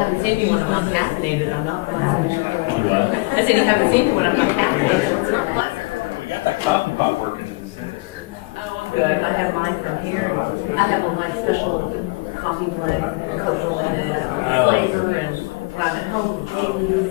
haven't seen me when I'm not caffeinated. I'm not pleasant. I said you haven't seen me when I'm not caffeinated. It's not pleasant. We got that coffee pot working. Oh, I'm good. I have mine from here. I have all my special coffee blend, cocoa in it, flavor, and when I'm at home, tea.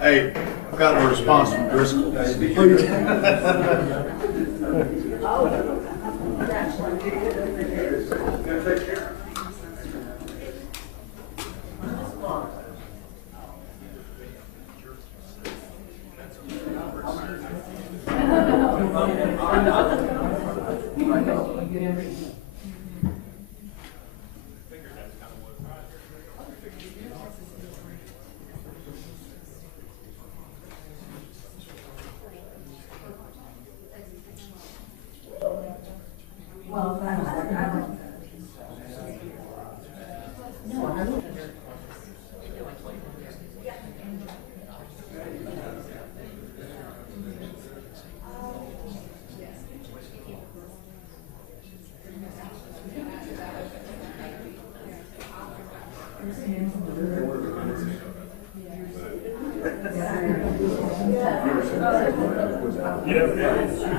Hey, I've got a response from Driscoll.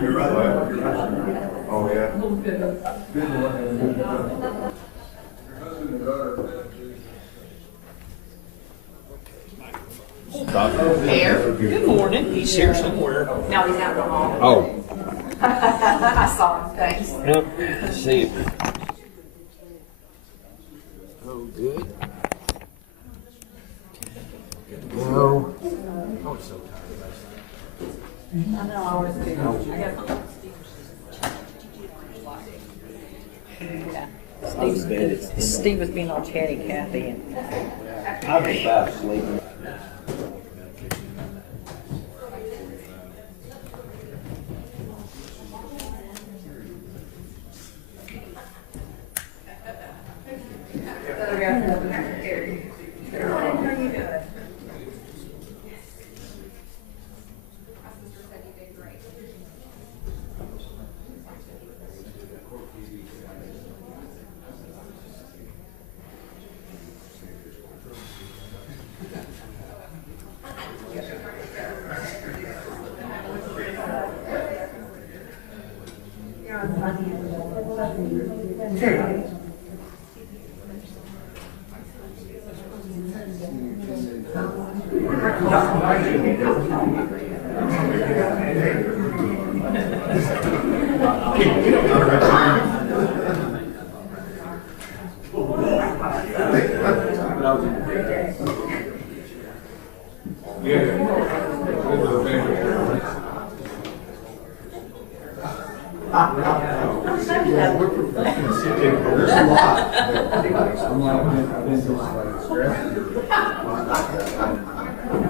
You're right. Oh, yeah. Here. Good morning. He's here somewhere. Now he's out in the hall. Oh. I saw him. Thanks. Yep. Let's see. Oh, good. Good to go. Oh, it's so tired. I know I always do. I got Steve was being all chatty, Kathy, and I was fast sleeping.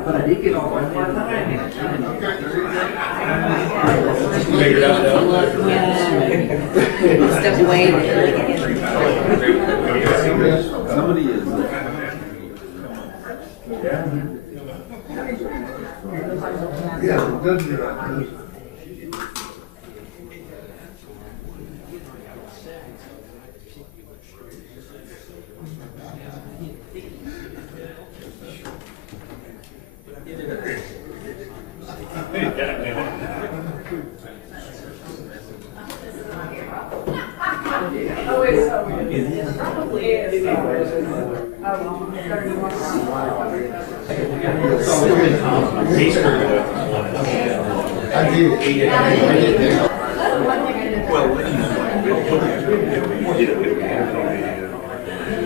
But I did get on one time. Figured out that. step away. Somebody is. Yeah, it does do that. I did.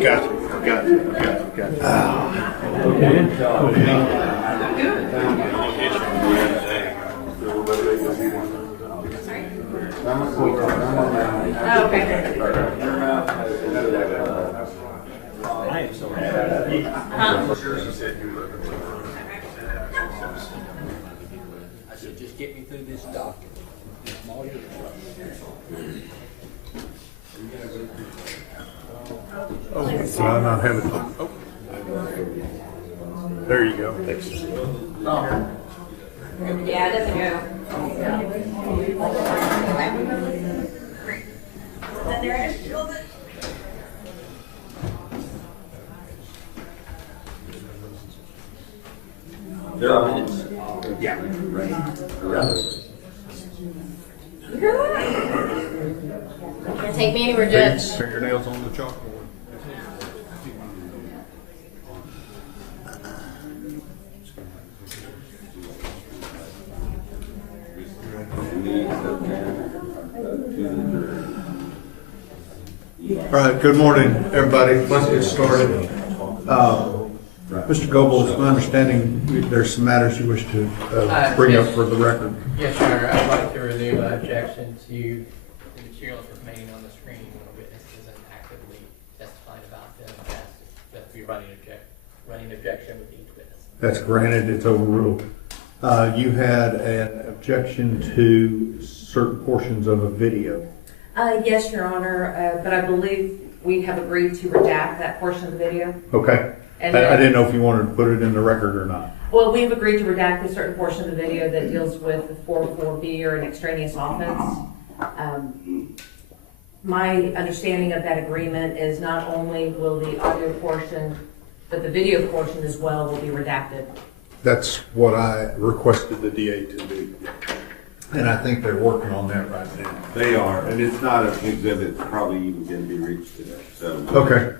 Gotcha. Oh, okay. I am so happy. Huh? I said, just get me through this document. Oh, so I'm not having, oh. There you go. Yeah, it doesn't go. There are minutes. Can't take me anywhere, Judge. Fingernails on the chalkboard. All right, good morning, everybody. Let's get started. Mr. Goebel, it's my understanding there's some matters you wish to bring up for the record. Yes, Your Honor. I'd like to renew my objection to the materials remaining on the screen when a witness isn't actively testifying about them. That we running objection with each witness. That's granted, it's overruled. You had an objection to certain portions of a video. Yes, Your Honor, but I believe we have agreed to redact that portion of the video. Okay. And I didn't know if you wanted to put it in the record or not. Well, we've agreed to redact a certain portion of the video that deals with the 404B or an extraneous offense. My understanding of that agreement is not only will the audio portion, but the video portion as well will be redacted. That's what I requested the DA to do. And I think they're working on that right now. They are, and it's not an exhibit, it's probably even going to be reached today, so. Okay.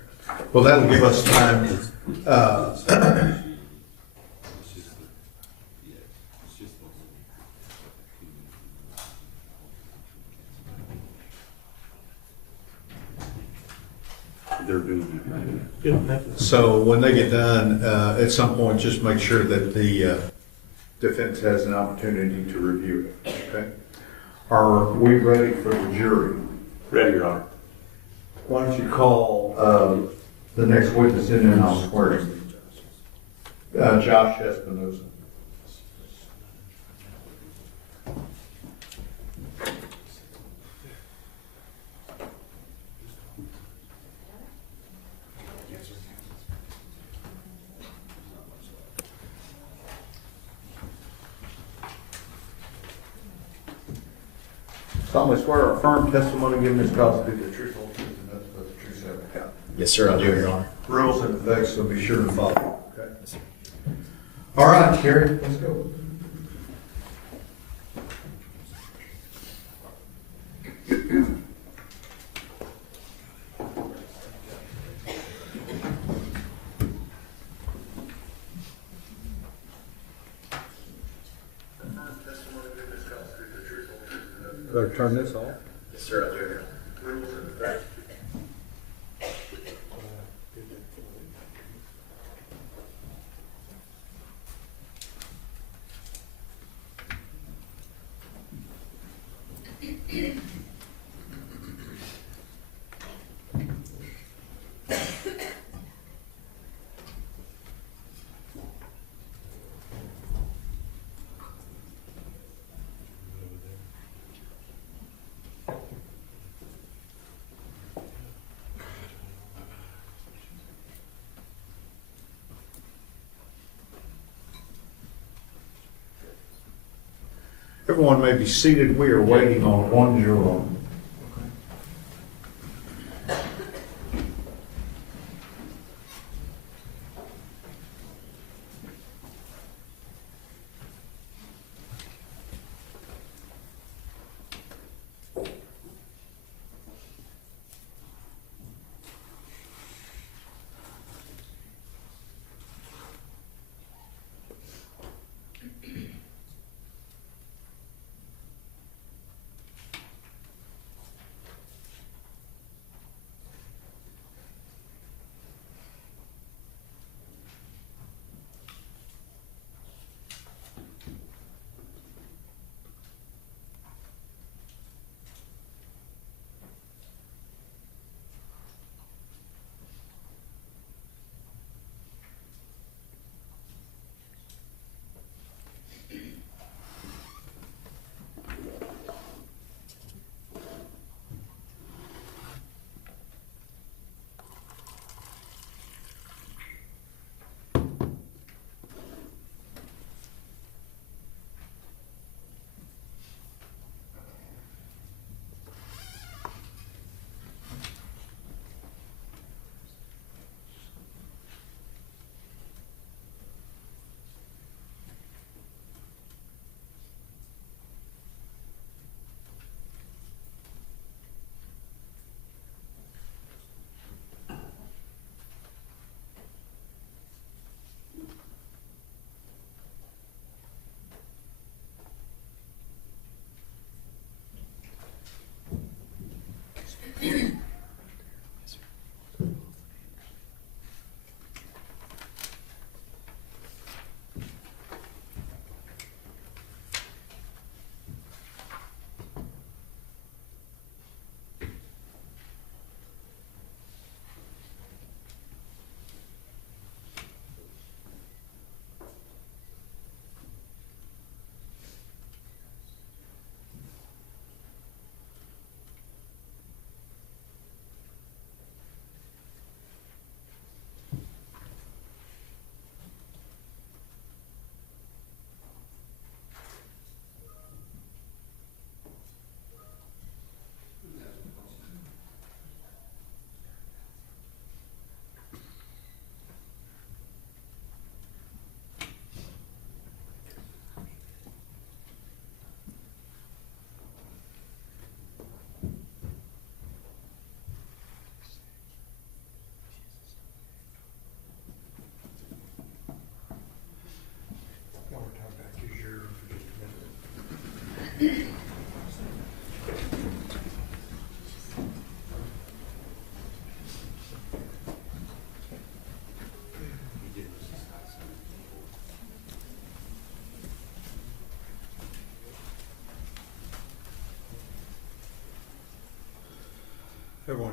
Well, that'll give us time. They're doing So when they get done, at some point, just make sure that the defense has an opportunity to review it. Okay. Are we ready for the jury? Ready, Your Honor. Why don't you call the next witness in and I'll swear him. Josh Espinosa. Solemnly swear or affirm testimony given this cause to be the truth, whole truth, and nothing but the truth, so help you God. Yes, sir, I'll do it, Your Honor. Rules and effects, so be sure to follow. Okay. All right, Carrie, let's go. Better turn this off. Yes, sir, I'll do it. Everyone may be seated. We are waiting on one juror.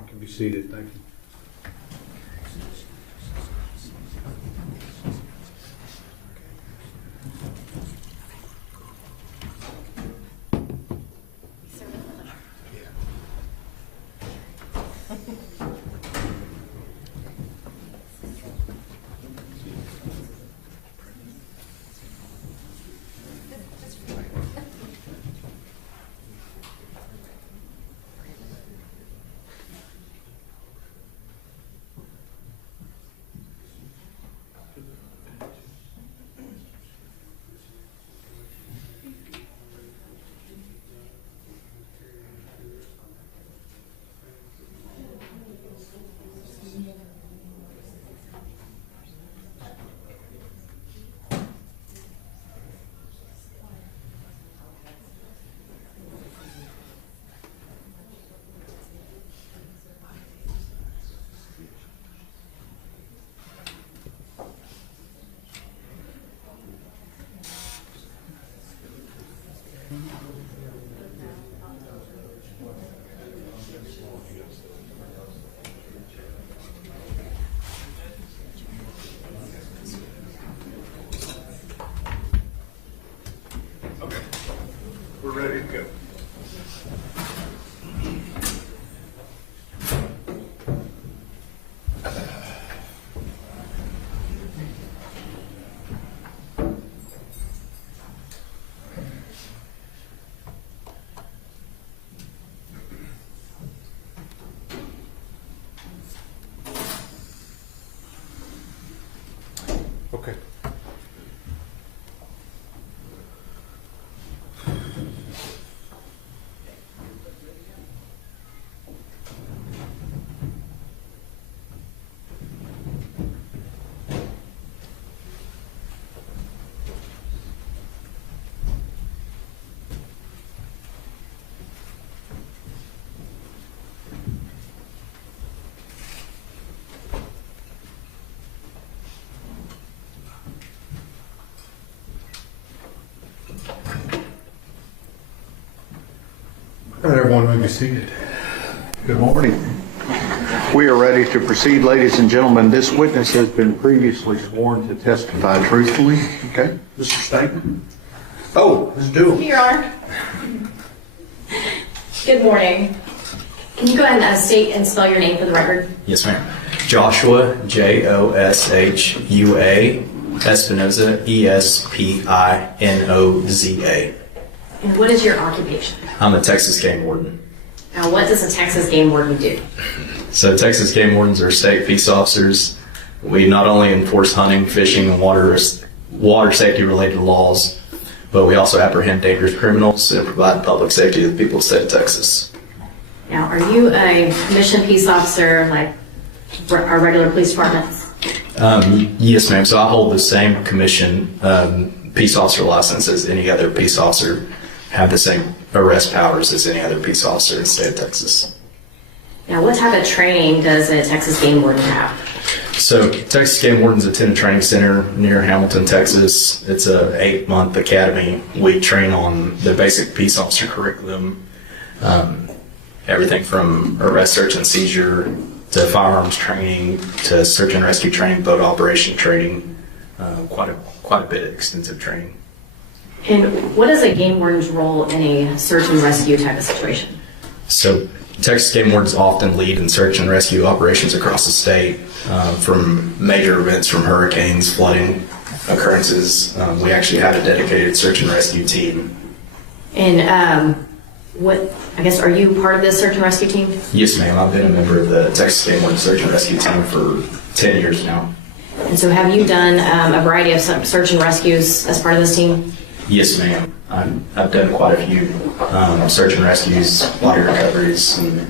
You can be seated, thank you. We're ready to go. Okay. All right, everyone may be seated. Good morning. We are ready to proceed, ladies and gentlemen. This witness has been previously sworn to testify truthfully. Okay, Mr. Staten. Oh, let's do it. Your Honor. Good morning. Can you go ahead and state and spell your name for the record? Yes, ma'am. Joshua, Joshua, Espinoza, Espinoza. And what is your occupation? I'm a Texas game warden. Now, what does a Texas game warden do? So Texas game wardens are state peace officers. We not only enforce hunting, fishing, and water safety related laws, but we also apprehend dangerous criminals and provide public safety to the people of the state of Texas. Now, are you a commissioned peace officer like our regular police departments? Yes, ma'am. So I hold the same commission peace officer license as any other peace officer, have the same arrest powers as any other peace officer in the state of Texas. Now, what type of training does a Texas game warden have? So Texas game wardens attend a training center near Hamilton, Texas. It's a 8-month academy. We train on the basic peace officer curriculum, everything from arrest, search, and seizure to firearms training to search and rescue training, boat operation training, quite a bit of extensive training. And what is a game warden's role in a search and rescue type of situation? So Texas game wardens often lead in search and rescue operations across the state, from major events from hurricanes, flooding occurrences. We actually had a dedicated search and rescue team. And are you part of this search and rescue team? Yes, ma'am. I've been a member of the Texas game warden search and rescue team for 10 years now. And so have you done a variety of search and rescues as part of this team? Yes, ma'am. I've done quite a few search and rescues, body recoveries, and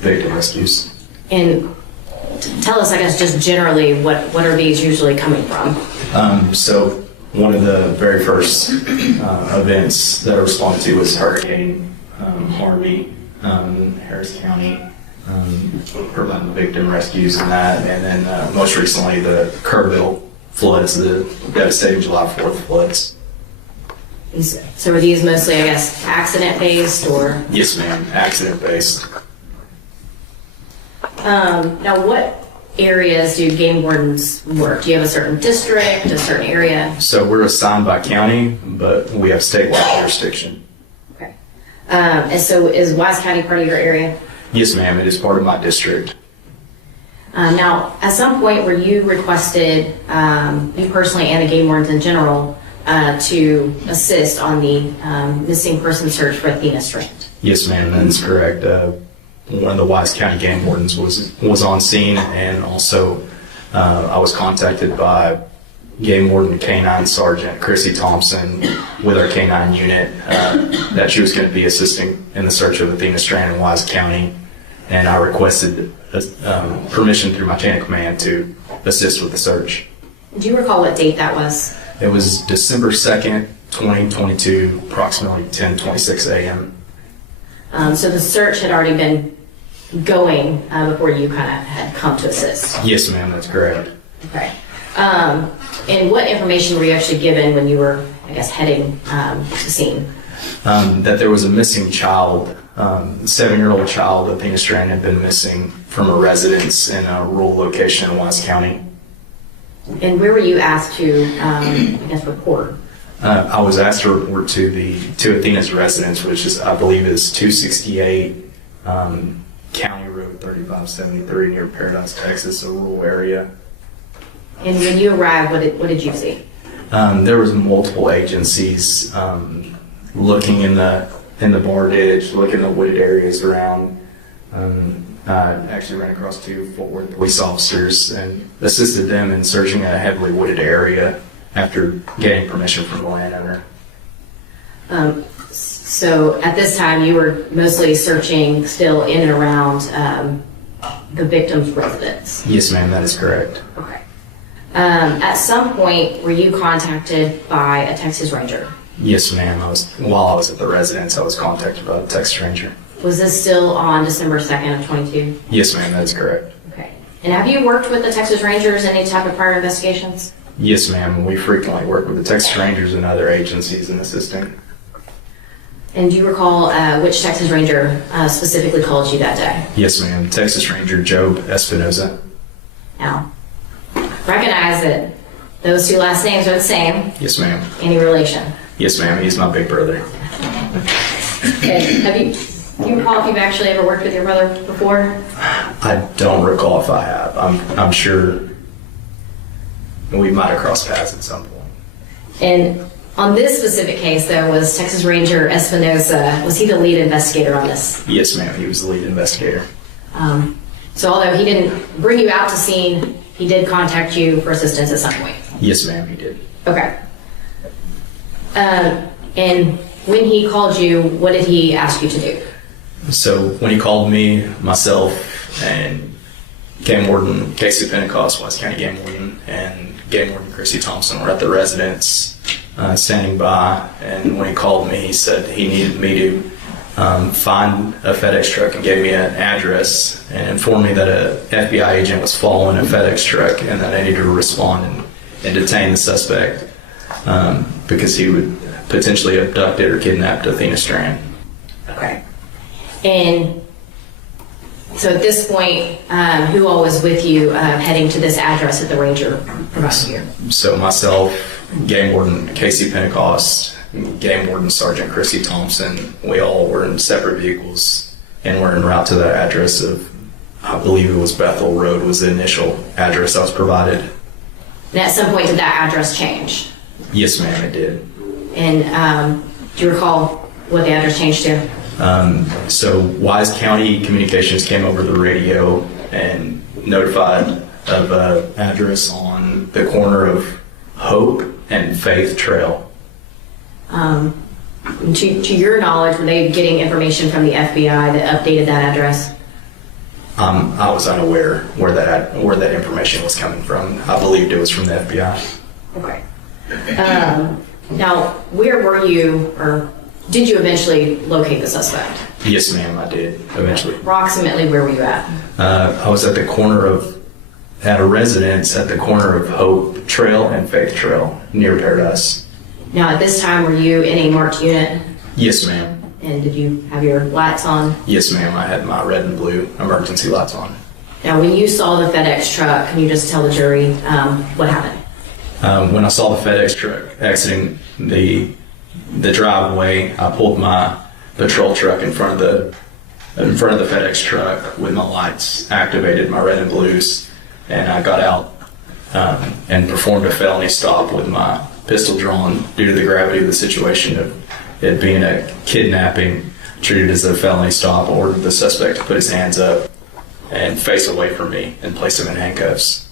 victim rescues. And tell us, I guess, just generally, what are these usually coming from? So one of the very first events that I responded to was Hurricane Harvey, Harris County, providing victim rescues and that. And then most recently, the Kerrville floods, the devastating July 4th floods. So are these mostly, I guess, accident-based or? Yes, ma'am. Accident-based. Now, what areas do game wardens work? Do you have a certain district, a certain area? So we're assigned by county, but we have statewide jurisdiction. Okay. And so is Wise County part of your area? Yes, ma'am, it is part of my district. Now, at some point were you requested, you personally and the game wardens in general, to assist on the missing person search for Athena Strand? Yes, ma'am, that is correct. One of the Wise County game wardens was on scene, and also I was contacted by Game Warden K-9 Sergeant Chrissy Thompson with our K-9 unit that she was going to be assisting in the search of Athena Strand in Wise County, and I requested permission through my chain of command to assist with the search. Do you recall what date that was? It was December 2nd, 2022, approximately 10:26 a.m. So the search had already been going before you kind of had come to assist? Yes, ma'am, that's correct. Okay. And what information were you actually given when you were, I guess, heading to the scene? That there was a missing child, a 7-year-old child, Athena Strand, had been missing from a residence in a rural location in Wise County. And where were you asked to, I guess, report? I was asked to report to Athena's residence, which is, I believe, is 268 County Road 3573 near Paradise, Texas, a rural area. And when you arrived, what did you see? There was multiple agencies looking in the bar ditch, looking in the wooded areas around. I actually ran across 2 Fort Worth police officers and assisted them in searching a heavily wooded area after getting permission from the landowner. So at this time, you were mostly searching still in and around the victim's residence? Yes, ma'am, that is correct. Okay. At some point, were you contacted by a Texas Ranger? Yes, ma'am. While I was at the residence, I was contacted by the Texas Ranger. Was this still on December 2nd of 22? Yes, ma'am, that is correct. Okay. And have you worked with the Texas Rangers in any type of prior investigations? Yes, ma'am. We frequently work with the Texas Rangers and other agencies in assisting. And do you recall which Texas Ranger specifically called you that day? Yes, ma'am. Texas Ranger Job Espinoza. Now, recognize that those 2 last names are the same. Yes, ma'am. Any relation? Yes, ma'am. He's my big brother. Okay. Do you recall if you've actually ever worked with your brother before? I don't recall if I have. I'm sure we might have crossed paths at some point. And on this specific case, though, was Texas Ranger Espinoza, was he the lead investigator on this? Yes, ma'am. He was the lead investigator. So although he didn't bring you out to scene, he did contact you for assistance at some point? Yes, ma'am. He did. Okay. And when he called you, what did he ask you to do? So when he called me, myself, and Game Warden Casey Pentecost, Wise County Game Warden, and Game Warden Chrissy Thompson were at the residence standing by, and when he called me, he said he needed me to find a FedEx truck and gave me an address and informed me that a FBI agent was following a FedEx truck and that I needed to respond and detain the suspect because he would potentially abducted or kidnapped Athena Strand. Okay. And so at this point, who all was with you heading to this address that the ranger provided you? So myself, Game Warden Casey Pentecost, Game Warden Sergeant Chrissy Thompson, we all were in separate vehicles and were en route to the address of, I believe it was Bethel Road was the initial address that was provided. And at some point, did that address change? Yes, ma'am, it did. And do you recall what the address changed to? So Wise County Communications came over the radio and notified of an address on the corner of Hope and Faith Trail. To your knowledge, were they getting information from the FBI that updated that address? I was unaware where that information was coming from. I believed it was from the FBI. Okay. Now, where were you, or did you eventually locate the suspect? Yes, ma'am, I did, eventually. Approximately where were you at? I was at a residence at the corner of Hope Trail and Faith Trail near Paradise. Now, at this time, were you in a marked unit? Yes, ma'am. And did you have your lights on? Yes, ma'am, I had my red and blue emergency lights on. Now, when you saw the FedEx truck, can you just tell the jury what happened? When I saw the FedEx truck exiting the driveway, I pulled my patrol truck in front of the FedEx truck with my lights activated, my red and blues, and I got out and performed a felony stop with my pistol drawn due to the gravity of the situation of it being a kidnapping treated as a felony stop. Ordered the suspect to put his hands up and face away from me and place him in handcuffs.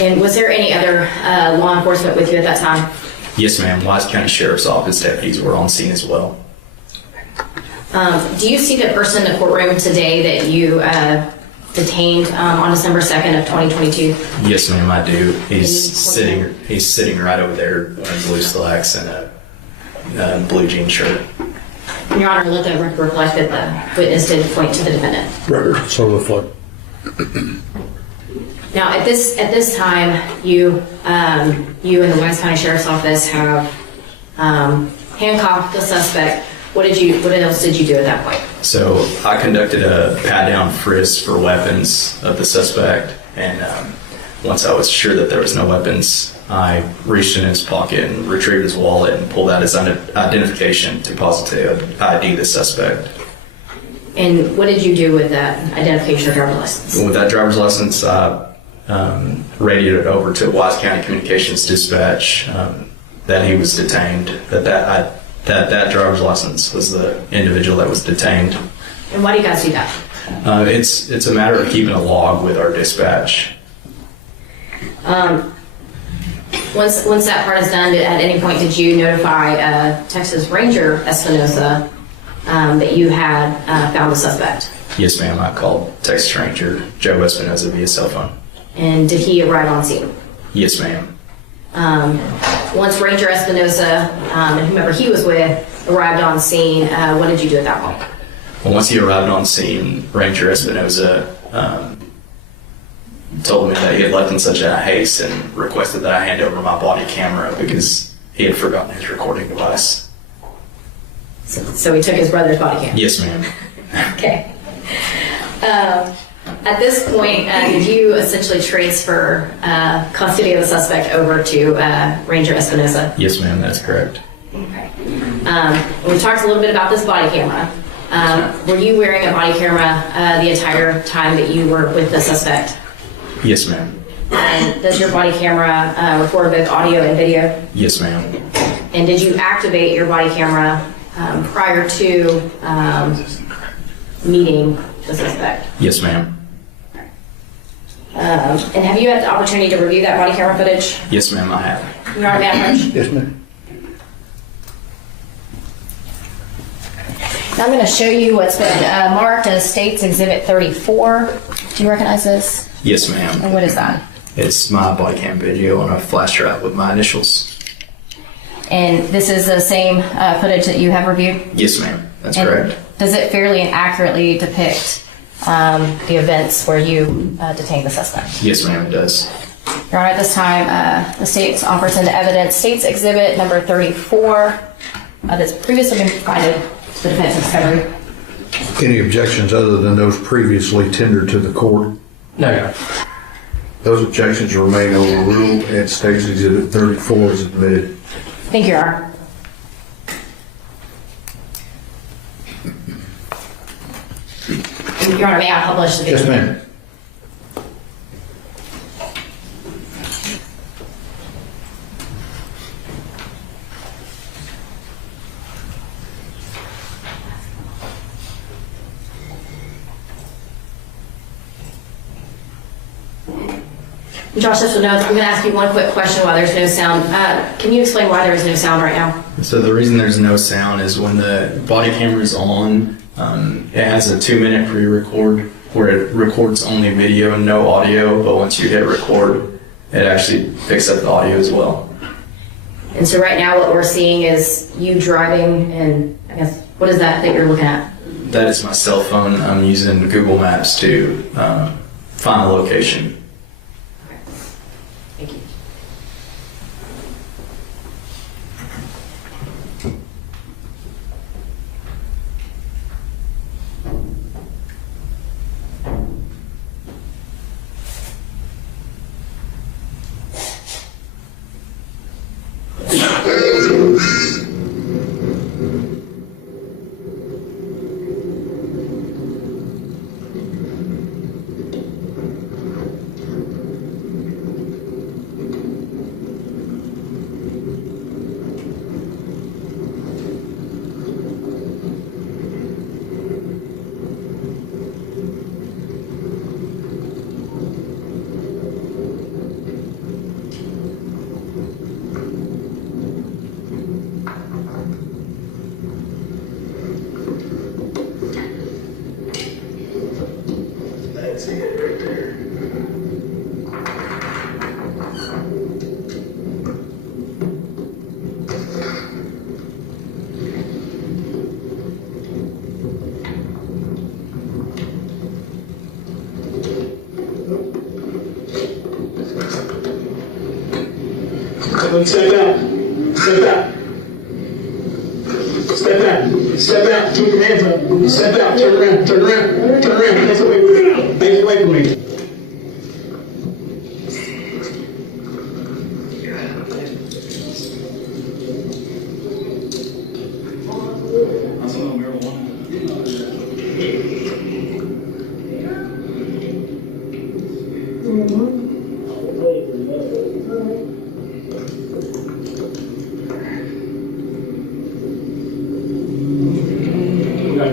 And was there any other law enforcement with you at that time? Yes, ma'am. Wise County Sheriff's Office deputies were on scene as well. Do you see the person in the courtroom today that you detained on December 2nd of 2022? Yes, ma'am, I do. He's sitting right over there wearing blue slacks and a blue jean shirt. Your Honor, let the record reflect that the witness did point to the defendant. Record, so reflect. Now, at this time, you and the Wise County Sheriff's Office have handcuffed the suspect. What else did you do at that point? So I conducted a pat-down frisk for weapons of the suspect, and once I was sure that there was no weapons, I reached in his pocket and retrieved his wallet and pulled out his identification to positively ID the suspect. And what did you do with that identification or driver's license? With that driver's license, I radioed it over to Wise County Communications Dispatch that he was detained, that driver's license was the individual that was detained. And why do you guys do that? It's a matter of keeping a log with our dispatch. Once that part is done, at any point did you notify Texas Ranger Espinosa that you had found the suspect? Yes, ma'am. I called Texas Ranger Joe Espinosa via cell phone. And did he arrive on scene? Yes, ma'am. Once Ranger Espinosa and whomever he was with arrived on scene, what did you do at that point? Well, once he arrived on scene, Ranger Espinosa told me that he had left in such a haste and requested that I hand over my body camera because he had forgotten his recording device. So he took his brother's body camera? Yes, ma'am. Okay. At this point, did you essentially transfer custody of the suspect over to Ranger Espinosa? Yes, ma'am, that's correct. Okay. We talked a little bit about this body camera. Were you wearing a body camera the entire time that you were with the suspect? Yes, ma'am. And does your body camera record both audio and video? Yes, ma'am. And did you activate your body camera prior to meeting the suspect? Yes, ma'am. And have you had the opportunity to review that body camera footage? Yes, ma'am, I have. Your Honor, may I approach? Yes, ma'am. Now I'm going to show you what's been marked as State's Exhibit 34. Do you recognize this? Yes, ma'am. And what is that? It's my body cam video on a flash drive with my initials. And this is the same footage that you have reviewed? Yes, ma'am. That's And correct. does it fairly and accurately depict the events where you detained the suspect? Yes, ma'am, it does. Your Honor, at this time, the state offers into evidence State's Exhibit number 34 that's previously been provided to the defense discovery. Any objections other than those previously tendered to the court? No, Your Honor. Those objections remain overruled and State's Exhibit 34 is admitted. Thank you, Your Honor. Your Honor, may I publish the video? Yes, ma'am. Josh, this will know. I'm going to ask you one quick question while there's no sound. Can you explain why there is no sound right now? So the reason there's no sound is when the body camera is on, it has a 2-minute pre-record where it records only video and no audio, but once you hit record, it actually picks up the audio as well. And so right now what we're seeing is you driving, and I guess, what is that you're looking at? That is my cell phone. I'm using Google Maps to find the location. Thank you. Step out. Step out. Step out. Step out. Keep your hands up. Step out. Turn around. Turn around. Turn around. Face away from me. Face away from me.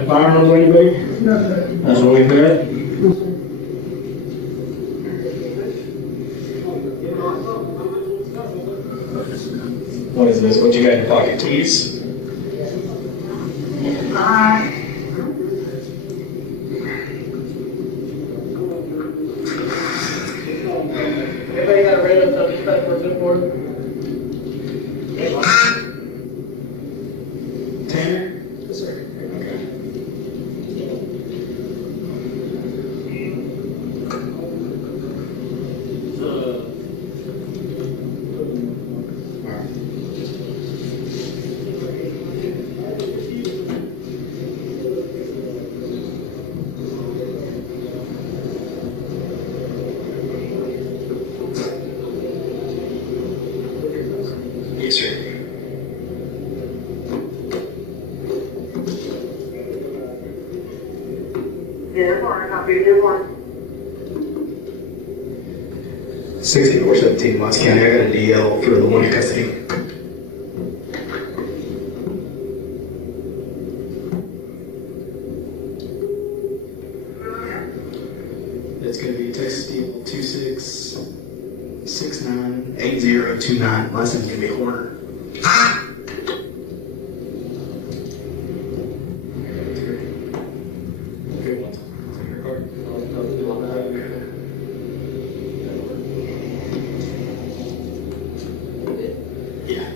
Firearms on anybody? That's what we've had. What is this? What you got in your pocket? Keys? Everybody got a random suspect we're good for? Tanner? Yes, sir. Okay. Yes, sir. Lynn Horner, copy, Lynn Horner. 6417 Watts County. I got a DL for the one in custody. It's going to be Texas DL 26698029. Last name's going to be Horner. Good one. Take your card. Yeah.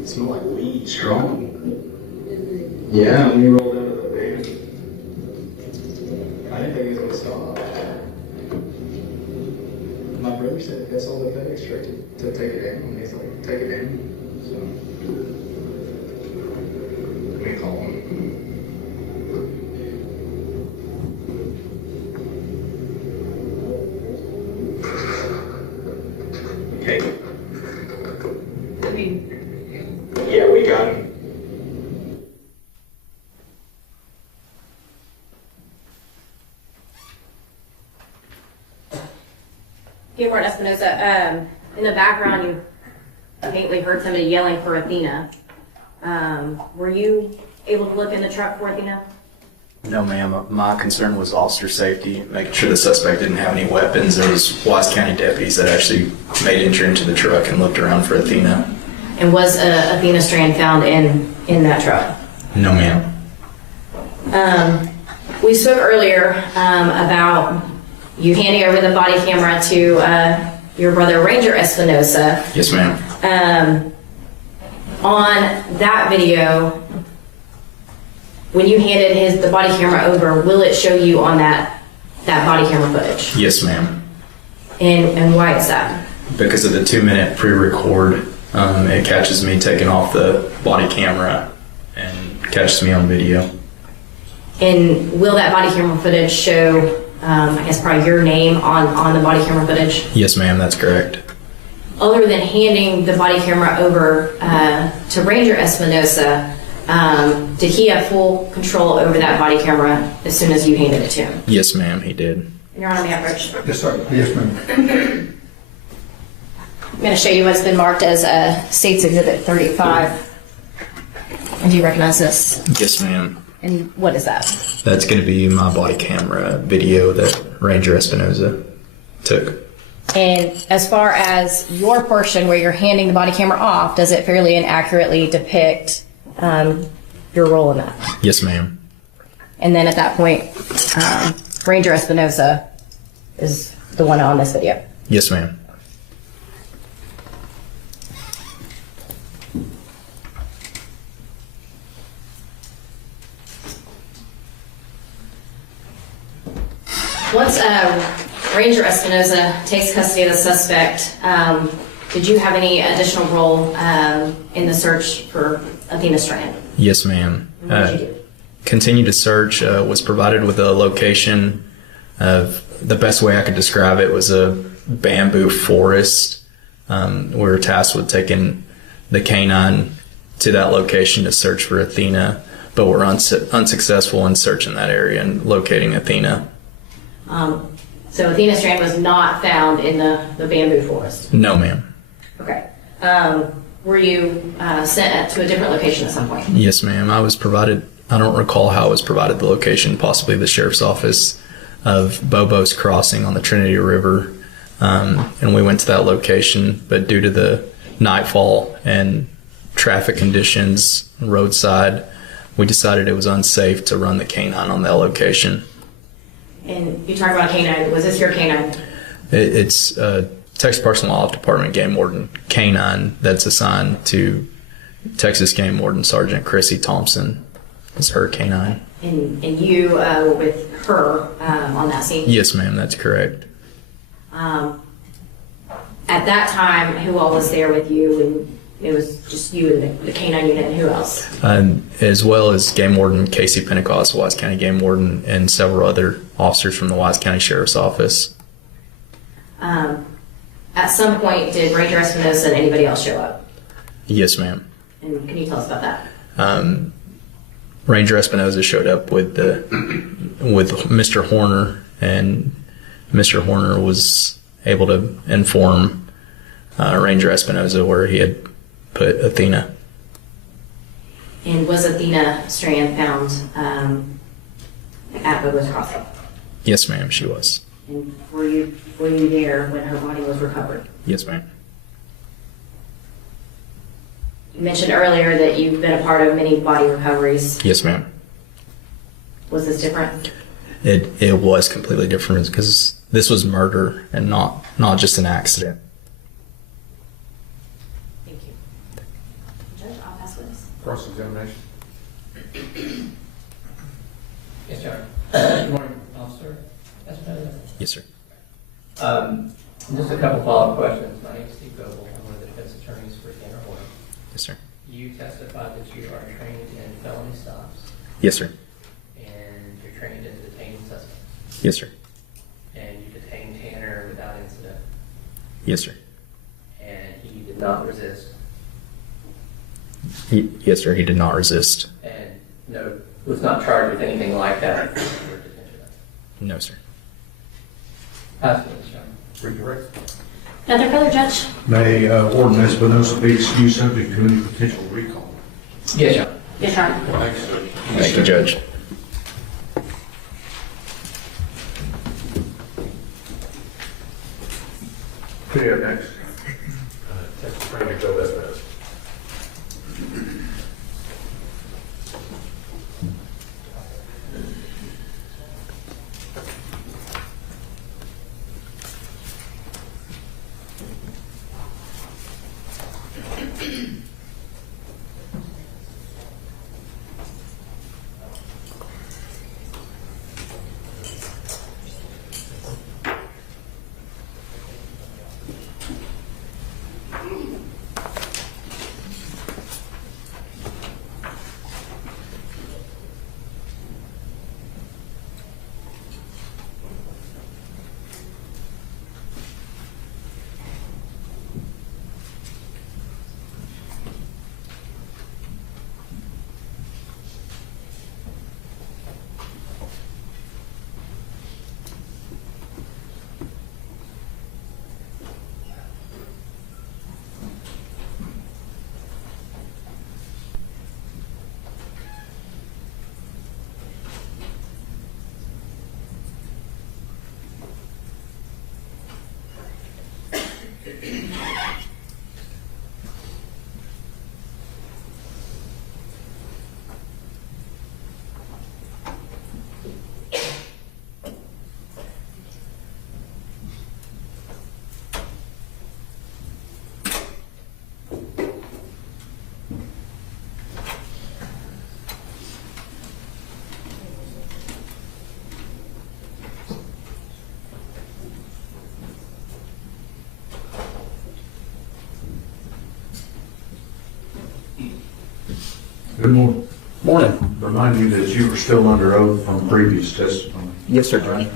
It smelled like weed, strong. Yeah, when you rolled out of the van. I didn't think he was going to stop. My brother said that's all the FedEx tried to take it down. He's like, take it down. So, let me call him. Hey. Yeah, we got him. Gilmore Espinosa, in the background, you faintly heard somebody yelling for Athena. Were you able to look in the truck for Athena? No, ma'am. My concern was officer safety, making sure the suspect didn't have any weapons. There was Wise County deputies that actually made entry into the truck and looked around for Athena. And was Athena Strand found in that truck? No, ma'am. We spoke earlier about you handing over the body camera to your brother Ranger Espinosa. Yes, ma'am. On that video, when you handed the body camera over, will it show you on that body camera footage? Yes, ma'am. And why is that? Because of the 2-minute pre-record, it catches me taking off the body camera and catches me on video. And will that body camera footage show, I guess, probably your name on the body camera footage? Yes, ma'am, that's correct. Other than handing the body camera over to Ranger Espinosa, did he have full control over that body camera as soon as you handed it to him? Yes, ma'am, he did. Your Honor, may I approach? Yes, sir. Yes, ma'am. I'm going to show you what's been marked as State's Exhibit 35. And do you recognize this? Yes, ma'am. And what is that? That's going to be my body camera video that Ranger Espinosa took. And as far as your portion where you're handing the body camera off, does it fairly and accurately depict your role in that? Yes, ma'am. And then at that point, Ranger Espinosa is the one on this video. Yes, ma'am. Once Ranger Espinoza takes custody of the suspect. Did you have any additional role in the search for Athena Strand? Yes, ma'am. What did you do? Continue to search, was provided with a location of, the best way I could describe it was a bamboo forest. We were tasked with taking the canine to that location to search for Athena, but were unsuccessful in searching that area and locating Athena. So Athena Strand was not found in the bamboo forest? No, ma'am. Okay. Were you sent to a different location at some point? Yes, ma'am. I was provided, I don't recall how I was provided the location, possibly the sheriff's office of Bobo's Crossing on the Trinity River. And we went to that location, but due to the nightfall and traffic conditions roadside, we decided it was unsafe to run the canine on that location. And you talked about canine. Was this your canine? It's Texas Parks and Wildlife Department game warden canine that's assigned to Texas Game Warden Sergeant Chrissy Thompson. It's her canine. And you were with her on that scene? Yes, ma'am, that's correct. At that time, who all was there with you? And it was just you and the canine unit, and who else? As well as Game Warden Casey Pentecost, Wise County Game Warden, and several other officers from the Wise County Sheriff's Office. At some point, did Ranger Espinoza and anybody else show up? Yes, ma'am. And can you tell us about that? Ranger Espinoza showed up with Mr. Horner, and Mr. Horner was able to inform Ranger Espinoza where he had put Athena. And was Athena Strand found at Bobo's Crossing? Yes, ma'am, she was. And were you there when her body was recovered? Yes, ma'am. You mentioned earlier that you've been a part of many body recoveries. Yes, ma'am. Was this different? It was completely different because this was murder and not just an accident. Thank you. Judge, I'll pass this. Cross-examination. Yes, Your Honor. Good morning, Officer. Yes, sir. Just a couple follow-up questions. My name is Steve Goebel. I'm one of the defense attorneys for Lynn Horner. Yes, sir. You testified that you are trained in felony stops, Yes, sir. and you're trained in detaining suspects, Yes, sir. and you detained Tanner without incident, Yes, sir. and he did not resist, Yes, sir. He did not resist. and was not charged with anything like that for detention. No, sir. Pass this, Your Honor. Redirect. Nothing further, Judge? May Warden Espinoza be excused subject to any potential recall? Yes, Your Honor. Yes, Your Honor. Thanks, sir. Thank you, Judge. Who do you have next? Texas Ranger Joe Espinoza. Good morning. Morning. Remind you that you were still under oath from previous testimony. Yes, sir, Judge.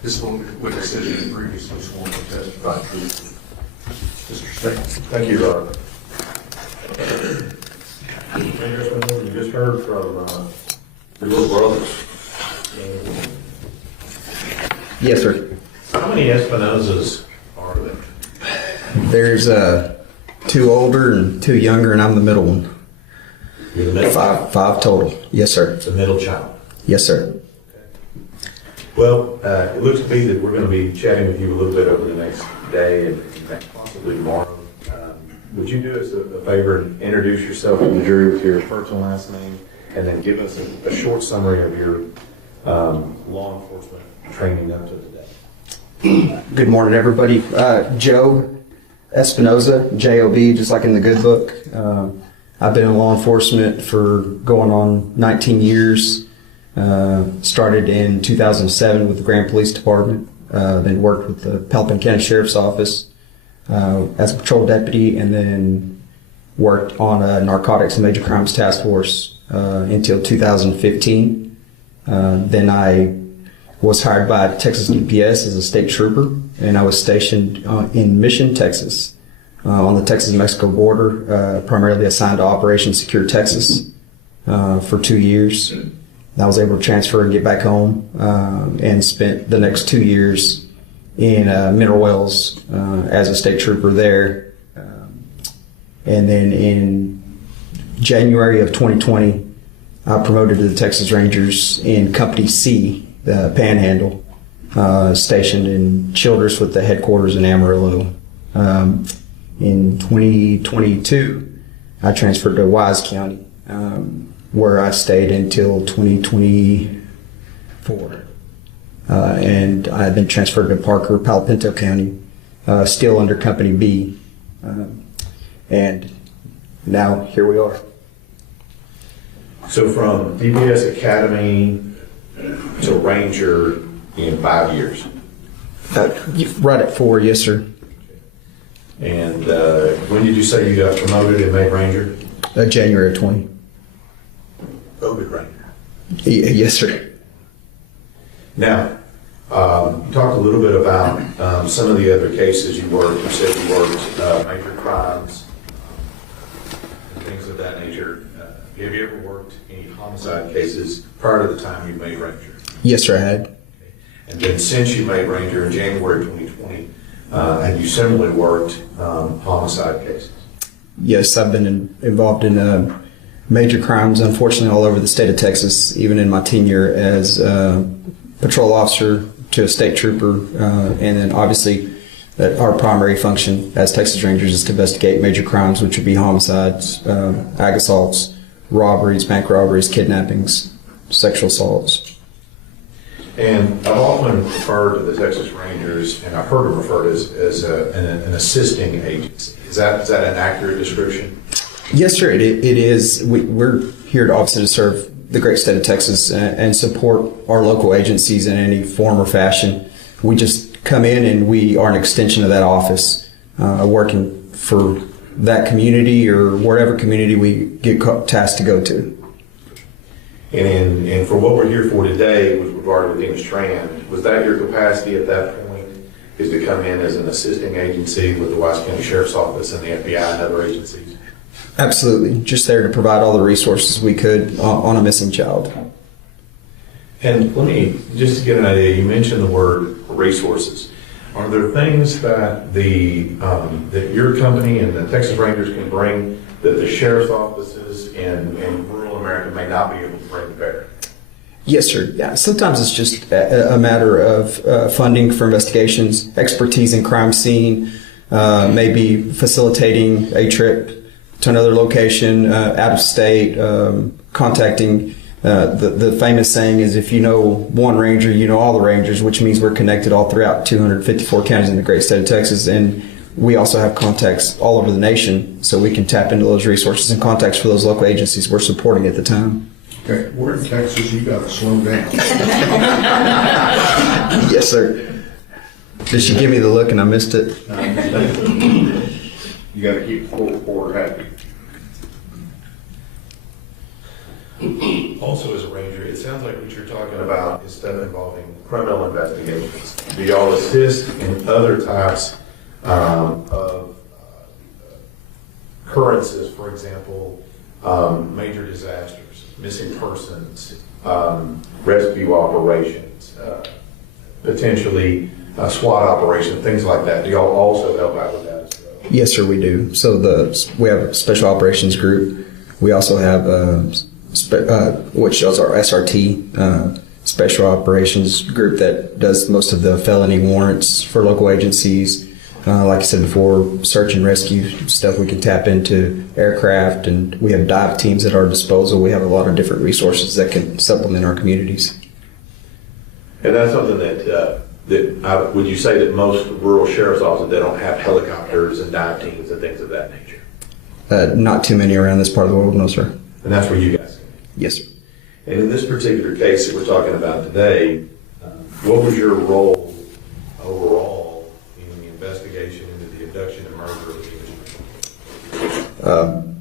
This witness says you previously sworn to testify truthfully. Mr. State. Thank you, Robert. Congressman, you just heard from your little brothers. Yes, sir. How many Espinosas are there? There's two older and two younger, and I'm the middle one. You're the middle child? Five total. Yes, sir. The middle child. Yes, sir. Well, it looks to me that we're going to be chatting with you a little bit over the next day and possibly tomorrow. Would you do us a favor and introduce yourself to the jury with your first and last name, and then give us a short summary of your law enforcement training up to today? Good morning, everybody. Joe Espinoza, J-O-B, just like in the good book. I've been in law enforcement for going on 19 years. Started in 2007 with the Grand Police Department. Then worked with the Pelham County Sheriff's Office as a patrol deputy, and then worked on a narcotics and major crimes task force until 2015. Then I was hired by Texas DPS as a state trooper, and I was stationed in Mission, Texas, on the Texas-Mexico border, primarily assigned to Operation Secure Texas for 2 years. I was able to transfer and get back home, and spent the next 2 years in Mineral Wells as a state trooper there. And then in January of 2020, I promoted to the Texas Rangers in Company C, the Panhandle, stationed in Childress with the headquarters in Amarillo. In 2022, I transferred to Wise County, where I stayed until 2024. And I then transferred to Parker, Palo Pinto County, still under Company B. And now here we are. So from DPS Academy to Ranger in 5 years. Right at 4, yes, sir. And when did you say you got promoted and made Ranger? January of 20. Voted Ranger. Yes, sir. Now, you talked a little bit about some of the other cases you worked. You said you worked major crimes and things of that nature. Have you ever worked any homicide cases prior to the time you made Ranger? Yes, sir, I had. And then since you made Ranger in January 2020, have you similarly worked homicide cases? Yes, I've been involved in major crimes, unfortunately, all over the state of Texas, even in my tenure as a patrol officer to a state trooper. And then obviously our primary function as Texas Rangers is to investigate major crimes, which would be homicides, ag assaults, robberies, bank robberies, kidnappings, sexual assaults. And I've often referred to the Texas Rangers, and I've heard them referred as an assisting agency. Is that an accurate description? Yes, sir, it is. We're here to obviously to serve the great state of Texas and support our local agencies in any form or fashion. We just come in and we are an extension of that office, working for that community or whatever community we get tasked to go to. And for what we're here for today with regard to Athena Strand, was that your capacity at that point, is to come in as an assisting agency with the Wise County Sheriff's Office and the FBI and other agencies? Absolutely. Just there to provide all the resources we could on a missing child. And let me, just to get an idea, you mentioned the word resources. Are there things that that your company and the Texas Rangers can bring that the sheriff's offices in rural America may not be able to bring to bear? Yes, sir. Yeah. Sometimes it's just a matter of funding for investigations, expertise in crime scene, maybe facilitating a trip to another location, out of state, contacting. The famous saying is, if you know one ranger, you know all the rangers, which means we're connected all throughout 254 counties in the great state of Texas. And we also have contacts all over the nation, so we can tap into those resources and contacts for those local agencies we're supporting at the time. Okay, we're in Texas, you gotta slow down. Yes, sir. Did she give me the look and I missed it? You gotta keep the full reporter happy. sounds like what you're talking about is stuff involving criminal investigations. Do y'all assist in other types of occurrences, for example, major disasters, missing persons, rescue operations, potentially SWAT operations, things like that? Do y'all also help out with that as well? Yes, sir, we do. So we have a special operations group. We also have which is our SRT, special operations group that does most of the felony warrants for local agencies. Like I said before, search and rescue stuff we can tap into, aircraft, and we have dive teams at our disposal. We have a lot of different resources that can supplement our communities. And that's something would you say that most rural sheriff's offices, they don't have helicopters and dive teams and things of that nature? Not too many around this part of the world, no, sir. And that's where you guys come in? Yes, sir. And in this particular case that we're talking about today, what was your role overall in the investigation into the abduction and murder of the teenager?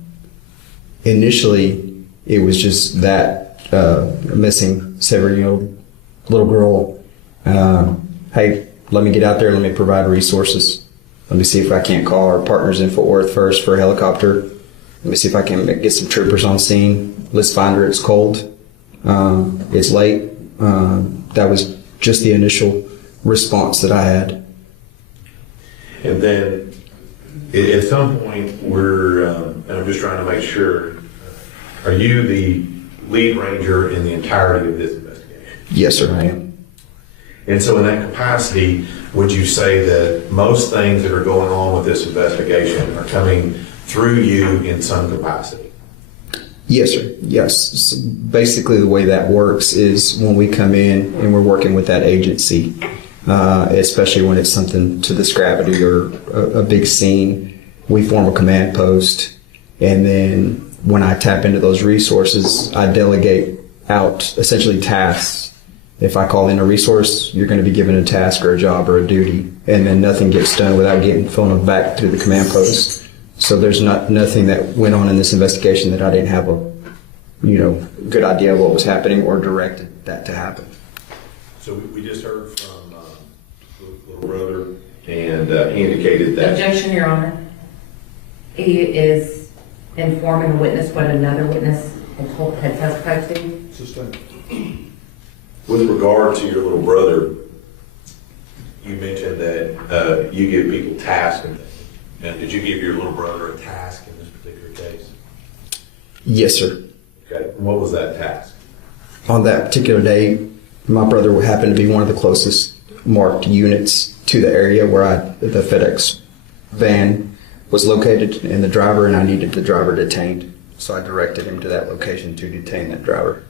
Initially, it was just that missing 7-year-old little girl. Hey, let me get out there. Let me provide resources. Let me see if I can't call our partners in Fort Worth first for a helicopter. Let me see if I can get some troopers on scene. Let's find her. It's cold. It's late. That was just the initial response that I had. And then at some point, and I'm just trying to make sure, are you the lead ranger in the entirety of this investigation? Yes, sir, I am. And so in that capacity, would you say that most things that are going on with this investigation are coming through you in some capacity? Yes, sir. Yes. So basically, the way that works is when we come in and we're working with that agency, especially when it's something to this gravity or a big scene, we form a command post. And then when I tap into those resources, I delegate out essentially tasks. If I call in a resource, you're going to be given a task or a job or a duty, and then nothing gets done without getting phoned back to the command post. So there's nothing that went on in this investigation that I didn't have a good idea of what was happening or directed that to happen. So we just heard from little brother, and he indicated that. Objection, Your Honor. He is informing a witness what another witness had testified to. Sustained. With regard to your little brother, you mentioned that you give people tasks and things. And did you give your little brother a task in this particular case? Yes, sir. Okay. And what was that task? On that particular day, my brother happened to be one of the closest marked units to the area where the FedEx van was located, and I needed the driver detained. So I directed him to that location to detain that driver.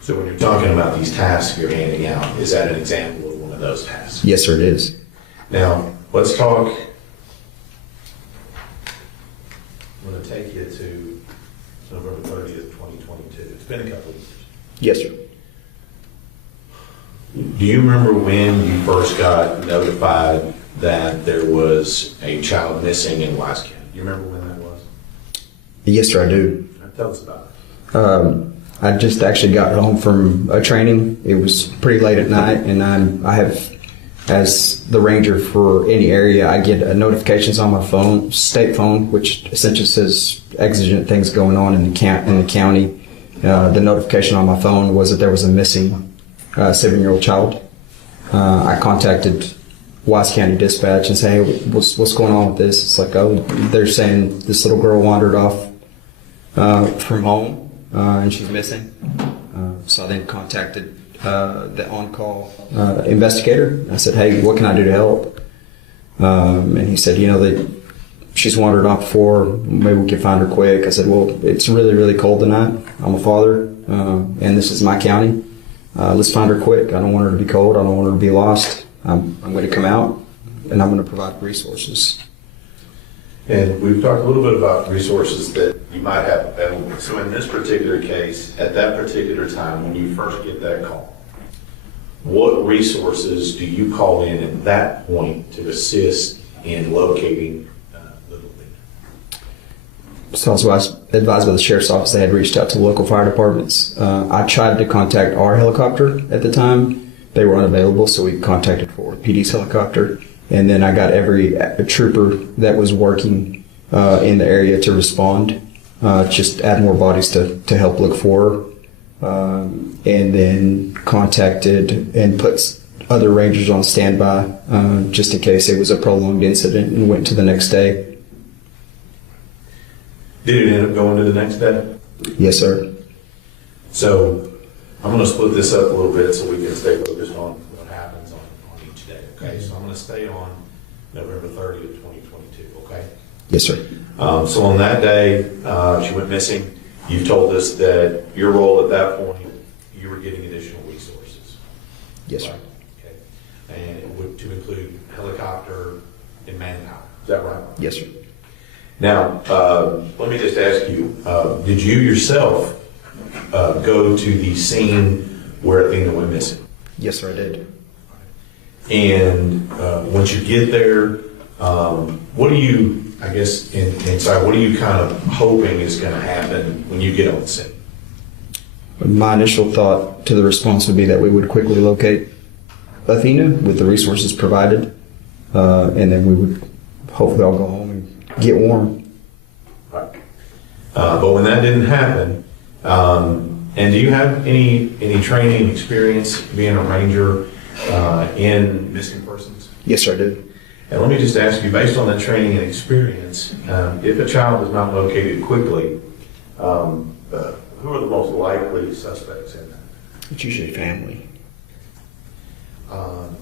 So when you're talking about these tasks you're handing out, is that an example of one of those tasks? Yes, sir, it is. Now, let's talk. I'm going to take you to November 30th, 2022. It's been a couple of years. Yes, sir. Do you remember when you first got notified that there was a child missing in Wise County? Do you remember when that was? Yes, sir, I do. Tell us about it. I just actually got home from a training. It was pretty late at night, and I have, as the ranger for any area, I get notifications on my phone, state phone, which essentially says exigent things going on in the county. The notification on my phone was that there was a missing 7-year-old child. I contacted Wise County Dispatch and say, hey, what's going on with this? It's like, oh, they're saying this little girl wandered off from home. And she's missing. So I then contacted the on-call investigator. I said, hey, what can I do to help? And he said, she's wandered off before. Maybe we can find her quick. I said, well, it's really, really cold tonight. I'm a father, and this is my county. Let's find her quick. I don't want her to be cold. I don't want her to be lost. I'm going to come out, and I'm going to provide resources. And we've talked a little bit about resources that you might have available. So in this particular case, at that particular time, when you first get that call, what resources do you call in at that point to assist in locating little So I was advised by the sheriff's office they had reached out to local fire departments. I tried to contact our helicopter at the time. They were unavailable, so we contacted Fort PD's helicopter. And then I got every trooper that was working in the area to respond, just add more bodies to help look for her. And then contacted and put other rangers on standby just in case it was a prolonged incident, and went to the next day. Did it end up going to the next day? Yes, sir. So I'm going to split this up a little bit so we can stay focused on what happens on each day, okay? So I'm going to stay on November 30th, 2022, okay? Yes, sir. So on that day, she went missing. You told us that your role at that point, you were getting additional resources. Yes, sir. Right? Okay. And it would to include helicopter and manpower. Is that right? Yes, sir. Now, let me just ask you, did you yourself go to the scene where Athena went missing? Yes, sir, I did. And once you get there, what do you, I guess, inside, what are you kind of hoping is going to happen when you get on the scene? My initial thought to the response would be that we would quickly locate Athena with the resources provided, and then we would hopefully all go home and get warm. Right. But when that didn't happen, and do you have any training experience being a ranger in missing persons? Yes, sir, I did. And let me just ask you, based on that training and experience, if a child is not located quickly, who are the most likely suspects in that? It's usually family. And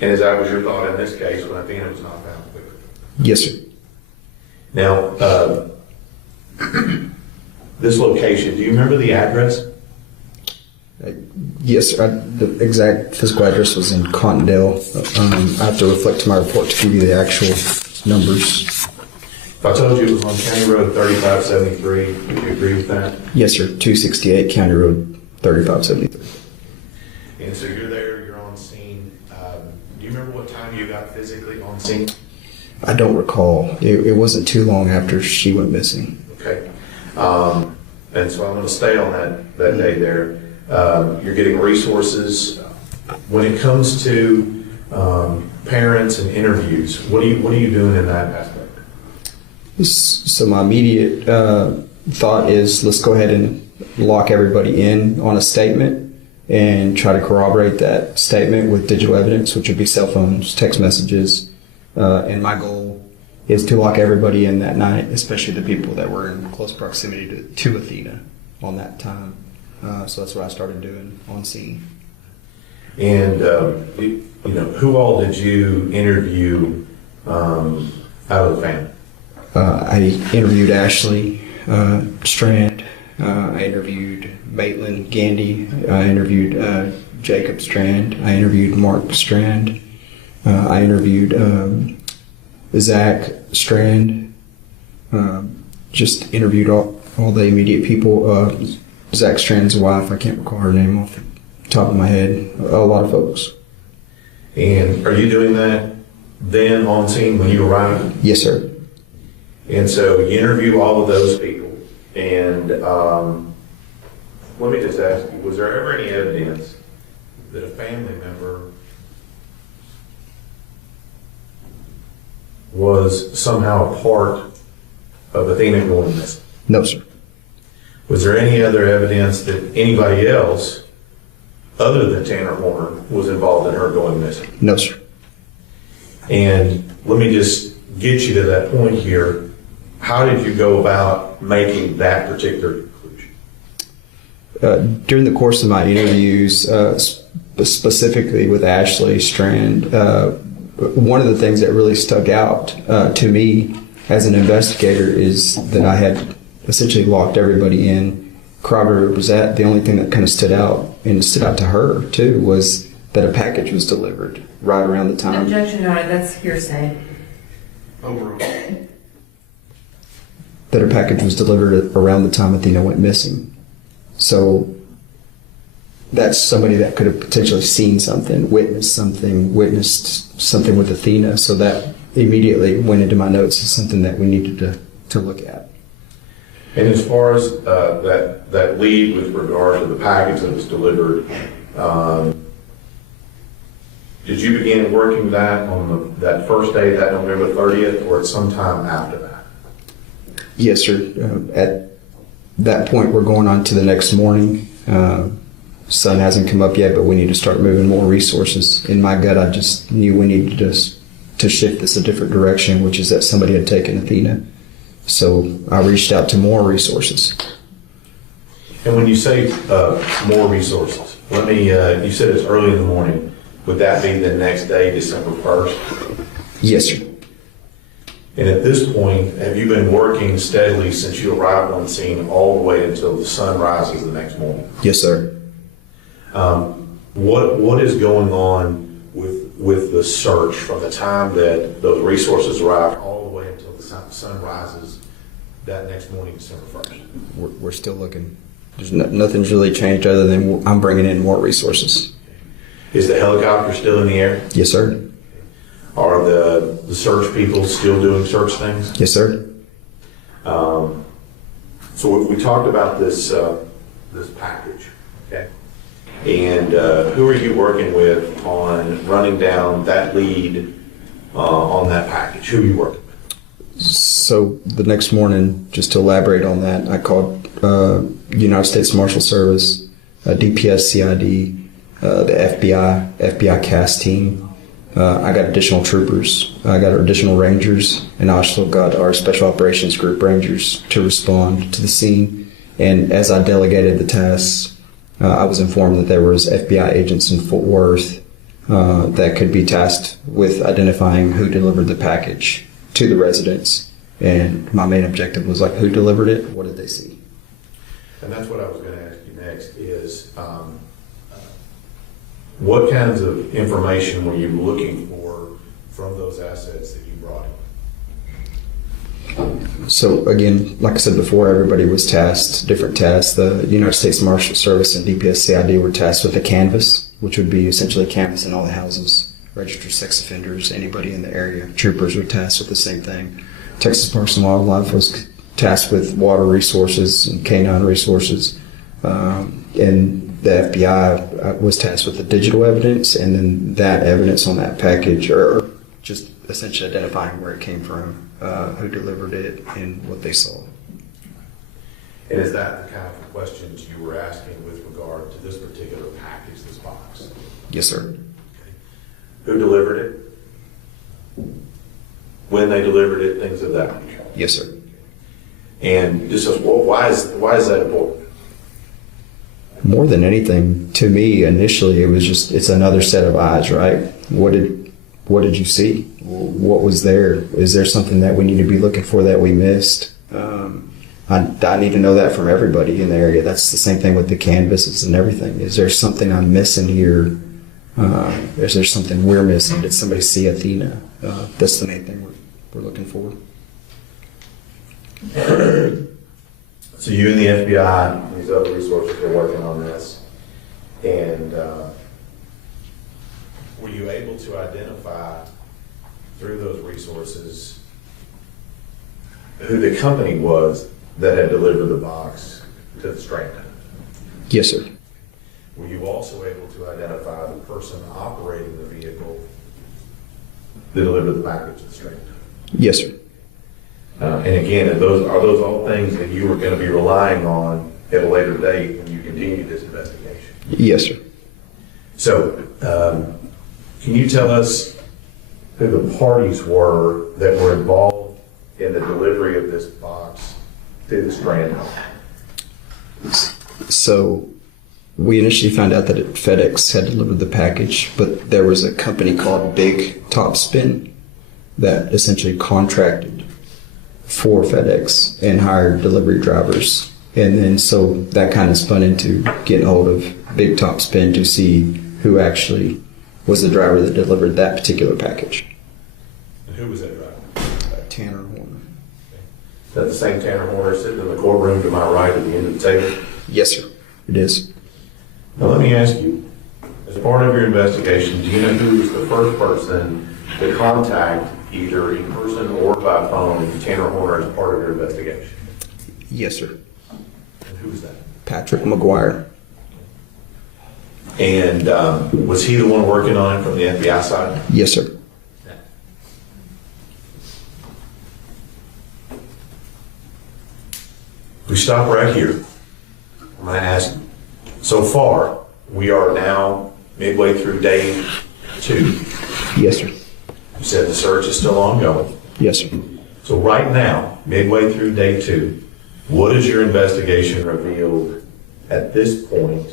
as that was your thought in this case when Athena was not found quickly? Yes, sir. Now, this location, do you remember the address? Yes, sir. The exact physical address was in Cottondale. I have to reflect to my report to give you the actual numbers. If I told you it was on County Road 3573, would you agree with that? Yes, sir. 268 County Road 3573. And so you're there, you're on scene. Do you remember what time you got physically on scene? I don't recall. It wasn't too long after she went missing. Okay. And so I'm going to stay on that day there. You're getting resources. When it comes to parents and interviews, what are you doing in that aspect? So my immediate thought is let's go ahead and lock everybody in on a statement and try to corroborate that statement with digital evidence, which would be cell phones, text messages. And my goal is to lock everybody in that night, especially the people that were in close proximity to Athena on that time. So that's what I started doing on scene. And who all did you interview out of the family? I interviewed Ashley Strand. I interviewed Maitland Gandy. I interviewed Jacob Strand. I interviewed Mark Strand. I interviewed Zach Strand. Just interviewed all the immediate people. Zach Strand's wife, I can't recall her name off the top of my head. A lot of folks. And are you doing that then on scene when you arrive? Yes, sir. And so you interview all of those people. And let me just ask you, was there ever any evidence that a family member was somehow a part of Athena going missing? No, sir. Was there any other evidence that anybody else other than Tanner Horner was involved in her going missing? No, sir. And let me just get you to that point here. How did you go about making that particular conclusion? During the course of my interviews, specifically with Ashley Strand, one of the things that really stuck out to me as an investigator is that I had essentially locked everybody in, corroborated was that. The only thing that kind of stood out, and stood out to her too, was that a package was delivered right around the time. Objection, Your Honor, that's hearsay. Overruled. That her package was delivered around the time Athena went missing. So that's somebody that could have potentially seen something, witnessed something with Athena. So that immediately went into my notes as something that we needed to look at. And as far as that lead with regard to the package that was delivered, did you begin working that on that first day, that November 30th, or at some time after that? Yes, sir. At that point, we're going on to the next morning. Sun hasn't come up yet, but we need to start moving more resources. In my gut, I just knew we needed to shift this a different direction, which is that somebody had taken Athena. So I reached out to more resources. And when you say more resources, let me, you said it's early in the morning. Would that be the next day, December 1st? Yes, sir. And at this point, have you been working steadily since you arrived on scene all the way until the sun rises the next morning? Yes, sir. What is going on with the search from the time that those resources arrived all the way until the sun rises that next morning, December 1st? We're still looking. There's nothing's really changed other than I'm bringing in more resources. Is the helicopter still in the air? Yes, sir. Are the search people still doing search things? Yes, sir. So we talked about this package, okay? And who are you working with on running down that lead on that package? Who are you working with? So the next morning, just to elaborate on that, I called United States Marshal Service, DPS CID, the FBI CAS team. I got additional troopers. I got additional rangers, and I also got our Special Operations Group rangers to respond to the scene. And as I delegated the tasks, I was informed that there was FBI agents in Fort Worth that could be tasked with identifying who delivered the package to the residents. And my main objective was who delivered it? What did they see? And that's what I was going to ask you next is, what kinds of information were you looking for from those assets that you brought in? So again, like I said before, everybody was tasked, different tasks. The United States Marshal Service and DPS CID were tasked with a canvas, which would be essentially canvassing all the houses, registered sex offenders, anybody in the area. Troopers were tasked with the same thing. Texas Parks and Wildlife was tasked with water resources and canine resources. And the FBI was tasked with the digital evidence, and then that evidence on that package, or just essentially identifying where it came from, who delivered it, and what they saw. And is that the kind of questions you were asking with regard to this particular package, this box? Yes, sir. Okay. Who delivered it? When they delivered it, things of that nature? Yes, sir. And just why is that important? More than anything, to me, initially, it was just, it's another set of eyes, right? What did you see? What was there? Is there something that we need to be looking for that we missed? I need to know that from everybody in the area. That's the same thing with the canvases and everything. Is there something I'm missing here? Is there something we're missing? Did somebody see Athena? That's the main thing we're looking for. So you and the FBI and these other resources are working on this, and were you able to identify through those resources who the company was that had delivered the box to the Strand? Yes, sir. Were you also able to identify the person operating the vehicle that delivered the package to the Strand? Yes, sir. And again, are those all things that you were going to be relying on at a later date when you continue this investigation? Yes, sir. So, can you tell us who the parties were that were involved in the delivery of this box to the Strand? So, we initially found out that FedEx had delivered the package, but there was a company called Big Topspin that essentially contracted for FedEx and hired delivery drivers. And then so that kind of spun into getting hold of Big Topspin to see who actually was the driver that delivered that particular package. And who was that driver? Tanner Horner. Is that the same Tanner Horner sitting in the courtroom to my right at the end of the table? Yes, sir. It is. Now let me ask you, as part of your investigation, do you know who was the first person to contact either in person or by phone Tanner Horner as part of your investigation? Yes, sir. And who was that? Patrick McGuire. And was he the one working on it from the FBI side? Yes, sir. We stop right here. I'm going to ask, so far, we are now midway through day 2. Yes, sir. You said the search is still ongoing. Yes, sir. So right now, midway through day 2, what has your investigation revealed at this point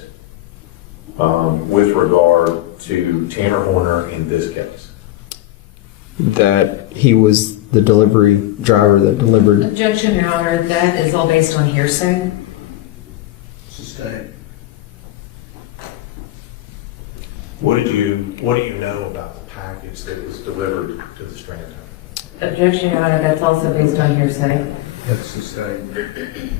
with regard to Tanner Horner in this case? That he was the delivery driver that delivered. Objection, Your Honor, that is all based on hearsay. Sustained. What do you know about the package that was delivered to the Strand? Objection, Your Honor, that's also based on hearsay. That's sustained.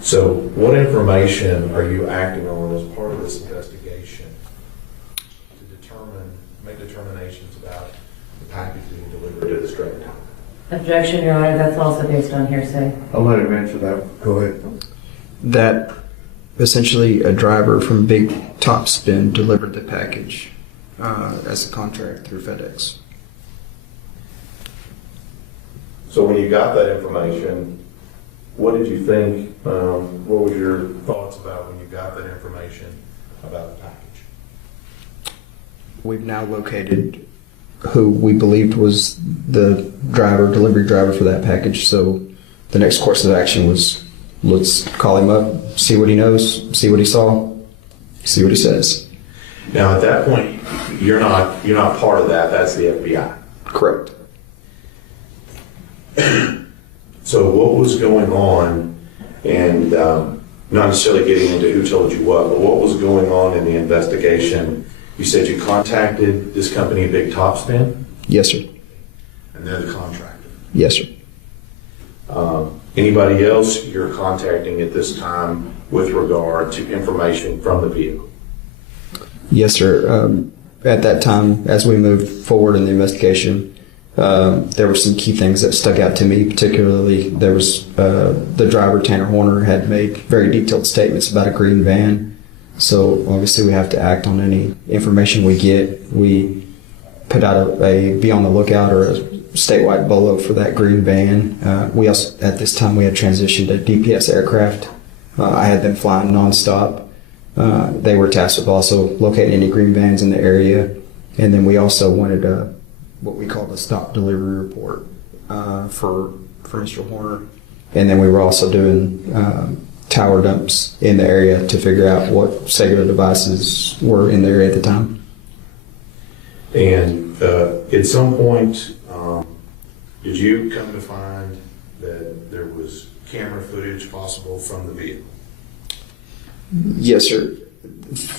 So what information are you acting on as part of this investigation to make determinations about the package being delivered to the Strand? Objection, Your Honor, that's also based on hearsay. I'll let him answer that. Go ahead. That essentially a driver from Big Topspin delivered the package as a contract through FedEx. So when you got that information, what did you think, what was your thoughts about when you got that information about the package? We've now located who we believed was the delivery driver for that package. So the next course of action was, let's call him up, see what he knows, see what he saw, see what he says. Now at that point, you're not part of that. That's the FBI. Correct. So what was going on, and not necessarily getting into who told you what, but what was going on in the investigation? You said you contacted this company, Big Topspin? Yes, sir. And they're the contractor? Yes, sir. Anybody else you're contacting at this time with regard to information from the vehicle? Yes, sir. At that time, as we moved forward in the investigation, there were some key things that stuck out to me. Particularly, there was the driver, Tanner Horner, had made very detailed statements about a green van. So obviously, we have to act on any information we get. We put out a be on the lookout or a statewide bolo for that green van. We also, at this time, we had transitioned to DPS aircraft. I had them flying nonstop. They were tasked with also locating any green vans in the area, and then we also wanted what we called a stop delivery report for Mr. Horner, and then we were also doing tower dumps in the area to figure out what cellular devices were in the area at the time. And at some point, did you come to find that there was camera footage possible from the vehicle? Yes, sir.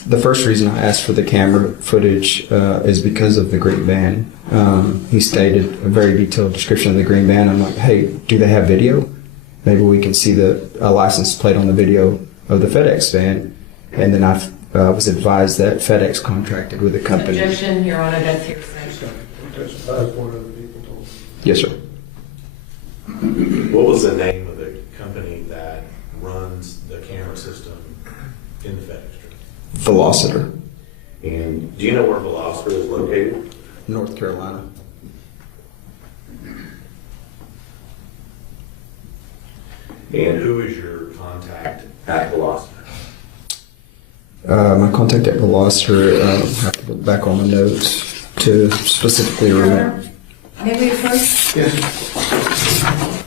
The first reason I asked for the camera footage is because of the green van. He stated a very detailed description of the green van. I'm like, hey, do they have video? Maybe we can see the license plate on the video of the FedEx van. And then I was advised that FedEx contracted with the company. Objection, Your Honor, that's hearsay. Yes, sir. What was the name of the company that runs the camera system in the FedEx truck? Velociter, And do you know where Velociter is located? North Carolina. And who is your contact at Velociter? My contact at Velociter, I have to look back on the notes to specifically remember. May we approach? Yes.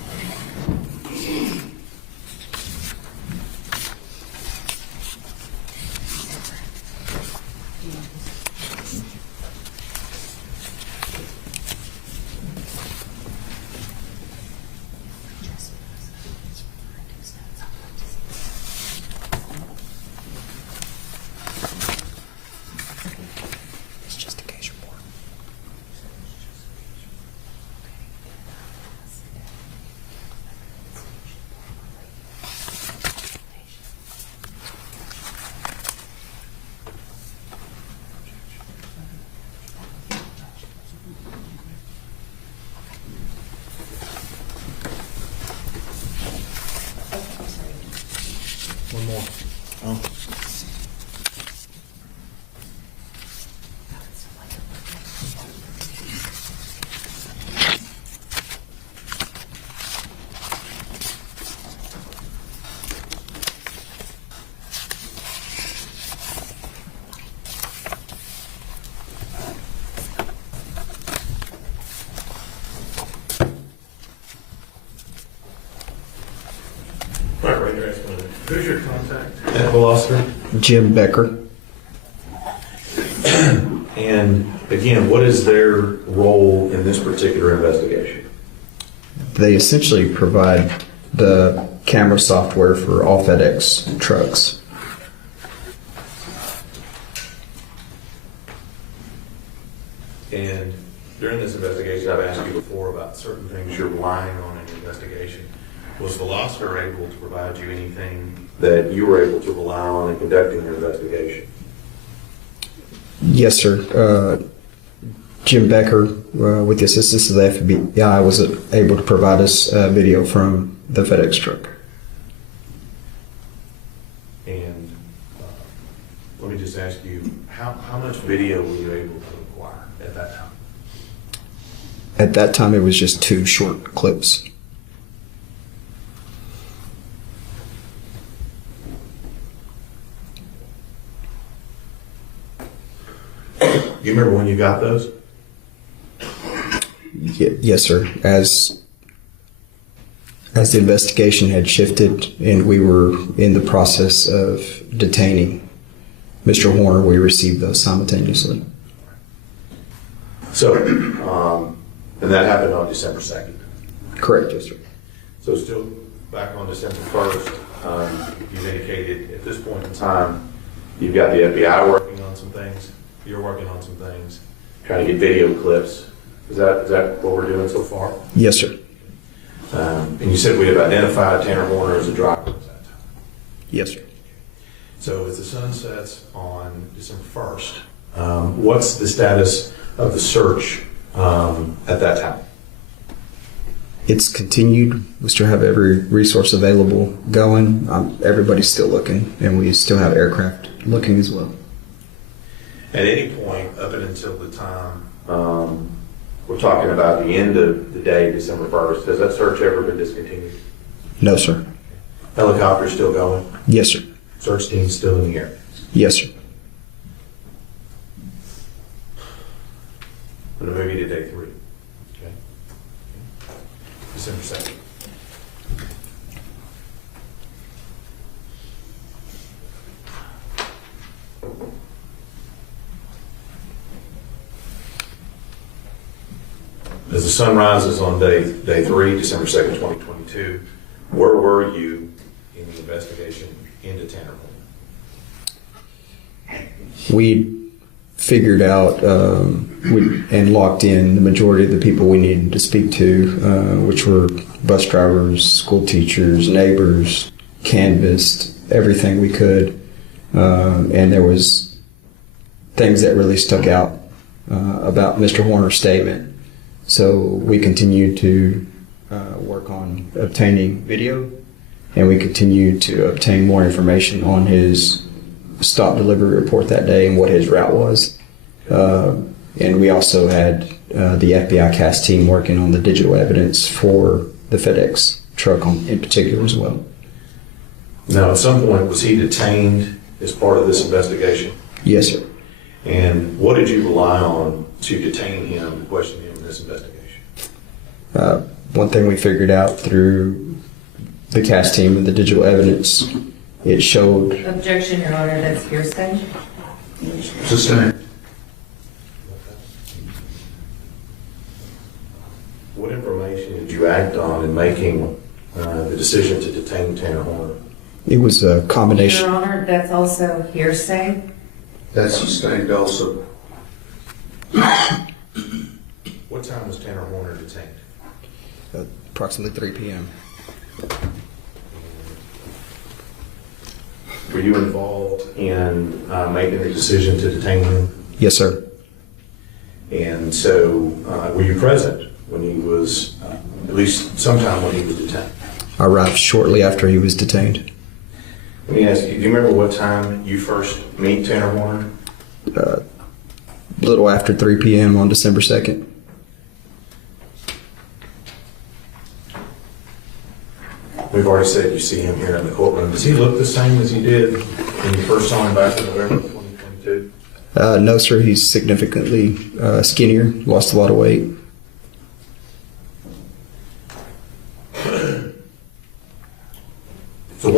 Right there. Who's your contact at Veloster? Jim Becker. And again, what is their role in this particular investigation? They essentially provide the camera software for all FedEx trucks. And during this investigation, I've asked you before about certain things you're relying on in the investigation. Was Veloster able to provide you anything that you were able to rely on in conducting your investigation? Yes, sir. Jim Becker, with the assistance of the FBI, was able to provide us video from the FedEx truck. And let me just ask you, how much video were you able to acquire at that time? At that time, it was just 2 short clips. Do you remember when you got those? Yes, sir. As the investigation had shifted and we were in the process of detaining Mr. Horner, we received those simultaneously. So, and that happened on December 2nd. Correct, yes, sir. So still back on December 1st, you've indicated at this point in time, you've got the FBI working on some things, you're working on some things, trying to get video clips. Is that what we're doing so far? Yes, sir. And you said we have identified Tanner Horner as a driver at that time. Yes, sir. So as the sun sets on December 1st, what's the status of the search at that time? It's continued. We still have every resource available going. Everybody's still looking, and we still have aircraft looking as well. At any point up until the time we're talking about the end of the day, December 1st, has that search ever been discontinued? No, sir. Helicopter still going? Yes, sir. Search team still in the air? Yes, sir. And the movie to day 3. Okay. December 2nd. As the sun rises on day 3, December 2nd, 2022, where were you in the investigation into Tanner Horner? We figured out and locked in the majority of the people we needed to speak to, which were bus drivers, school teachers, neighbors, canvassed everything we could, and there was things that really stuck out about Mr. Horner's statement. So we continued to work on obtaining video, and we continued to obtain more information on his stop delivery report that day and what his route was. And we also had the FBI CAS team working on the digital evidence for the FedEx truck in particular as well. Now, at some point, was he detained as part of this investigation? Yes, sir. And what did you rely on to detain him, to question him in this investigation? One thing we figured out through the CAS team and the digital evidence, it showed... Objection, Your Honor, that's hearsay. Sustained. What information did you act on in making the decision to detain Tanner Horner? It was a combination... Your Honor, that's also hearsay. That's sustained also. What time was Tanner Horner detained? Approximately 3 p.m. Were you involved in making the decision to detain him? Yes, sir. And so, were you present when he was, at least sometime when he was detained? I arrived shortly after he was detained. Let me ask you, do you remember what time you first meet Tanner Horner? A little after 3 p.m. on December 2nd. We've already said you see him here in the courtroom. Does he look the same as he did when you first saw him back in November of 2022? No, sir. He's significantly skinnier, lost a lot of weight.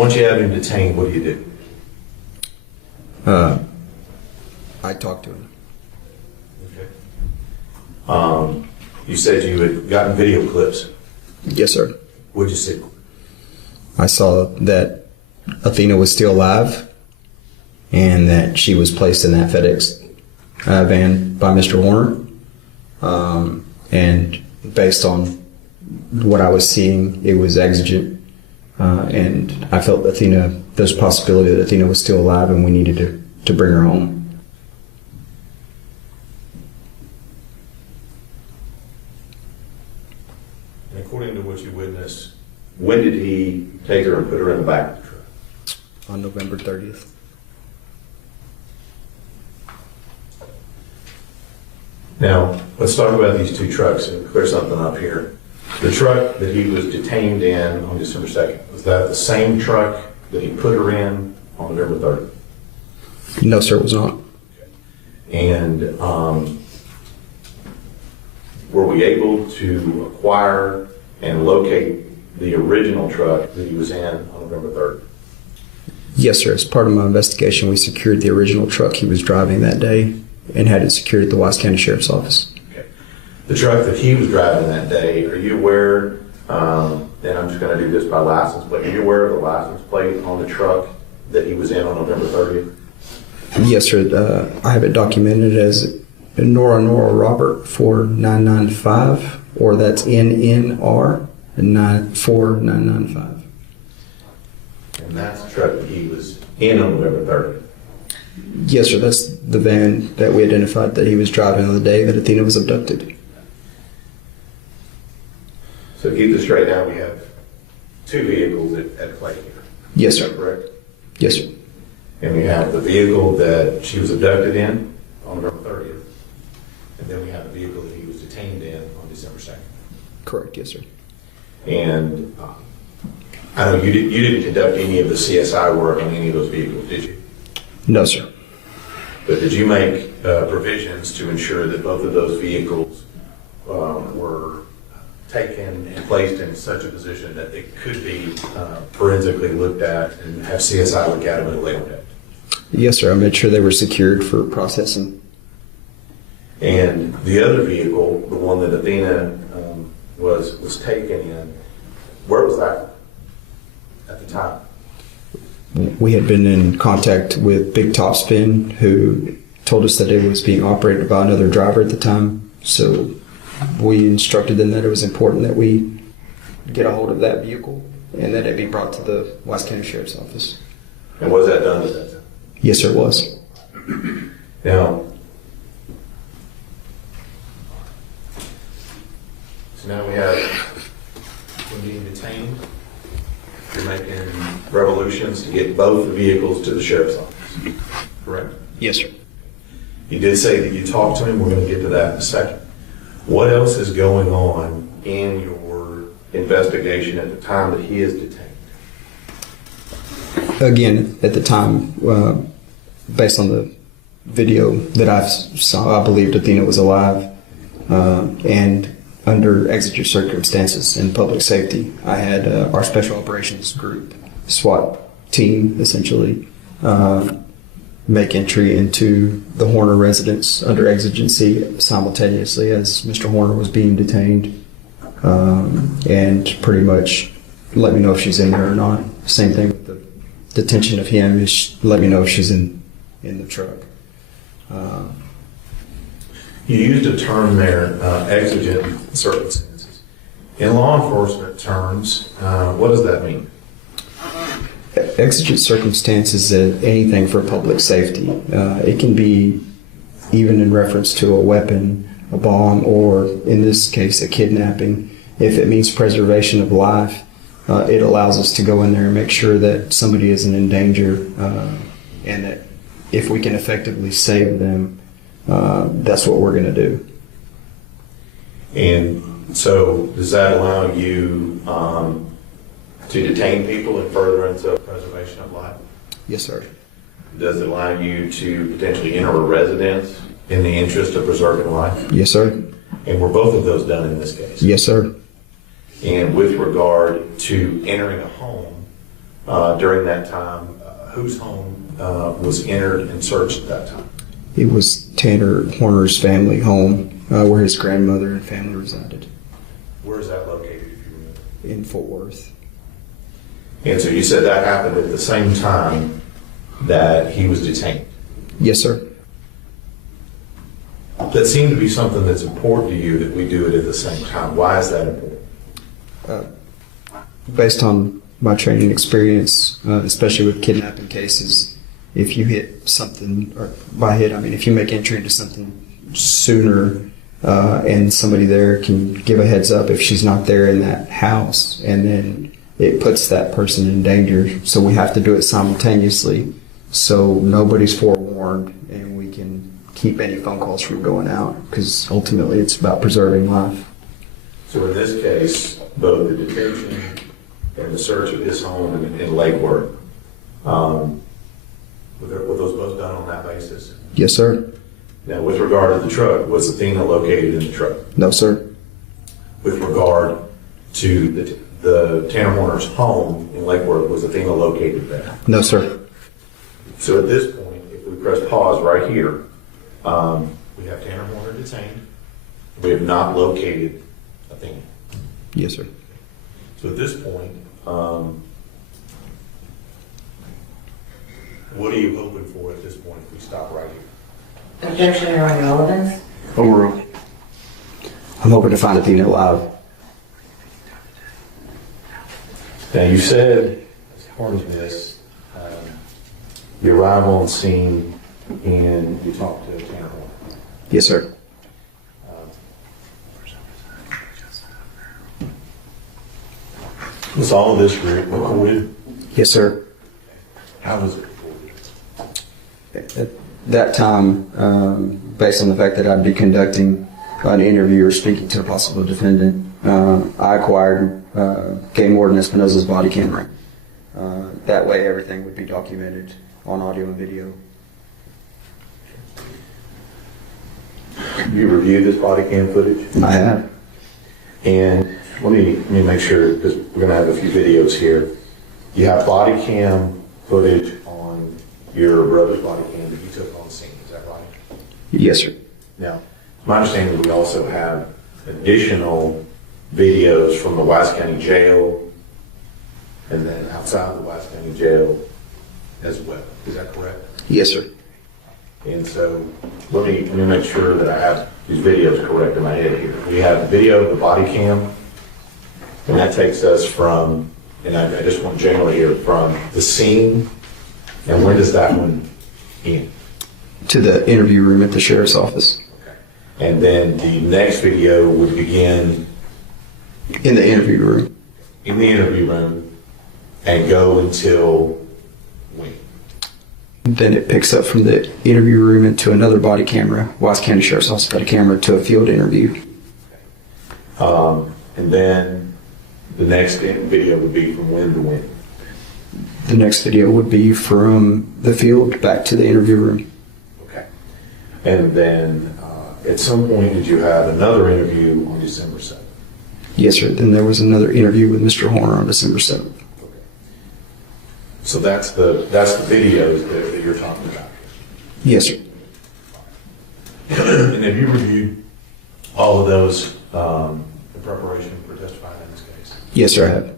once you have him detained, what do you do? I talked to him. Okay. You said you had gotten video clips. Yes, sir. What'd you see? I saw that Athena was still alive and that she was placed in that FedEx van by Mr. Horner. And based on what I was seeing, it was exigent. And I felt there's a possibility that Athena was still alive and we needed to bring her home. And according to what you witnessed, when did he take her and put her in the back of the truck? On November 30th. Now, let's talk about these two trucks and clear something up here. The truck that he was detained in on December 2nd, was that the same truck that he put her in on November 30th? No, sir, it was not. And were we able to acquire and locate the original truck that he was in on November 3rd? Yes, sir. As part of my investigation, we secured the original truck he was driving that day and had it secured at the Wise County Sheriff's Office. Okay. The truck that he was driving that day, are you aware, and I'm just going to do this by license plate, are you aware of the license plate on the truck that he was in on November 30th? Yes, sir. I have it documented as Nora Robert 4995, or that's NNR 4995. And that's the truck that he was in on November 30th? Yes, sir. That's the van that we identified that he was driving on the day that Athena was abducted. So keep this straight now, we have two vehicles at play here. Yes, Is that sir. correct? Yes, sir. And we have the vehicle that she was abducted in on November 30th. And then we have the vehicle that he was detained in on December 2nd. Correct. Yes, sir. And I know you didn't conduct any of the CSI work on any of those vehicles, did you? No, sir. But did you make provisions to ensure that both of those vehicles were taken and placed in such a position that they could be forensically looked at and have CSI look at them at a later date? Yes, sir. I made sure they were secured for processing. And the other vehicle, the one that Athena was taken in, where was that at the time? We had been in contact with Big Topspin, who told us that it was being operated by another driver at the time. So we instructed them that it was important that we get a hold of that vehicle and that it be brought to the Wise County Sheriff's Office. And was that done at that time? Yes, sir, it was. Now, so now we have him being detained. You're making revolutions to get both the vehicles to the sheriff's office, correct? Yes, sir. You did say that you talked to him. We're going to get to that in a second. What else is going on in your investigation at the time that he is detained? Again, at the time, based on the video that I saw, I believed Athena was alive. And under exigent circumstances and public safety, I had our special operations group, SWAT team, essentially, make entry into the Horner residence under exigency simultaneously as Mr. Horner was being detained, and pretty much let me know if she's in there or not. Same thing with the detention of him, is let me know if she's in the truck. You used a term there, exigent circumstances. In law enforcement terms, what does that mean? Exigent circumstances is anything for public safety. It can be even in reference to a weapon, a bomb, or in this case, a kidnapping. If it means preservation of life, it allows us to go in there and make sure that somebody isn't in danger, and that if we can effectively save them, that's what we're going to do. And so does that allow you to detain people in furtherance of preservation of life? Yes, sir. Does it allow you to potentially enter a residence in the interest of preserving life? Yes, sir. And were both of those done in this case? Yes, sir. And with regard to entering a home, during that time, whose home was entered and searched at that time? It was Tanner Horner's family home where his grandmother and family resided Where is that located, if you remember? in Fort Worth. And so you said that happened at the same time that he was detained. Yes, sir. That seemed to be something that's important to you, that we do it at the same time. Why is that important? Based on my training experience, especially with kidnapping cases, if you hit something, or by hit, I mean if you make entry into something sooner and somebody there can give a heads up if she's not there in that house, and then it puts that person in danger. So we have to do it simultaneously so nobody's forewarned and we can keep any phone calls from going out, because ultimately it's about preserving life. So in this case, both the detention and the search of his home in Lake Worth, were those both done on that basis? Yes, sir. Now, with regard to the truck, was Athena located in the truck? No, sir. With regard to the Tanner Horner's home in Lake Worth, was Athena located there? No, sir. So at this point, if we press pause right here, we have Tanner Horner detained. We have not located Athena. Yes, sir. So at this point, what are you hoping for at this point if we stop right here? Objection or irrelevance? Overruled. I'm hoping to find Athena alive. Now, you said, as part of this, you arrive on scene and you talk to Tanner Horner. Yes, sir. Was all of this recorded? Yes, sir. How was it recorded? At that time, based on the fact that I'd be conducting an interview or speaking to a possible defendant, I acquired Game Warden Espinosa's body camera. That way everything would be documented on audio and video. You reviewed this body cam footage? I have. And let me make sure, because we're going to have a few videos here. You have body cam footage on your brother's body cam that you took on scene, is that right? Yes, sir. Now, my understanding is we also have additional videos from the Wise County Jail and then outside the Wise County Jail as well. Is that correct? Yes, sir. And so let me make sure that I have these videos correct in my head here. We have video of the body cam, and that takes us from, and I just want generally here, from the scene, and when does that one end? To the interview room at the sheriff's office. And then the next video would begin In the interview room. in the interview room and go until when? Then it picks up from the interview room into another body camera. Wise County Sheriff's Office got a camera to a field interview. And then the next video would be from when to when? The next video would be from the field back to the interview room. Okay. And then at some point did you have another interview on December 7th? Yes, sir. Then there was another interview with Mr. Horner on December 7th. Okay. So that's the videos that you're talking about. Yes, sir. And have you reviewed all of those in preparation for testifying in this case? Yes, sir, I have.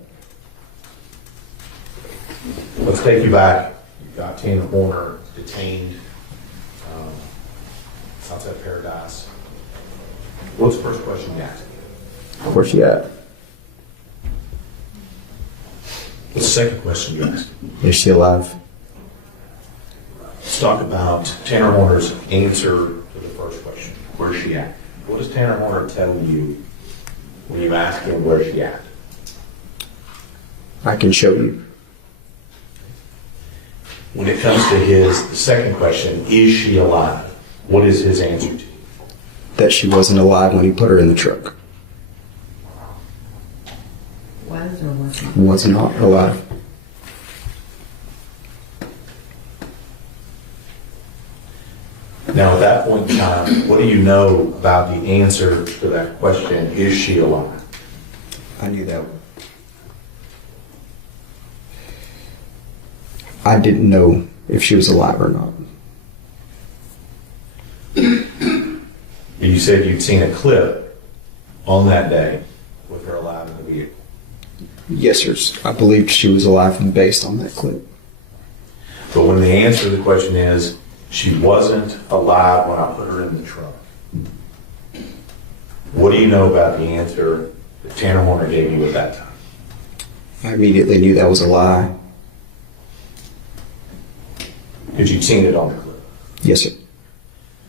Let's take you back. You've got Tanner Horner detained outside Paradise. What's the first question you asked? Where's she at? What's the second question you asked? Is she alive? Let's talk about Tanner Horner's answer to the first question. Where's she at? What does Tanner Horner tell you when you ask him where's she at? I can show you. When it comes to the second question, is she alive? What is his answer to you? That she wasn't alive when he put her in the truck. Was or wasn't? Was not alive. Now, at that point in time, what do you know about the answer to that question, is she alive? I knew that. I didn't know if she was alive or not. You said you'd seen a clip on that day with her alive in the vehicle. Yes, sir. I believed she was alive and based on that clip. But when the answer to the question is, she wasn't alive when I put her in the truck, what do you know about the answer that Tanner Horner gave you at that time? I immediately knew that was a lie. Because you'd seen it on the clip. Yes, sir.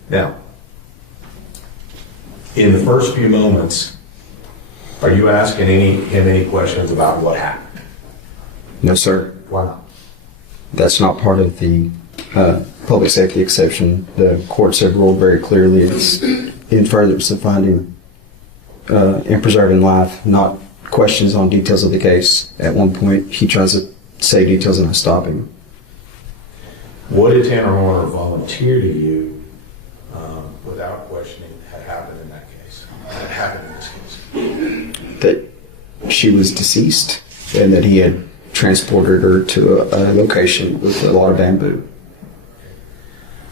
Now, in the first few moments, are you asking him any questions about what happened? No, sir. Why not? That's not part of the public safety exception. The courts have ruled very clearly it's in furtherance of finding and preserving life, not questions on details of the case. At one point, he tries to say details and I stop him. What did Tanner Horner volunteer to you without questioning had happened in that case? Had happened in this case? That she was deceased and that he had transported her to a location with a lot of bamboo.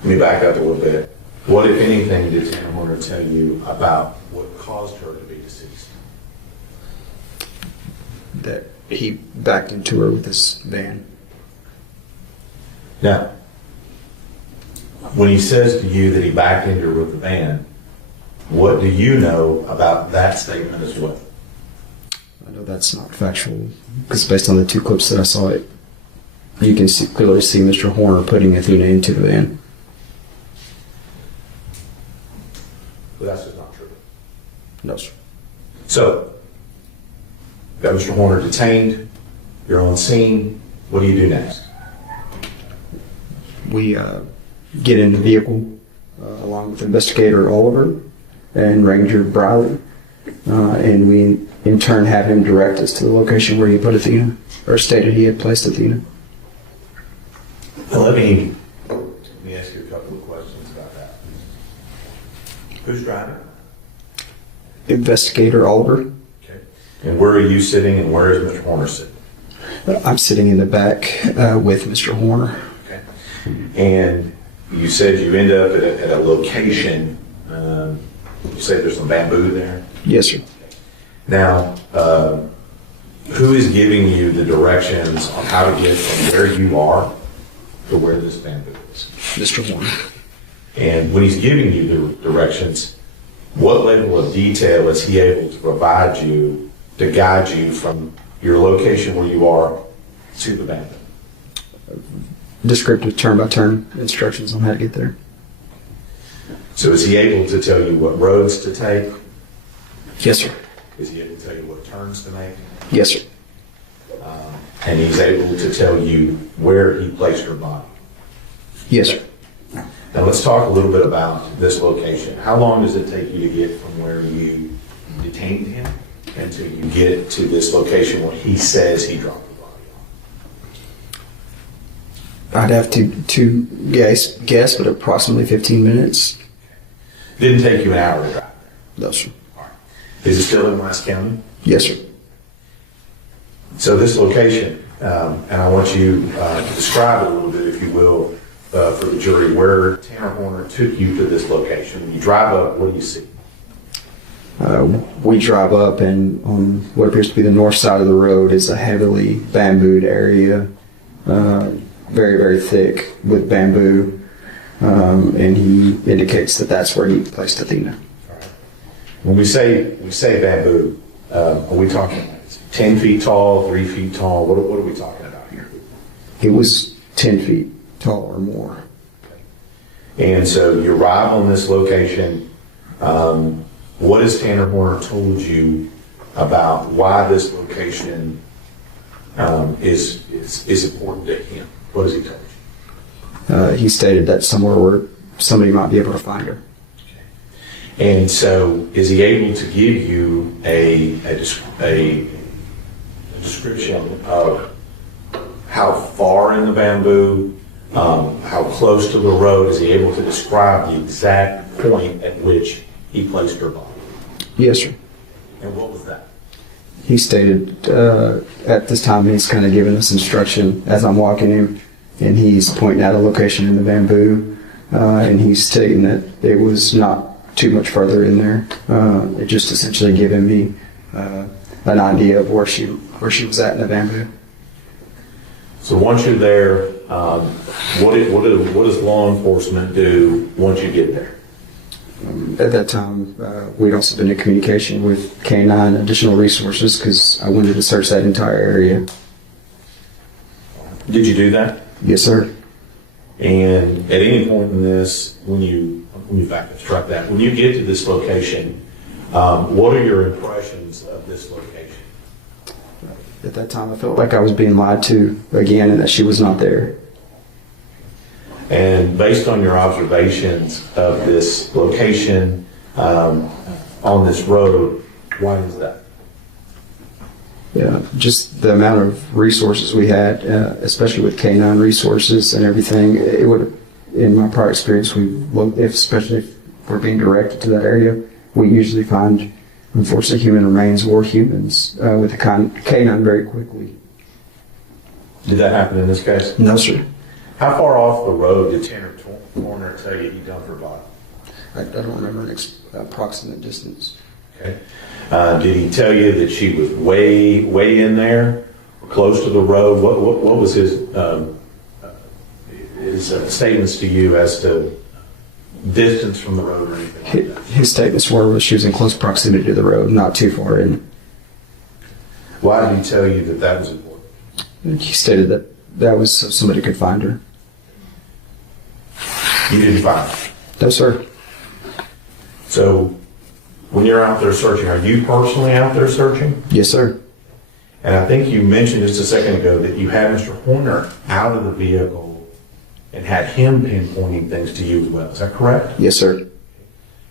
Let me back up a little bit. What, if anything, did Tanner Horner tell you about what caused her to be deceased? That he backed into her with this van. Now, when he says to you that he backed into her with the van, what do you know about that statement as well? I know that's not factual because based on the two clips that I saw, you can clearly see Mr. Horner putting Athena into the van. But that's just not true. No, sir. So, got Mr. Horner detained, you're on scene, what do you do next? We get in the vehicle along with investigator Oliver and Ranger Briley, and we in turn have him direct us to the location where he put Athena, or stated he had placed Athena. Now let me ask you a couple of questions about that. Who's driving? Investigator Oliver. Okay. And where are you sitting and where is Mr. Horner sitting? I'm sitting in the back with Mr. Horner. Okay. And you said you end up at a location, you said there's some bamboo there? Yes, sir. Now, who is giving you the directions on how to get from where you are to where this bamboo is? Mr. Horner. And when he's giving you the directions, what level of detail is he able to provide you to guide you from your location where you are to the bamboo? Descriptive turn-by-turn instructions on how to get there. So is he able to tell you what roads to take? Yes, sir. Is he able to tell you what turns to make? Yes, sir. And he's able to tell you where he placed her body? Yes, sir. Now let's talk a little bit about this location. How long does it take you to get from where you detained him until you get to this location where he says he dropped the body off? I'd have to guess, but approximately 15 minutes. Didn't take you an hour to drive there? No, sir. Is it still in West County? Yes, sir. So this location, and I want you to describe it a little bit, if you will, for the jury, where Tanner Horner took you to this location. When you drive up, what do you see? We drive up, and on what appears to be the north side of the road is a heavily bambooed area, very, very thick with bamboo, and he indicates that that's where he placed Athena. When we say bamboo, are we talking 10 feet tall, 3 feet tall? What are we talking about here? It was 10 feet tall or more. And so you arrive on this location. What has Tanner Horner told you about why this location is important to him? What has he told you? He stated that somewhere where somebody might be able to find her. And so, is he able to give you a description of how far in the bamboo, how close to the road? Is he able to describe the exact point at which he placed her body? Yes, sir. And what was that? He stated at this time he's kind of giving us instruction as I'm walking him and he's pointing out a location in the bamboo, and he's stating that it was not too much further in there. It just essentially giving me an idea of where she was at in the bamboo. So once you're there, what does law enforcement do once you get there? At that time, we'd also been in communication with K-9 additional resources because I wanted to search that entire area. Did you do that? Yes, sir. And at any point in this, when you get to this location, what are your impressions of this location? At that time, I felt like I was being lied to again and that she was not there. And based on your observations of this location on this road, why is that? Yeah, just the amount of resources we had, especially with K-9 resources and everything. It would, in my prior experience, especially if we're being directed to that area, we usually find, unfortunately, human remains or humans with the K-9 very quickly. Did that happen in this case? No, sir. How far off the road did Tarrant County tell you he dumped her body? I don't remember an approximate distance. Okay. Did he tell you that she was way in there, or close to the road? What was his statements to you as to distance from the road or anything like that? His statements were she was in close proximity to the road, not too far in. Why did he tell you that that was important? He stated that was so somebody could find her. You didn't find her? No, sir. So, when you're out there searching, are you personally out there searching? Yes, sir. And I think you mentioned just a second ago that you had Mr. Horner out of the vehicle and had him pinpointing things to you as well. Is that correct? Yes, sir.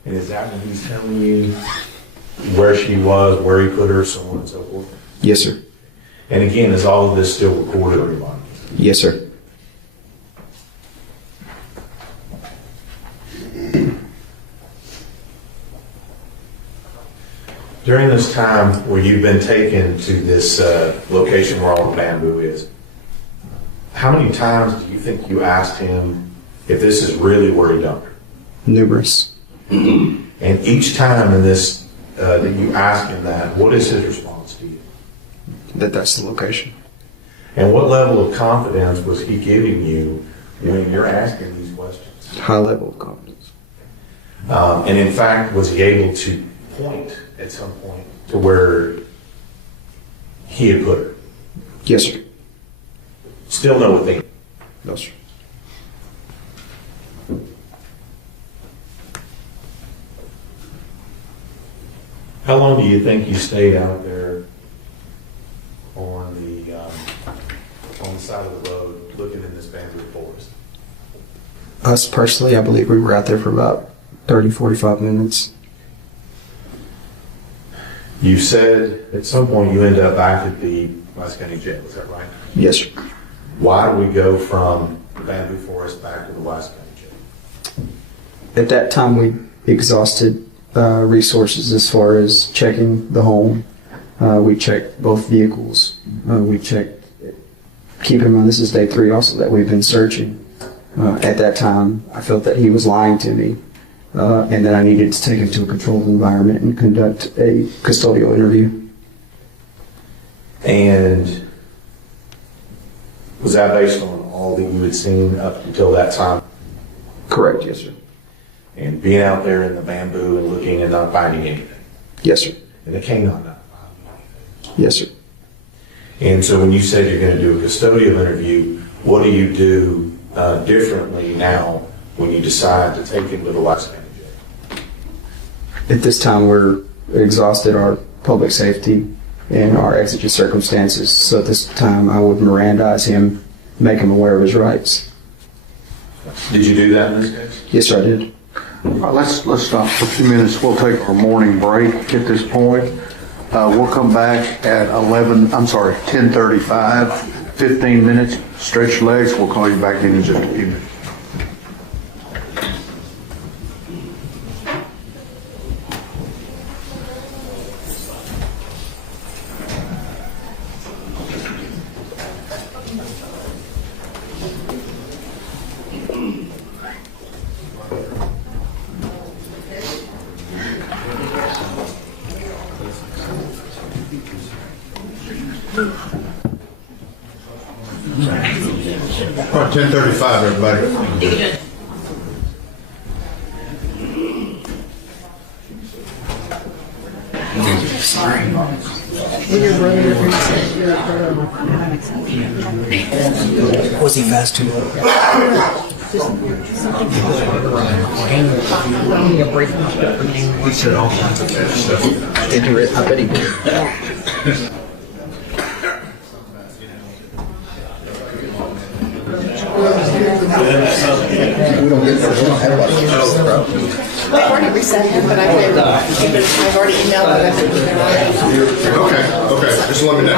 And is that when he's telling you where she was, where he put her, so on and so forth? Yes, sir. And again, is all of this still recorded on your body? Yes, sir. During this time where you've been taken to this location where all the bamboo is, how many times do you think you asked him if this is really where he dumped her? Numerous. And each time in this that you ask him that, what is his response to you? That's the location. And what level of confidence was he giving you when you're asking these questions? High level of confidence. And in fact, was he able to point at some point to where he had put her? Yes, sir. Still no Athena? No, sir. How long do you think you stayed out there on the side of the road looking in this bamboo forest? Us personally, I believe we were out there for about 30, 45 minutes. You said at some point you ended up back at the West County Jail, is that right? Yes, sir. Why do we go from the bamboo forest back to the West County Jail? At that time, we exhausted resources as far as checking the home. We checked both vehicles. We checked, keep in mind this is day 3 also that we've been searching. At that time, I felt that he was lying to me and that I needed to take him to a controlled environment and conduct a custodial interview. And was that based on all that you had seen up until that time? Correct, yes, sir. And being out there in the bamboo and looking and not finding anything? Yes, sir. And the canine not finding anything? Yes, sir. And so when you said you're going to do a custodial interview, what do you do differently now when you decide to take him to the West County Jail? At this time, we're exhausted our public safety and our exigent circumstances. So at this time, I would Mirandize him, make him aware of his rights. Did you do that in this case? Yes, sir, I did. All right, let's stop for a few minutes. We'll take our morning break at this point. We'll come back at 10:35, 15 minutes. Stretch your legs. We'll call you back in just a few minutes. All right, 10:35, everybody. Was he fast too? He said all kinds of bad stuff. Did you? I bet he did. We don't have a lot of cases, bro. I've already resent him, but I've already emailed him. Okay, just let me know.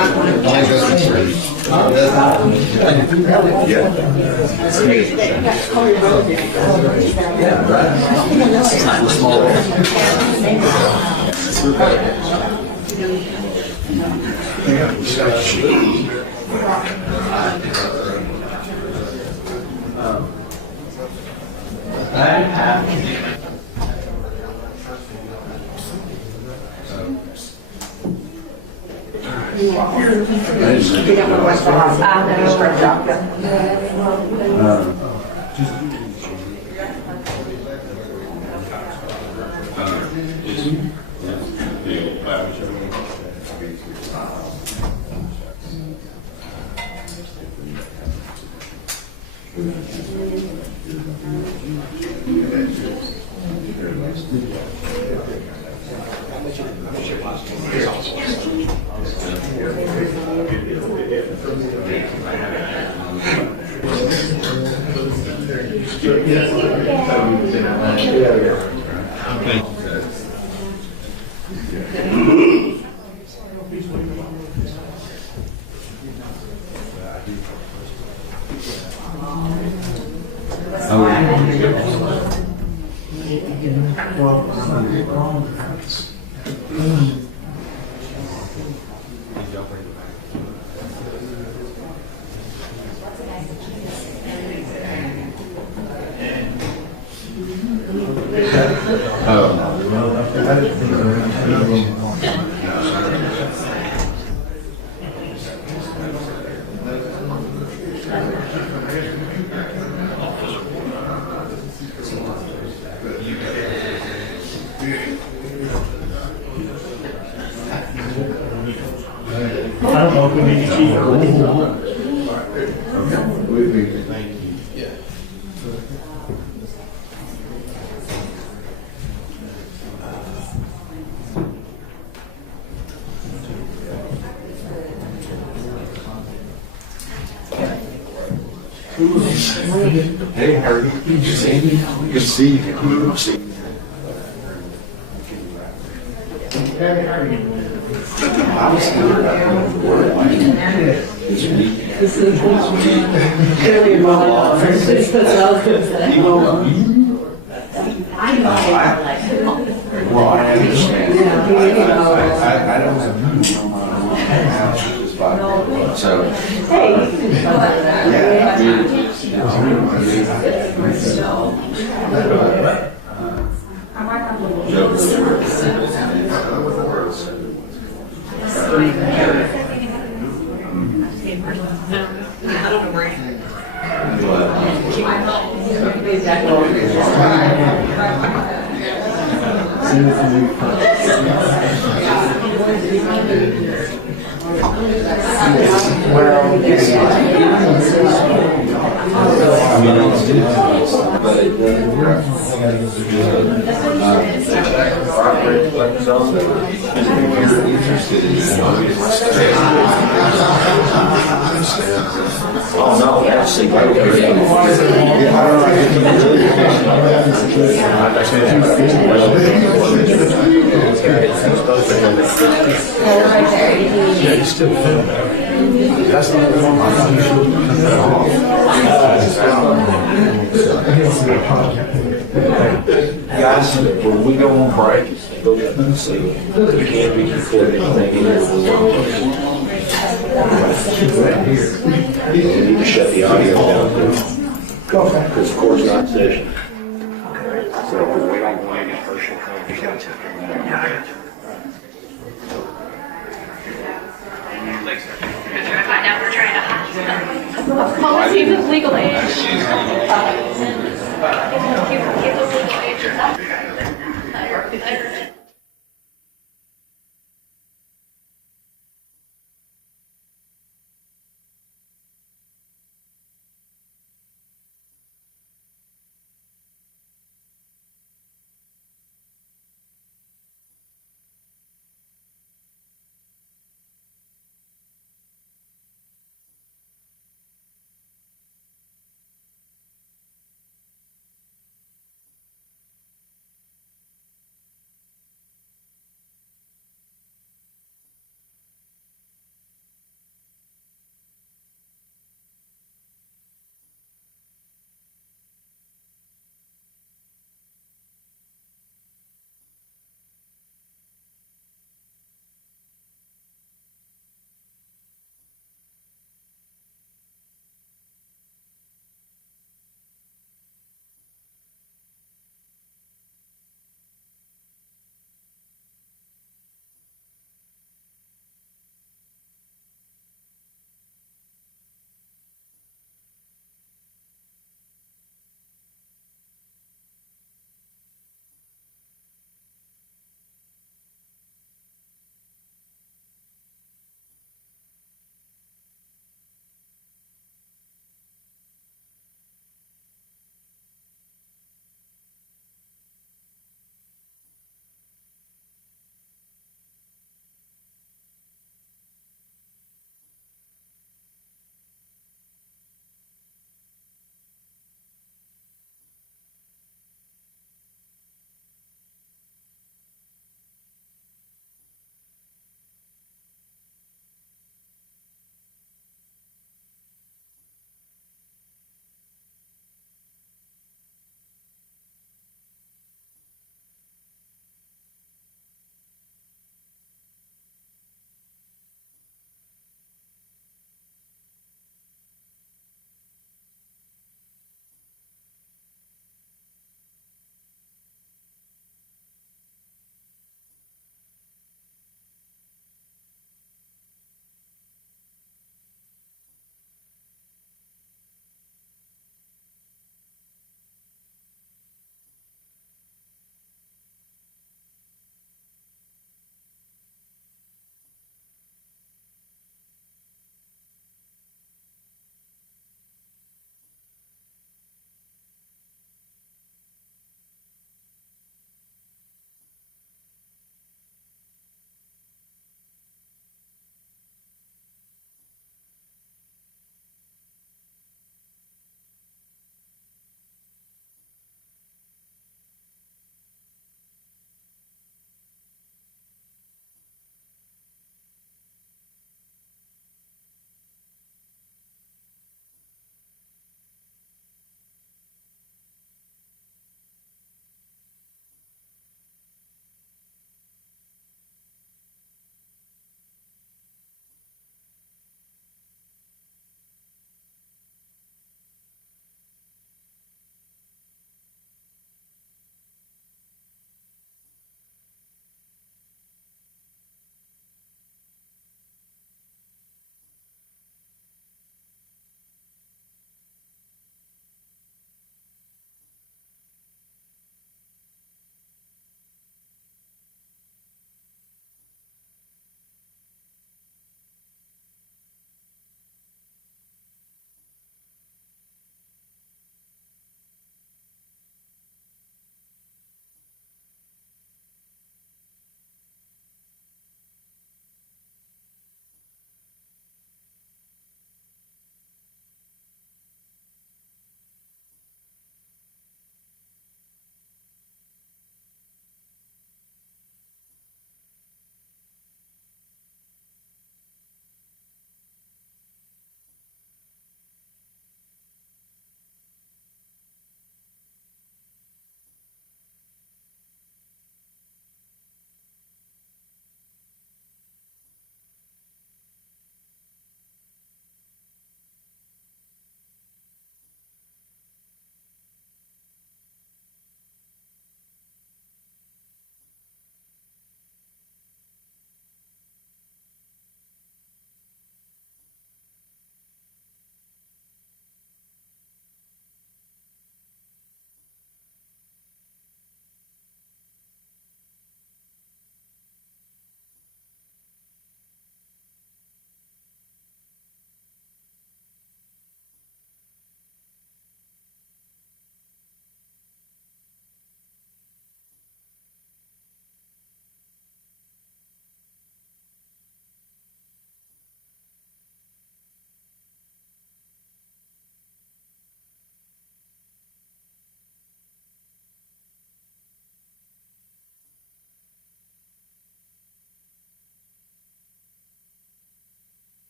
I don't know if we need to cheat. Hey, how are you? Good to see you. Good to see you. This is clearly a law. That's what I was going to say. I know. Well, I understand. I don't have so. Hey. I don't know where Oh no, that's see, That's the one guys, when we go on break, go get them to sleep. You can't be recording anything here. You need to shut the audio down. Because the court's not in session. So, because we don't want any personal conversation. Find out we're trying to hide. Policies of legal age. Legal age.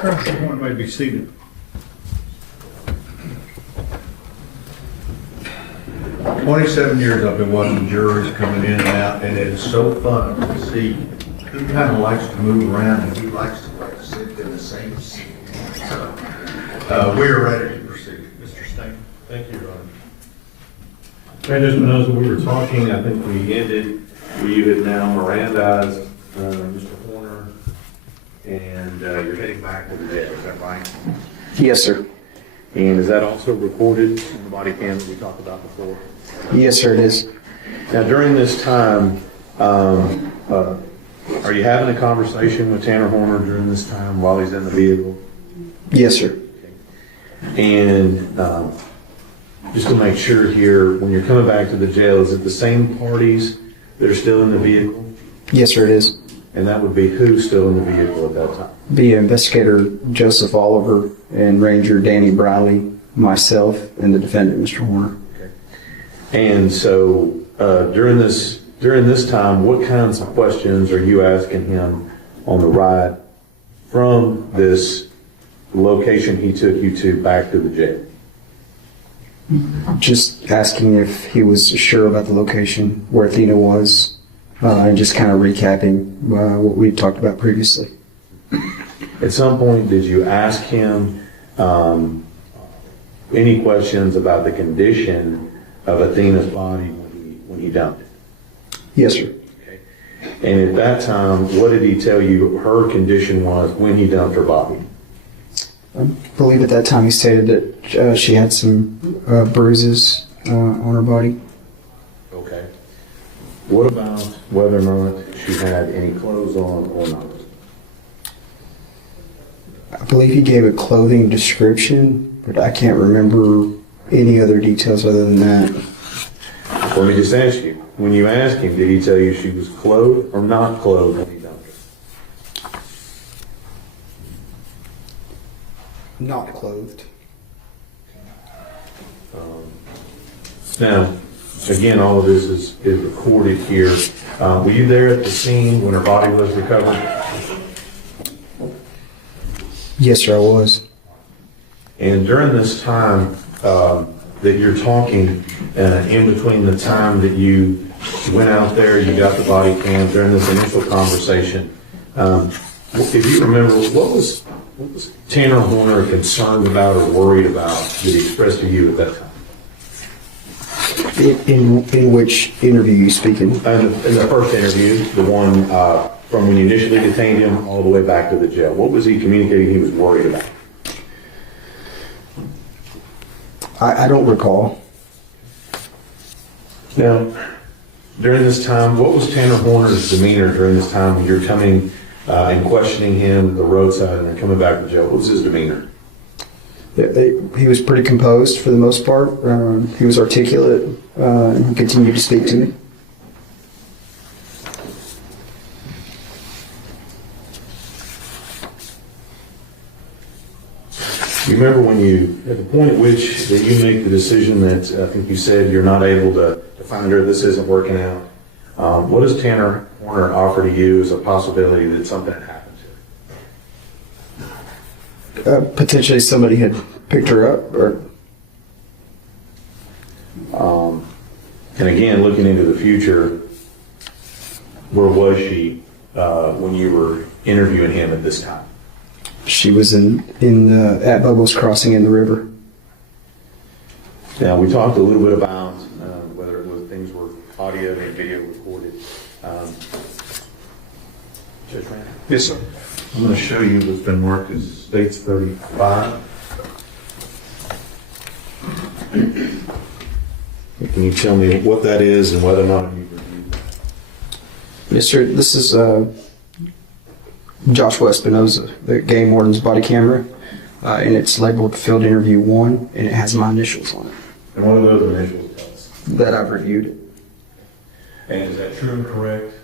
Counsel Horner may be seated. 27 years I've been watching juries coming in and out, and it is so fun to see who kind of likes to move around and who likes to sit in the same seat. So, we are ready to proceed. Mr. Stain. Thank you, Ron. Judge Espinoza, we were talking, I think we ended where you had now Mirandized Mr. Horner, and you're heading back to the jail, is that right? Yes, sir. And is that also recorded in the body cam that we talked about before? Yes, sir, it is. Now, during this time, are you having a conversation with Tanner Horner during this time while he's in the vehicle? Yes, sir. And just to make sure here, when you're coming back to the jail, is it the same parties that are still in the vehicle? Yes, sir, it is. And that would be who still in the vehicle at that time? Be Investigator Joseph Oliver and Ranger Danny Briley, myself, and the defendant, Mr. Horner. Okay. And so during this time, what kinds of questions are you asking him on the ride from this location he took you to back to the jail? Just asking if he was sure about the location where Athena was, and just kind of recapping what we talked about previously. At some point, did you ask him any questions about the condition of Athena's body when he dumped it? Yes, sir. Okay. And at that time, what did he tell you her condition was when he dumped her body? I believe at that time he stated that she had some bruises on her body. Okay. What about whether or not she had any clothes on or not? I believe he gave a clothing description, but I can't remember any other details other than that. Let me just ask you, when you asked him, did he tell you she was clothed or not clothed when he dumped her? Not clothed. Now, again, all of this is recorded here. Were you there at the scene when her body was recovered? Yes, sir, I was. And during this time that you're talking, in between the time that you went out there, you got the body cam, during this initial conversation, if you remember, what was Tanner Horner concerned about or worried about that he expressed to you at that time? In which interview you speaking? In the first interview, the one from when you initially detained him all the way back to the jail. What was he communicating he was worried about? I don't recall. Now, during this time, what was Tanner Horner's demeanor during this time when you're coming and questioning him at the roadside and then coming back to jail? What was his demeanor? He was pretty composed for the most part. He was articulate and he continued to speak to me. You remember when you, at the point at which that you make the decision that I think you said you're not able to find her, this isn't working out, what does Tanner Horner offer to you as a possibility that something had happened to her? Potentially somebody had picked her up, or and again, looking into the future, where was she when you were interviewing him at this time? she was at Bubbles Crossing in the river. Now, we talked a little bit about whether it was things were audio and video recorded. Judge Rand? Yes, sir. I'm going to show you what's been marked as States 35. If Can you tell me what that is and whether or not you've reviewed that? Yes, sir. This is Joshua Espinoza, the game warden's body camera, and it's labeled Field Interview 1, and it has my initials on it. And what are those initials tell us? That I've reviewed it. And is that true and correct?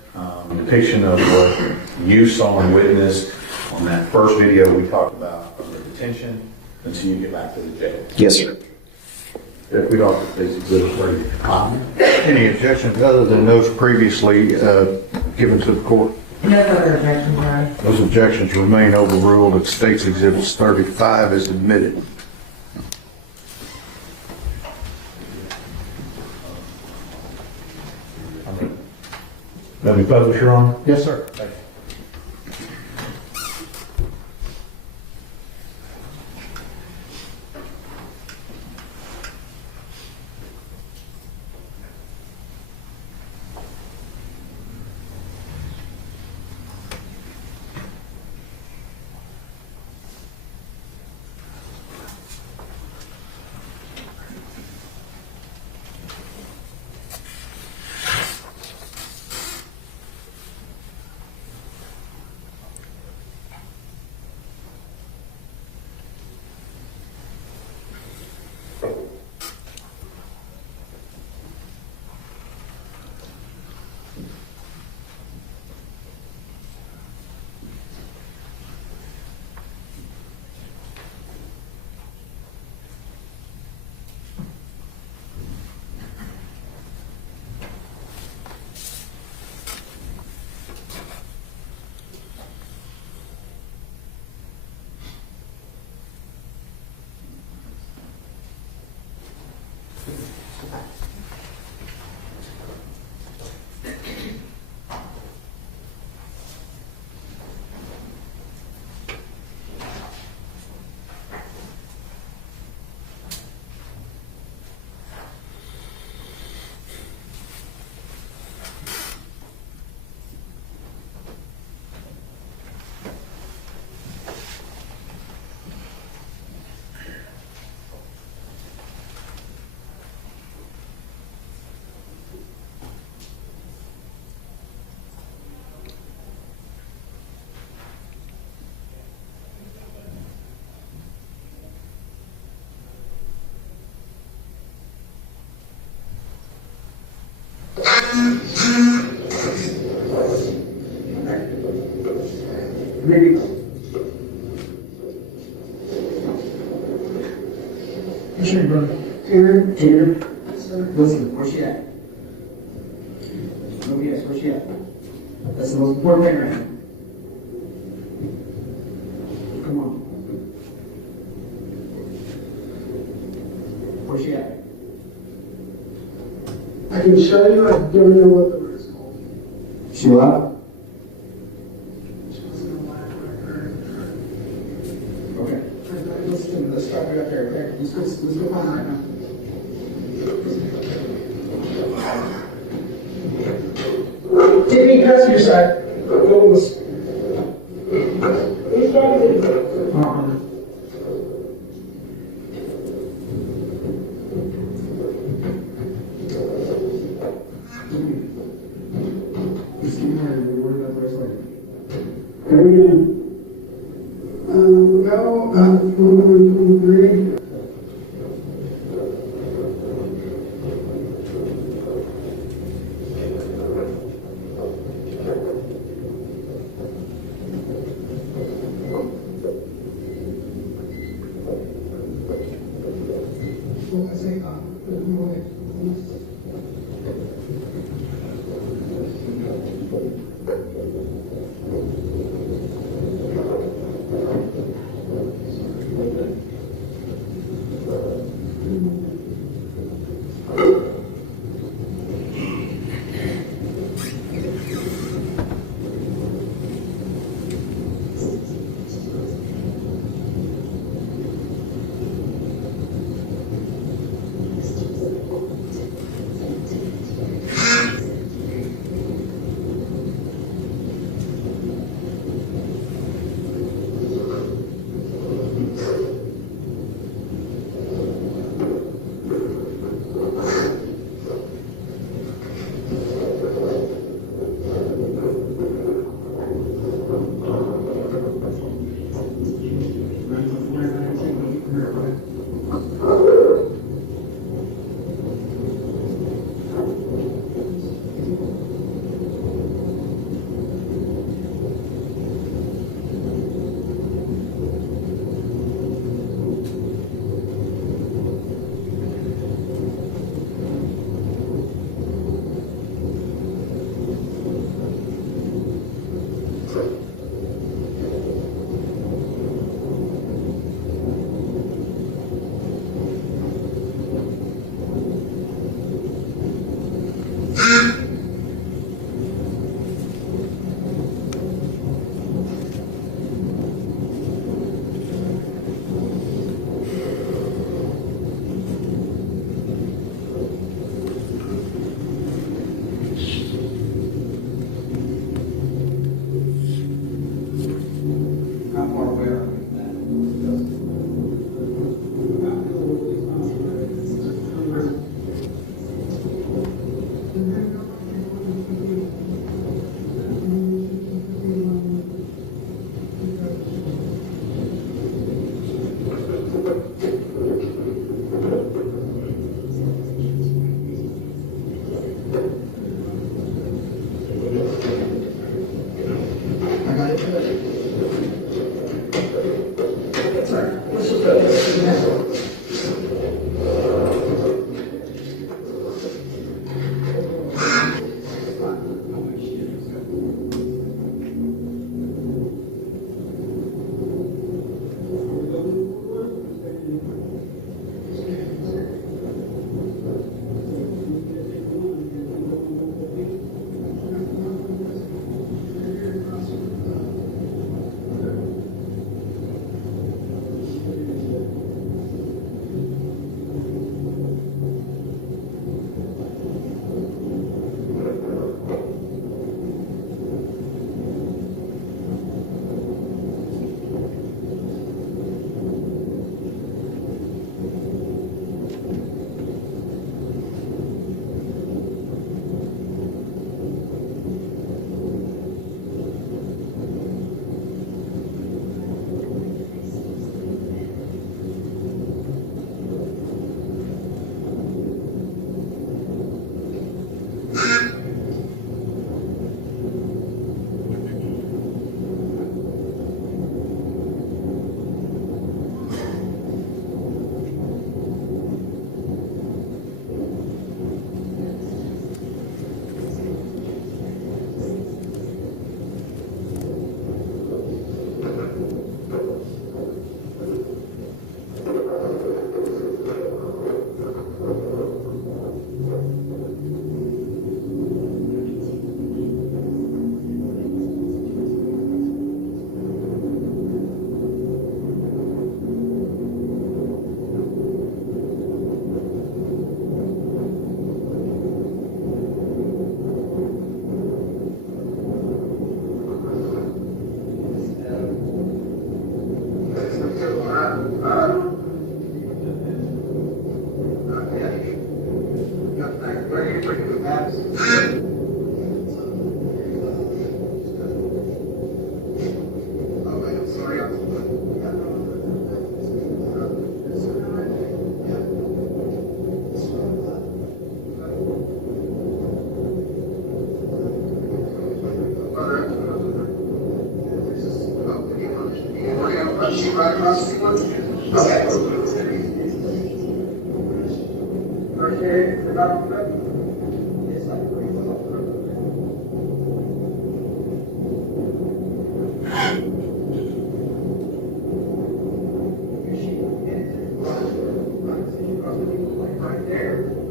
Depiction of what you saw and witnessed on that first video we talked about from the detention until you get back to the jail? Yes, sir. If we don't, please exhibit 30. Any objections other than those previously given to the court? No further objections, Your Honor. Those objections remain overruled. It states Exhibits 35 is admitted. Let me publish, Your Honor? Yes, sir. Maybe. Sure, brother. Here. Listen, where's she at? No BS, where's she at? That's the most important thing right now. Come on. Where's she at? I can show you, I don't know what the word is called. She what? Okay. Listen, let's try right up there, okay? Let's go find her right now. Take me passenger side. She's right across the street. Okay. Okay, the back. Right there.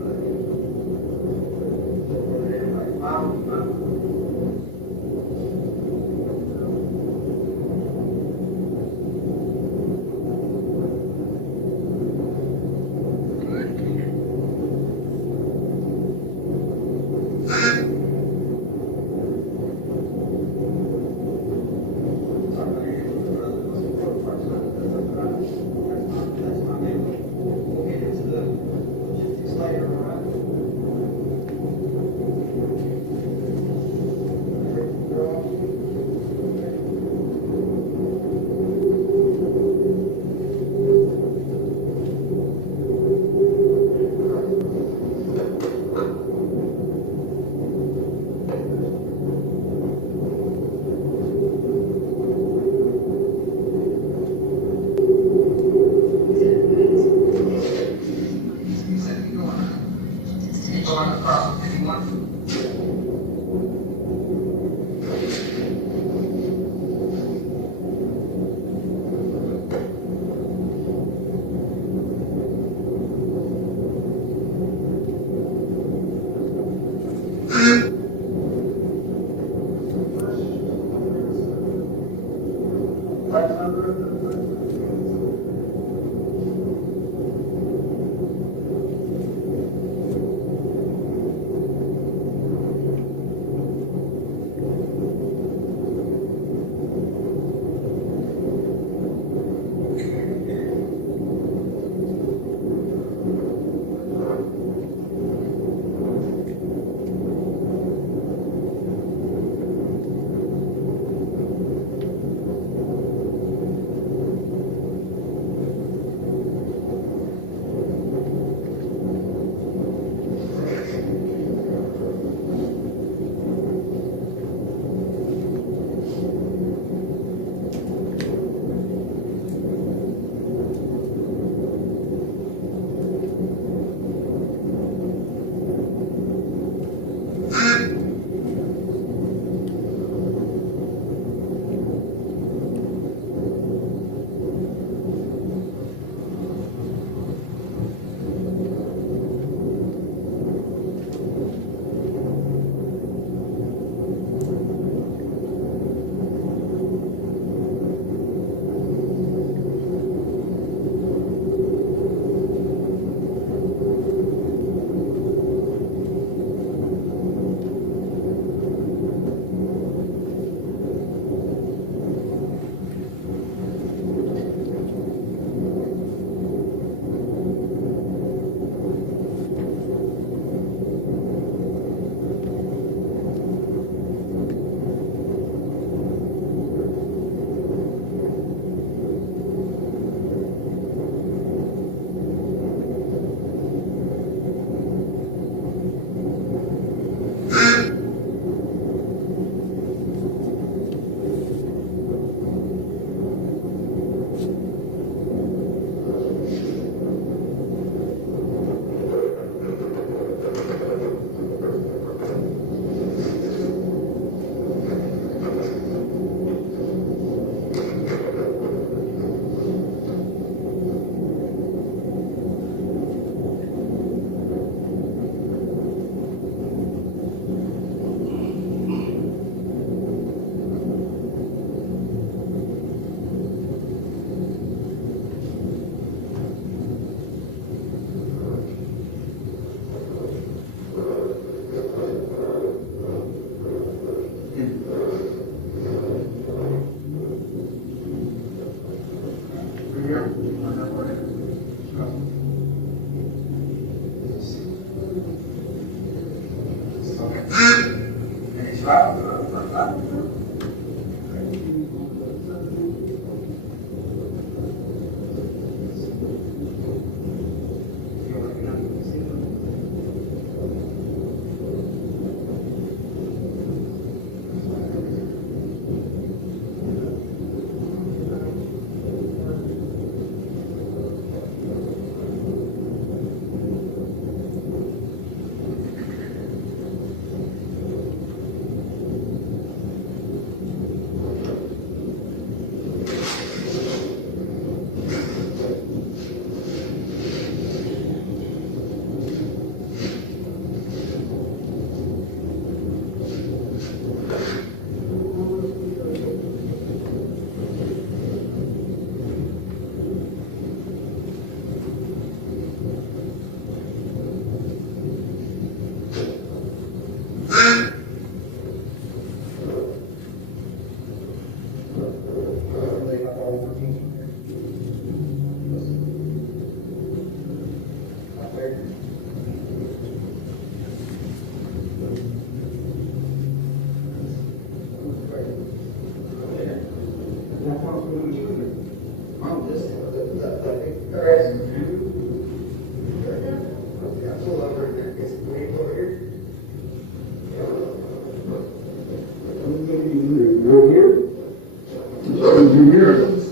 2 years.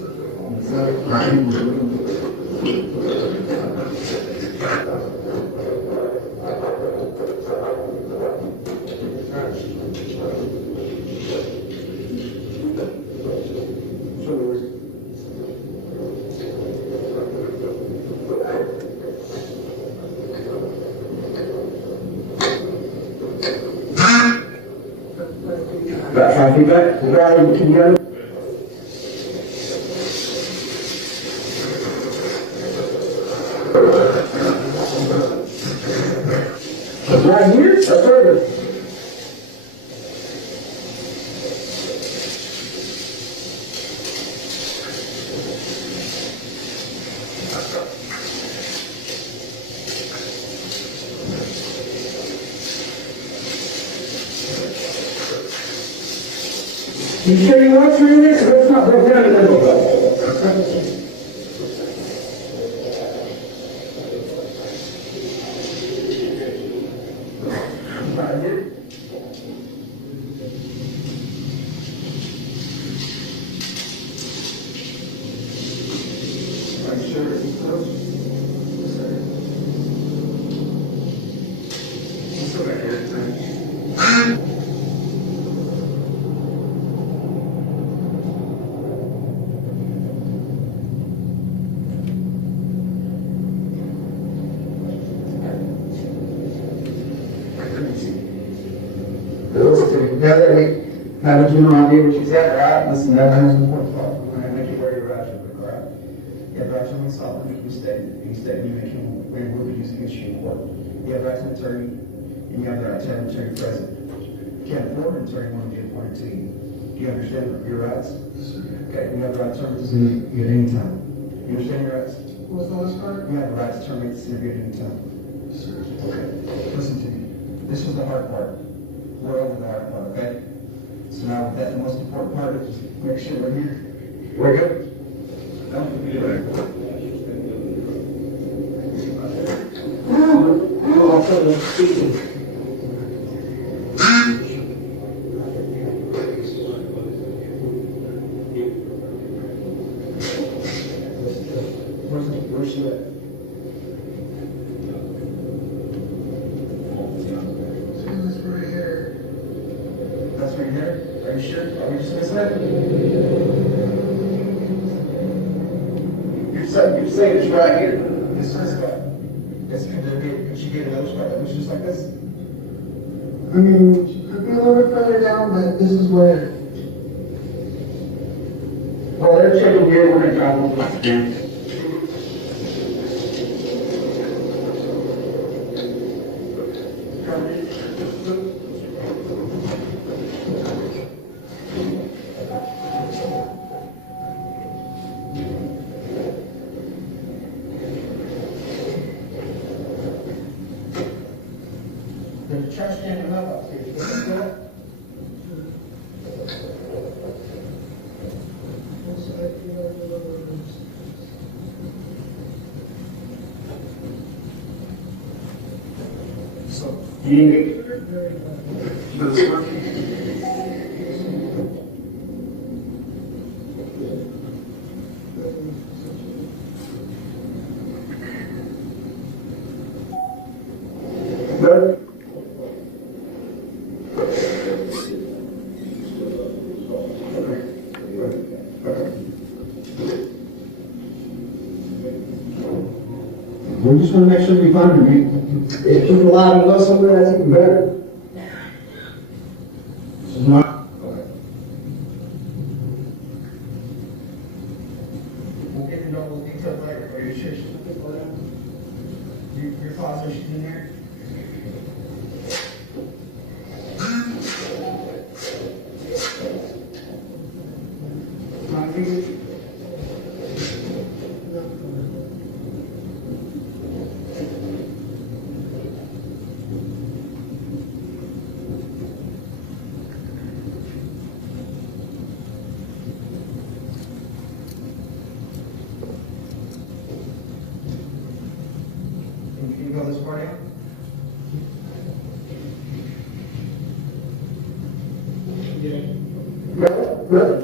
About 5 feet back. Can you go? Right here? That's further. You sure you want 3 minutes? Let's not break down a little bit. Now that we have a general idea what you said, right? Listen, that is an important part. We're going to make it where you're rational, right? You have right to insult and make a mistake. Any mistake you make will be used against you in court. You have right to an attorney, and you have the right to have an attorney present. You can't afford an attorney when you get appointed to you. Do you understand your rights? Okay, you have the right to terminate this interview at any time. You understand your rights? What's the last part? You have the right to terminate this interview at any time. Okay, listen to me. This is the hard part. We're over the hard part, okay? So now with that, the most important part is make sure we're here. We're good? Where's she at? That's right here. Are you sure? Are we just missing it? You're saying it's right here. This spot. Could she get another spot that was just like this? I mean, she could be a little bit further down, but this is where. Well, they're checking here when they travel. Yeah. There's a trash can and up here. You see that? So, you need it? Does this work? Good. We just want to make sure we find them. If you can allow them to go somewhere, that's even better. This is not. We'll get into all those details later. Are you sure she's with people down? Your thoughts are she's in there? My fingers? Can you go this far down? Good.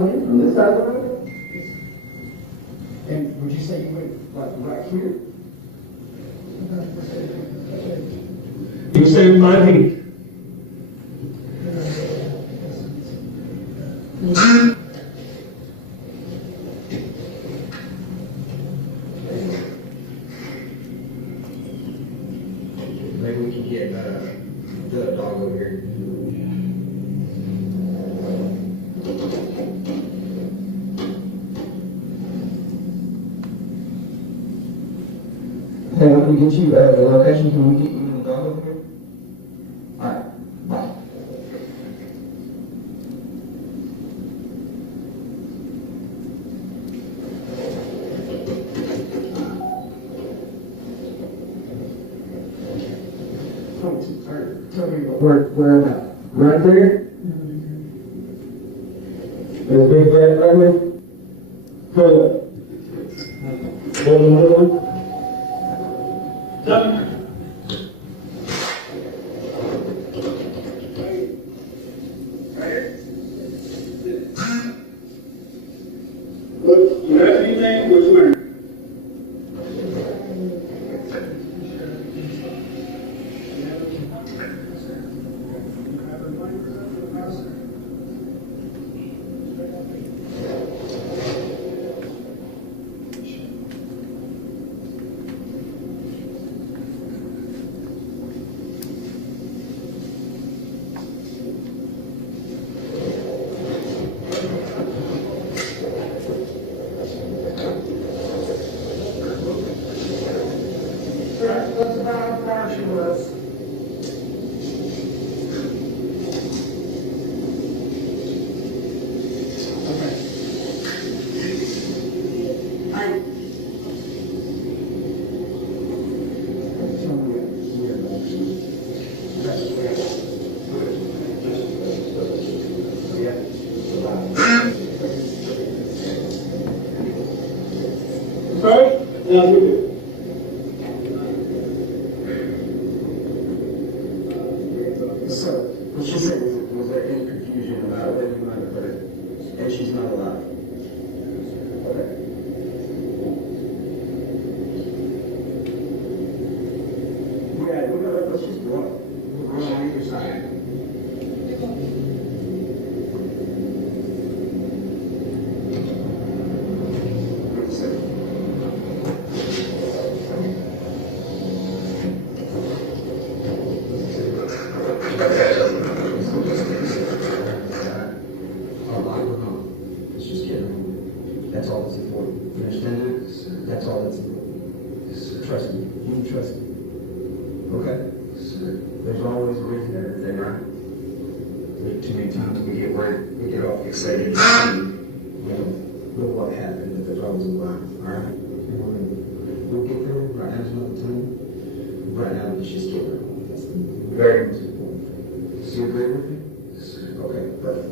come in from this side of the road? And would you say you went like right here? You said 5 feet. Maybe we can get the dog over here. Hey, when we get you the location, can we get you the dog over here? Alright, bye. Tell me where about? Right there? There's a big red right there? Pull it up. Pull the middle one. Stop. Look, you have anything? Which one? That's about how far she was. Okay. Sorry? No, you're good. So, what she said was there any confusion about where you might have put it, and she's not alive. Okay. Yeah, let's just go. We're on either side. That's all that's important. You understand that? That's all that's important. Trust me. You can trust me. Okay? There's always a reason for everything, right? Too many times we get all excited. You know, look what happened, but there's always a why. Alright? We'll get there. Right now's not the time. Right now, let's just get there. That's very most important. Do you agree with me? Okay, perfect.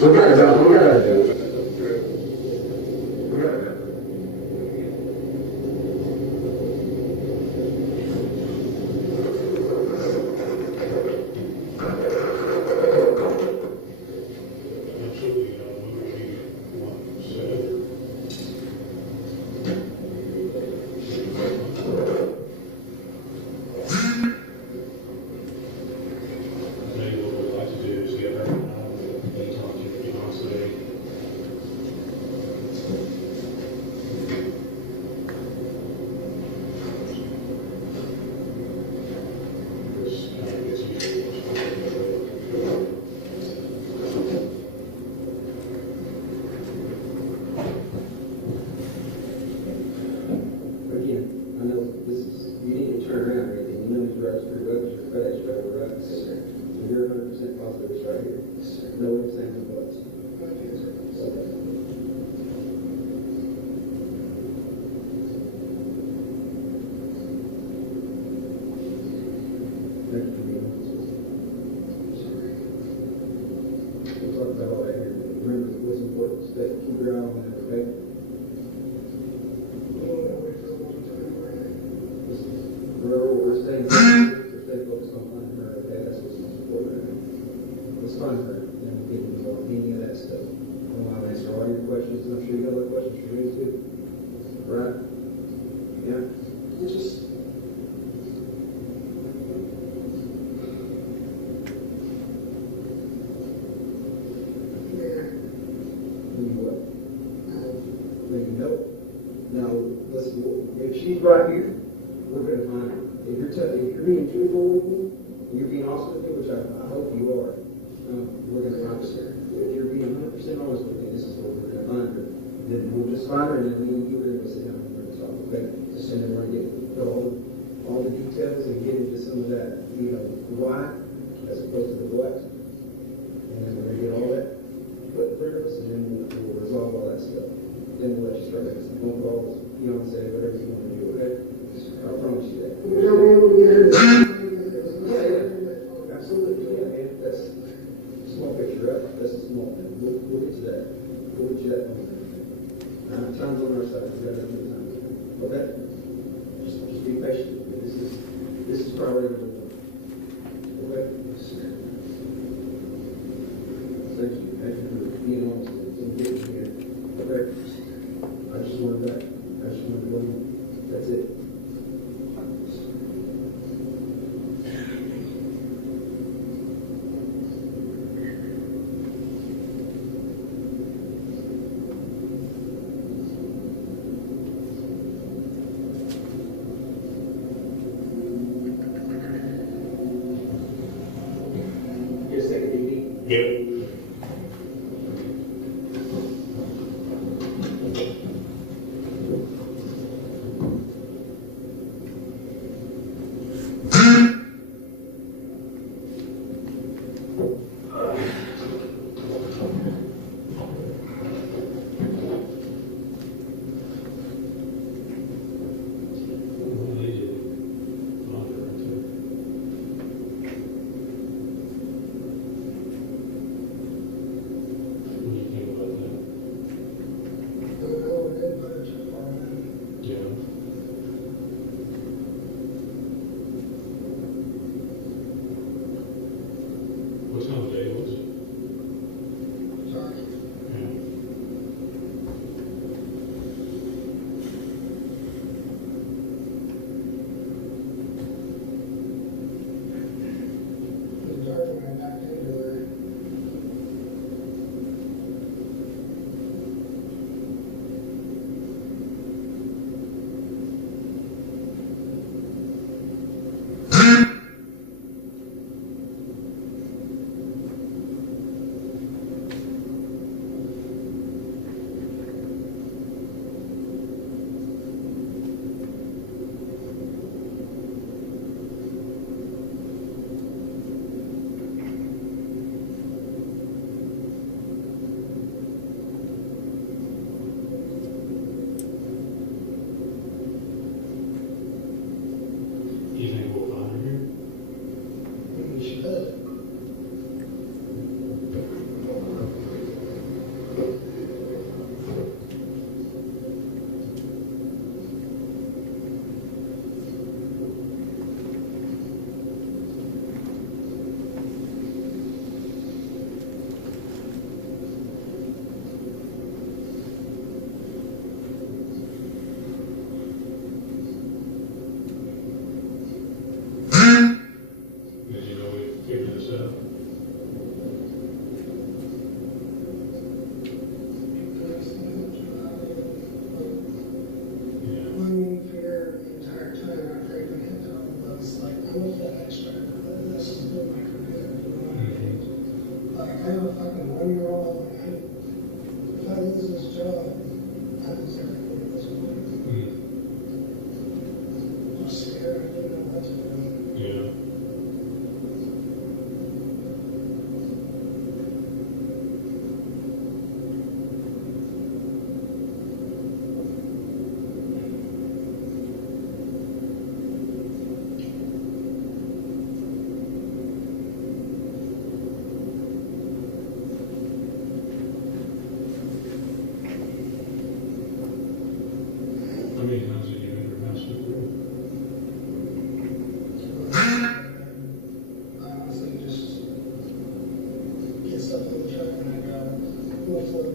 We gotta do. Thank you for being with us. We'll talk about all that here. Remember, what's important, keep your eye on that, okay? We're staying focused on finding her, okay? That's what's most important right now. Let's find her, and we'll get involved in any of that stuff. I'll answer all your questions, and I'm sure you got other questions for me too. Right? Yeah? It's just... Now, listen, if she's right here, we're going to find her. If you're being truthful with me, you're being honest with me, which I hope you are, we're going to find her. If you're being 100% honest with me, this is where we're going to find her. Then we'll just find her, and then me and you are going to sit down and we're going to talk, okay? Just and then we're going to get all the details and get into some of that, why, as opposed to the what. And then we're going to get all that put in front of us, and then we'll resolve all that stuff. Then we'll let you start making some phone calls, say whatever you want to do, okay? I promise you that. Yeah. Absolutely. Yeah, man. That's a small picture, right? That's a small thing. We'll get to that. We'll get you that one. Time's on our side. We got enough time. Okay? Just be patient. This is priority number one. Okay? Thank you. Thank you for being honest and getting here. Okay? I just wanted that. I just wanted to go. That's it. Get a second, DD? Yep.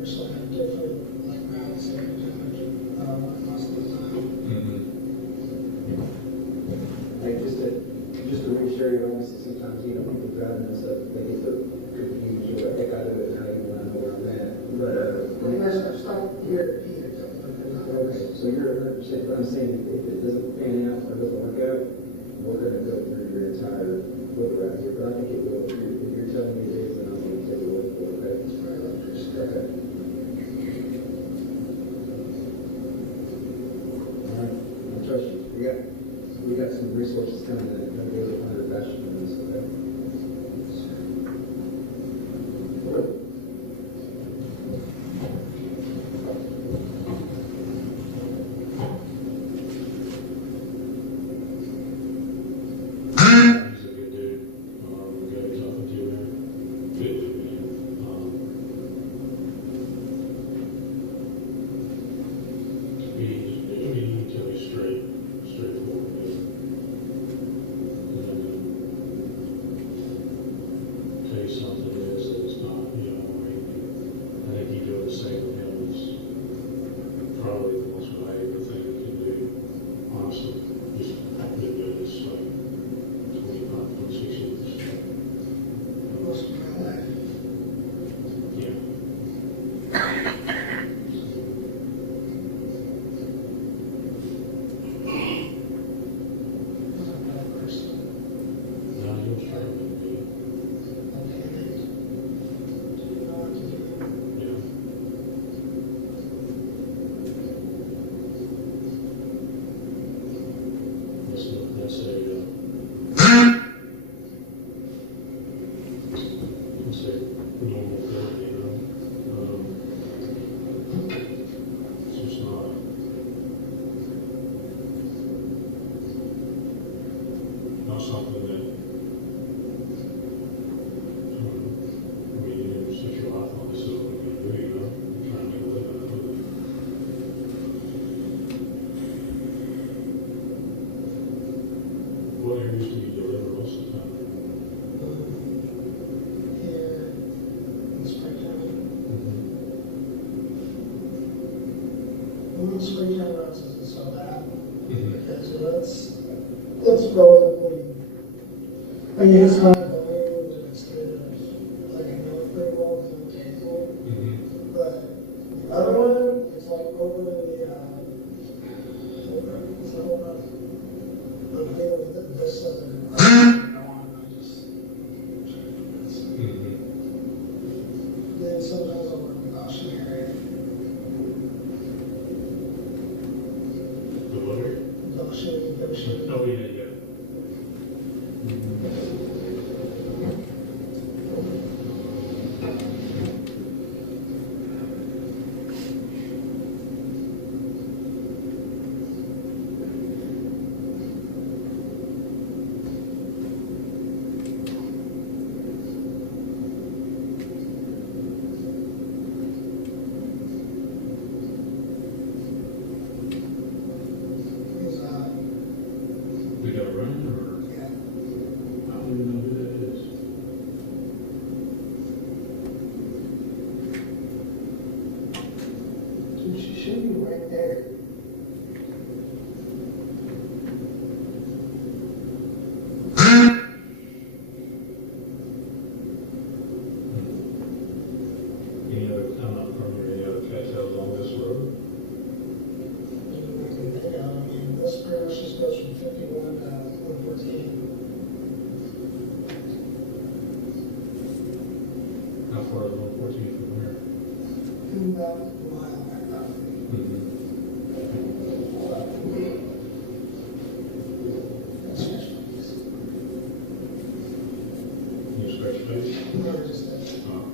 so I have different, like, routes every time, most of the time. Like, just to reassure you, honestly, sometimes, you know, people driving and stuff, they get so confused, you're like, heck out of it, and I don't even want to know where I'm at. But, Well, let's stop here. okay, so you're 100%, but I'm saying if it doesn't pan out or doesn't work out, we're gonna go through your entire look around here, but I think it will. If you're telling me it is, then I'm gonna take a look for it, okay? That's very okay. All right, I trust you. We got some resources coming that are going to be fashion in this, okay? Spring county routes isn't so bad because it's relatively. I mean, it's not volume to the extent of like a North Bay road and Campbell, but the other one is like over the it's a whole lot of here with this other. Then sometimes I'll work with Austin area. Oh, yeah, yeah. We got a run or? Yeah. I don't even know who that is. Dude, she should be right there. Any other, I'm not from any other cartels on this road? This parish just goes from 51 to 114. How far is 114 from here? About a mile back up. That's just You scratch face? no, just that. Oh.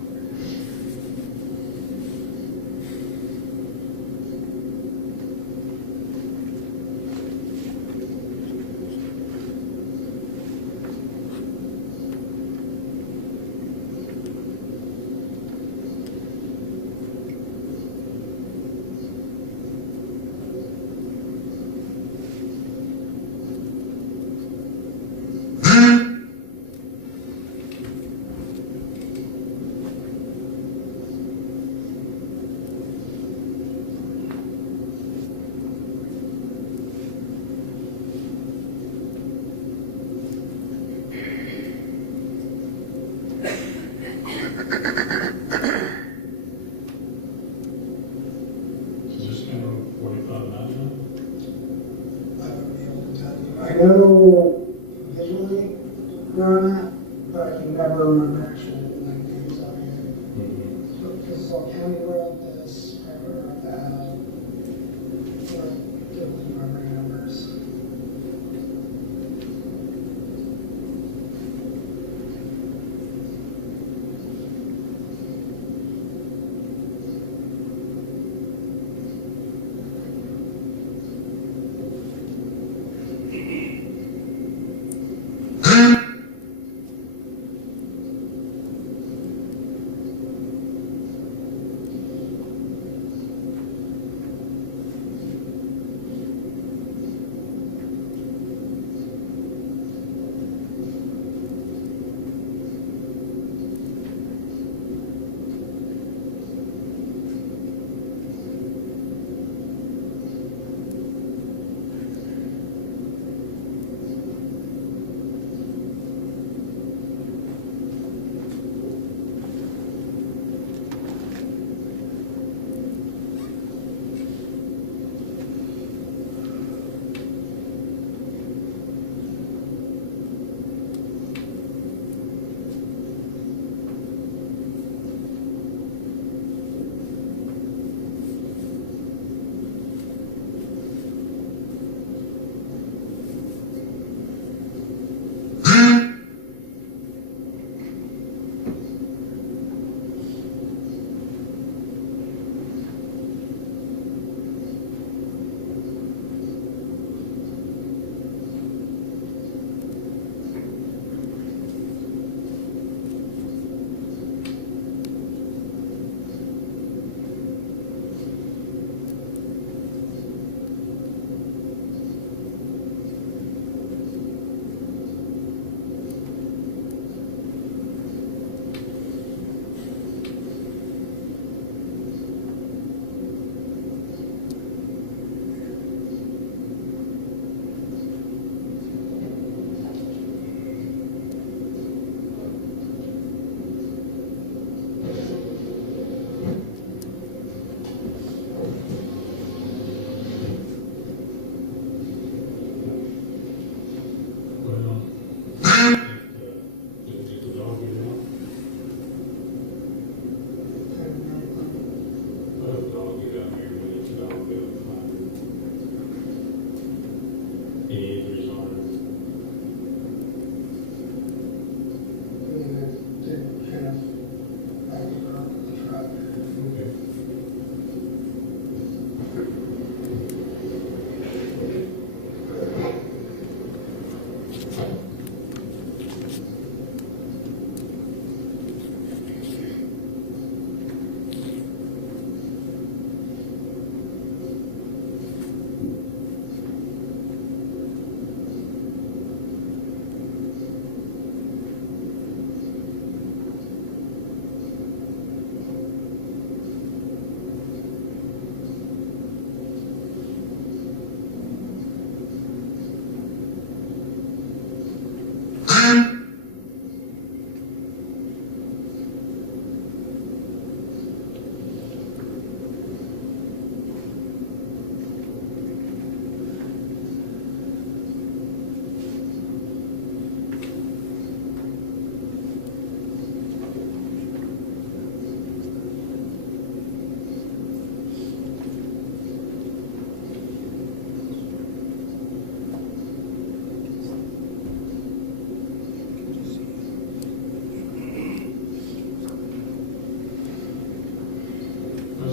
know visually where I'm at, but I can never remember actual like names on here. So, because it's all county road, this, private road, that. Don't remember any numbers.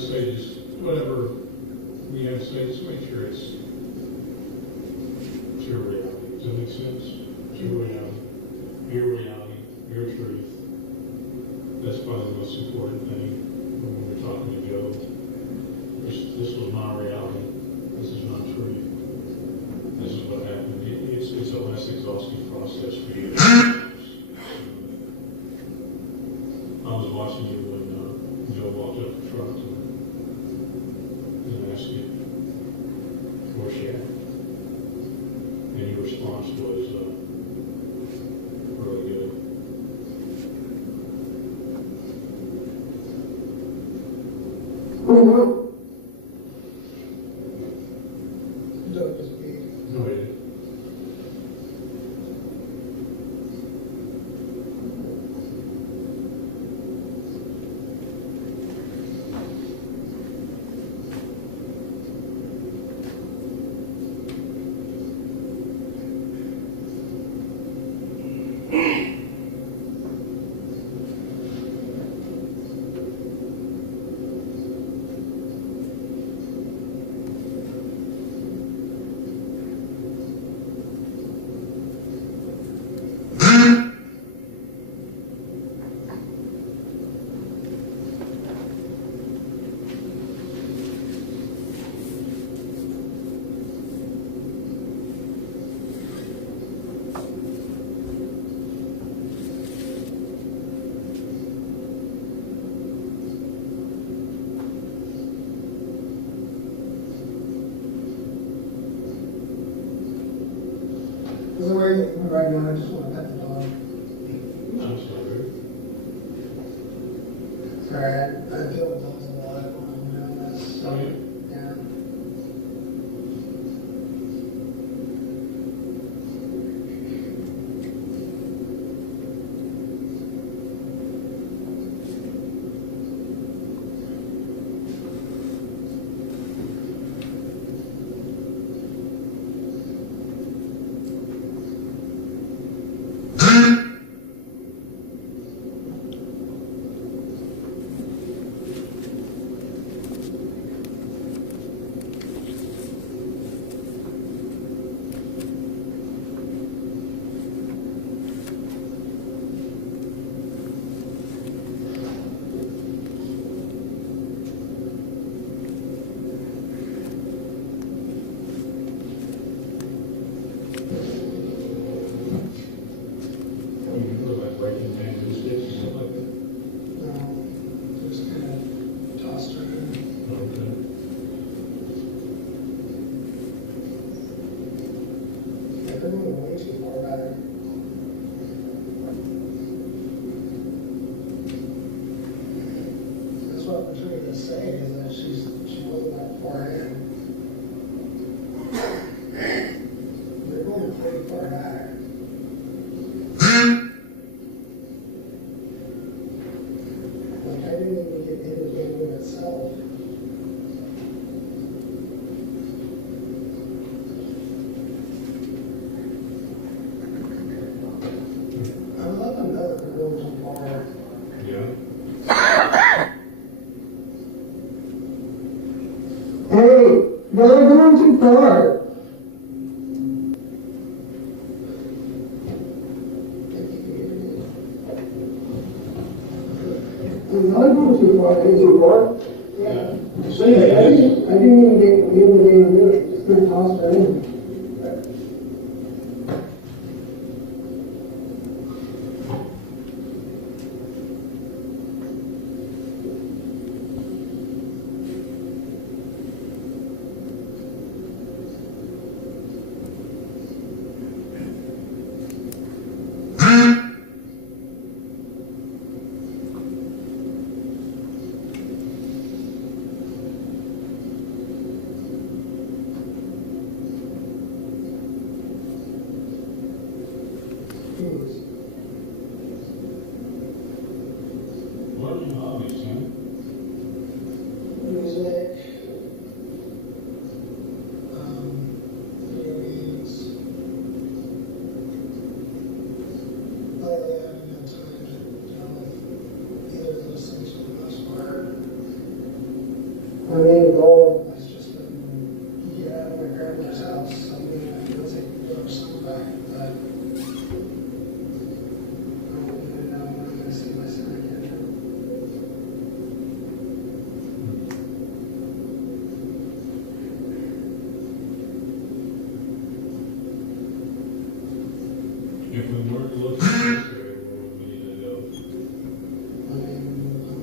say just whatever we have to say, just make sure it's your reality. Does that make sense? It's your reality, your truth. That's probably the most important thing when we're talking to Joe. This was my reality. This is my truth. This is what happened. It's a less exhaustive process for you. I was watching you when Joe walked up the truck and asked you where she at. And your response was really good. Doug is big. No, he didn't. sorry, no, I just want to pet the dog. I'm sorry. Sorry, I deal with dogs a lot when I'm doing this. Oh, yeah? Yeah. What I'm trying to say is that she wasn't that far in. They're going pretty far back. Like, I didn't even get into the game itself. I would let them know that they're going too far. Yeah. Hey, they're going too far. I'm not going too far. Too far? Yeah. See, I didn't even get into the game of it. Just couldn't toss her in. What are your hobbies, son? Music, video games. Lately, I haven't had time to deal with either of those things for the most part. My main goal has just been to get out of my grandmother's house. I mean, I feel like I go some back, but I don't even know when I'm going to see my son again. If we weren't looking at this area, where would we need to go? I mean, I'm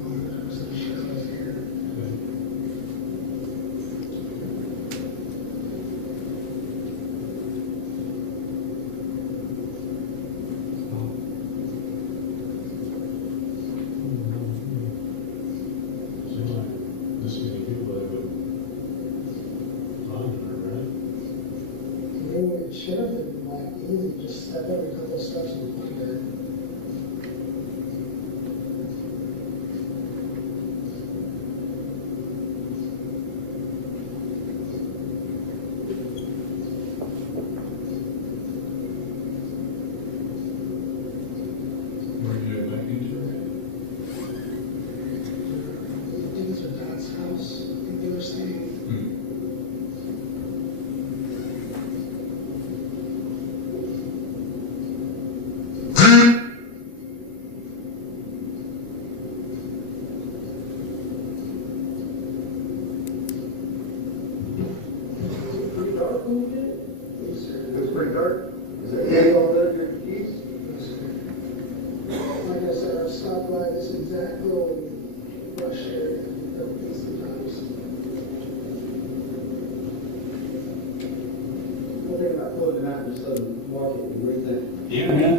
100% sure I was here. Okay. Seems like this many people that would find her, right? I mean, it should have been like easy, just step every couple steps and find her. Where you at, back into her? I think it's her dad's house, I think they were saying. Pretty dark when you did it? Yes, sir. It's pretty dark. Is it all there, your keys? Yes, sir. Like I said, I've stopped by this exact little rush area a decent times. we're thinking about pulling it out and just market. What do you think? Yeah, man.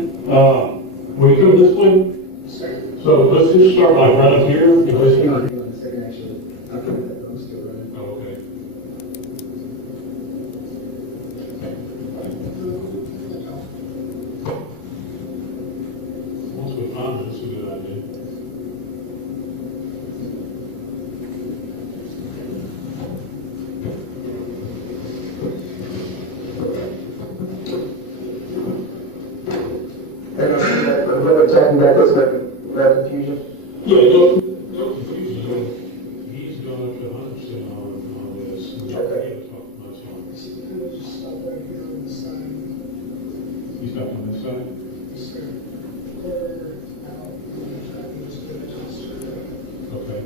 We go this way. So let's just start like right up here. Hang on a second, actually. I'll put that poster running. Oh, okay. Once we find it, it's a good idea. And when we're talking about this, about confusion. Yeah, no confusion. He's gone up to 100% on this. And Okay. he talked much on it. Just stop right here on the side. He's back on this side? Just clear out, and try to just get it all straight. Okay.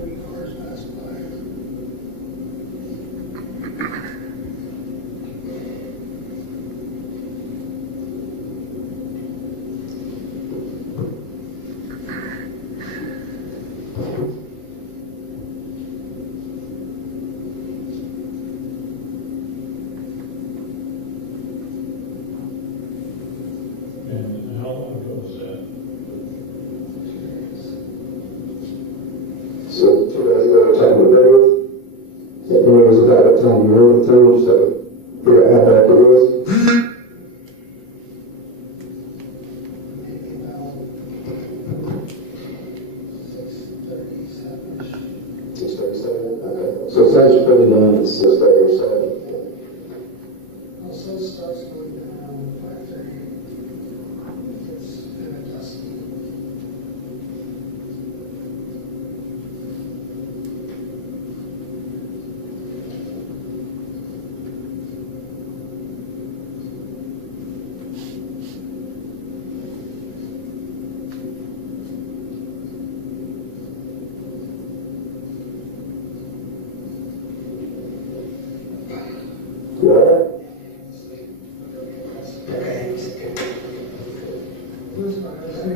3 cars pass by. And how long ago was that? So, 2 days ago, talking with David. It was about that time you were with him, so figure out how back it was. Maybe about 6:37-ish. 6:37. Okay. So it sounds pretty done. It's 6:37. Also starts going down 5:30. It's kind of dusty. You all right? Who's my husband?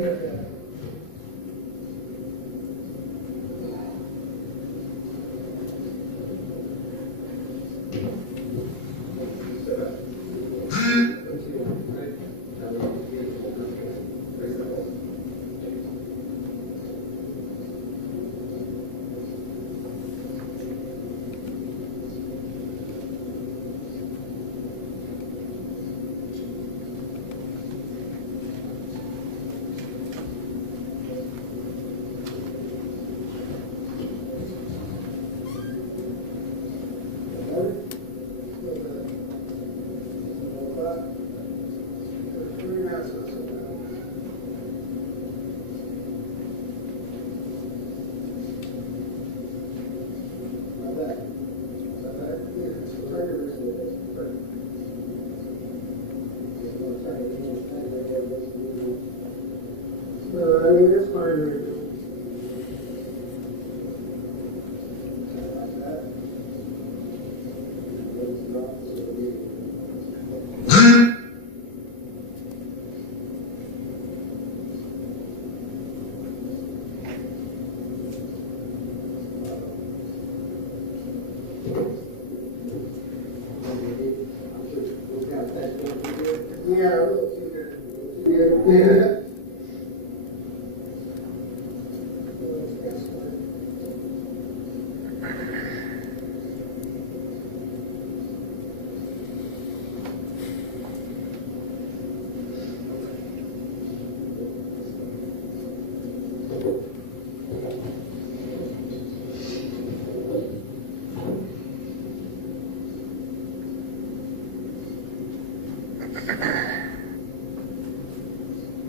I mean, it's fine. Yeah.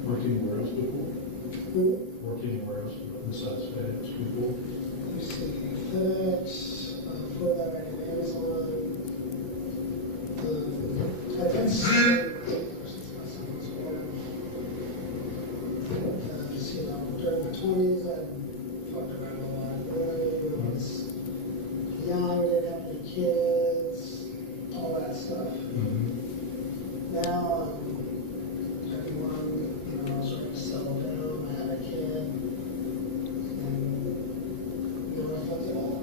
Worked anywhere else before? Worked anywhere else besides FedEx before? You see FedEx, before that I did Amazon. I did just, you know, during the 20s, I fucked around a lot. Really, I was young, didn't have any kids, all that stuff. Now, I'm 31, you know, I was ready to settle down, I had a kid, and you know, I fucked it up.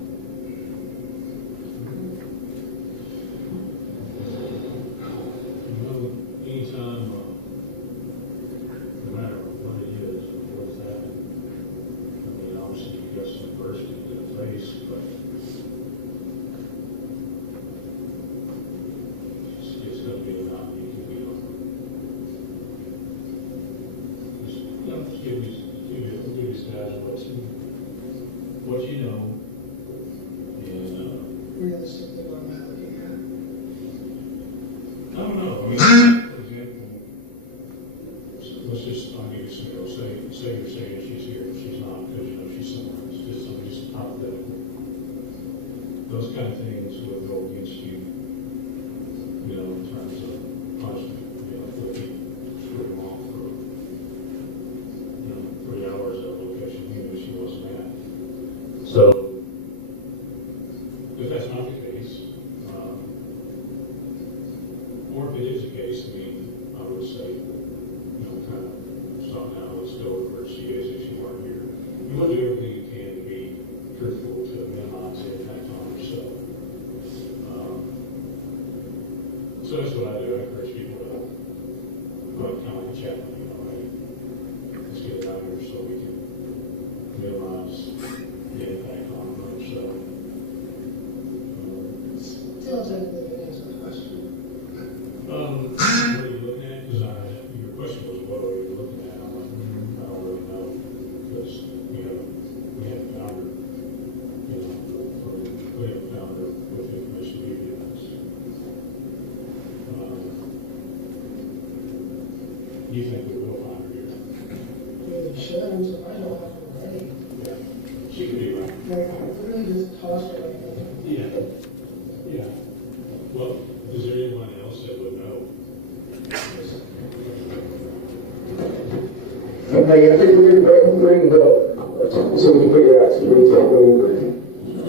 give these guys what you know, and, Realistically, what am I looking at? I don't know, I mean, for example, let's just, I'll give you some, say you're saying she's here, and she's not, because, you know, she's somewhere, it's just something just hypothetical. Those kind of things would go against you, you know, in terms of punishment, you know, if you screw them off for, you know, 3 hours at a location he knew she wasn't at. So, if that's not the case, or if it is the case, I mean, I would say, you know, kind of stop now, let's go with where she is if she weren't here. You want to do everything you can to be truthful to minimize the impact on yourself. So that's what I do. I encourage people to kind of like chat with me, you know, hey, let's get it out here so we can minimize the impact on ourselves. Still technically an answer the question. What are you looking at? Because your question was, what are you looking at? I'm like, I don't really know, because we haven't found her, you know, or we haven't found her with the information you've given us. You think we will find her here? Really should, so I don't have to already. Yeah. She could be right. Like, really just toss her like that. Yeah. Yeah. Well, is there anyone else that would know? Okay, I think we're going to go. So we can figure out some reason.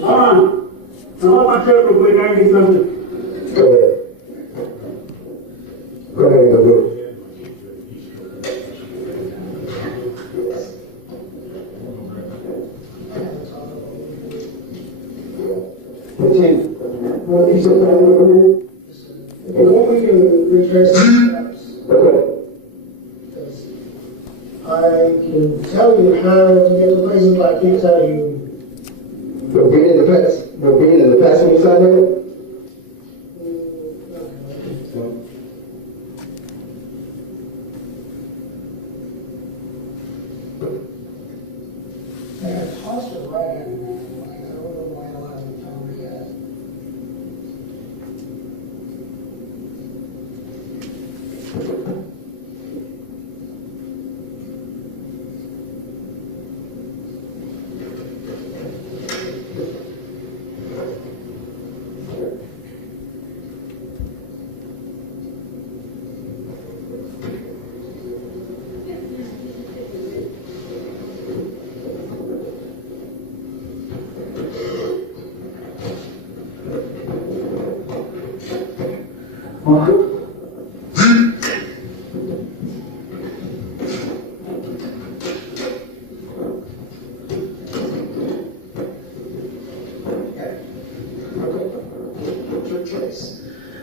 Hold on. Now, hold my truck real quick. I need something. Go ahead. Go ahead and go do it. What you said, what we can retrace the steps. Okay. Because I can tell you how to get to places like this, how you. But being in the passenger side of it? I tossed it right at me. I don't know why I haven't found it yet.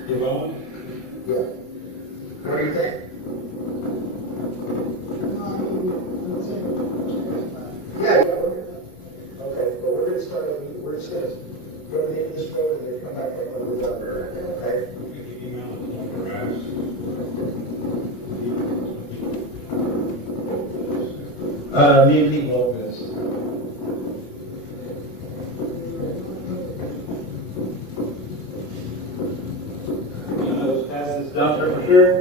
You're going? Yeah. What do you think? Yeah. Okay, well, we're going to start, we're just going to go to the end of this road and then come back when we're done there, okay? Email it to Me and Pete Lopez. Dumpster for sure.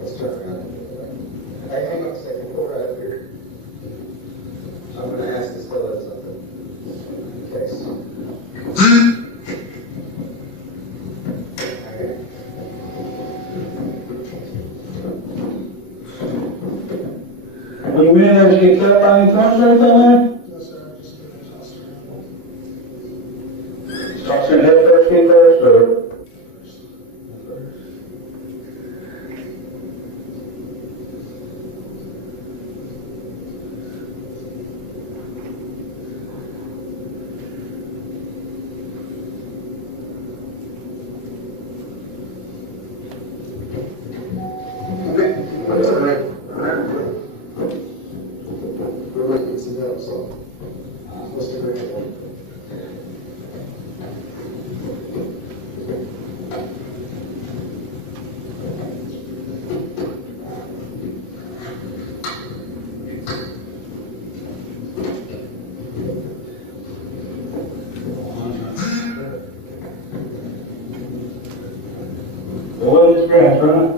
Let's turn around. Hey, hang on a second, pull right up here. I'm going to ask this fellow something. In case. Okay. When you went there, did you get cut by any trucks or anything there? No, sir, I'm just going to toss around. Trucks in head first, feet first, or? That's all right. We're going to get some help, so let's do it. scratch, right?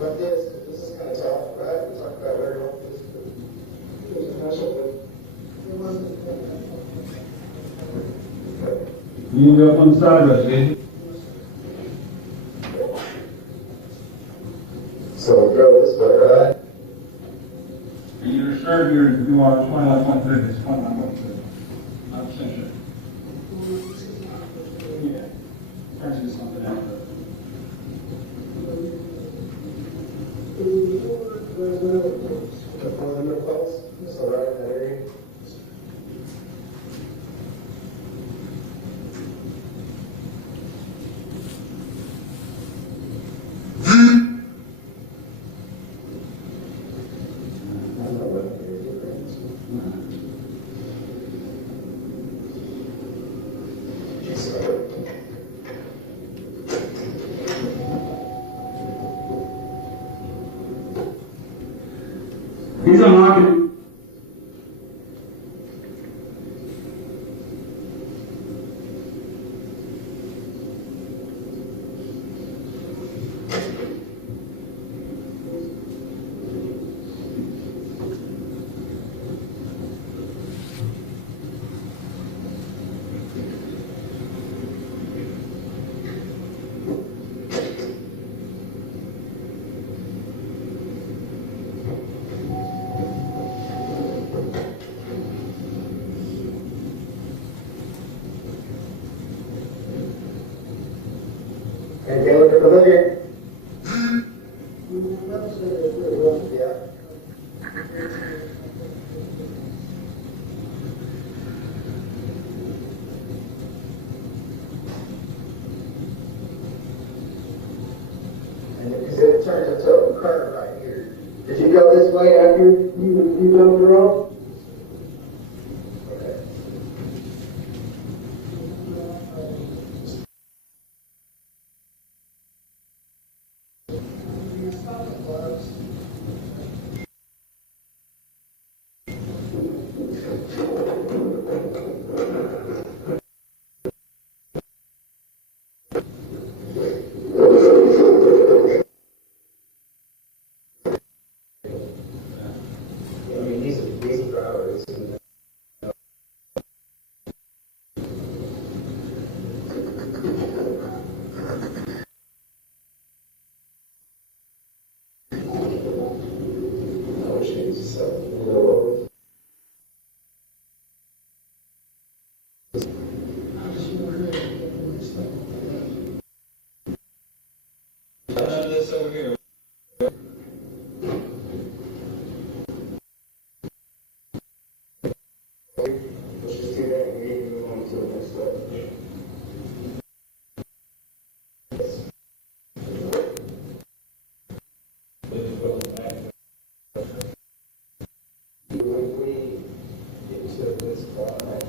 But this is kind of tough, right? We talked about very well. You ended up on the side of it, did you? So go this way, right? You're sure you are 21.3, this 21.3. I'm sure. Yeah. Turns into something else. It's all right in that area. He's unlocking. And they look familiar. Yeah. And because it turns into a curve right here. Did you go this way after you built the road? Okay. I mean, these are drivers. This over here. Let's just do that and we move on to the next step. We get to this part.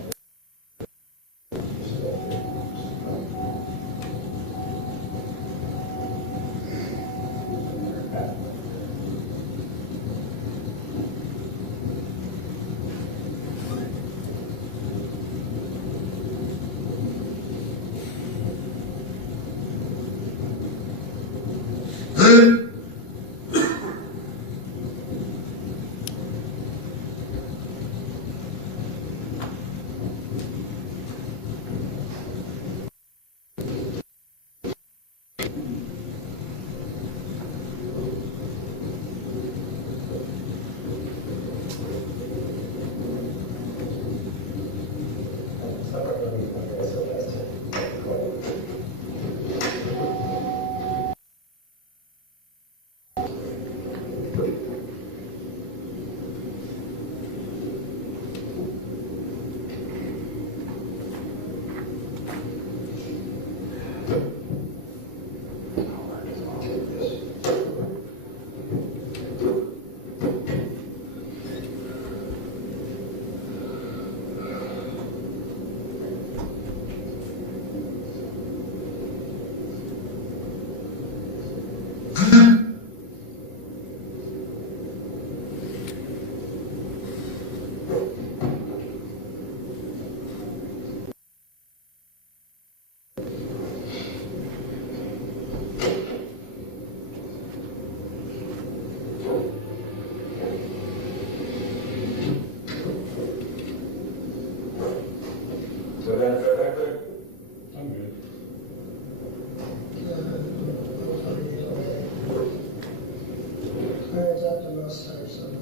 at the most steps of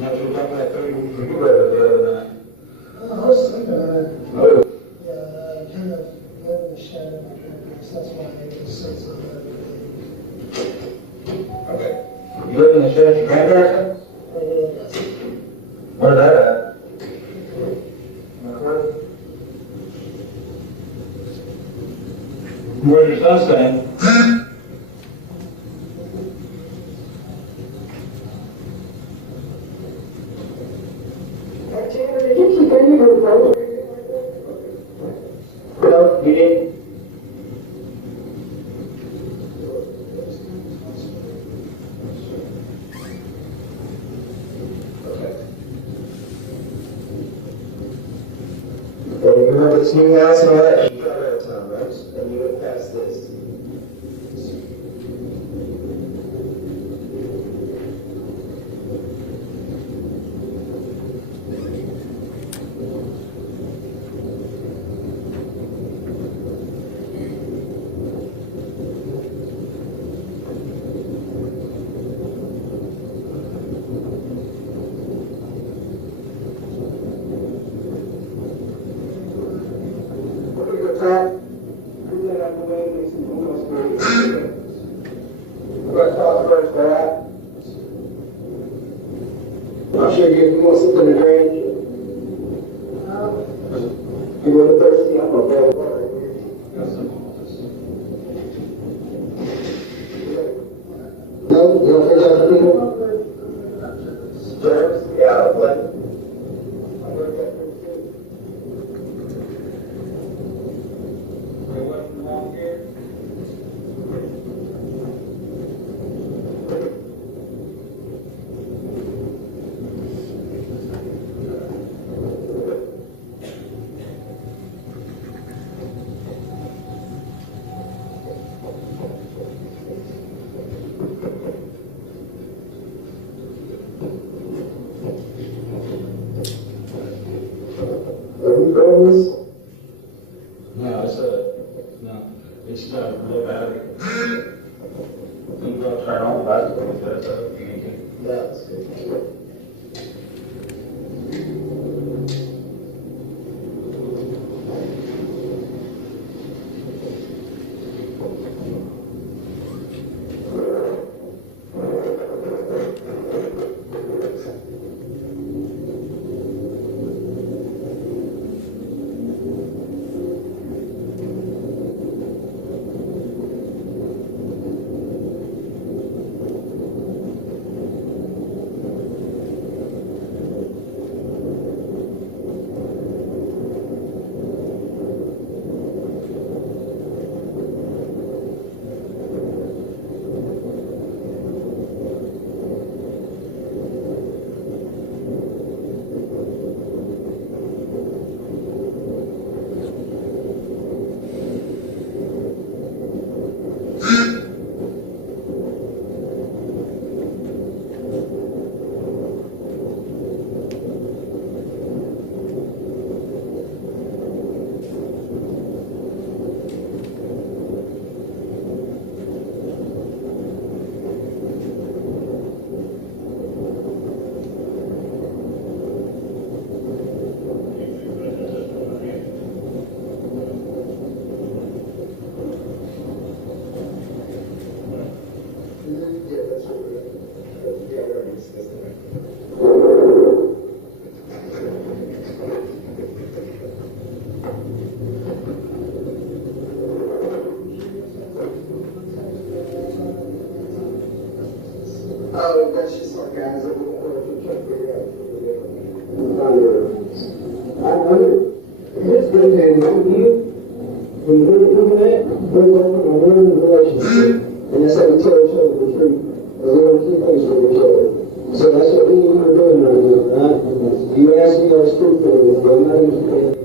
Now, you're talking about 30 weeks you live the other night. I was thinking of it. Oh. Yeah, I kind of live in the shadow of my grandparents. That's why I just said something. Okay. You live in the shed at your grandparents' house? Where's that at? Where's your son staying? No, you didn't. Well, you remember this new house and all that? You got it at time, right? And you went past this. I'm sure you want something to drink. You want a thirsty? I'm gonna grab water. No, you want to fish out the people? Germs? Yeah, I'll play. No, it's not a low battery. You go turn on the battery, that's up. That's good. Oh, that's just sarcasm. It's good to you. When you're looking at it, we're working on one relationship. And that's how we tell each other the truth. We're going to keep things with each other. So that's what we are doing right now, right? You ask me, I was truthful with you. I'm not even saying.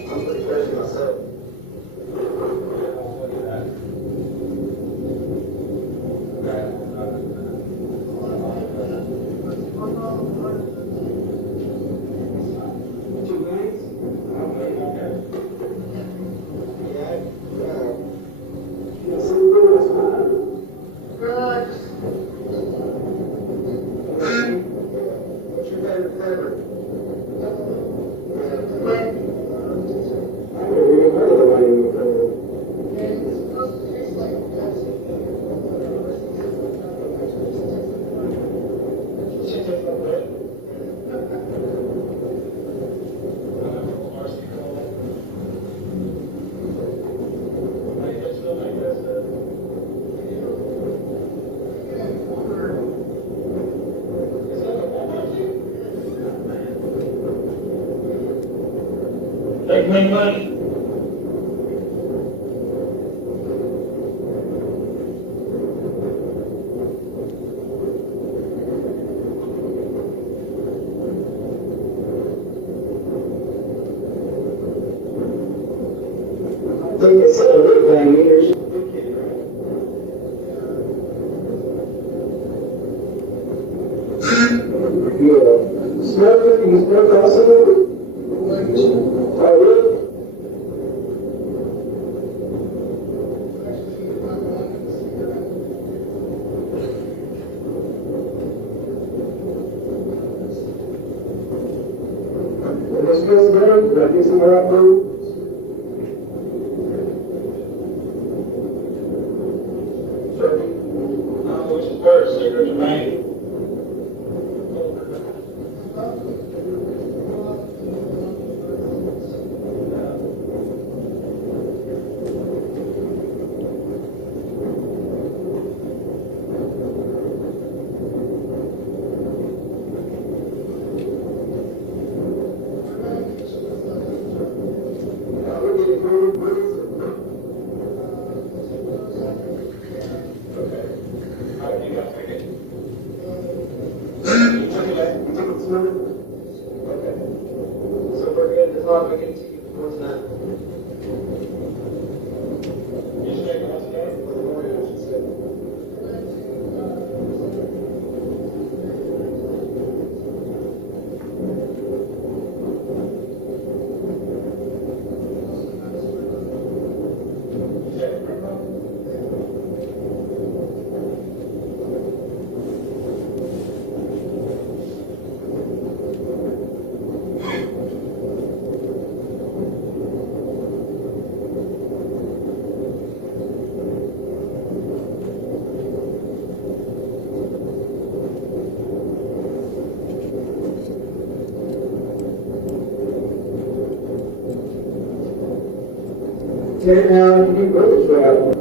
I'm pretty thirsty myself. What's your favorite flavor? Take my money. I think it's a little thing here. Yeah. Smoke it, you can smoke also. Oh, really? When this feels good, do I do some more upload? Which is first, cigarettes or pain? Take it now, you can go this way out.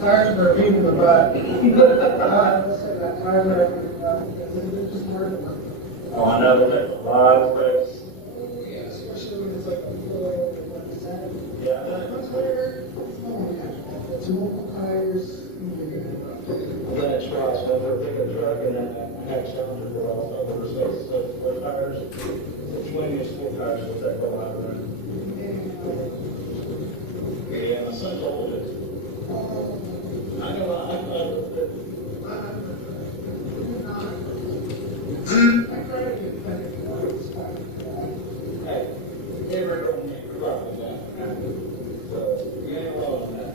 Tires are in the back. Oh, I know, that makes a lot of space. Yeah, especially when it's like a floor, like a sand. Yeah. That's where it's multiple tires. Then it's crossed over, pick a truck and then hatch down to the wall over, so four tires, swing is four tires, so that go out around. Yeah, my son told it. I know, hey, every don't need to drop it down. So, you ain't alone on that.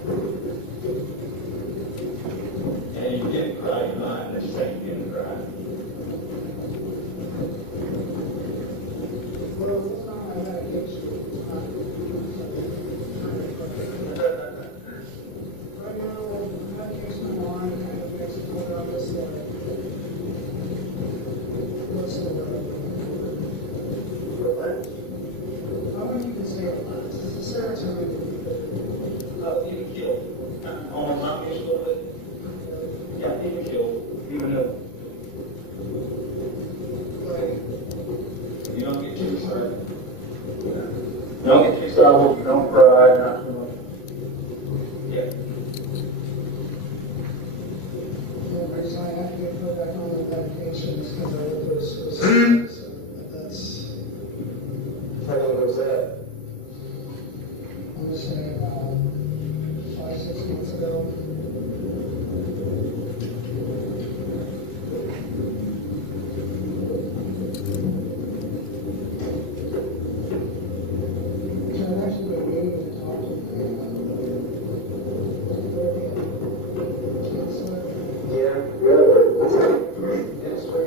And you didn't cry in mine, this thing didn't cry. Well, it's not my medication. Right now, medication I'm on, and it makes it more on this, what's the word? trouble, don't cry, not too much. Yeah. The reason I have to get put back on the medication is because I overdosed suicide, but that's, How long was that? I'm just saying, 5, 6 months ago. I've actually been meaning to talk to you Yeah, really? Yes, sir.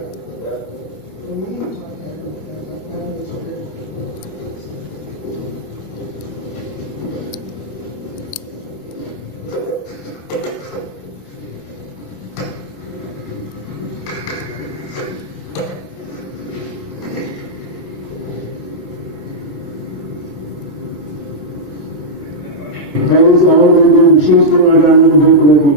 For me, it's like everything, like, that is good. Thanks, all very good. Choose what I got a little bit with me.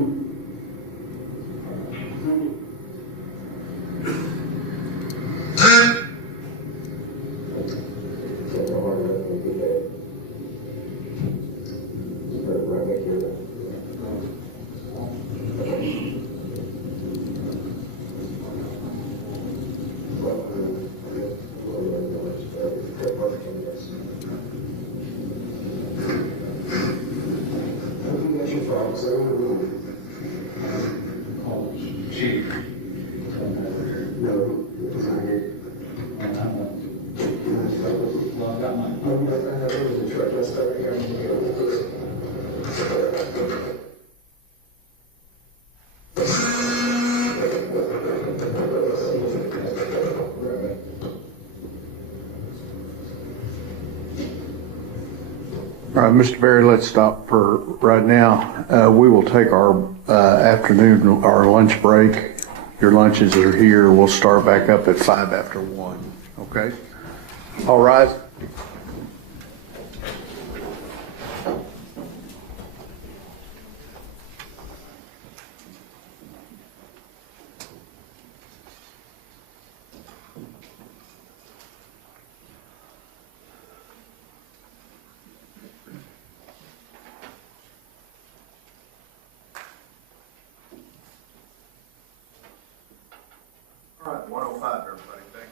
All right, Mr. Berry, let's stop for right now. We will take our afternoon, our lunch break. Your lunches are here. We'll start back up at 5 after 1, okay? All right. All right, 105, everybody. Thank you.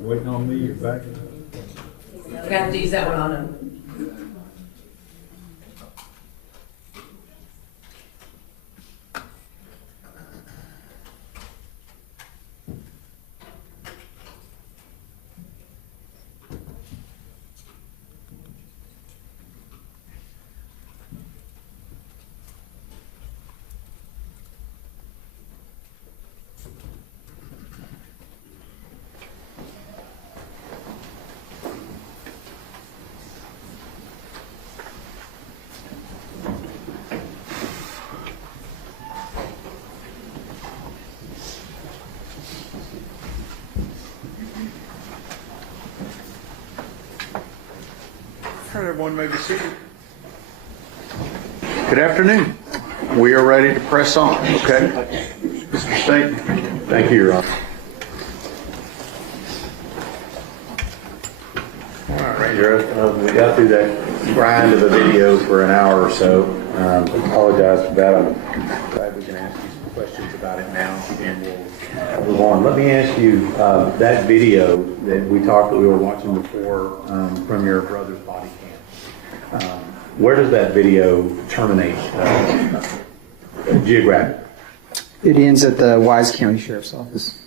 Waiting on me, you're back. We got to use that one on him. All right, everyone may be seated. Good afternoon. We are ready to press on, okay? Mr. State. Thank you, Your Honor. All right, Ranger, we got through that grind of a video for an hour or so. Apologize for that. I'm glad we can ask you some questions about it now, and we'll move on. Let me ask you, that video that we were watching before from your brother's body cam, where does that video terminate geographically? It ends at the Wise County Sheriff's Office.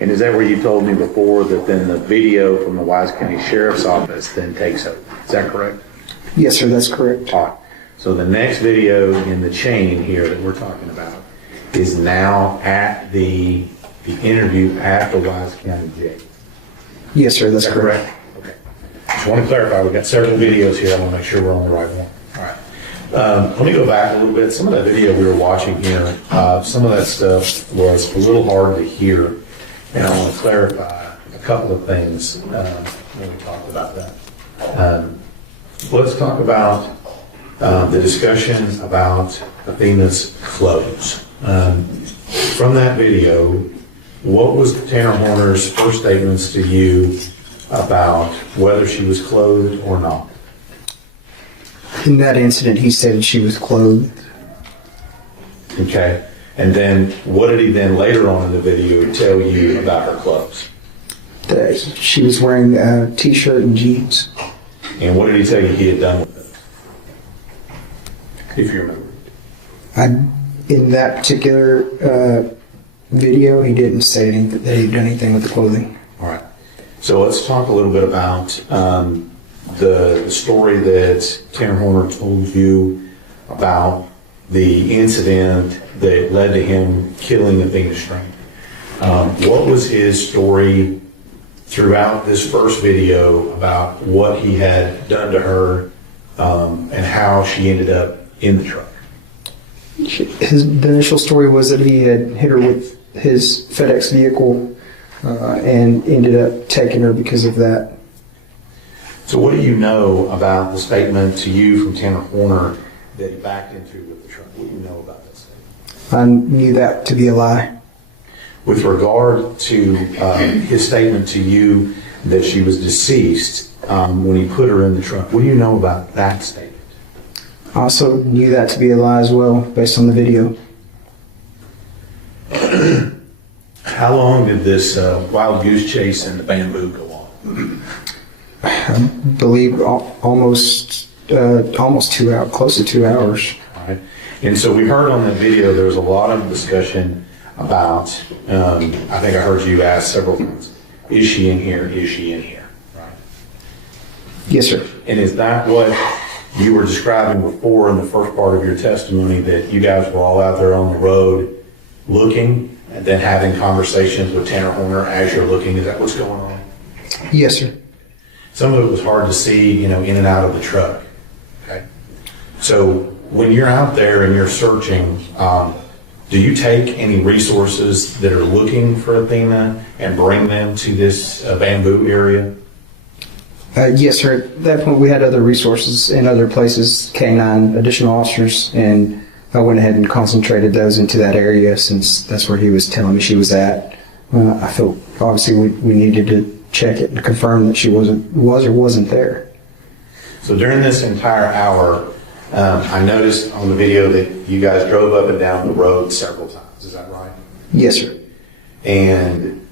And is that where you told me before that then the video from the Wise County Sheriff's Office then takes over? Is that correct? Yes, sir, that's correct. All right. So the next video in the chain here that we're talking about is now at the interview at the Wise County jail. Yes, sir, that's Is that correct. Okay. Just want to clarify, we've got several videos here. I want to make sure we're on the right one. All right. Let me go back a little bit. Some of that video we were watching here, some of that stuff was a little hard to hear. And I want to clarify a couple of things when we talked about that. Let's talk about the discussion about Athena's clothes. From that video, what was Tanner Horner's first statements to you about whether she was clothed or not? In that incident, he said she was clothed. Okay. And then what did he then later on in the video tell you about her clothes? That she was wearing a t-shirt and jeans. And what did he tell you he had done with those? If you remember. In that particular video, he didn't say anything, that he'd done anything with the clothing. All right. So let's talk a little bit about the story that Tanner Horner told you about the incident that led to him killing Athena Strand. What was his story throughout this first video about what he had done to her and how she ended up in the truck? The initial story was that he had hit her with his FedEx vehicle and ended up taking her because of that. So what do you know about the statement to you from Tanner Horner that he backed into with the truck? What do you know about that statement? I knew that to be a lie. With regard to his statement to you that she was deceased when he put her in the truck, what do you know about that statement? I also knew that to be a lie as well, based on the video. How long did this wild goose chase in the bamboo go on? I believe almost 2 hours, close to 2 hours. All right. And so we heard on the video there was a lot of discussion about, I think I heard you ask several times, is she in here? Is she in here? Right. Yes, sir. And is that what you were describing before in the first part of your testimony, that you guys were all out there on the road looking and then having conversations with Tanner Horner as you're looking? Is that what's going on? Yes, sir. Some of it was hard to see, in and out of the truck. Okay. So when you're out there and you're searching, do you take any resources that are looking for Athena and bring them to this bamboo area? Yes, sir. At that point, we had other resources in other places, K-9, additional officers, and I went ahead and concentrated those into that area since that's where he was telling me she was at. I felt obviously we needed to check it and confirm that she was or wasn't there. So during this entire hour, I noticed on the video that you guys drove up and down the road several times. Is that right? Yes, sir. And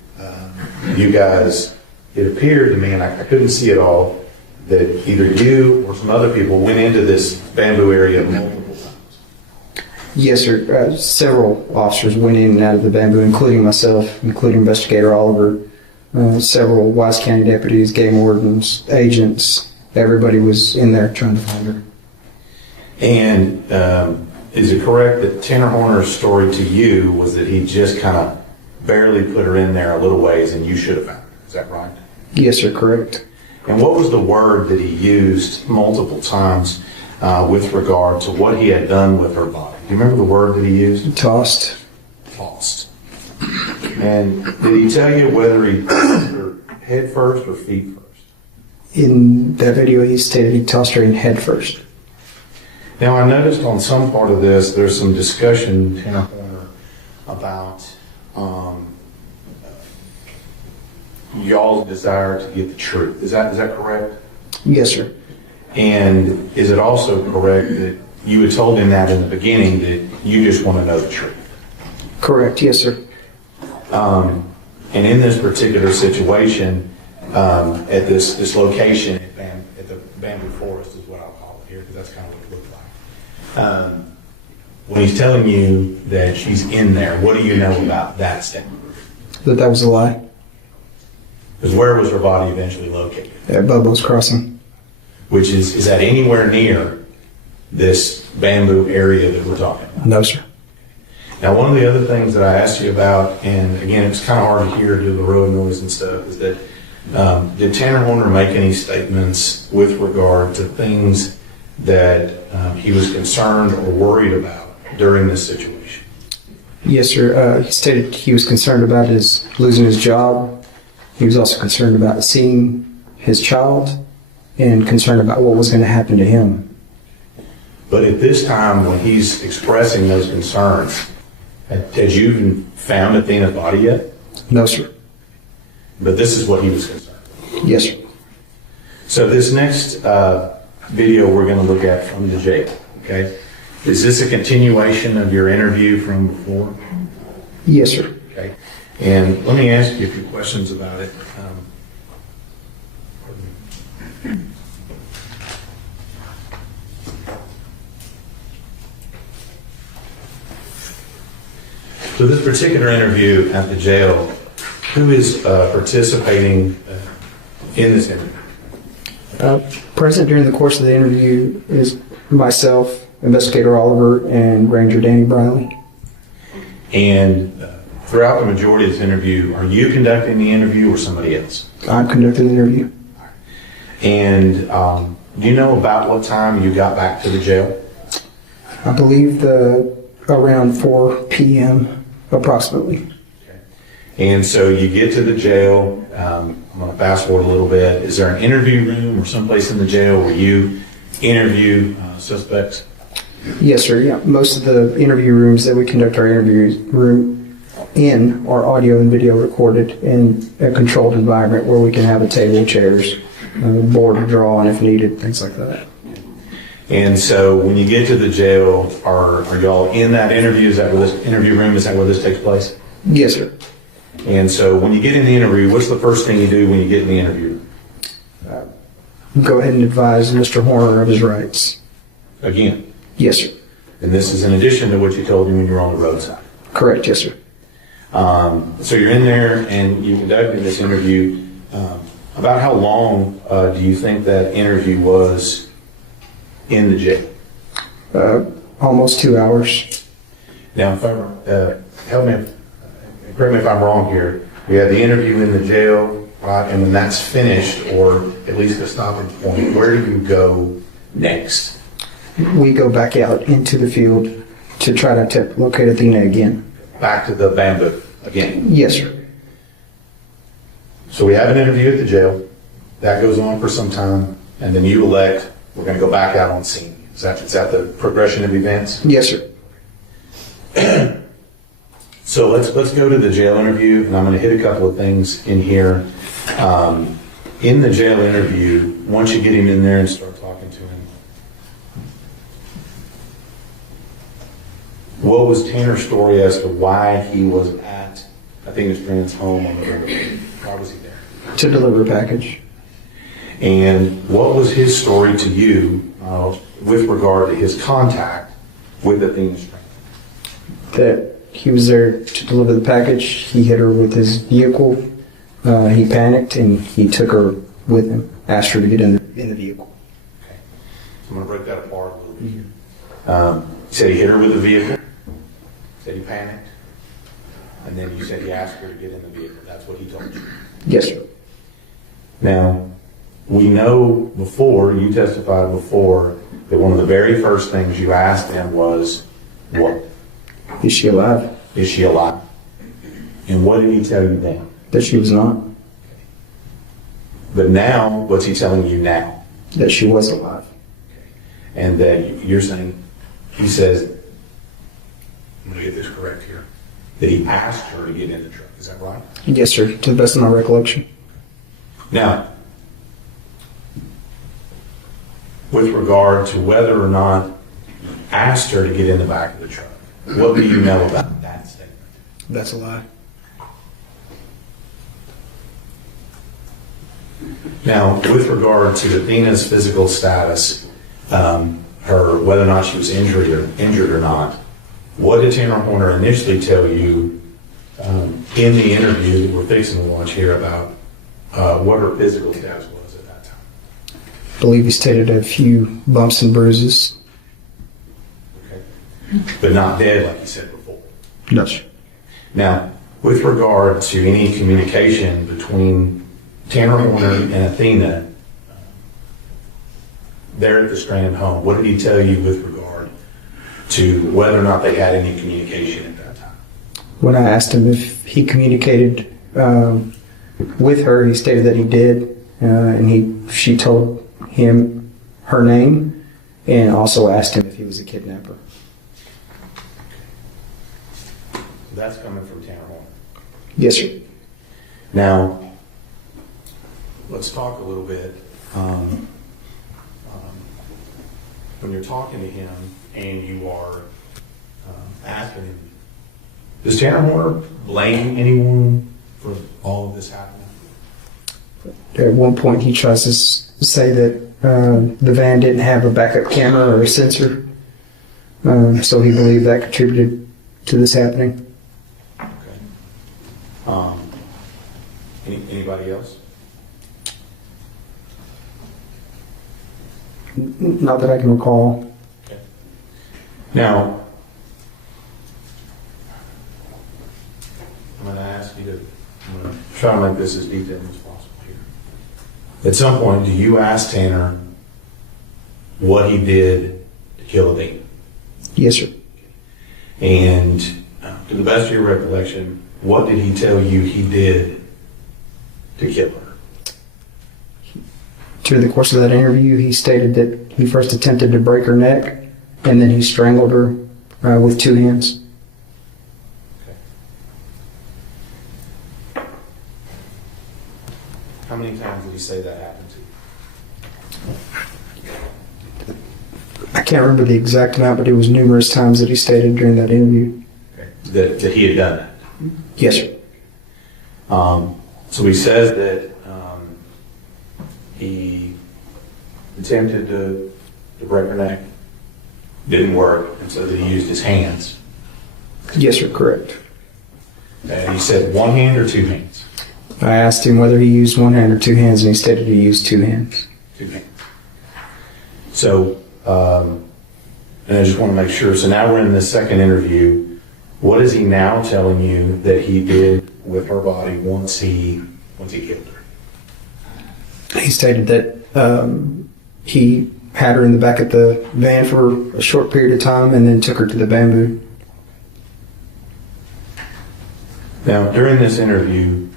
you guys it appeared to me, and I couldn't see it all, that either you or some other people went into this bamboo area multiple times. Yes, sir. Several officers went in and out of the bamboo, including myself, including Investigator Oliver, several Wise County deputies, game wardens, agents. Everybody was in there trying to find her. And is it correct that Tanner Horner's story to you was that he just kind of barely put her in there a little ways and you should have found her? Is that right? Yes, sir. Correct. And what was the word that he used multiple times with regard to what he had done with her body? Do you remember the word that he used? Tossed. Tossed. And did he tell you whether he tossed her head first or feet first? In that video, he stated he tossed her in head first. Now, I noticed on some part of this, there's some discussion, Tanner Horner, about y'all's desire to get the truth. Is that correct? Yes, sir. And is it also correct that you had told him that in the beginning, that you just want to know the truth? Correct. Yes, sir. And in this particular situation, at this location at the bamboo forest is what I'll call it here, because that's kind of what it looked like. When he's telling you that she's in there, what do you know about that statement? That was a lie. Because where was her body eventually located? At Bobo's Crossing. Which is that anywhere near this bamboo area that we're talking about? No, sir. Now, one of the other things that I asked you about, and again, it's kind of hard to hear due to the road noise and stuff, is that did Tanner Horner make any statements with regard to things that he was concerned or worried about during this situation? Yes, sir. He stated he was concerned about losing his job. He was also concerned about seeing his child and concerned about what was going to happen to him. But at this time, when he's expressing those concerns, had you even found Athena's body yet? No, sir. But this is what he was concerned with. Yes, sir. So this next video we're going to look at from the jail, okay? Is this a continuation of your interview from before? Yes, sir. Okay. And let me ask you a few questions about it. So this particular interview at the jail, who is participating in this interview? Present during the course of the interview is myself, Investigator Oliver, and Ranger Danny Briley. And throughout the majority of this interview, are you conducting the interview or somebody else? I'm conducting the interview. And do you know about what time you got back to the jail? I believe around 4 p.m. approximately. Okay. And so you get to the jail. I'm going to fast forward a little bit. Is there an interview room or someplace in the jail where you interview suspects? Yes, sir. Yeah, most of the interview rooms that we conduct our interviews in are audio and video recorded in a controlled environment where we can have a table, chairs, board to draw on if needed, things like that. And so when you get to the jail, are y'all in that interview? Is that where this interview room? Is that where this takes place? Yes, sir. And so when you get in the interview, what's the first thing you do when you get in the interview? Go ahead and advise Mr. Horner of his rights. Again? Yes, sir. And this is in addition to what you told him when you were on the roadside? Correct, yes, sir. So you're in there and you're conducting this interview. About how long do you think that interview was in the jail? Almost 2 hours. Now, if help me, correct me if I'm wrong here. We have the interview in the jail, right? And when that's finished, or at least a stopping point, where do you go next? We go back out into the field to try to locate Athena again. Back to the bamboo again? Yes, sir. So we have an interview at the jail. That goes on for some time, and then you elect, we're going to go back out on scene. Is that the progression of events? Yes, sir. So let's go to the jail interview, and I'm going to hit a couple of things in here. In the jail interview, once you get him in there and start talking to him, what was Tanner's story as to why he was at Athena Strand's home on the river? Why was he there? To deliver a package. And what was his story to you with regard to his contact with Athena Strand? That he was there to deliver the package. He hit her with his vehicle. He panicked and he took her with him, asked her to get in the vehicle. Okay. So I'm going to break that apart a little bit here. He said he hit her with the vehicle. Said he panicked. And then you said he asked her to get in the vehicle. That's what he told you. Yes, sir. Now, we know before, you testified before, that one of the very first things you asked him was, what? Is she alive? Is she alive? And what did he tell you then? That she was not. But now, what's he telling you now? That she was alive. And that you're saying, he says, I'm going to get this correct here, that he asked her to get in the truck. Is that right? Yes, sir, to the best of my recollection. Now, with regard to whether or not he asked her to get in the back of the truck, what do you know about that statement? That's a lie. Now, with regard to Athena's physical status, her whether or not she was injured or not, what did Tanner Horner initially tell you in the interview that we're fixing to launch here about what her physical status was at that time? I believe he stated a few bumps and bruises. Okay. But not dead like you said before. No, sir. Now, with regard to any communication between Tanner Horner and Athena there at the Strand home, what did he tell you with regard to whether or not they had any communication at that time? When I asked him if he communicated with her, he stated that he did, and she told him her name and also asked him if he was a kidnapper. That's coming from Tanner Horner. Yes, sir. Now, let's talk a little bit. When you're talking to him and you are asking him, does Tanner Horner blame anyone for all of this happening? At one point, he tries to say that the van didn't have a backup camera or a sensor, so he believed that contributed to this happening. Okay. Anybody else? Not that I can recall. Okay. Now, I'm going to ask you I'm going to try to make this as detailed as possible here. At some point, do you ask Tanner what he did to kill Athena? Yes, sir. And to the best of your recollection, what did he tell you he did to kill her? During the course of that interview, he stated that he first attempted to break her neck, and then he strangled her with 2 hands. Okay. How many times did he say that happened to you? I can't remember the exact amount, but it was numerous times that he stated during that interview. Okay. That he had done that? Yes, sir. So he says that he attempted to break her neck, didn't work, and so that he used his hands. Yes, sir, correct. And he said 1 hand or 2 hands? I asked him whether he used 1 hand or 2 hands, and he stated he used 2 hands. 2 hands. So, and I just want to make sure, so now we're in the second interview. What is he now telling you that he did with her body once he killed her? He stated that he had her in the back of the van for a short period of time and then took her to the bamboo. Now, during this interview,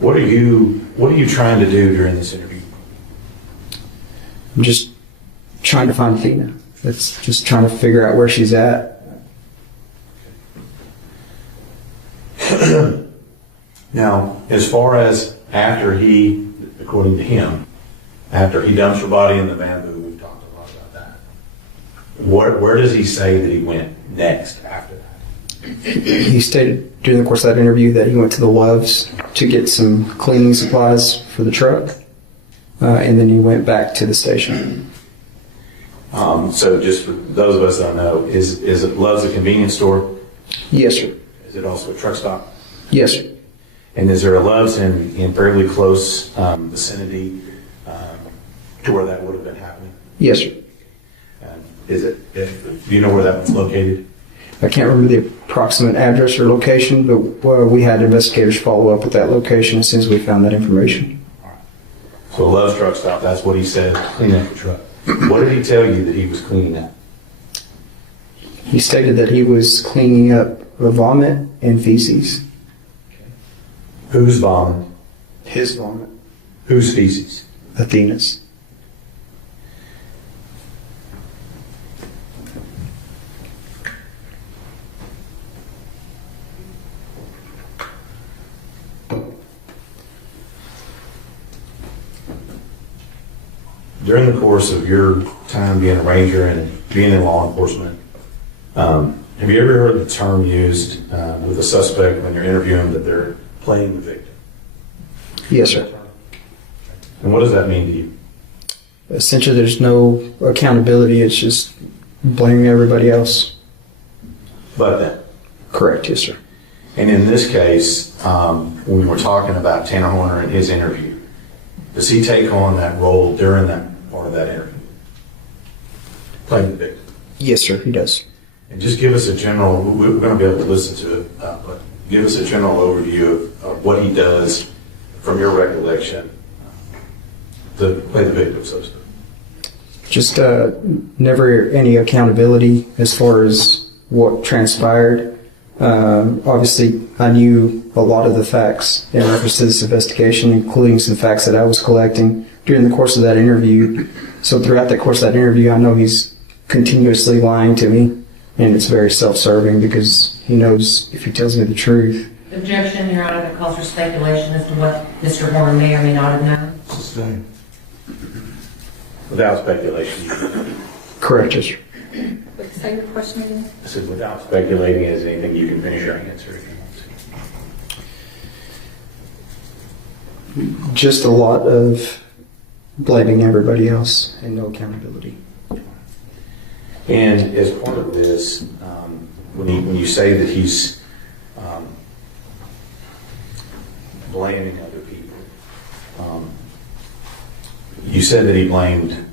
what are you trying to do during this interview? I'm just trying to find Athena. It's just trying to figure out where she's at. Now, as far as after he, according to him, after he dumps her body in the bamboo, we've talked a lot about that. Where does he say that he went next after that? He stated during the course of that interview that he went to the Loves to get some cleaning supplies for the truck, and then he went back to the station. So just for those of us that don't know, is it Love's a convenience store? Yes, sir. Is it also a truck stop? Yes, sir. And is there a Love's in fairly close vicinity to where that would have been happening? Yes, sir. Do you know where that was located? I can't remember the approximate address or location, but we had investigators follow up with that location as soon as we found that information. So Love's truck stop, that's what he said, clean up the truck. What did he tell you that he was cleaning up? He stated that he was cleaning up the vomit and feces. Whose vomit? His vomit. Whose feces? Athena's. During the course of your time being a ranger and being in law enforcement, have you ever heard the term used with a suspect when you're interviewing that they're playing the victim? Yes, sir. And what does that mean to you? Essentially, there's no accountability. It's just blaming everybody else. But then? Correct, yes, sir. And in this case, when we were talking about Tanner Horner and his interview, does he take on that role during that part of that interview? Playing the victim? Yes, sir, he does. And just give us a general, we're going to be able to listen to it, but give us a general overview of what he does from your recollection to play the victim, so to speak. Just never any accountability as far as what transpired. Obviously, I knew a lot of the facts in reference to this investigation, including some facts that I was collecting during the course of that interview. So throughout the course of that interview, I know he's continuously lying to me, and it's very self-serving because he knows if he tells me the truth. Objection, Your Honor, that calls for speculation as to what Mr. Horner may or may not have known. Sustained. Without speculation. Correct, yes, sir. Say your question again. I said, without speculating, is anything you can finish your answer if you want to? Just a lot of blaming everybody else and no accountability. And as part of this, when you say that he's blaming other people, you said that he blamed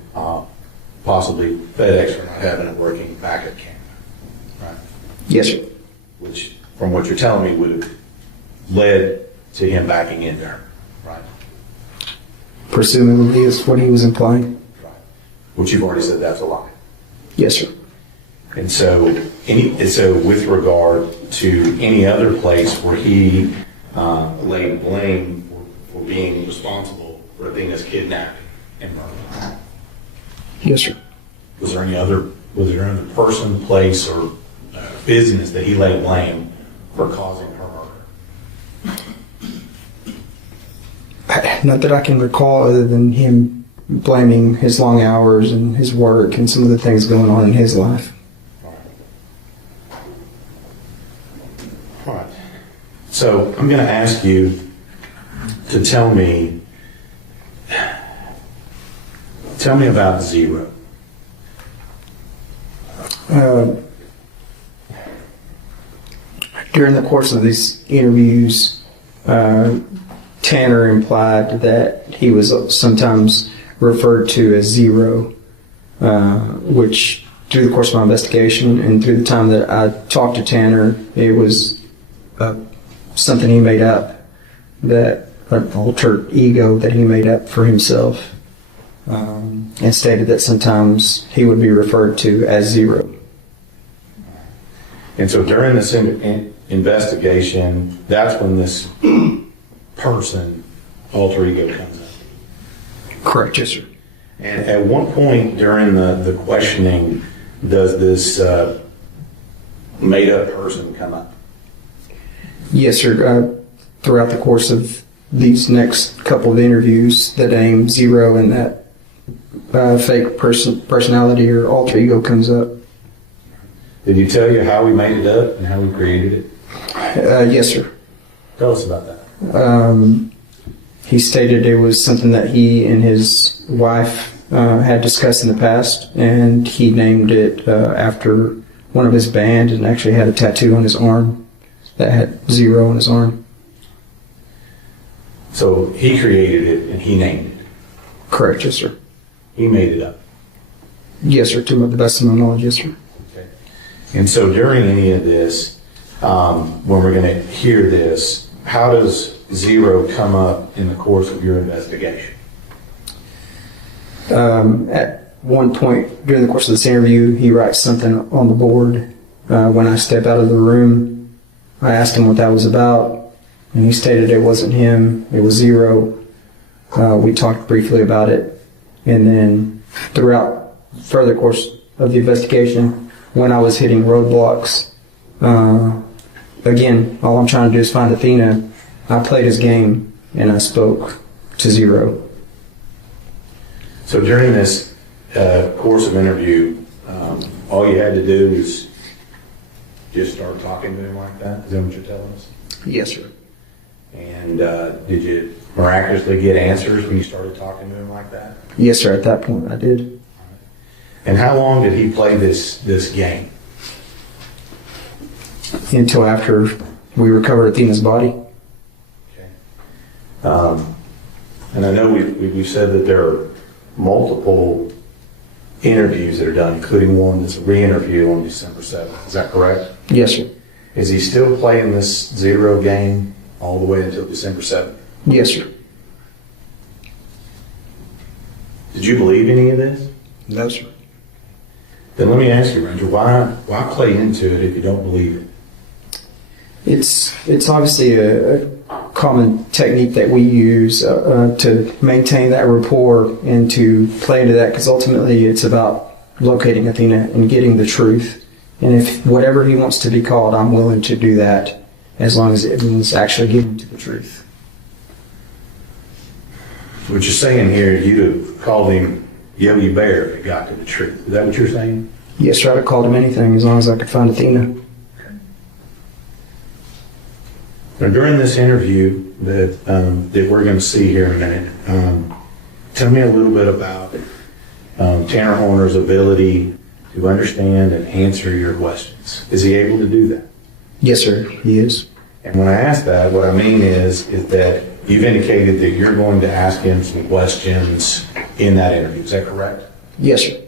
possibly FedEx for not having it working back at camp, right? Yes, sir. Which, from what you're telling me, would have led to him backing in there, right? Presumably is what he was implying. Right. Which you've already said that's a lie. Yes, sir. And so with regard to any other place where he laid blame for being responsible for Athena's kidnapping and murder. Yes, sir. Was there any other person, place, or business that he laid blame for causing her murder? Not that I can recall, other than him blaming his long hours and his work and some of the things going on in his life. All right. So I'm going to ask you to tell me about Zero. During the course of these interviews, Tanner implied that he was sometimes referred to as Zero, which through the course of my investigation and through the time that I talked to Tanner, it was something he made up, that an alter ego that he made up for himself, and stated that sometimes he would be referred to as Zero. And so during this investigation, that's when this person, alter ego, comes up. Correct, yes, sir. And at one point during the questioning, does this made-up person come up? Yes, sir. Throughout the course of these next couple of interviews, the name Zero and that fake personality or alter ego comes up. Did he tell you how he made it up and how he created it? Yes, sir. Tell us about that. He stated it was something that he and his wife had discussed in the past, and he named it after one of his band, and actually had a tattoo on his arm that had 0 on his arm. So he created it and he named it. Correct, yes, sir. He made it up. Yes, sir, to the best of my knowledge, yes, sir. Okay. And so during any of this, when we're going to hear this, how does 0 come up in the course of your investigation? At one point during the course of this interview, he writes something on the board. When I step out of the room, I asked him what that was about, and he stated it wasn't him, it was 0. We talked briefly about it, and then throughout further course of the investigation, when I was hitting roadblocks, again, all I'm trying to do is find Athena. I played his game, and I spoke to 0. So during this course of interview, all you had to do is just start talking to him like that? Is that what you're telling us? Yes, sir. And did you miraculously get answers when you started talking to him like that? Yes, sir, at that point I did. And how long did he play this game? Until after we recovered Athena's body. Okay. And I know we've said that there are multiple interviews that are done, including one that's a re-interview on December 7th. Is that correct? Yes, sir. Is he still playing this 0 game all the way until December 7th? Yes, sir. Did you believe any of this? No, sir. Then let me ask you, Ranger, why play into it if you don't believe it? It's obviously a common technique that we use to maintain that rapport and to play into that, because ultimately it's about locating Athena and getting the truth. And if whatever he wants to be called, I'm willing to do that as long as it means actually getting to the truth. What you're saying here, you'd have called him Yogi Bear if it got to the truth. Is that what you're saying? Yes, sir. I'd have called him anything as long as I could find Athena. Now, during this interview that we're going to see here in a minute, tell me a little bit about Tarrant Horner's ability to understand and answer your questions. Is he able to do that? Yes, sir. He is. And when I ask that, what I mean is that you've indicated that you're going to ask him some questions in that interview. Is that correct? Yes, sir.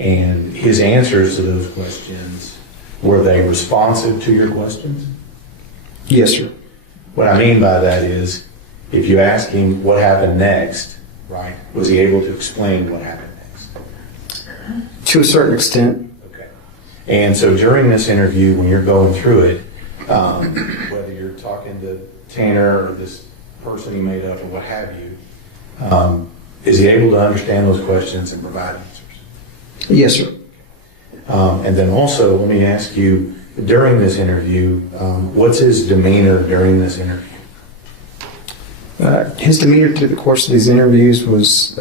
And his answers to those questions, were they responsive to your questions? Yes, sir. What I mean by that is, if you ask him what happened next, right, was he able to explain what happened next? To a certain extent. Okay. And so during this interview, when you're going through it, whether you're talking to Tanner or this person he made up or what have you, is he able to understand those questions and provide answers? Yes, sir. And then also, let me ask you, during this interview, what's his demeanor during this interview? His demeanor through the course of these interviews was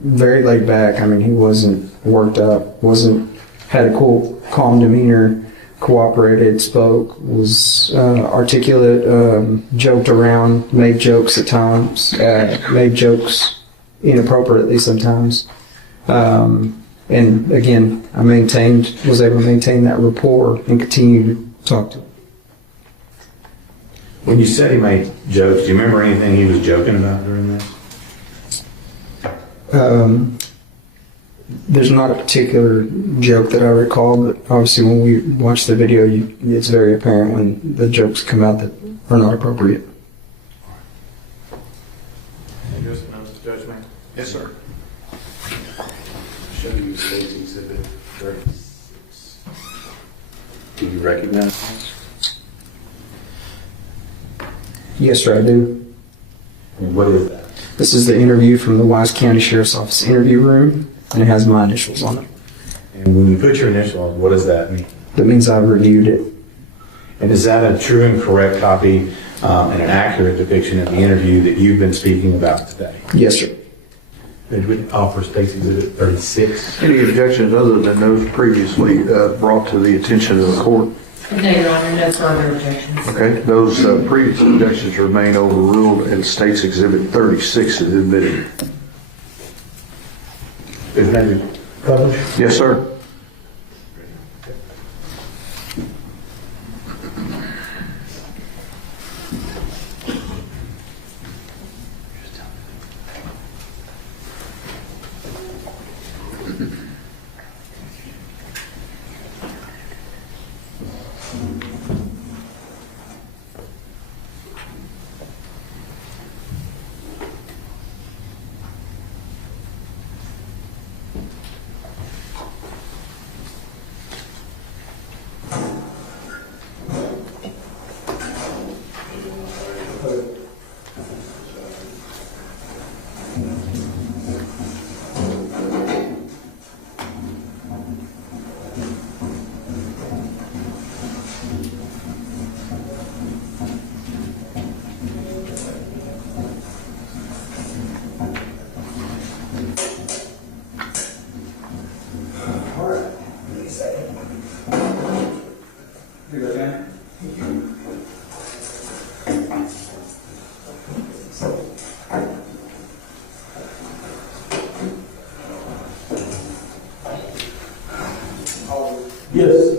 very laid back. I mean, he wasn't worked up, had a cool, calm demeanor, cooperated, spoke, was articulate, joked around, made jokes at times, made jokes inappropriately sometimes. And again, I was able to maintain that rapport and continue to talk to him. When you said he made jokes, do you remember anything he was joking about during this? There's not a particular joke that I recall, but obviously when we watch the video, it's very apparent when the jokes come out that are not appropriate. Judgment? Yes, sir. Show you State's Exhibit 36. Do you recognize this? Yes, sir, I do. And what is that? This is the interview from the Wise County Sheriff's Office interview room, and it has my initials on it. And when you put your initial on, what does that mean? That means I've reviewed it. And is that a true and correct copy and an accurate depiction of the interview that you've been speaking about today? Yes, sir. Did we offer State's Exhibit 36? Any objections other than those previously brought to the attention of the court? No, Your Honor, no further objections. Okay, those previous objections remain overruled and State's Exhibit 36 is admitted. Is that published? Yes, sir. Yes.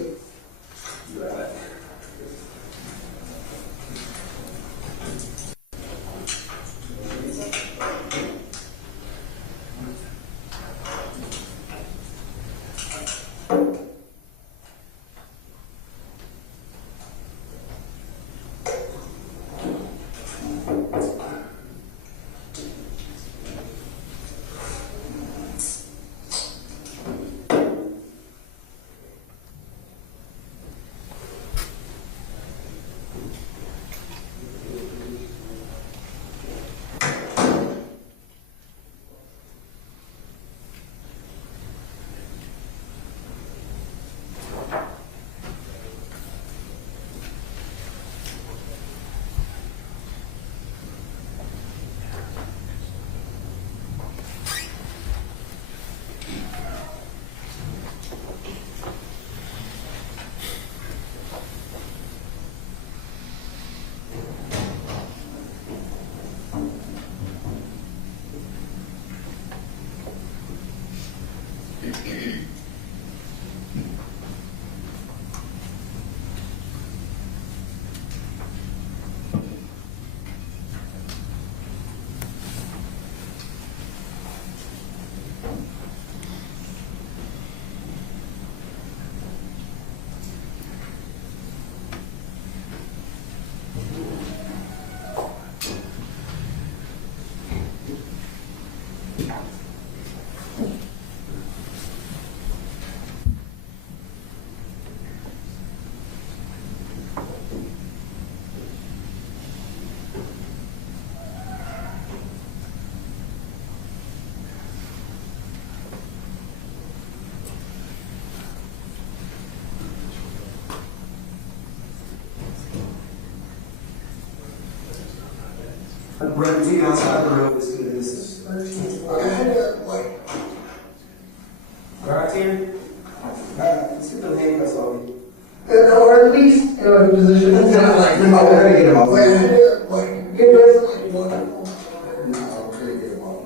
Running outside the road is good. This is 13. Wait. All right, Tim? Let's get the handcuffs on me. Or at least in a position that's not like, no, we're going to get him off. Wait. Get ready for like one. No, we're going to get him off.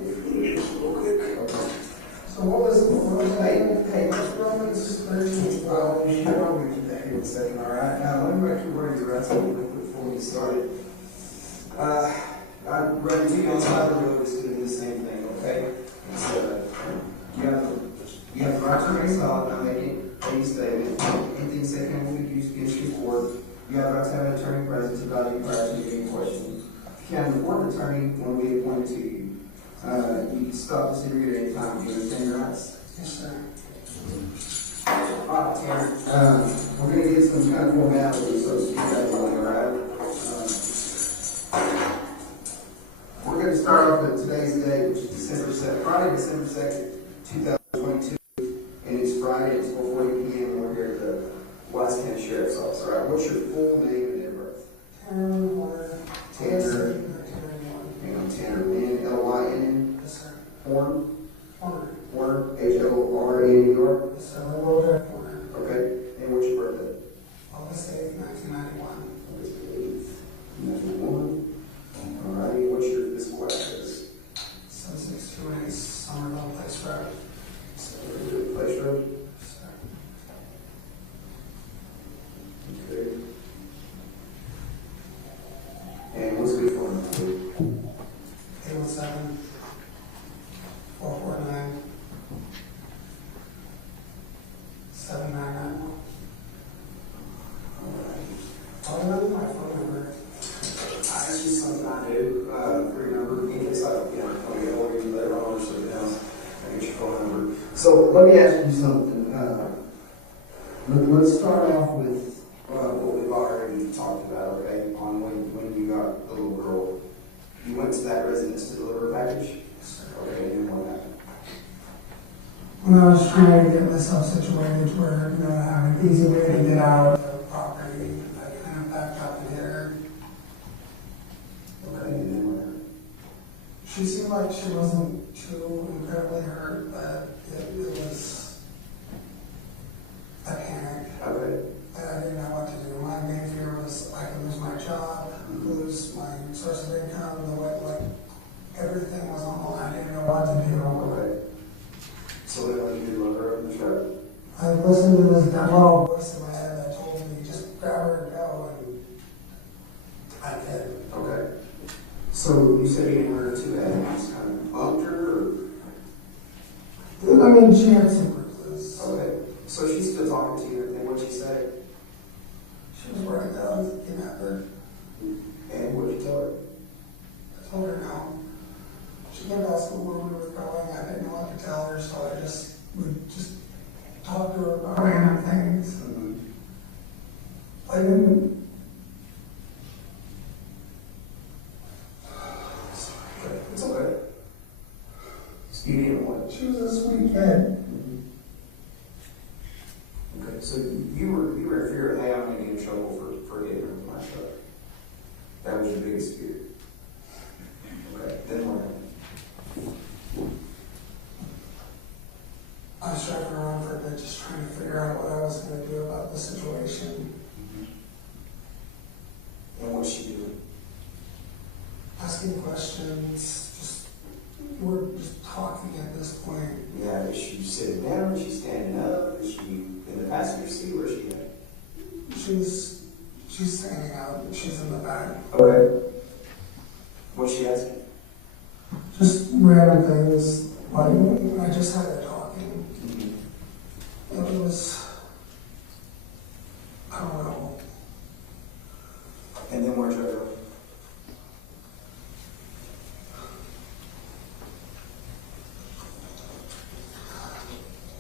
So what was the hey, what's wrong with this 13? Well, we should probably keep that here in a second, all right? Now, let me make you where you're at so before we started. I'm ready to go outside the road is going to do the same thing, okay? So, you have the right to remain silent, not making any statement. Anything second will be used against your court. You have the right to have an attorney present to value prior to any question. You can report an attorney when we appoint to you. You can stop this interview at any time. Do you understand your rights? Yes, sir. All right, Tarrant. We're going to get some kind of formality, so to speak, that going, all right? We're going to start off with today's date, which is Friday, December 2nd, 2022, and it's Friday, it's 4:40 p.m., and we're here at the Wise County Sheriff's Office. All right, what's your full name and date of birth? Tanner Lynn, L-Y-N-N? Yes, sir. Horn? in New York? December, World Trade Center. Okay. And what's your birthday? August 8th, 1991. August 8th, 1991. All righty. What's your physical address? 7628 Somerville Place Road. Somerville Place Road. Okay. And what's good for him? 817 449 7991. All right. Another my phone number. That's just something I do. For your number, in case I, you know, I'll get hold of you later on or something else. I get your phone number. So let me ask you something. Let's start off with what we've already talked about, okay? On when you got the little girl. You went to that residence to deliver a package? Okay, and then what happened? When I was trying to get myself situated to where, you know, I have an easy way to get out of the property, I kind of backed up and hit her. Okay, and then what happened? She seemed like she wasn't too incredibly hurt, but it was a panic. Okay. And I didn't know what to do. My main fear was I could lose my job, lose my source of income, the way, like, everything was on the line. I didn't know what to do. Okay. So then when you did load her up in the truck? I listened to this dumb little voice in my head that told me, just grab her and go, and I did. Okay. So you said you didn't hurt her too bad, you just kind of bumped her, or? I mean, she had some bruises. Okay. So she's still talking to you and everything. What'd she say? She was worried that I was a kidnapper. And what'd you tell her? I told her no. She kept asking where we were going. I didn't know what to tell her, so I would just talk to her about random things. Mm-hmm. I didn't. It's okay. You didn't want it. She was a sweet kid. Okay, so you were in fear of, hey, I'm going to get in trouble for hitting her with my truck. That was your biggest fear. Okay, then what happened? I was driving around for a bit just trying to figure out what I was going to do about the situation. And what'd she do? Asking questions, we're just talking at this point. Yeah, is she sitting down? Is she standing up? Is she in the passenger seat? Where's she at? She's standing out. She's in the back. Okay. What's she asking? Just random things. Like, I just had her talking. It was, I don't know. And then where'd you go?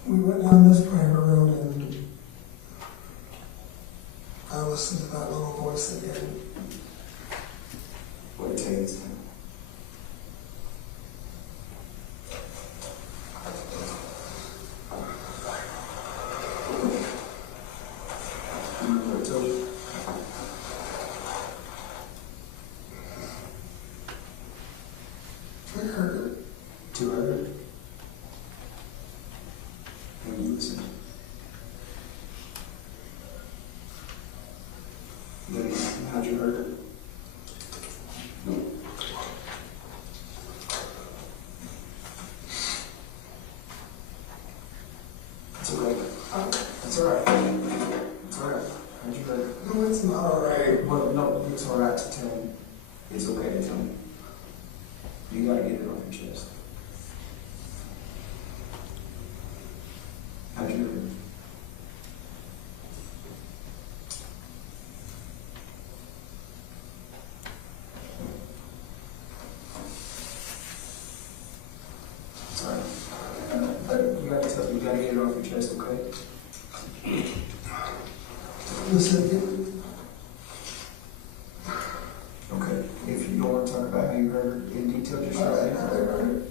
We went down this private road and I listened to that little voice again. What did it take this time? What it told you? I heard it. 200? And you listen. Then how'd you heard it? It's okay. It's alright. It's alright. How'd you heard it? No, it's not alright. Well, no, it's alright to tell me. It's okay to tell me. You gotta get it off your chest. How'd you hear it? Sorry. You gotta get it off your chest, okay? Listen again. Okay. If you don't want to talk about how you heard it in detail, just Alright, right I now. heard it.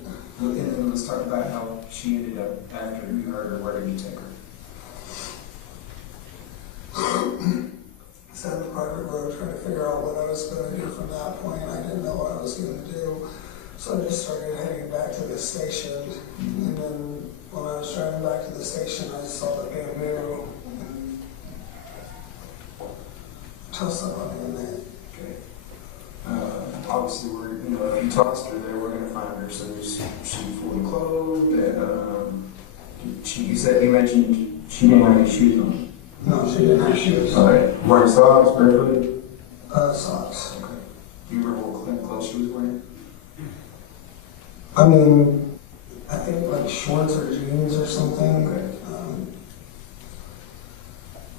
And then let's talk about how she ended up after you heard her. Where did you take her? Sat on the private road trying to figure out what I was going to do from that point. I didn't know what I was going to do. So I just started heading back to the station. And then when I was driving back to the station, I saw the bamboo and tell somebody in there. Okay. Obviously, if you tossed her there, we're going to find her. So she fully clothed. You mentioned she didn't have any shoes on. No, she didn't have shoes. All right. Wearing socks, barefooted? Socks. Okay. Do you remember what clothes she was wearing? I mean, I think like shorts or jeans or something. Okay.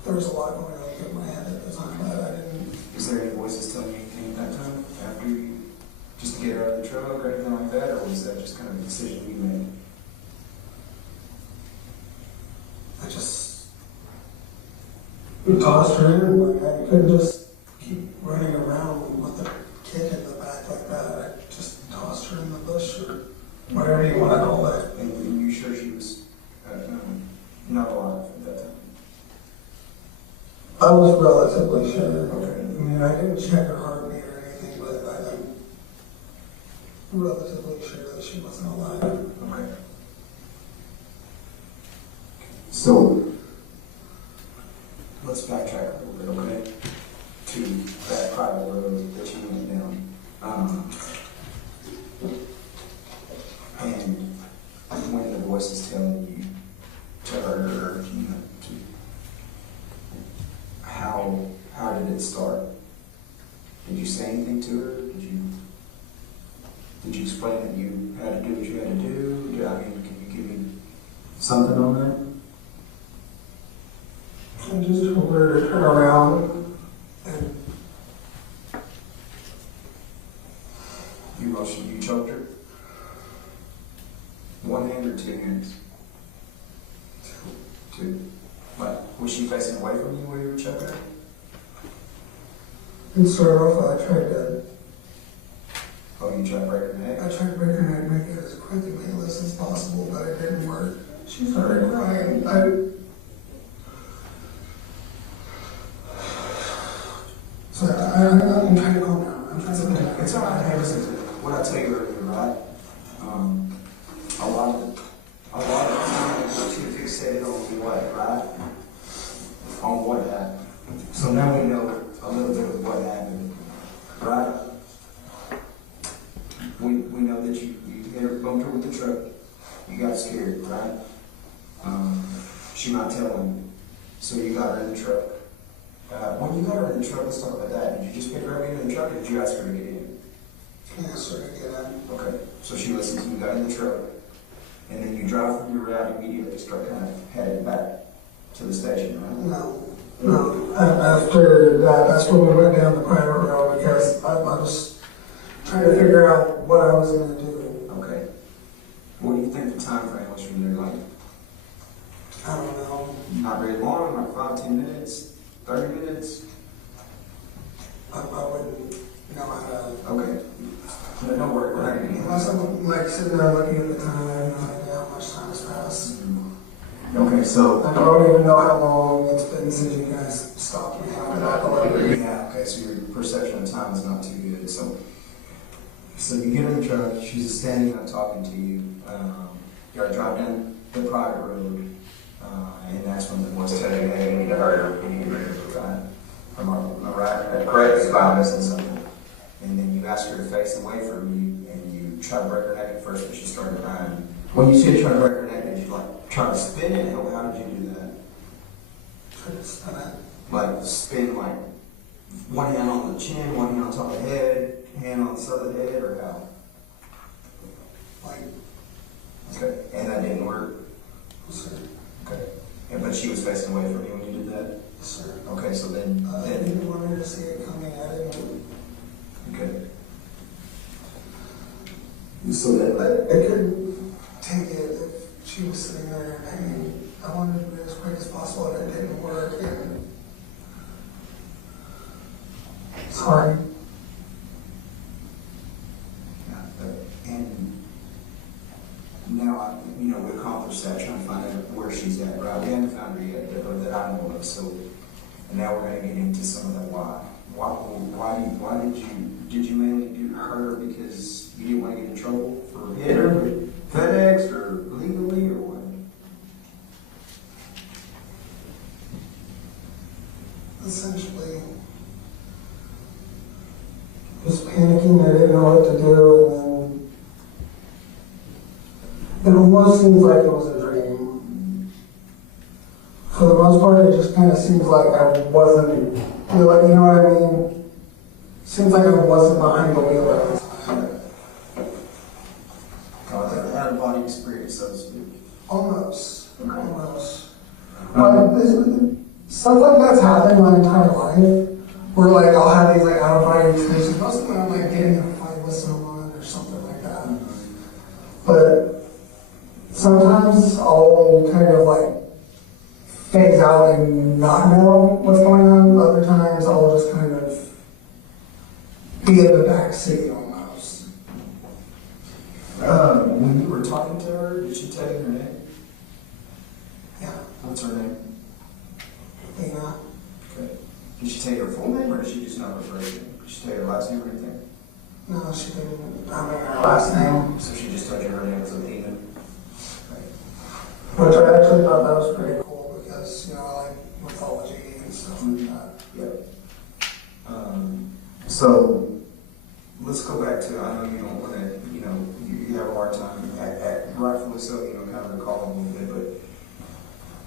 There was a lot going on in my head at the time, but I didn't. Is there any voices telling you anything at that time after you, just to get her out of the truck or anything like that, or was that just kind of a decision you made? I just tossed her in. Like, I couldn't just keep running around with a kid in the back like that. I just tossed her in the bush or whatever you want to call it. And you sure she was not alive at that time? I was relatively sure. Okay. I mean, I didn't check her heartbeat or anything, but I'm relatively sure that she wasn't alive. Okay. So, let's backtrack a little bit, okay? To that private road that you went down. And when the voice is telling you to hurt her, or how did it start? Did you say anything to her? Did you explain that you had to do what you had to do? Can you give me something on that? I just told her to turn around and You choked her? One hand or two hands? Two. What? Was she facing away from you while you were choking her? and start off, I tried to. Oh, you tried to break her neck? I tried to break her neck, make it as quick and painless as possible, but it didn't work. She started crying. I'm trying to calm down. I'm trying to. It's all right. Hey, listen, what I tell you earlier, right? A lot of the time we're too fixated on what, right? On what happened. So now we know a little bit of what happened, right? We know that you hit her, bumped her with the truck. You got scared, right? She not telling you. So you got her in the truck. When you got her in the truck, let's talk about that. Did you just pick her up in the truck, or did you ask her to get in? I asked her to get in. Okay. So she listened to you, got in the truck, and then you drive from your route immediately, start kind of headed back to the station, right? No. After that, that's when we went down the private road because I was trying to figure out what I was going to do. Okay. What do you think the time frame was from there? Like, I don't know. not very long, like 5, 10 minutes, 30 minutes? I wouldn't know how to. Okay. No, don't worry, we're not going to get Unless I'm like sitting there looking at the time, I have no idea how much time has passed. Okay, so. I don't even know how long it's been since you guys stopped me after that delivery. Yeah, okay, so your perception of time is not too good. So you get in the truck, she's standing up talking to you. You gotta drive down the private road, and that's when the voice tells you, hey, you need to hurry up, you need to bring her to right. Am I right? Correct, if I'm missing something. And then you ask her to face away from you, and you try to break her neck at first, but she started crying. When you said try to break her neck, did you like try to spin it, or how did you do that? Try to spin it. Like spin like one hand on the chin, one hand on top of the head, hand on the side of the head, or how? Like, okay, and that didn't work? sir. Okay. And, but she was facing away from you when you did that? Sir. Okay, so then... I didn't want her to see it coming. I didn't. Okay. So that... I couldn't take it if she was sitting there in pain. I wanted to do it as quick as possible, and it didn't work. And sorry. And now, we accomplished that, trying to find out where she's at, right? We haven't found her yet, that I know of, so... And now we're going to get into some of that why. Why did you mainly do her because you didn't want to get in trouble for hitting her with FedEx or legally or what? essentially was panicking. I didn't know what to do, and then it almost seems like it was a dream. For the most part, it just kind of seems like I wasn't, you know what I mean? Seems like I wasn't behind the wheel at the time. Out of body experience, so to speak. Almost. But stuff like that's happened my entire life. Where like I'll have these like out of body experiences. Most of them I'm like getting in a fight with someone or something like that. But sometimes I'll kind of like phase out and not know what's going on. Other times I'll just kind of be in the back seat almost. When you were talking to her, did she tell you her name? Yeah. What's her name? Athena. Okay. Did she tell you her full name, or did she just not refer to you? Did she tell you her last name or anything? No, she didn't. I mean her last name. So she just told you her name was Athena? Which I actually thought that was pretty cool because, you know, I like mythology and stuff like that. Yep. So let's go back to, I know you don't want to, you know, you have a hard time, rightfully so, you know, kind of recalling a little bit, but,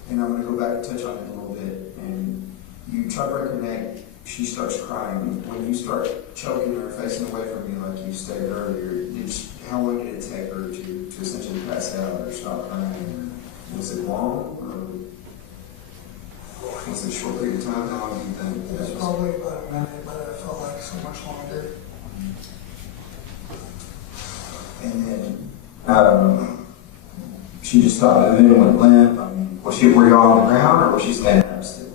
and I'm going to go back and touch on it a little bit, and you try to break her neck, she starts crying. When you start choking her, facing away from you like you stated earlier, how long did it take her to essentially pass out or stop crying? Was it long, or was it a short period of time? How long do you think? It was probably about a minute, but it felt like so much longer. And then she just stopped moving and went limp. I mean, were you on the ground, or was she standing up still?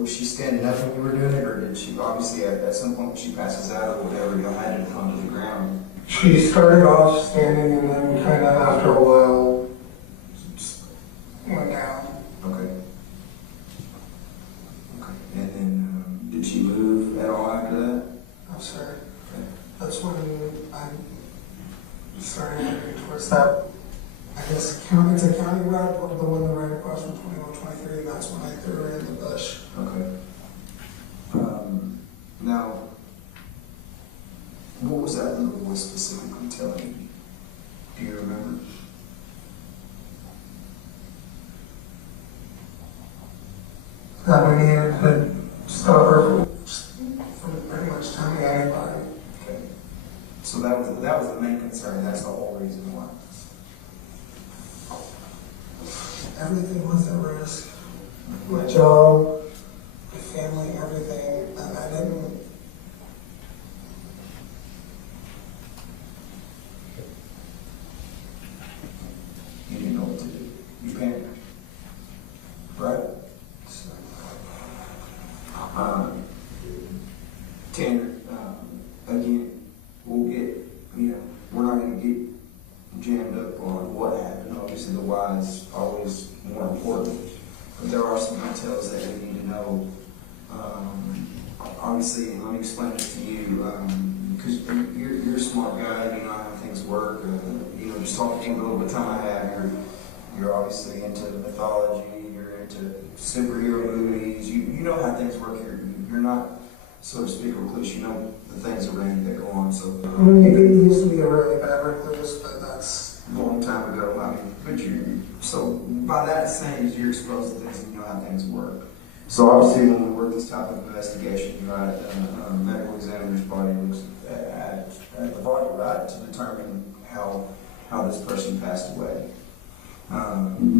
Was she standing up when you were doing it, or did she obviously at some point when she passes out or whatever, you had to come to the ground? She started off standing and then kind of after a while just went down. Okay. And then did she move at all after that? No, sir. That's when I started heading towards that, I guess, it's a county route, the one right across from 2123, and that's when I threw her in the bush. Okay. Now, what was that little voice specifically telling you? Do you remember? That we needed to stop her from pretty much telling anybody. Okay. So that was the main concern. That's the whole reason why. Everything was at risk. My job, my family, everything. And I didn't. You didn't know what to do. You panicked. Right? Tanner, again, we'll get, we're not going to get jammed up on what happened. Obviously, the why is always more important. But there are some details that we need to know. Obviously, let me explain this to you, because you're a smart guy, you know how things work. Just talking to you a little bit of time I have, you're obviously into mythology, you're into superhero movies, you know how things work here. You're not, so to speak, recluse. You know the things around you that go on. So It used to be a really bad recluse, but that's a long time ago. I mean, but so by that saying, you're exposed to things and you know how things work. So obviously, when we work this type of investigation, right, medical examiner's body looks at the body, right, to determine how this person passed away.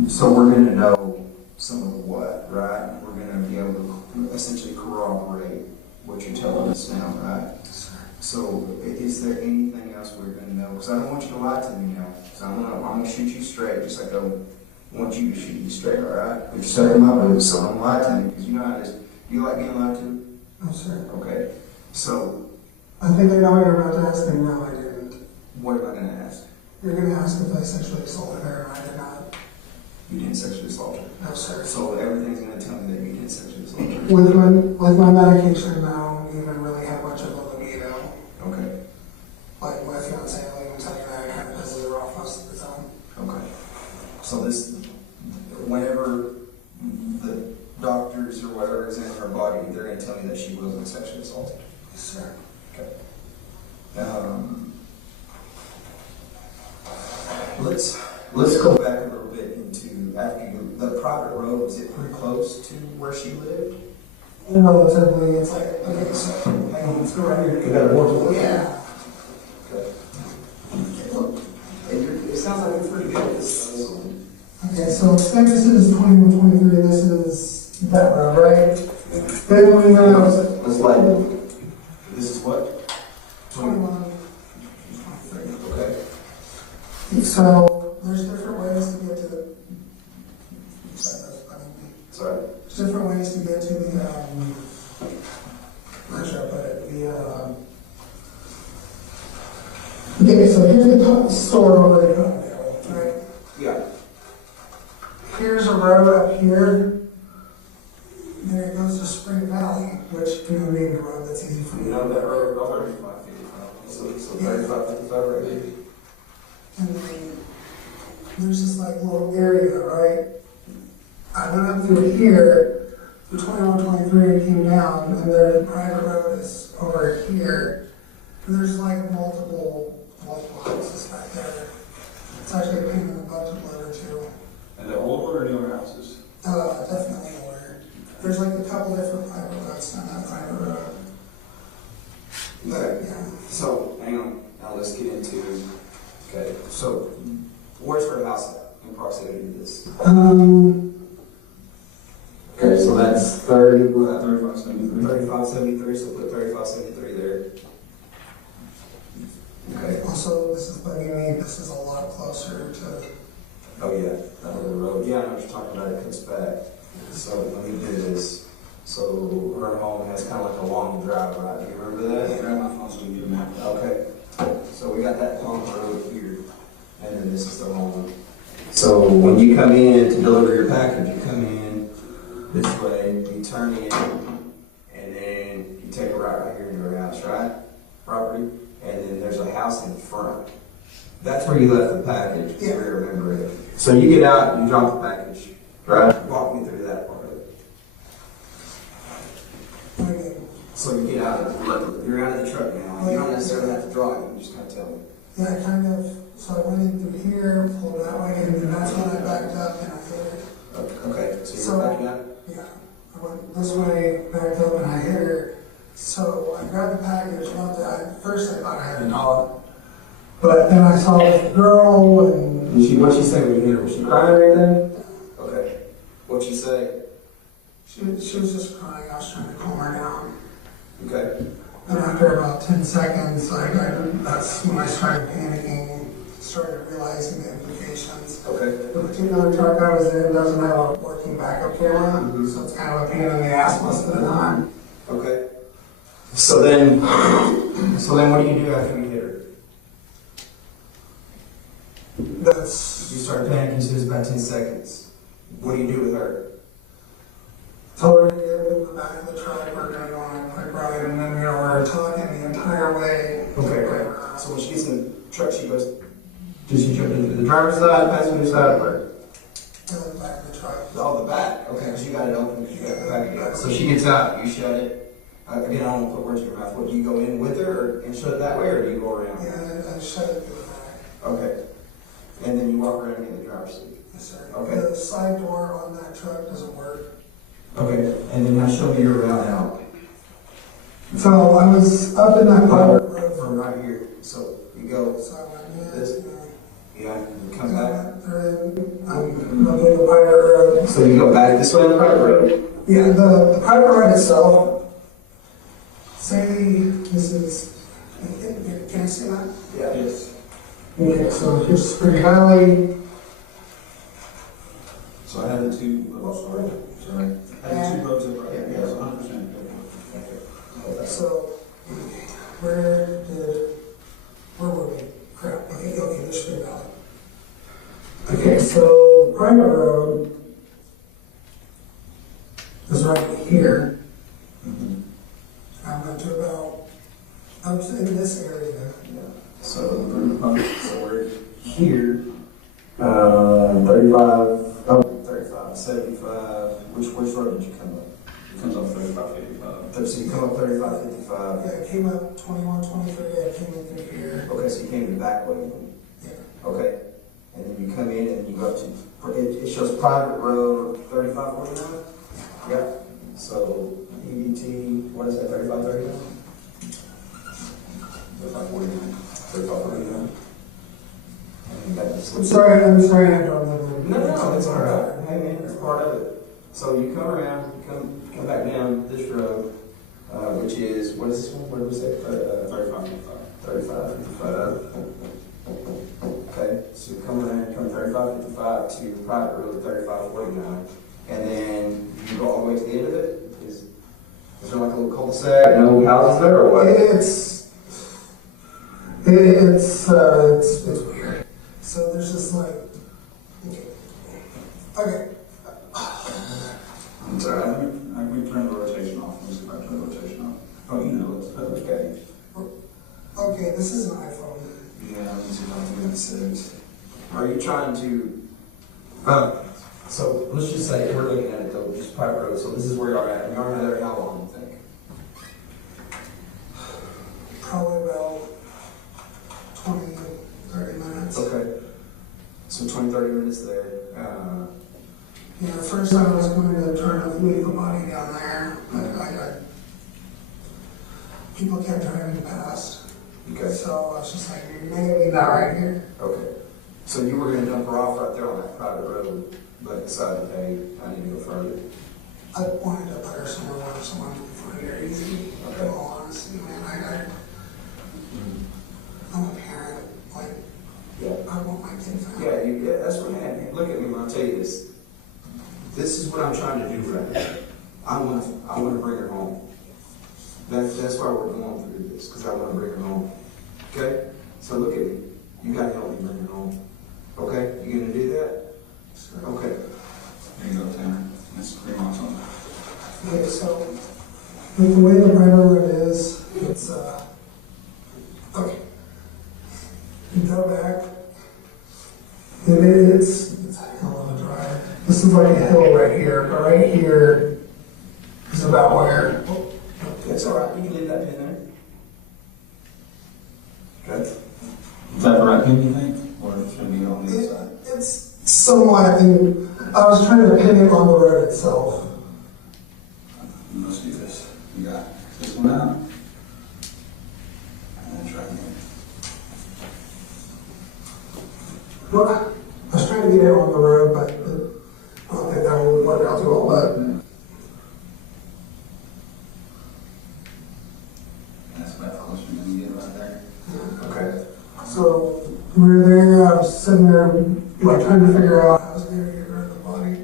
So we're going to know some of the what, right? We're going to be able to essentially corroborate what you're telling us now, right? So is there anything else we're going to know? Because I don't want you to lie to me now. So I'm going to shoot you straight, just like I want you to shoot you straight, all right? But you're setting my boots, so don't lie to me, because you know how it is. Do you like being lied to? no, sir. Okay. So I think I know what you're about to ask, and no, I didn't. what am I going to ask? You're going to ask if I sexually assaulted her, and I did not. You didn't sexually assault her. No, sir. So everything's going to tell me that you didn't sexually assault her. With my medication, I don't even really have much of a libido. Okay. Like my fiance will even tell you that it kind of pisses her off most of the time. Okay. So whenever to tell me that she wasn't sexually assaulted? Yes, sir. Okay. Let's go back a little bit into after you, the private road, was it pretty close to where she lived? Relatively, it's like, okay, so, hang on, let's go right here. You got a board to look at? Yeah. Okay. Look, it sounds like it's pretty good. Okay, so say this is 2123, this is that road, right? Then when Let's light. This is what? 21. Okay. So there's different ways to get to the. Sorry. There's different ways to get to the. How should I put it? The. Okay, so here's the top store over there, right? Yeah. Here's a road up here. Then it goes to Spring Valley, which can be named a road that's easy for you. You know that road, 35 feet. So 35, 55 right here. And then there's this like little area, right? I went up through here, through 2123, came down, and the private road is over here. And there's like multiple houses back there. It's actually a pain in the butt to blow into. And the old or newer houses? Definitely older. There's like a couple different private roads on that private road. Okay. Yeah. So, hang on. Now let's get into, okay, so where's her house at in proximity to this? Okay, so that's 3573. 3573, so put 3573 there. Okay. Also, this is bugging me. This is a lot closer to. Oh yeah, that other road. Yeah, I know what you're talking about. It cuts back. So let me do this. So her home has kind of like a long drive, right? Do you remember that? Yeah, my phone so we can get a map. Okay. So we got that long road here, and then this is the home. So when you come in to deliver your package, you come in this way, you turn in, and then you take a right here into her house, right? Property, and then there's a house in front. That's where you left the package, Yeah. so we remember it. So you get out, you drop the package, right? Walk me through that part of it. Okay. So you get out, you're out of the truck now. You don't necessarily have to drive, you just kind of tell me. Yeah, I kind of. So I went in through here, pulled that way, and then that's when I backed up and I hit her. Okay, so you're backing up? Yeah, I went this way, backed up, and I hit her. So I grabbed the package. At first, I thought I had a dog, but then I saw the girl, and What'd she say when you hit her? Was she crying or anything? Okay. What'd she say? she was just crying. I was trying to calm her down. Okay. And after about 10 seconds, that's when I started panicking, started realizing the implications. Okay. The particular truck I was in doesn't have a working backup camera, so it's kind of a pain in the ass most of the time. Okay. So then what do you do after you hit her? You start panicking, so it's about 10 seconds. What do you do with her? Told her to get in the back of the truck, we're going to go on a quick ride, and then we were talking the entire way. Okay. So when she gets in the truck, she goes, does she jump into the driver's side, passenger side, or? The back of the truck. Oh, the back. Okay, because you got it open, you got the back again. So she gets out, you shut it. Again, I don't want to put words in your mouth. What, do you go in with her and shut it that way, or do you go around? Yeah, I shut it through the back. Okay. And then you walk around and get in the driver's seat. Yes, sir. Okay. The side door on that truck doesn't work. Okay. And then now show me your route out. So I was up in that private road From right here. So you go. So I went in, This. Yeah. You come back. I'm up in the private road. So you go back this way on the private road? Yeah, the private road itself, say this is, can I see that? Yeah. Yes. Okay, so here's Spring Valley. So I have the two. Oh, sorry. I have the two roads up right here. Yes, 100%. Okay. So where were we? Crap. Okay, there's Spring Valley. Okay, so the private road is right here. I went to I was in this area. Yeah. So we're here. 35, 75. Which road did you come up? Comes up 3555. So you come up 3555. Yeah, it came up 21, 23, I came in through here. Okay, so you came in the back way. Yeah. Okay. And then you come in and you go up to, it shows private road 3549? Yep. So EBT, what is that, 3539? 3549. 3549. I'm sorry, I don't know. No, it's all right. Hey, man, it's part of it. So you come around, come back down this road, which is, what is this one? What did we say? 3555. 3555. Okay, so you come around, come 3555 to private road 3549, and then you go all the way to the end of it. Is there like a little cul-de-sac? No houses there, or what? It's weird. So there's just like, okay. I'm sorry, we turned the rotation off. Let's go back to the rotation off. Oh, you know it. Okay. Okay, this is an iPhone. Yeah, I'm using 1996. Are you trying to? So let's just say we're looking at it though, just private road. So this is where you're at. And you're there how long? You think? Probably about 20, 30 minutes. Okay. So 20, 30 minutes there. Yeah, the first time I was going to try to leave the body down there, but people kept driving past. Okay. So I was just like, maybe not right here. Okay. So you were going to dump her off right there on that private road, but decided, hey, I need to go further. I wanted to put her somewhere where someone could find her easy. Okay. In all honesty, man, I'm a parent. Like, Yeah. I want my kid found. Yeah, that's what happened. Look at me when I tell you this. This is what I'm trying to do right now. I want to bring her home. That's why we're going through this, because I want to bring her home. Okay? So look at me. You got to help me bring her home. Okay? You going to do that? Okay. There you go, Tanner. That's pretty much on that. Okay, so with the way the railroad is, it's okay. You go back, and it's a hell of a drive. This is like a hill right here, but right here is about where. That's all right. You can leave that pin there. Okay. Is that the right pin, you think? Or should it be on the other side? It's somewhat, and I was trying to pin it on the road itself. Let's do this. You got this one out. And then try again. Well, I was trying to get it on the road, but I don't think that would work out too well, but. That's about closer than you get right there. Okay. So we were there, I was sitting there, like, trying to figure out how I was going to get rid of the body.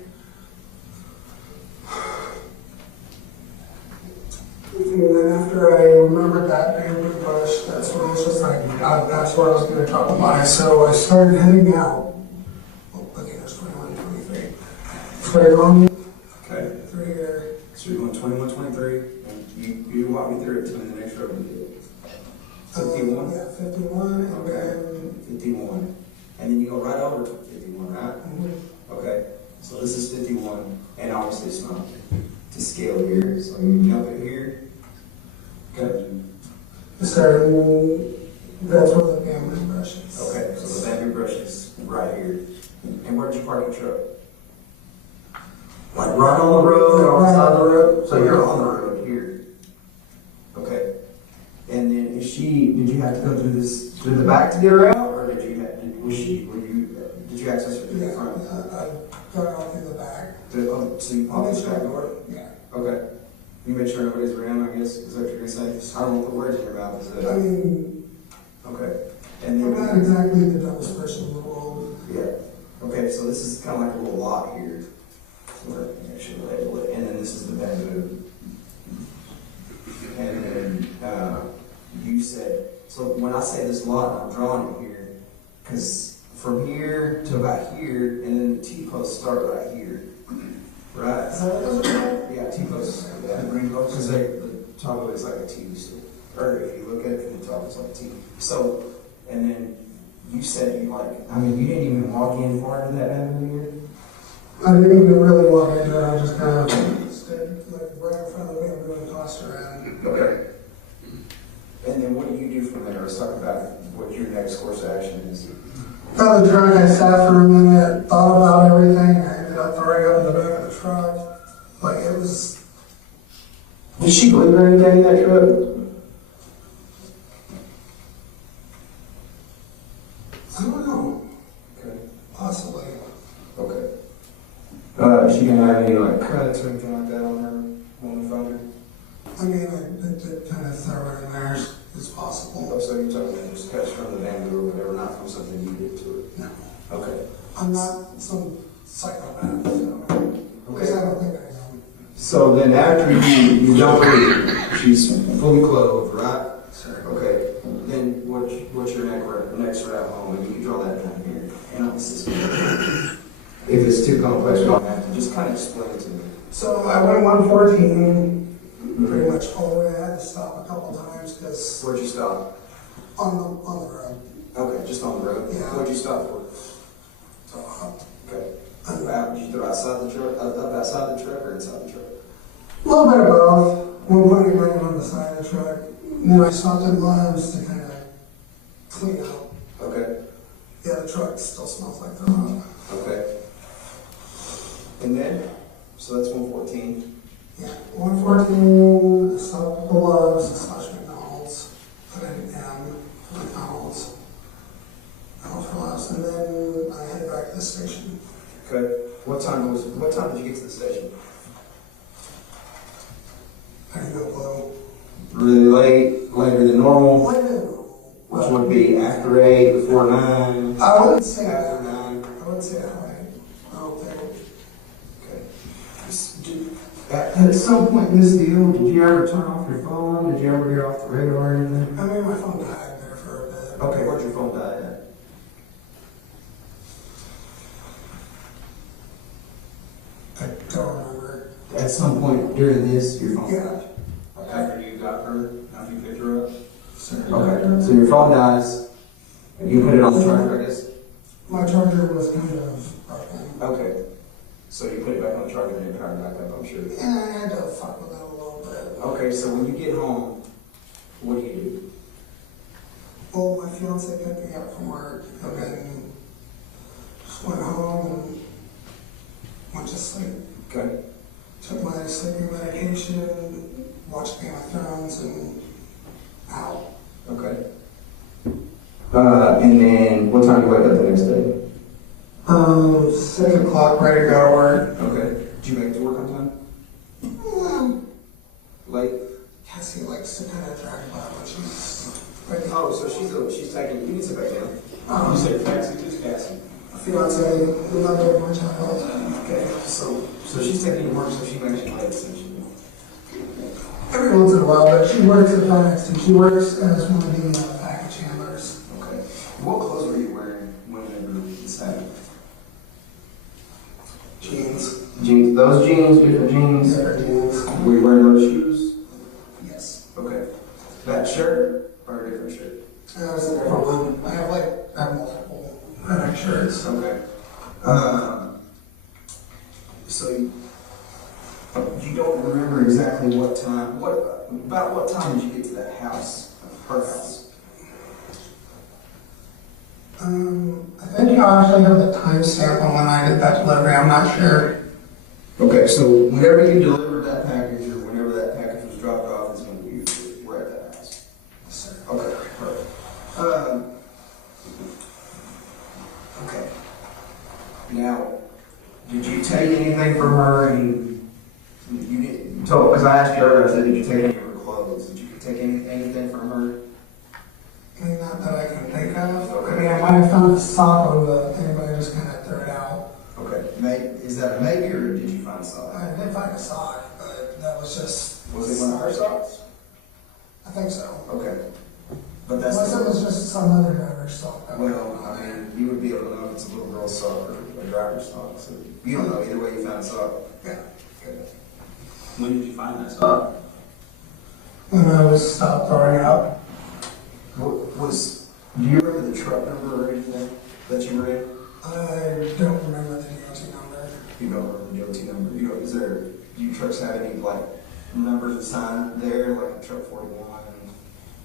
And then after I remembered that bamboo bush, that's when I was just like, God, that's where I was going to drop the body. So I started heading out. Oh, okay, there's 21, 23. Straight along Okay. through here. So you're going 21, 23, and you walk me through it to the next road we did. 51? Yeah, 51, and then. 51. And then you go right over to 51, right? Mhm. Okay. So this is 51, and obviously it's not to scale here, so you jump it here. Okay. Starting, that's where the bamboo brush is. Okay, so the bamboo brush is right here. And where'd you park your truck? Like right on the road, on the side of the road? So you're on the road here. Okay. And then did you have to go through the back to get her out, or did you access her through the front? I got out through the back. So you popped the back door? Yeah. Okay. You made sure nobody's around, I guess, is that what you're gonna say? I don't want the words in your mouth, is I it? mean, Okay. And I'm then, not exactly the dumbest person in the world. yeah. Okay, so this is kind of like a little lot here. So we're gonna actually label it. And then this is the bamboo. And then, you said, so when I say this lot, I'm drawing it here, because from here to about here, and then the T-posts start right here. Right? Is that what those are called? Yeah, T-posts. Yeah, the green posts. Because the top of it is like a T. So, or if you look at it from the top, it's like a T. So, and then you said you you didn't even walk in far into that bamboo here? I didn't even really walk into it. I just kind of stood like right in And then what do you do from there? Let's talk about what your next course of action is. Got the truck, I sat for a minute, thought about everything, I ended up throwing up in the back of the truck. Like it was. Did she bleed or anything in that truck? I don't know. Okay. Possibly. Okay. She didn't have any like cuts or anything like that on her when we found her? I mean, I did kind of throw it in there as possible. Oh, so you're talking about just cuts from the bamboo or whatever, not from something you did to her? No. Okay. I'm not some psychopath, so. Because I don't think I am. So then after you don't leave, she's fully clothed, right? Sir. Okay. Then what's your next route home? And you can draw that down here. And on the system. If it's too complex, we don't have to. Just kind of explain it to me. So I went 114, pretty much all the way. I had to stop a couple times because. Where'd you stop? On the road. Okay, just on the road? Yeah. What'd you stop for? Okay. Did you throw outside the truck, up outside the truck or inside the truck? A little bit of both. One point I ran on the side of the truck. And then I stopped at Love's to kind of clean out. Okay. Yeah, the truck still smells like the road. Okay. And then, so that's 114. Yeah, 114, stopped at the Love's / McDonald's. Put in M, McDonald's. For Love's, and then I headed back to the station. Okay. What time did you get to the station? I have no clue. Really late, later than normal? Later than normal. Which would be after 8, before 9? I wouldn't say after that. 9. I wouldn't say that right. I don't think. Okay. At some point in this deal, did you ever turn off your phone? Did you ever get off the radar or anything? I mean, my phone died there for a bit. Okay, where'd your phone die at? I don't remember. At some point during this, your phone Yeah. died? After you got her, after you picked her up? Sir. Okay, so your phone dies, and you put it on the charger, I guess? My charger was kind of broken. Okay. So you put it back on the charger and it powered back up, I'm sure. Yeah, I had to fuck with it a little bit. Okay, so when you get home, what do you do? Well, my fiance picked me up from work and then just went home and went to sleep. Okay. Took my sleeping medication, watched Game of Thrones, and out. Okay. And then what time do you wake up the next day? 6 o'clock, ready to go to work. Okay. Did you make it to work on time? Late? Cassie likes to kind of drag about when she's ready. Oh, so she's taking, you can sit back down. You said Cassie, who's Cassie? Fiance, the mother of my child. Okay, so she's taking you to work, so she makes you late essentially. Every once in a while, but she works at FedEx and she works as one of the package handlers. Okay. What clothes were you wearing whenever this happened? Jeans. Jeans. Those jeans, different jeans? Different jeans. Were you wearing those shoes? Yes. Okay. That shirt or a different shirt? That was a different one. I have multiple FedEx shirts. Okay. So you don't remember exactly what time, about what time did you get to that house, her house? I think I actually have the timestamp on when I did that delivery. I'm not sure. Okay, so whenever you delivered that package or whenever that package was dropped off is when you were at that house? Yes, sir. Okay, perfect. Okay. Now, did you take anything from her and you didn't, because I asked you earlier, I said, did you take any of her clothes? Did you take anything from her? I mean, not that I can think of. I mean, I might have found a sock on the thing, but I just kind of threw it out. Okay, is that a maybe or did you find a sock? I did find a sock, but that was just... Was it one of her socks? I think so. Okay. But that's... Unless it was just some other driver's sock. Well, I mean, you would be able to know if it's a little girl's sock or a driver's sock, so you don't know either way you found a sock. Yeah. Okay. When did you find that sock? When I was stopped throwing up. Do you remember the truck number or anything that you were in? I don't remember the DOT number. You don't remember the DOT number? Do you trucks have any, like, numbers assigned there, like a truck 41?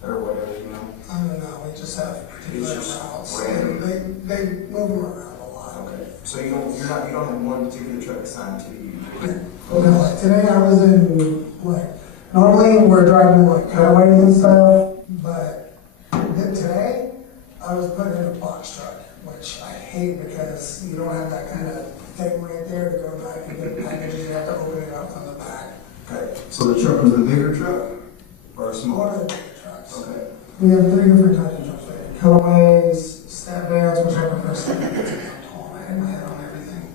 or whatever, you know? I don't know, we just have particular It's just routes. random. They move them around a lot. Okay. So you don't have one particular truck assigned to you? Okay, like today I was in, like, normally we're driving like cutaways and stuff, but today I was put in a box truck, which I hate because you don't have that kind of thing right there to go back and get packages, you have to open it up from the back. Okay. So the truck was a bigger truck or a smaller? One of the bigger trucks. Okay. We have 3 different types of trucks, like cutaways, step vans, which I prefer step vans, I'm tall, I hit my head on everything.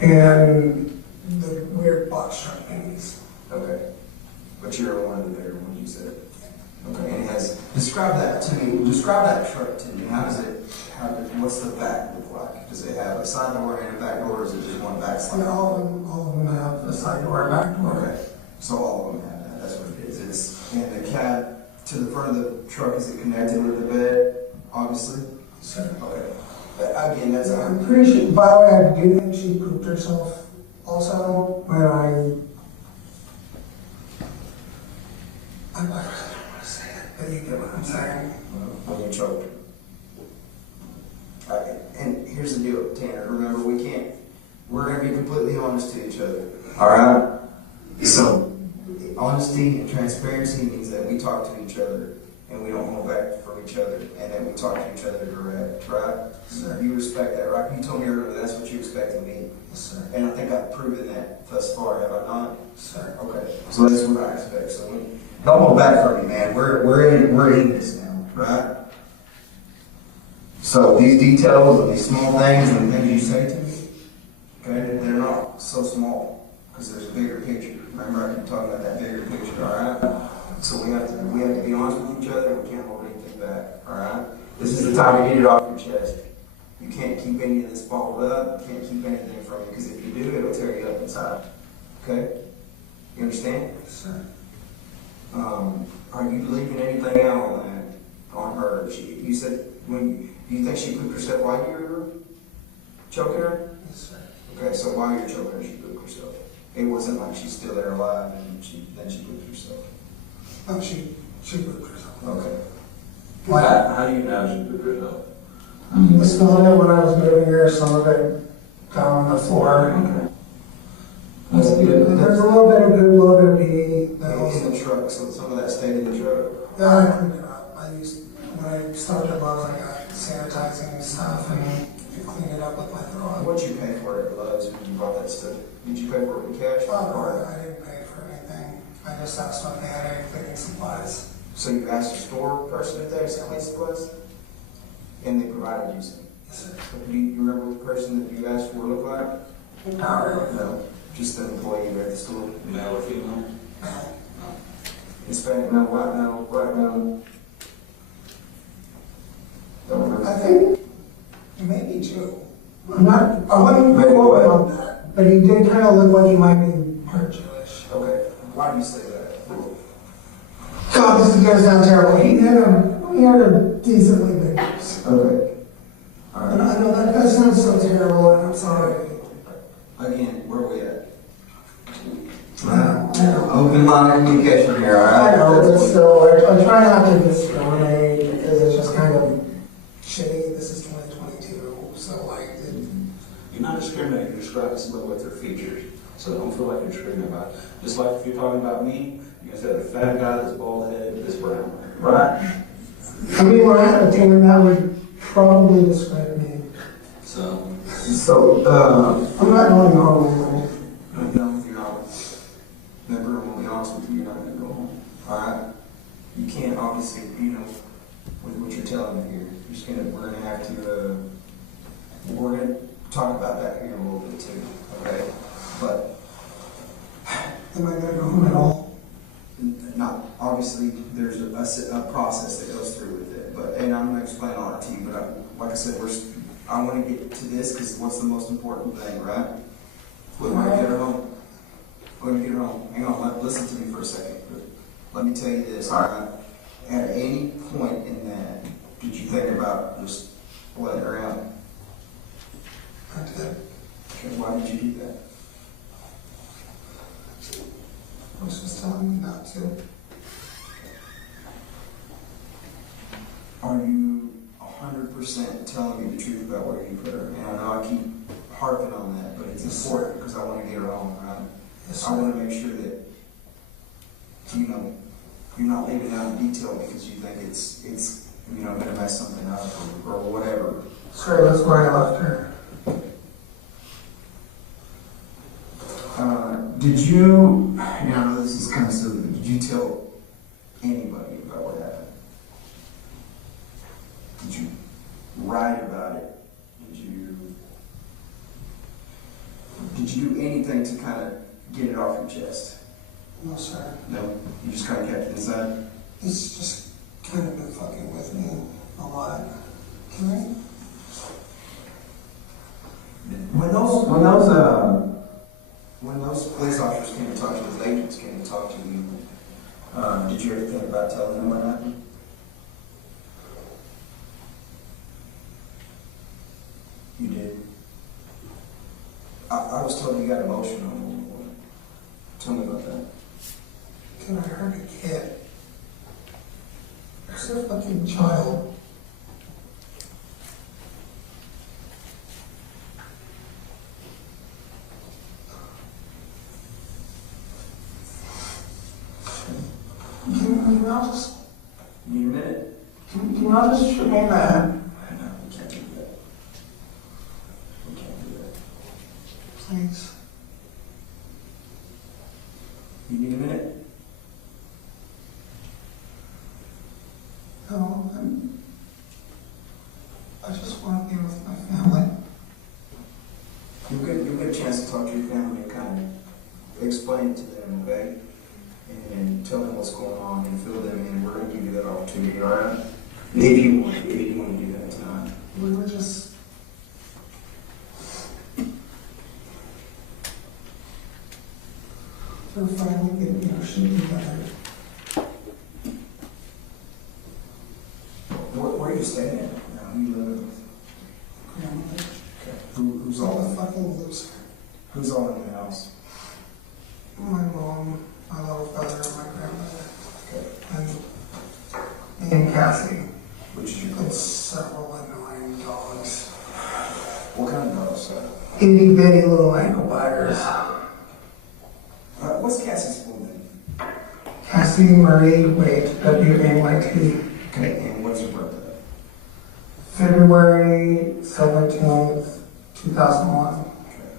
And the weird box truck thingies. Okay. But you're one of the bigger ones, you said. Okay. And it has, describe that to me, describe that truck to me. What's the back look like? Does it have a side door and a back door, or is it just one back slide? Yeah, all of them have a side door and back door. Okay. So all of them have that, that's what it is. And the cab to the front of the truck, is it connected with the bed, obviously? Sure. Okay. But again, that's I'm pretty sure, by the way, I do think she pooped herself also when I don't want to say it, but you get what I'm saying. when you choked. And here's the deal, Tanner, remember, we're going to be completely honest to each other, all right? So, honesty and transparency means that we talk to each other and we don't hold back from each other, and then we talk to each other direct, right? Sir. You respect that, right? You told me earlier that's what you expect of me. Yes, sir. And I think I've proven that thus far, have I not? Sir. Okay, so that's what I expect. So don't hold back from me, man. We're in this now, right? So these details and these small things and things you say to me, okay, they're not so small because there's a bigger picture. Remember, I keep talking about that bigger picture, all right? So we have to be honest with each other. We can't hold anything back, all right? This is the time to get it off your chest. You can't keep any of this bottled up. You can't keep anything from you, because if you do, it'll tear you up inside. Okay? You understand? Yes, sir. Are you leaving anything out on her? You said do you think she pooped herself while you were choking her? Yes, sir. Okay, so while you're choking her, she pooped herself. It wasn't like she's still there alive and then she pooped herself. No, she pooped herself. Okay. How do you know she pooped herself? Some of it when I was moving here, some of it down on the floor. Okay. That's good. There's a little bit of poop, a little bit of pee. In the truck, so some of that stayed in the truck. Yeah, I cleaned it up. When I started at Lowe's, I got sanitizing stuff and cleaned it up with my throw. What'd you pay for it at Lowe's when you bought that stuff? Did you pay for it in cash? I didn't pay for anything. I just asked if they had any cleaning supplies. So you asked the store person if they had cleaning supplies? And they provided you some? Yes, sir. Do you remember what the person that you asked for looked like? Not really. No, just the employee there at the store. Male or female? No. Hispanic, no, white, no, black, no. Don't remember. I think maybe two. I wouldn't quote him on that, but he did kind of look like he might be part Jewish. Okay, why do you say that? God, this is gonna sound terrible. He had a decently big nose. Okay. All And right. I know that sounds so terrible, and I'm sorry. Again, where are we at? I know. Open line of communication here, all right? I know, but still, I try not to discriminate because it's just kind of shitty. This is 2022, so like, You're not discriminating, you're describing somebody with their features. So don't feel like you're discriminating about it. Just like if you're talking about me, you're going to say the fat guy that's bald headed, this brown. Right? I mean, when I had a tan, that would probably describe me. So, I'm not going home. No, you're not. Remember, I'm going to be honest with you, you're not going to go home. All right? You can't, obviously, with what you're telling me here. We're going to have to, we're going to talk about that here a little bit too, okay? But, am I going to go home at all? not, obviously, there's a process that goes through with it, and I'm going to explain all that to you, but like I said, I want to get to this because what's the most important thing, right? We're going to get her home. We're going to get her home. Hang on, listen to me for a second. Let me tell you this, all right? At any point in that, did you think about just letting her out? I did. Okay, why did you do that? I was just telling me not to. telling me the truth about where you put her. And I know I keep harping on that, but it's important because I want to get her home, right? I want to make sure that, you know, you're not leaving out in detail because you think it's you know, going to mess something up or whatever. Sir, that's where I left her. Did you, I know this is kind of silly, but did you tell anybody about what happened? Did you write about it? Did you do anything to kind of get it off your chest? No, sir. No? You just kind of kept it inside? He's just kind of been fucking with me a lot. Can I? When those police officers came to talk to you, those agents came to talk to you, did you ever think about telling them what happened? You did? I was told you got emotional. Tell me about that. Can I hurt a kid? She's a fucking child. Can I just... You need a minute? Can I just shoot me in the head? No, we can't do that. We can't do that. Please. You need a minute? No, I just want to be with my family. You'll get a chance to talk to your family and kind of explain it to them, okay? And tell them what's going on and fill them in. We're going to give you that opportunity, all right? If you want to do that tonight. We were just... We're finally getting our shit together. Where are you staying at now? Who you living with? Grandmother. Okay. Who's all the fucking loser? Who's all in the house? My mom, my little brother, and my grandmother. Okay. And me and Cassie. Which is your And several annoying dogs. What kind of dogs, sir? Itty bitty little ankle biters. What's Cassie's full name? Cassie Marie Wade, W-A-Y-T. Okay, and what's her birthday? February 17th, 2001. Okay.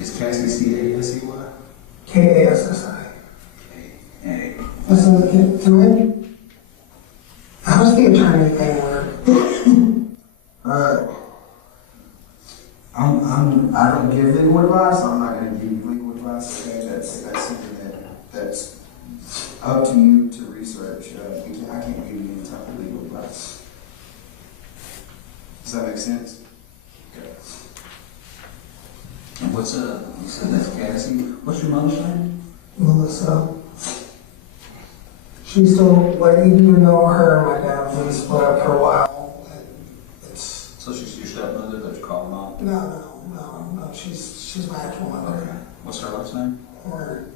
Is Cassie C-A-S-E-Y? K-A-S-S-I. Hey. Listen, to me, how does the attorney thing work? I don't give legal advice. I'm not going to give you legal advice. Okay, that's something that's up to you to research. I can't give you any type of legal advice. Does that make sense? Okay. And what's you said that's Cassie. What's your mother's name? Melissa. She's still, like, even though you know her and my dad been split up for a while. It's... So she's your stepmother that you call mom? No. She's my actual mother. Okay. What's her last name? Her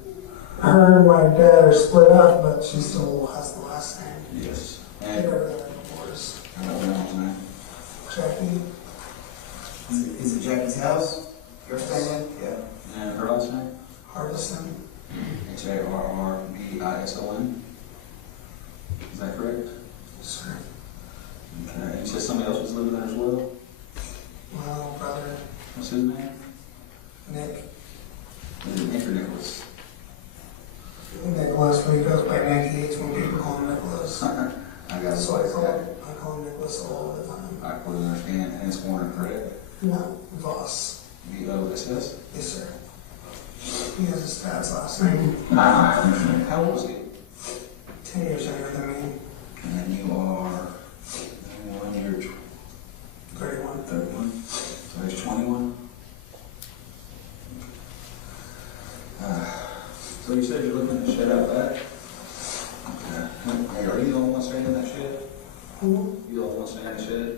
and my dad are split up, but she still has the last name. Yes. And her divorce. I don't know his name. Jackie. Is it Jackie's house you're staying in? Yeah. And her last name? Hardison. Harrbison. Is that correct? Yes, sir. Okay. You said somebody else was living there as well? My little brother. What's his name? Nick. Is it Nick or Nicholas? Nicholas, but he goes by Nick. He hates when people call him Nicholas. I got So I call him Nicholas all the time. I couldn't understand. And it's Horner, correct? No, Voss. V-O-S-S? Yes, sir. He has his dad's last name. How old is he? 10 years younger than me. And then you are 1 year 31. 31. So he's 21. So you said you're looking at the shed out back? Okay. Hey, are you the only one staying in that shed? Who? You the only one staying in the shed?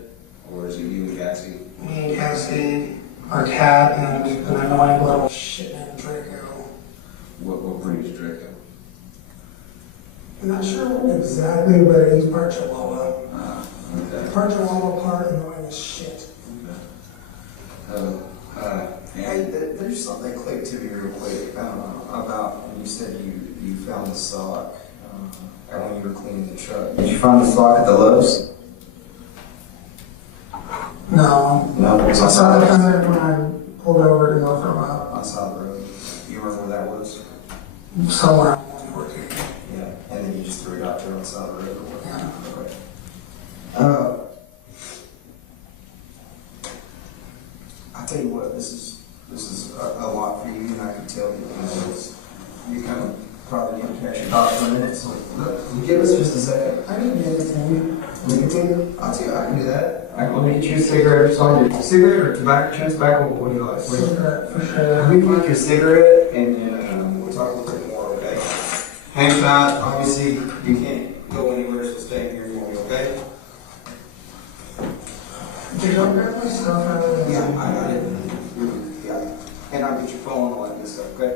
Or is it you and Cassie? Me and Cassie, our cat, and an annoying little shit named Draco. What breed is Draco? I'm not sure exactly, but he's part Chihuahua. Okay. Parked your lawnmower car annoying as shit. Hey, there's something that clicked to me real quick about when you said you found the sock when you were cleaning the truck. Did you find the sock at the Lowe's? No. No, I saw it kind of when I pulled over to go for a while. On the side of the road. You remember where that was? Somewhere on 114. Yeah, and then you just threw it out there on the side of the road or what? Yeah. Okay. I tell you what, this is a lot for you, and I can tell you kind of probably need to catch your thoughts for a minute. So give us just a second. I can give it to you. Nicotine? I'll tell you, I can do that. Let me get you a cigarette or something. Cigarette or tobacco? Chewing tobacco? What do you like? Cigarette, for sure. Let me get you a cigarette, and then we'll talk a little bit more, okay? Hang tight. Obviously, you can't go anywhere, so stay here for me, okay? Did you grab my stuff out of the... Yeah, I got it. Yeah. And I'll get your phone and all that good stuff, okay?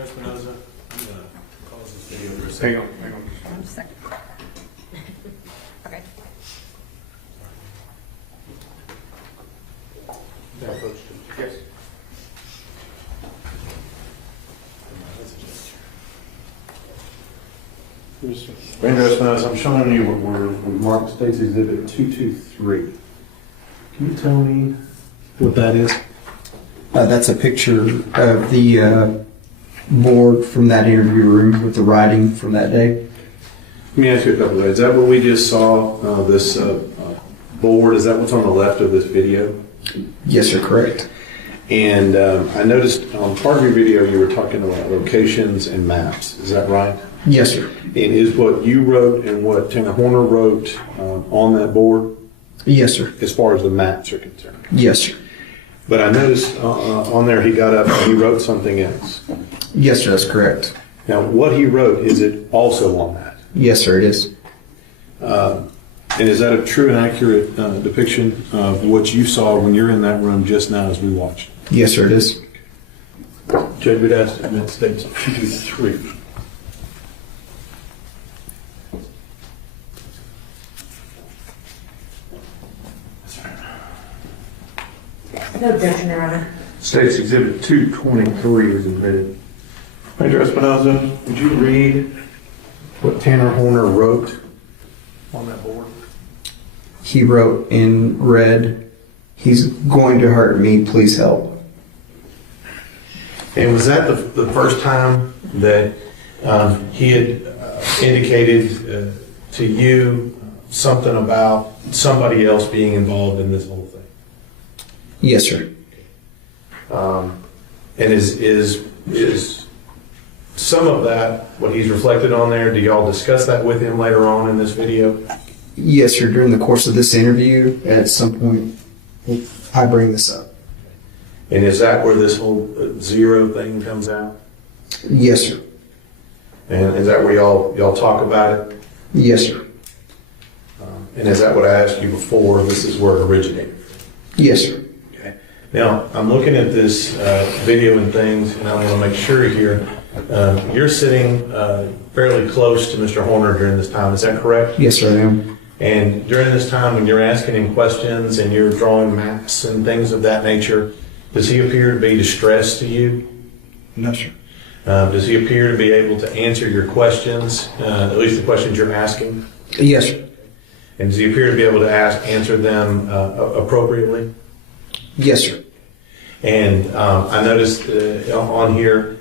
Espinoza, I'm gonna pause this video for a second. Hang on. One second. Okay. Yes. Ranger Espinoza, I'm showing you what we marked State's Exhibit 223. Can you tell me what that is? That's a picture of the board from that interview room with the writing from that day. Let me ask you a couple of things. Is that what we just saw, this board? Is that what's on the left of this video? Yes, sir, correct. And I noticed on part of your video you were talking about locations and maps. Is that right? Yes, sir. And is what you wrote and what Athena Horner wrote on that board? Yes, sir. As far as the maps are concerned? Yes, sir. But I noticed on there he got up and he wrote something else. Yes, sir, that's correct. Now, what he wrote, is it also on that? Yes, sir, it is. And is that a true and accurate depiction of what you saw when you're in that room just now as we watched? Yes, sir, it is. Judge would ask to admit states 223. No objection, Your Honor. State's Exhibit 223 is admitted. Major Espinoza, would you read what Tanner Horner wrote on that board? He wrote in red, "He's going to hurt me, please help." And was that the first time that he had indicated to you something about somebody else being involved in this whole thing? Yes, sir. And is some of that what he's reflected on there? Do y'all discuss that with him later on in this video? Yes, sir. During the course of this interview, at some point, I bring this up. And is that where this whole zero thing comes out? Yes, sir. And is that where y'all talk about it? Yes, sir. And is that what I asked you before? This is where it originated? Yes, sir. Okay. Now, I'm looking at this video and things, and I want to make sure here. You're sitting fairly close to Mr. Horner during this time. Is that correct? Yes, sir, I am. And during this time when you're asking him questions and you're drawing maps and things of that nature, does he appear to be distressed to you? No, sir. Does he appear to be able to answer your questions, at least the questions you're asking? Yes, sir. And does he appear to be able to answer them appropriately? Yes, sir. And I noticed on here,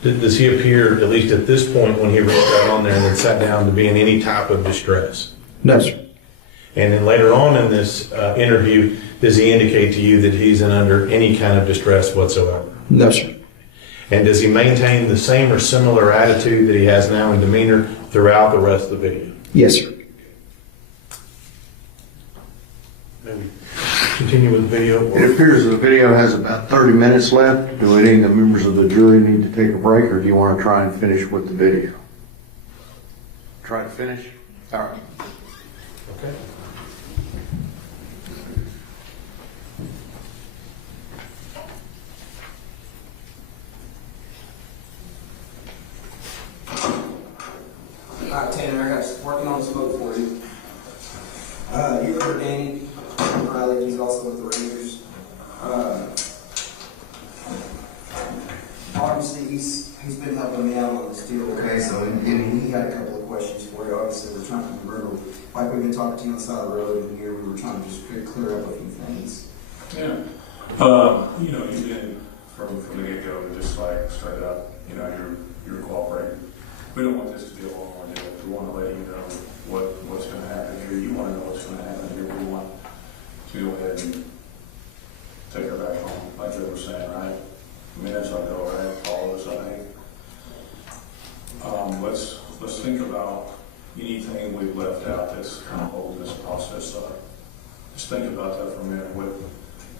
does he appear, at least at this point when he wrote that on there and then sat down, to be in any type of distress? No, sir. And then later on in this interview, does he indicate to you that he's under any kind of distress whatsoever? No, sir. And does he maintain the same or similar attitude that he has now in demeanor throughout the rest of the video? Yes, sir. Maybe continue with the video. It appears the video has about 30 minutes left. Do any of the members of the jury need to take a break, or do you want to try and finish with the video? Try to finish? All right. Okay. All right, Tanner, I got working on the smoke for you. You remember Danny Riley? He's also with the Rangers. Obviously, he's been helping me out on this deal. Okay, so and he had a couple of questions for you. Obviously, we're trying to remember, like we've been talking to you on the side of the road, and here we were trying to just clear up a few things. Yeah. You know, you've been from the get-go, just like straight up, you know, you're cooperating. We don't want this to be a long one. We want to let you know what's going to happen here. You want to know what's going to happen here. We want to go ahead and take her back home, like Joe was saying, right? I mean, that's our goal, right? All of us, I think. Let's think about anything we've left out that's kind of holding this process up. Just think about that for a minute.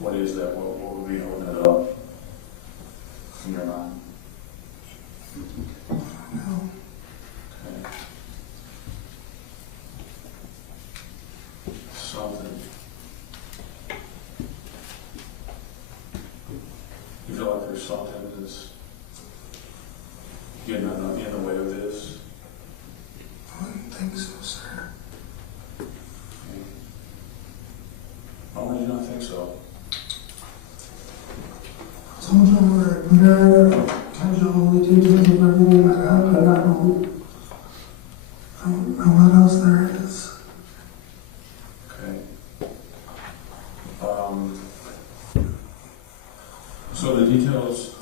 What is that? What would be holding it up in your mind? No. Okay. Something. You feel like there's something that's getting in the way of this? I don't think so, sir. Okay. Why would you not think so? I told y'all we're nerd. I told y'all we do everything that happened. I don't know what else there is. Okay. So the details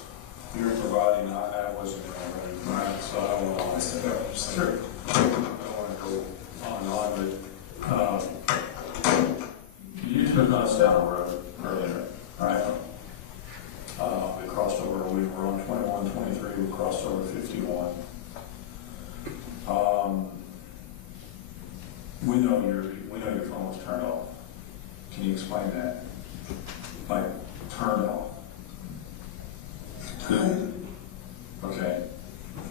We know your phone was turned off. Can you explain that? Like, turned off? Died. Okay.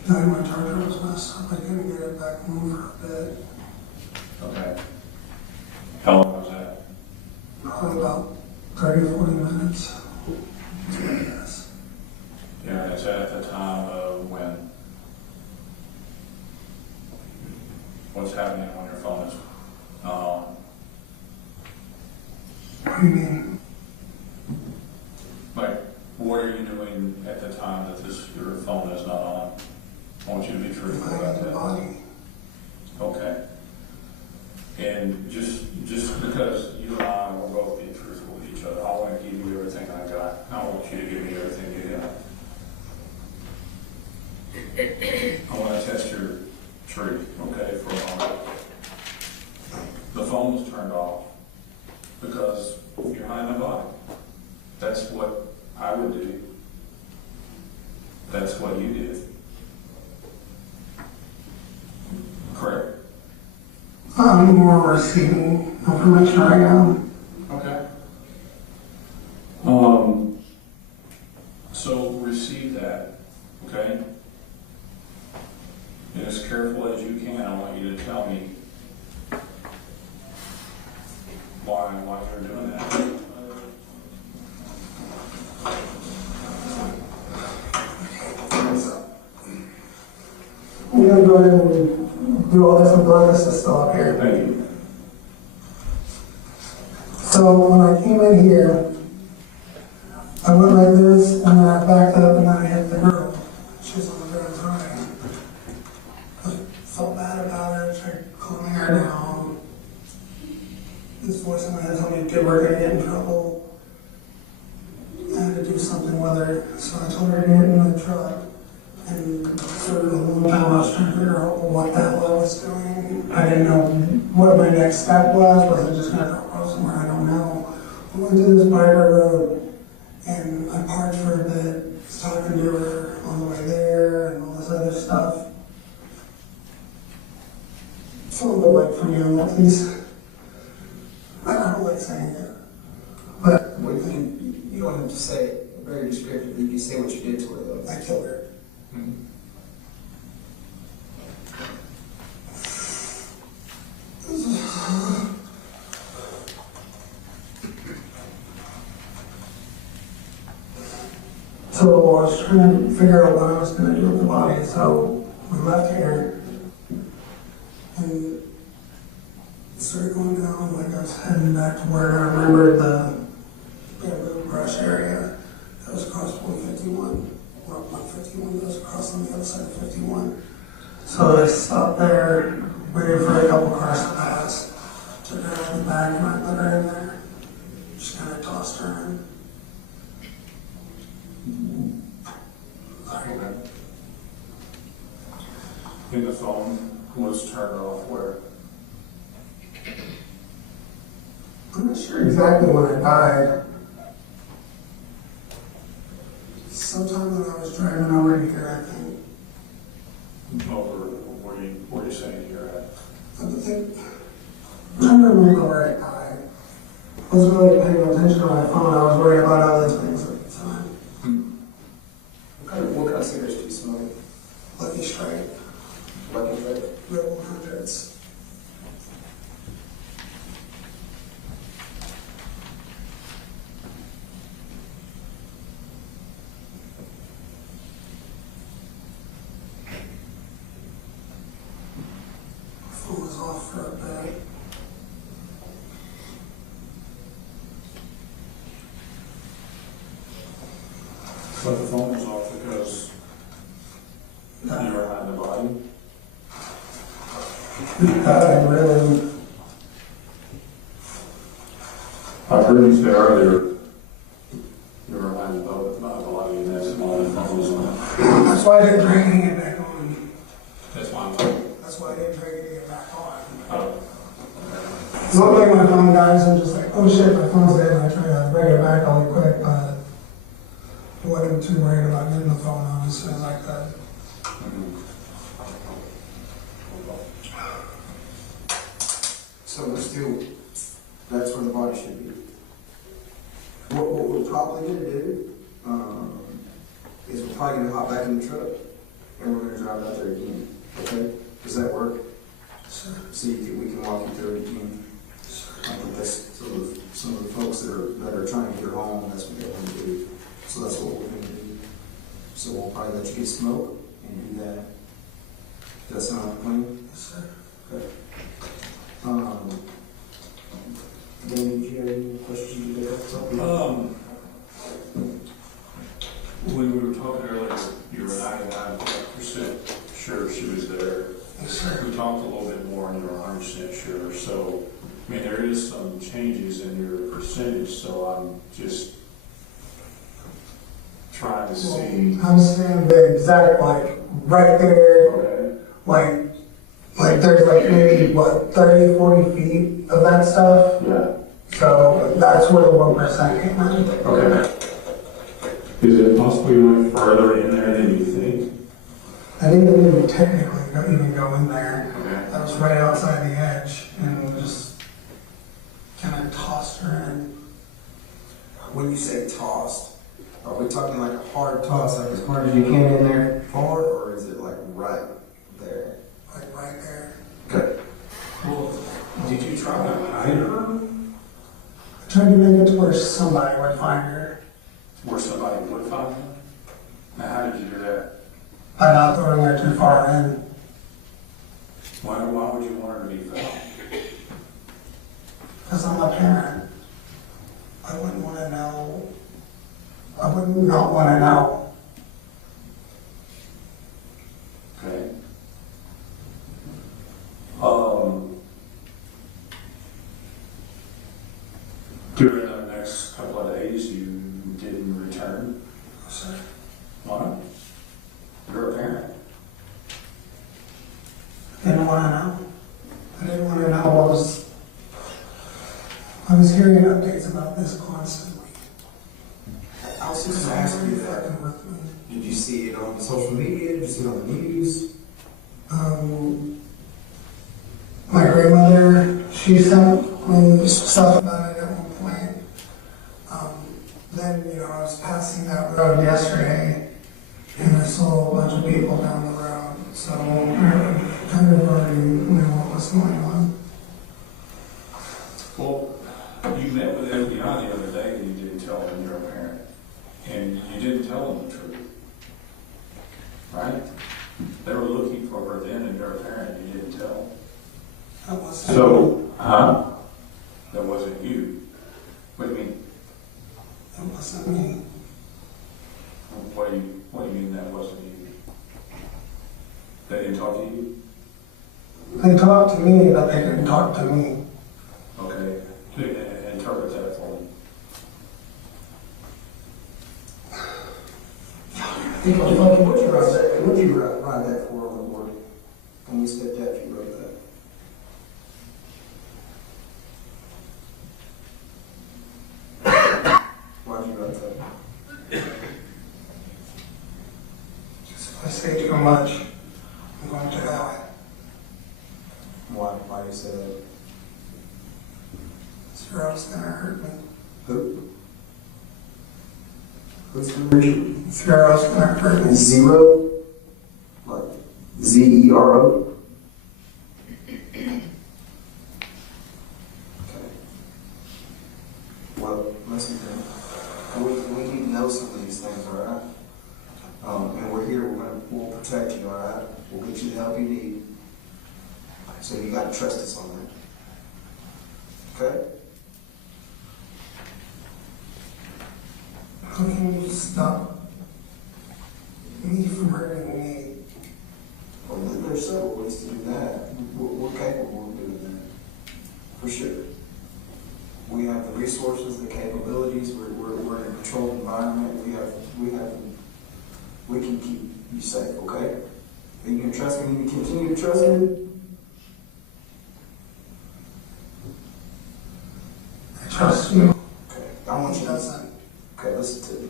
Died, my charger was messed up. I couldn't get it back home for a bit. Okay. How long was that? Probably about 30, 40 minutes. Yes. Yeah, is that at the time of when? What's happening when your phone is not on? What do you mean? Like, what are you doing at the time that your phone is not on? I want you to be truthful about that. Body. Okay. And just because you and I will both be truthful with each other, I want to give you everything I got. I want you to give me everything you got. I want to test your truth, okay, for a moment. The phone was turned off because you're hiding the body. That's what I would do. That's what you did. Correct? I'm more receiving information right now. Okay. So receive that, okay? And as careful as you can, I want you to tell me why you're doing that. I'm gonna go ahead and do all this and blow this still up here. Thank you. So when I came in here, I went like this, and then I backed up, and then I hit the girl. She was on the ground crying. I felt bad about her, tried calming her down. This voice in my head told me, "Dude, we're gonna get in trouble." I had to do something with her, so I told her to get in the truck. And for a long time, I was trying to figure out what the hell I was doing. I didn't know what my next step was. Was I just gonna go somewhere? I don't know. I went to this private road. And I parked for a bit, was talking to her on the way there and all this other stuff. Some of the like from you, at least. I don't like saying it. But you don't have to say it very descriptively. You can say what you did to her, though. I killed her. So I was trying to figure out what I was going to do with the body. So we left here and started going down like I was heading back to where I remembered the bamboo brush area that was across 151. Or 151 that was across on the other side of 51. So I stopped there, waited for a couple cars to pass. Took her out of the back and I put her in there. Just kind of tossed her in. And the phone was turned off where? I'm not sure exactly when I died. Sometime when I was driving over here, I think. Over where you saying you're at? I don't remember where I died. I wasn't really paying attention to my phone. I was worried about other things at the time. What kind of cigarettes do you smoke? Lucky Strike. Lucky Strike? Real 100s. Phone was off for a bit. But the phone was off because you were hiding the body? I really... I heard you say earlier you were hiding the body and that's why the phone was on. That's why I didn't try getting it back on. That's why That's why I didn't try getting it back on. Oh. It's not like my phone dies and just like, oh shit, my phone's dead, and I try to bring it back really quick, but I wasn't too worried about getting the phone on as soon as I could. So we're still, that's where the body should be. What we're probably gonna do, is we're probably gonna hop back in the truck and we're gonna drive out there again, okay? Does that work? Sure. So we can walk you through it again. I think that's some of the folks that are trying to get home, that's what they want to do. So that's what we're gonna do. So we'll probably let you get smoke and do that. Does that sound like a plan? Yes, sir. Okay. Then, did you have any questions you have? When we were talking earlier, you were 99% sure she was there. Yes, sir. We talked a little bit more and you were 100% sure. So, I mean, there is some changes in your percentage, so I'm just trying to see. I'm saying the exact, like, right there, Okay. like there's like maybe, what, 30, 40 feet of that stuff? Yeah. So that's where the 1% came in. Okay. Is it possible you went further in there than you think? I didn't even technically even go in there. Okay. I was right outside the edge and just kind of tossed her in. When you say tossed, are we talking like a hard toss, like as hard as you can in there far, or is it like right there? Like right there. Okay. Well, did you try to hide her? I tried to make it to where somebody would find her Where somebody would find her? Now, how did you do that? by not throwing her too far in. Why would you want her to be found? Because I'm a parent. I wouldn't want to know. I would not want to know. Okay. During the next couple of days, you didn't return? Sir. Why? You're a parent. I didn't want to know. I didn't want to know what was. I was hearing updates about this constantly. I was just gonna ask you that. Did you see it on social media? Did you see it on the news? My grandmother, she sent me stuff about it at one point. Then, I was passing that road yesterday, and I saw a bunch of people down the road, so I kind of already knew what was going on. Well, you met with FBI the other day and you didn't tell them you're a parent. And you didn't tell them the truth. Right? They were looking for her then and you're a parent and you didn't tell them. That wasn't That wasn't you. What do you mean? That wasn't me. What do you mean that wasn't you? They didn't talk to you? They talked to me, but they didn't talk to me. Okay. Interpret that for me. What'd you write that for on the board? When you stepped out, you wrote that. Why'd you write that? If I say too much, I'm going to die. Why do you say that? Zero's gonna hurt me. Who? Who's gonna hurt you? Zero's gonna hurt me. Zero? Like Z-E-R-O? Okay. Well, listen to me. We need to know some of these things, all right? And we're here, we'll protect you, all right? We'll get you the help you need. So you gotta trust us on that. Okay? How can you stop me from hurting me? Well, there's several ways to do that. We're capable of doing that. For sure. We have the resources, the capabilities, we're in a controlled environment, we can keep you safe, okay? Are you gonna trust me? You continue to trust me? I trust you. Okay. I want you to okay, listen to me.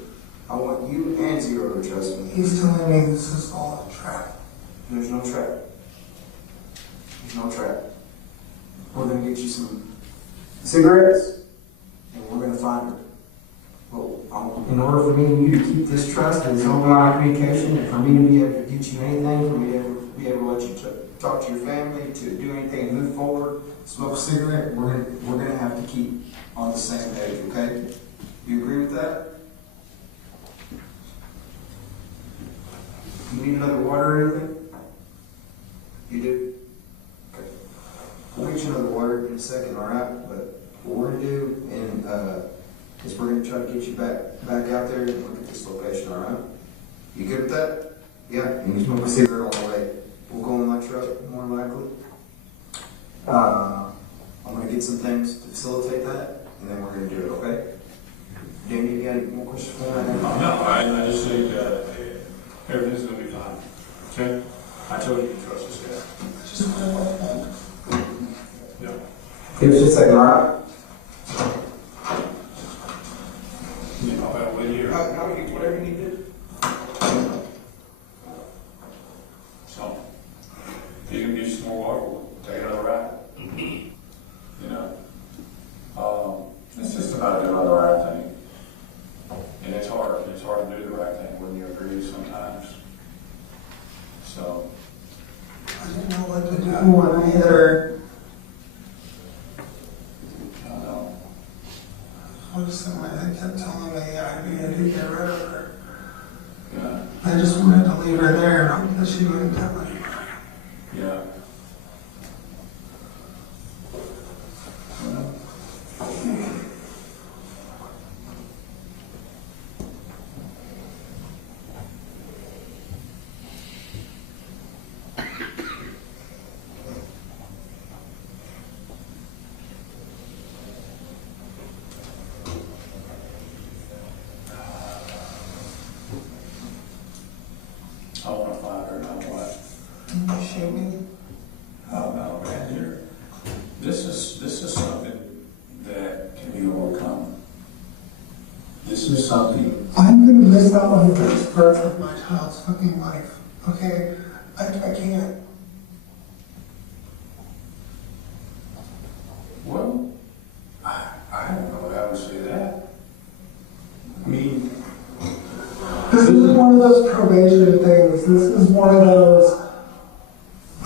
I want you and Zero to trust me. He's telling me this is all a trap. There's no trap. There's no trap. We're gonna get get you some cigarettes, and we're gonna find her. Well, in order for me and you to keep this trust and this open line of communication, and for me to be able to get you anything, for me to be able to let you talk to your family, to do anything and move forward, smoke a cigarette, we're gonna have to keep on the same page, okay? You agree with that? You need another water or anything? You do? Okay. We'll get you another water in a second, alright? But what we're gonna do is we're gonna try to get you back out there and look at this location, alright? You good with that? Yeah? And you smoke a cigarette on the way. We'll go in my truck, more likely. I'm gonna get some things to facilitate that, and then we're gonna do it, okay? Danny, you got any more questions for me? No, I just think everything's gonna be fine, okay? I told you to trust us, guys. Yeah. Give us just a second, alright? You know, about what year? Whatever you need to do. So, if you can get some more water, we'll take another ride. You know, it's just about doing the right thing. And it's hard to do the right thing when you agree sometimes. So. I didn't know what to do when I hit her. I don't know. I was somebody kept telling me I needed to get rid of her. Yeah. I just wanted to leave her there because she wouldn't tell anybody. Yeah. I want to find her, not what. Can you shoot me? Oh no, man, this is something that can be overcome. This is something. I'm gonna miss out on the best part of my child's fucking life. Okay? I can't. Well, I don't know how to say that. I mean, This is one of those probation things. This is one of those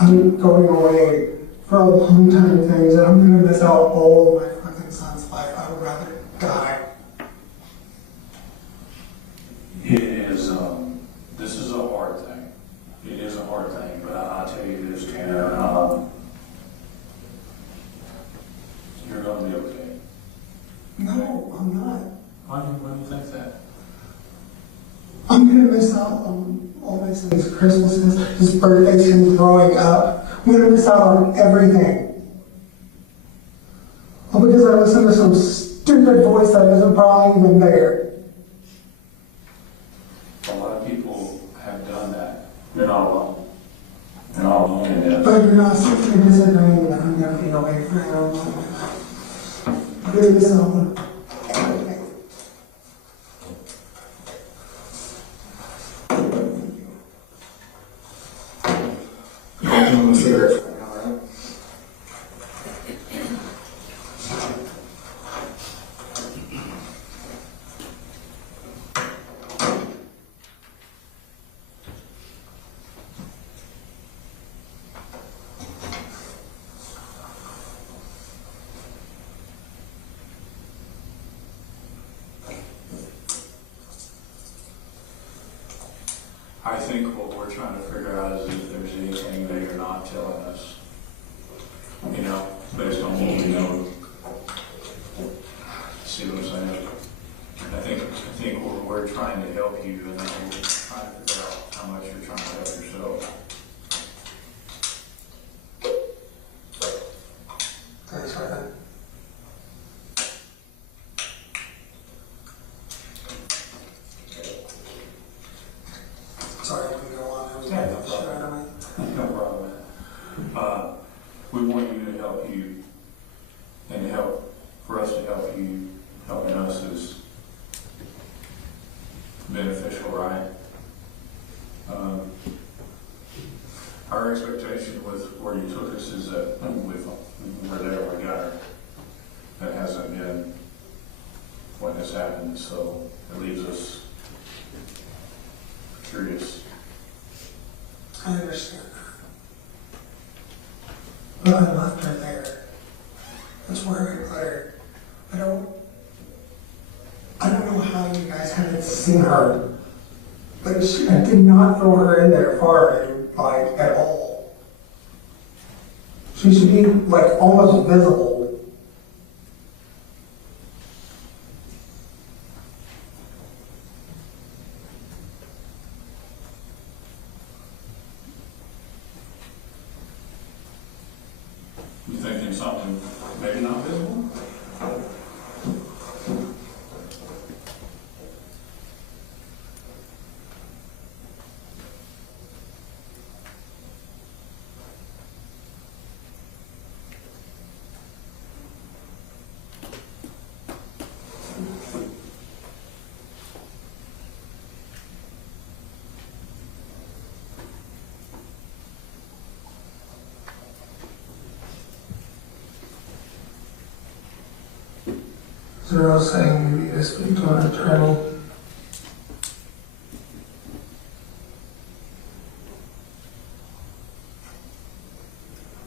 I'm going away for a long time things, and I'm gonna miss out all of my fucking son's life. I would rather die. it is. This is a hard thing. It is a hard thing, but I'll tell you this, Tanner. You're going to be okay. No, I'm not. Why do you think that? I'm gonna miss out on all my son's Christmases, his birthdays, him growing up. I'm gonna miss out on everything. All because I listened to some stupid voice that isn't probably even there. A lot of people have done that. You're not alone. You're not alone in this. But you're not simply disagreeing that I'm gonna be away for a long time. I'm gonna miss out on everything. Cigarettes. I think what we're trying to figure out is if there's anything that you're not telling us, you know, based on what we know. See what I'm saying? I think we're trying to help you, and then we're trying to figure out how much you're trying to help yourself. Thanks for that. Sorry, I wouldn't go on. I was Yeah, getting no shit out of me. No problem. We want you to help you, and for us to help you, helping us is beneficial, right? Our expectation with where you took us is that we where they ever got her. That hasn't been what has happened, so it leaves us curious. I understand that. But I left her there. That's where I put her. I don't know how you guys haven't seen her. But I did not throw her in there far, like, at all. She should be, like, almost visible. You thinking something maybe not visible? Zero saying you need to speak to an attorney.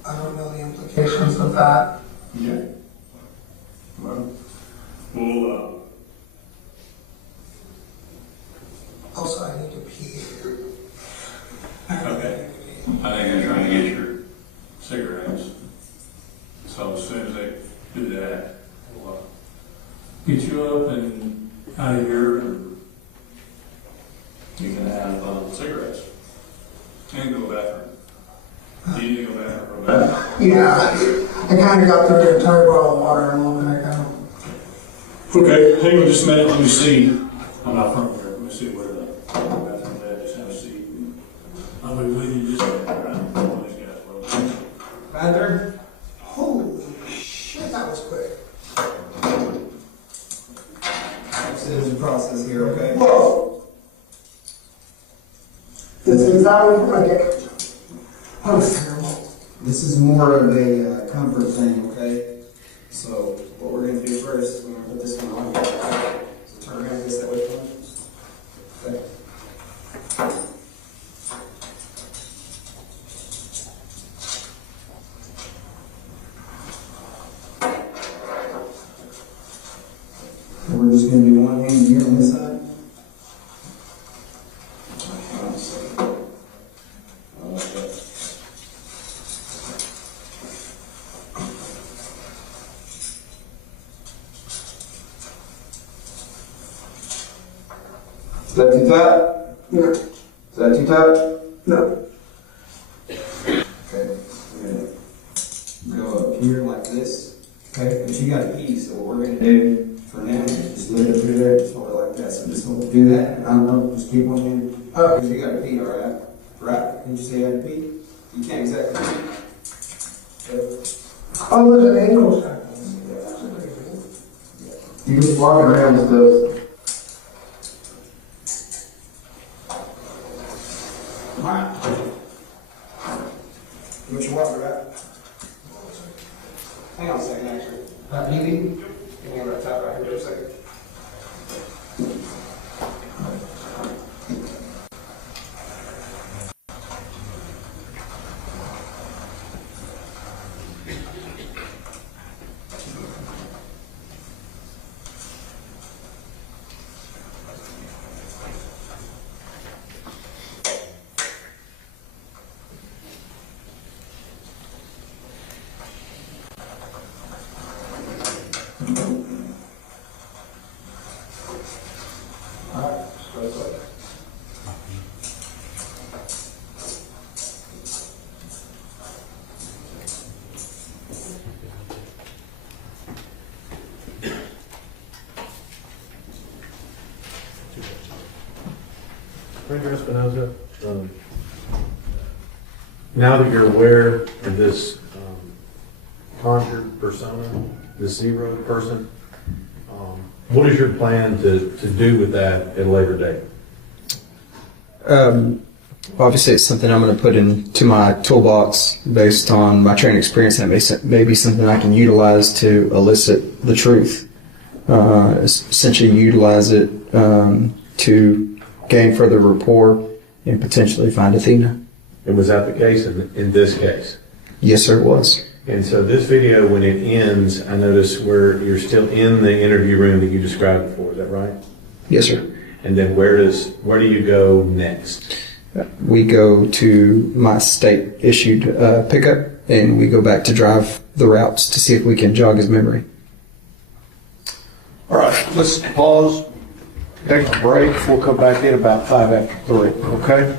I don't know the implications of that. Yeah. Well, we'll, Also, I need to pee. okay. I think they're trying to get your cigarettes. So as soon as they do that, we'll get you up and out of here, and you can have cigarettes. And go to the bathroom. Do you need to go to the bathroom real bad? Yeah, I kind of got through the entire bottle of water in a little bit ago. Okay, hang on just a minute, let me see. I'm not from here, let me see where the bathroom is, just have a seat. I'll be with you just a minute, right? One of these guys will. Bathroom? Holy shit, that was quick. There's a process here, okay? Whoa! This is that one for my dick. That was terrible. This is more of a comfort thing, okay? So what we're going to do first is we're going to put this one on here. So turn around this that way, please. Okay. And we're just going to do one hand here on this side. Is that too tight? No. Is that too tight? No. Okay. We're gonna go up here like this. Okay. But you got a pee, so what we're gonna do for now is just let it through there, just hold it like that. So just hold, do that. I don't know, just keep on in. Oh, because you got a pee, all right? Right? Did you say you had a pee? You can't exactly pee. Okay. Oh, there's an ankle shot. You just walking around with those. Alright. You want your water, right? Hang on a second, actually. Easy. Give me right top right here for a second. Ranger Espinoza, now that you're aware of this conjured persona, this zero person, what is your plan to do with that at a later date? Obviously, it's something I'm going to put into my toolbox based on my training experience, and it may be something I can utilize to elicit the truth. Essentially, utilize it to gain further rapport and potentially find Athena. And was that the case in this case? Yes, sir, it was. And so this video, when it ends, I notice where you're still in the interview room that you described before. Is that right? Yes, sir. And then where do you go next? We go to my state-issued pickup, and we go back to drive the routes to see if we can jog his memory. All right, let's pause, take a break. We'll come back in about 3:05, okay?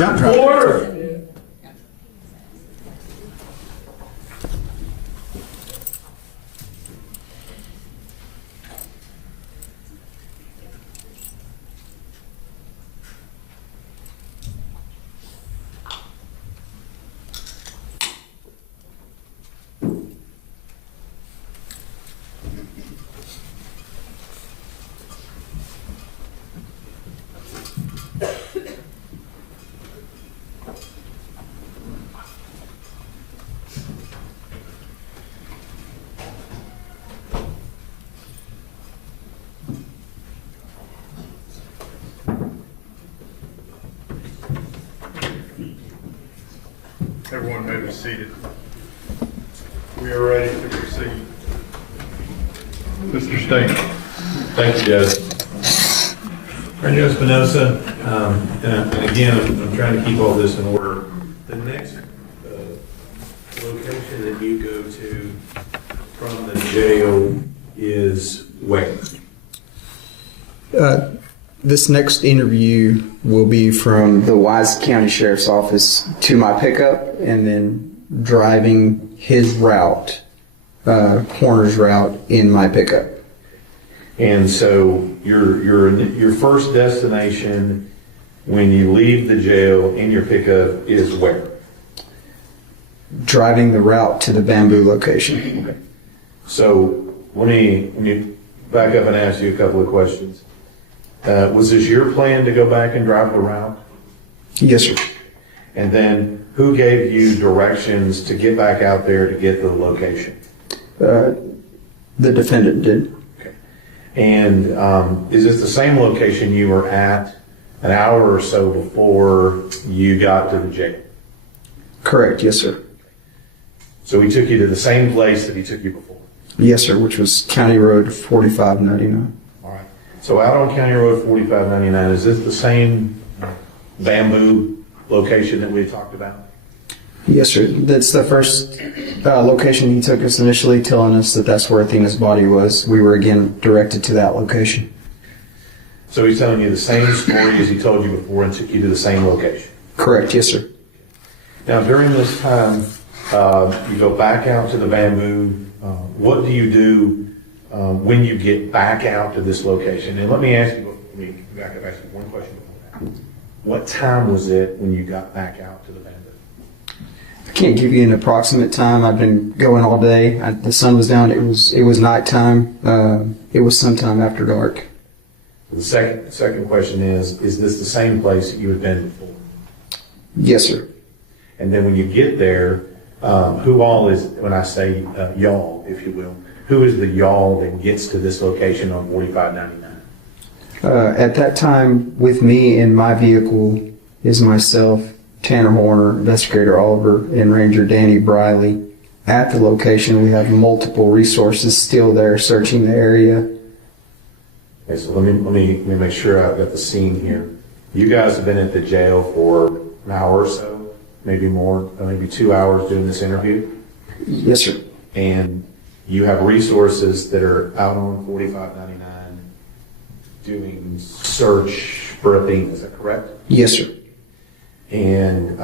jump drive. Order! Everyone may be seated. We are ready to proceed. Mr. State. Thank you, Judge. Randy Espinosa, and again, I'm trying to keep all this in order. The next location that you go to from the jail is where? This next interview will be from the Wise County Sheriff's Office to my pickup, and then driving his route, Horner's route, in my pickup. And so your first destination when you leave the jail in your pickup is where? Driving the route to the bamboo location. Okay. So let me back up and ask you a couple of questions. Was this your plan to go back and drive the route? Yes, sir. And then who gave you directions to get back out there to get to the location? The defendant did. Okay. And is this the same location you were at an hour or so before you got to the jail? Correct, yes, sir. So he took you to the same place that he took you before? Yes, sir, which was County Road 4599. All right. So out on County Road 4599, is this the same bamboo location that we had talked about? Yes, sir. That's the first location he took us initially, telling us that that's where Athena's body was. We were again directed to that location. So he's telling you the same story as he told you before and took you to the same location? Correct, yes, sir. Now, during this time, you go back out to the bamboo. What do you do when you get back out to this location? And let me ask you, back up, ask you one question before that. What time was it when you got back out to the bamboo? I can't give you an approximate time. I've been going all day. The sun was down. It was nighttime. It was sometime after dark. The second question is this the same place that you had been before? Yes, sir. And then when you get there, who all is, when I say y'all, if you will, who is the y'all that gets to this location on 4599? At that time, with me in my vehicle is myself, Tanner Horner, Investigator Oliver, and Ranger Danny Briley. At the location, we have multiple resources still there searching the area. Okay, so let me make sure I've got the scene here. You guys have been at the jail for an hour or so, maybe more, maybe 2 hours doing this interview? Yes, sir. And you have resources that are out on 4599 doing search for Athena, is that correct? Yes, sir. And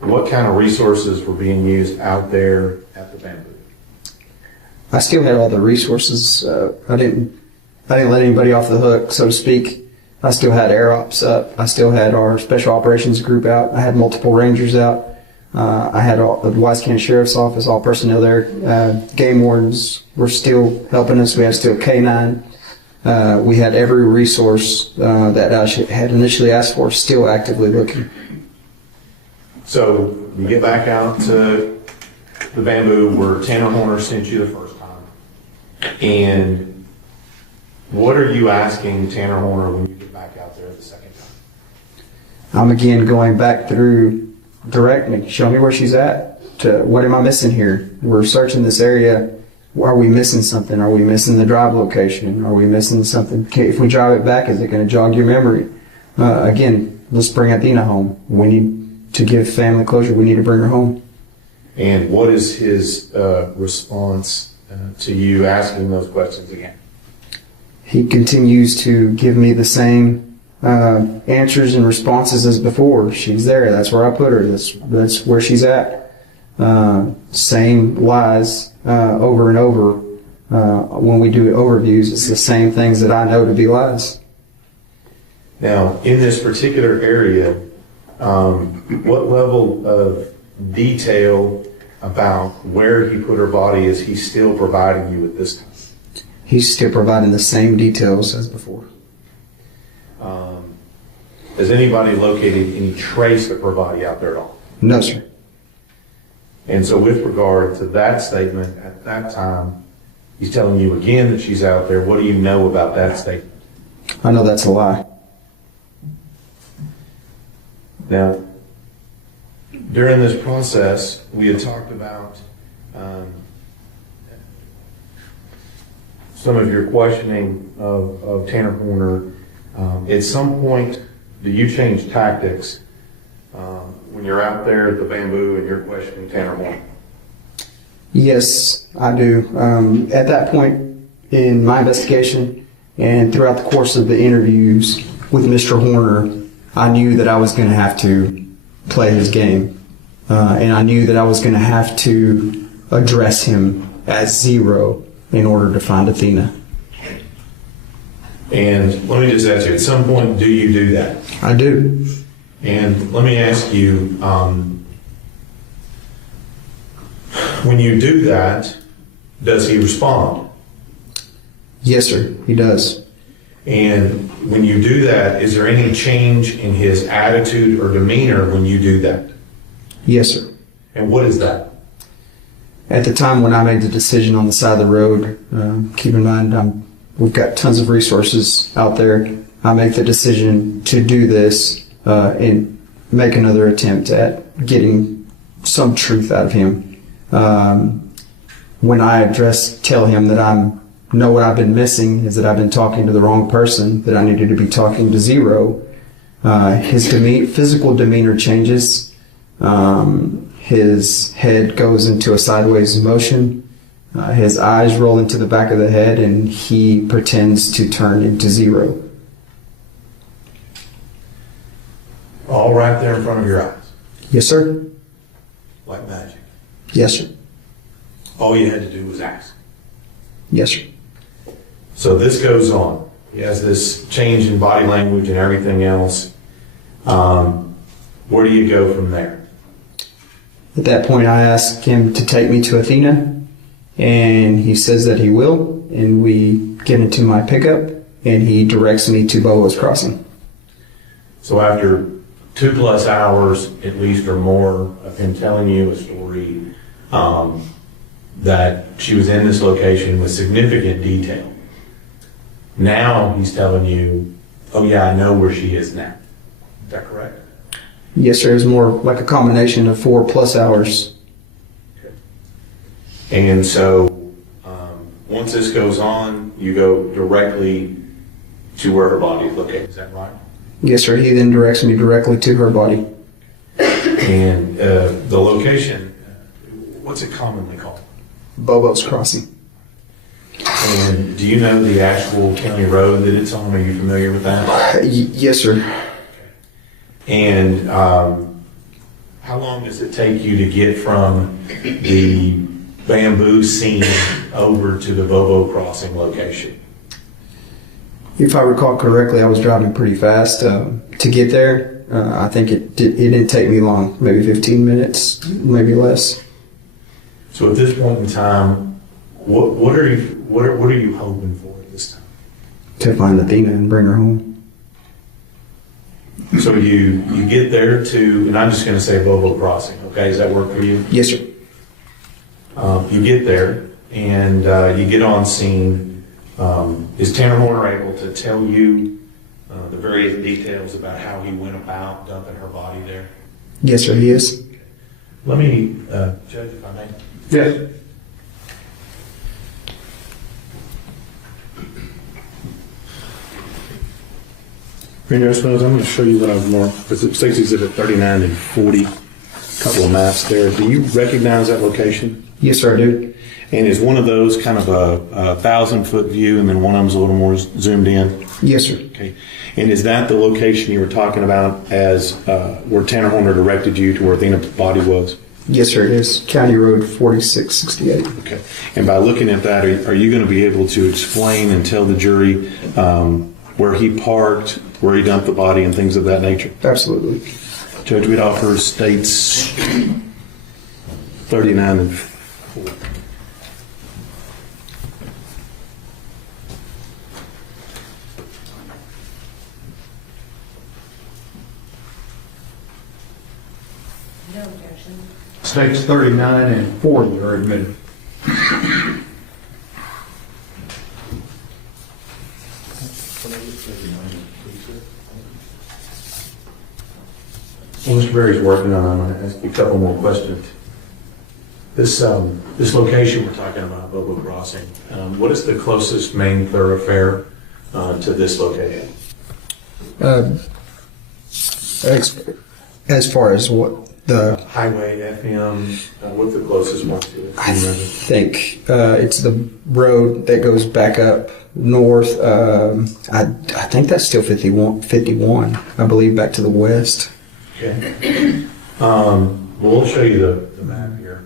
what kind of resources were being used out there at the bamboo? I still had all the resources. I didn't let anybody off the hook, so to speak. I still had air ops up. I still had our special operations group out. I had multiple rangers out. I had all the Wise County Sheriff's Office, all personnel there. Game wardens were still helping us. We had still K9. We had every resource that I had initially asked for still actively looking. So you get back out to the bamboo where Tanner Horner sent you the first time. And what are you asking Tanner Horner when you get back out there the second time? I'm again going back through, direct me, show me where she's at. What am I missing here? We're searching this area. Are we missing something? Are we missing the drive location? Are we missing something? If we drive it back, is it going to jog your memory? Again, let's bring Athena home. We need to give family closure. We need to bring her home. And what is his response to you asking those questions again? He continues to give me the same answers and responses as before. She's there. That's where I put her. That's where she's at. Same lies over and over. When we do overviews, it's the same things that I know to be lies. Now, in this particular area, what level of detail about where he put her body is he still providing you at this time? He's still providing the same details as before. Has anybody located any trace of her body out there at all? No, sir. And so with regard to that statement at that time, he's telling you again that she's out there. What do you know about that statement? I know that's a lie. Now, during this process, we had talked about some of your questioning of Tanner Horner. At some point, do you change tactics when you're out there at the bamboo and you're questioning Tanner Horner? Yes, I do. At that point in my investigation and throughout the course of the interviews with Mr. Horner, I knew that I was going to have to play his game. And I knew that I was going to have to address him as zero in order to find Athena. And let me just ask you, at some point, do you do that? I do. And let me ask you, when you do that, does he respond? Yes, sir, he does. And when you do that, is there any change in his attitude or demeanor when you do that? Yes, sir. And what is that? At the time when I made the decision on the side of the road, keep in mind we've got tons of resources out there. I make the decision to do this and make another attempt at getting some truth out of him. When I tell him that know what I've been missing is that I've been talking to the wrong person, that I needed to be talking to zero. His physical demeanor changes. His head goes into a sideways motion. His eyes roll into the back of the head, and he pretends to turn into zero. All right there in front of your eyes? Yes, sir. Like magic? Yes, sir. All you had to do was ask? Yes, sir. So this goes on. He has this change in body language and everything else. Where do you go from there? At that point, I ask him to take me to Athena, and he says that he will, and we get into my pickup, and he directs me to Bobo's Crossing. So after 2+ hours, at least or more, of him telling you a story that she was in this location with significant detail, now he's telling you, oh yeah, I know where she is now. Is that correct? Yes, sir. It was more like a combination of 4+ hours. Okay. And so once this goes on, you go directly to where her body is located. Is that right? Yes, sir. He then directs me directly to her body. And the location, what's it commonly called? Bobo's Crossing. And do you know the actual county road that it's on? Are you familiar with that? Yes, sir. And how long does it take you to get from the bamboo scene over to the Bobo Crossing location? If I recall correctly, I was driving pretty fast to get there. I think it didn't take me long, maybe 15 minutes, maybe less. So at this point in time, what are you hoping for at this time? To find Athena and bring her home. So you get there to, and I'm just going to say Bobo Crossing, okay? Does that work for you? Yes, sir. You get there and you get on scene. Is Tanner Horner able to tell you the various details about how he went about dumping her body there? Yes, sir, he is. Let me, Judge, if I may. Yes. Randy, I suppose I'm going to show you what I've marked. It's State's Exhibit 39 and 40, a couple of maps there. Do you recognize that location? Yes, sir, I do. And is one of those kind of a 1,000-foot view, and then one of them's a little more zoomed in? Yes, sir. Okay. And is that the location you were talking about as where Tanner Horner directed you to where Athena's body was? Yes, sir. It is County Road 4668. Okay. And by looking at that, are you going to be able to explain and tell the jury where he parked, where he dumped the body, and things of that nature? Absolutely. Judge Wiedhofer states 39 and 4. No objection. States 39 and 40 are admitted. Well, Mr. Berry's working on it. I'm going to ask you a couple more questions. This location we're talking about, Bobo Crossing, what is the closest main thoroughfare to this location? As far as what the Highway, FM, what's the closest one to it? I think it's the road that goes back up north. I think that's still 51, I believe, back to the west. Okay. We'll show you the map here.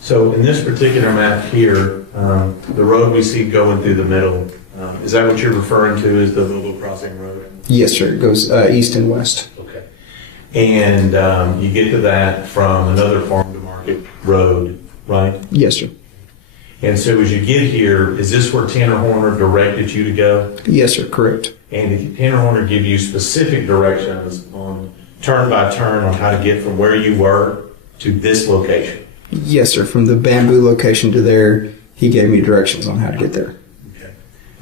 So in this particular map here, the road we see going through the middle, is that what you're referring to as the Bobo Crossing Road? Yes, sir. It goes east and west. Okay. And you get to that from another farm to market road, right? Yes, sir. And so as you get here, is this where Tanner Horner directed you to go? Yes, sir. Correct. And did Tanner Horner give you specific directions on turn by turn on how to get from where you were to this location? Yes, sir. From the bamboo location to there, he gave me directions on how to get there. Okay.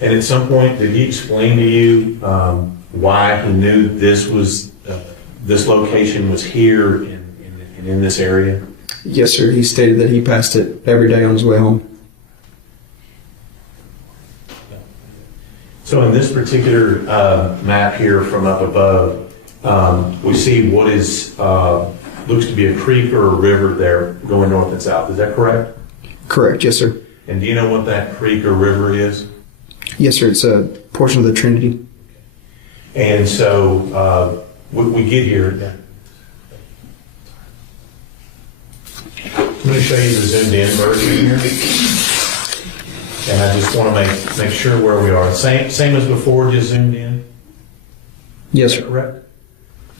And at some point, did he explain to you why he knew this was this location was here and in this area? Yes, sir. He stated that he passed it every day on his way home. So in this particular map here from up above, we see what is looks to be a creek or a river there going north and south. Is that correct? Correct. Yes, sir. And do you know what that creek or river is? Yes, sir. It's a portion of the Trinity. And so we get here. I'm going to show you the zoomed in version here. And I just want to make sure where we are. Same as before, just zoomed in? Yes, sir. Correct?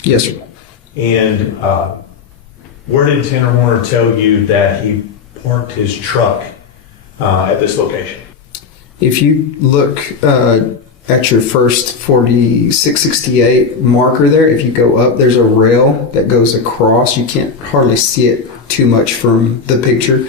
Yes, sir. And where did Tanner Horner tell you that he parked his truck at this location? If you look at your first 4668 marker there, if you go up, there's a rail that goes across. You can't hardly see it too much from the picture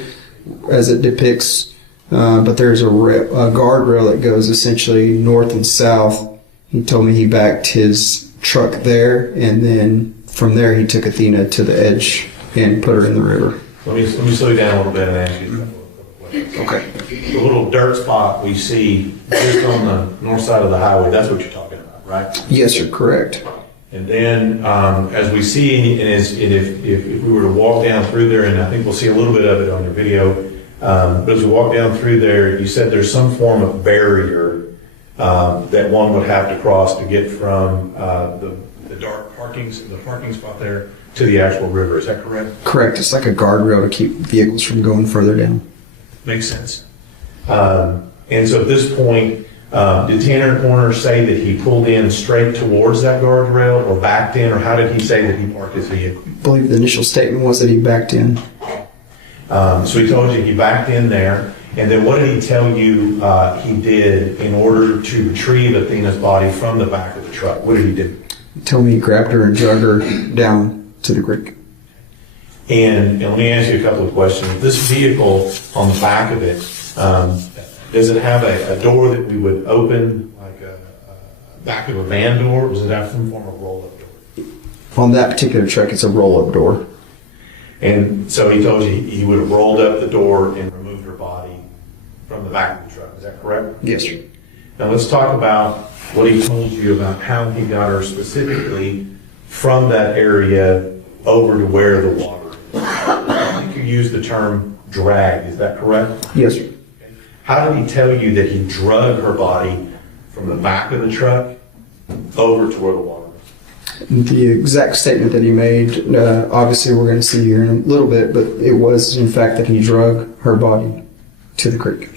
as it depicts, but there's a guardrail that goes essentially north and south. He told me he backed his truck there, and then from there he took Athena to the edge and put her in the river. Let me slow you down a little bit and ask you a couple of questions. Okay. The little dirt spot we see just on the north side of the highway, that's what you're talking about, right? Yes, sir. Correct. And then as we see, and if we were to walk down through there, and I think we'll see a little bit of it on your video, but as we walk down through there, you said there's some form of barrier that one would have to cross to get from the dark parking spot there to the actual river. Is that correct? Correct. It's like a guardrail to keep vehicles from going further down. Makes sense. And so at this point, did Tanner Horner say that he pulled in straight towards that guardrail or backed in, or how did he say that he parked his vehicle? I believe the initial statement was that he backed in. So he told you he backed in there, and then what did he tell you he did in order to retrieve Athena's body from the back of the truck? What did he do? He told me he grabbed her and dragged her down to the creek. And let me ask you a couple of questions. This vehicle on the back of it, does it have a door that we would open, like a back of a van door, or does it have some form of roll-up door? On that particular truck, it's a roll-up door. And so he told you he would have rolled up the door and removed her body from the back of the truck. Is that correct? Yes, sir. Now let's talk about what he told you about how he got her specifically from that area over to where the water is. used the term drag, is that correct? Yes, sir. How did he tell you that he drug her body from the back of the truck over to where the water was? The exact statement that he made, obviously we're going to see here in a little bit, but it was in fact that he drug her body to the creek.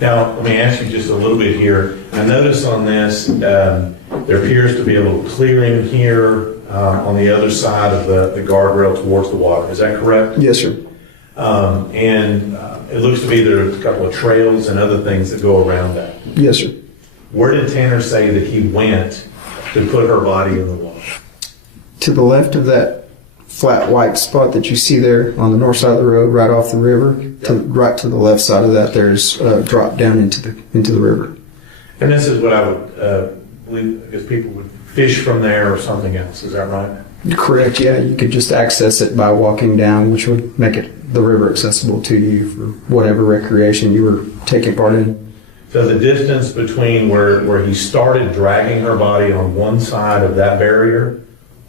Now, let me ask you just a little bit here. I notice on this, there appears to be a little clearing here on the other side of the guardrail towards the water. Is that correct? Yes, sir. And it looks to be there's a couple of trails and other things that go around that. Yes, sir. Where did Tanner say that he went to put her body in the water? To the left of that flat white spot that you see there on the north side of the road, right off the river, right to the left side of that, there's a drop down into the river. And this is what I would believe, I guess people would fish from there or something else. Is that right? Correct. Yeah, you could just access it by walking down, which would make the river accessible to you for whatever recreation you were taking part in. So the distance between where he started dragging her body on one side of that barrier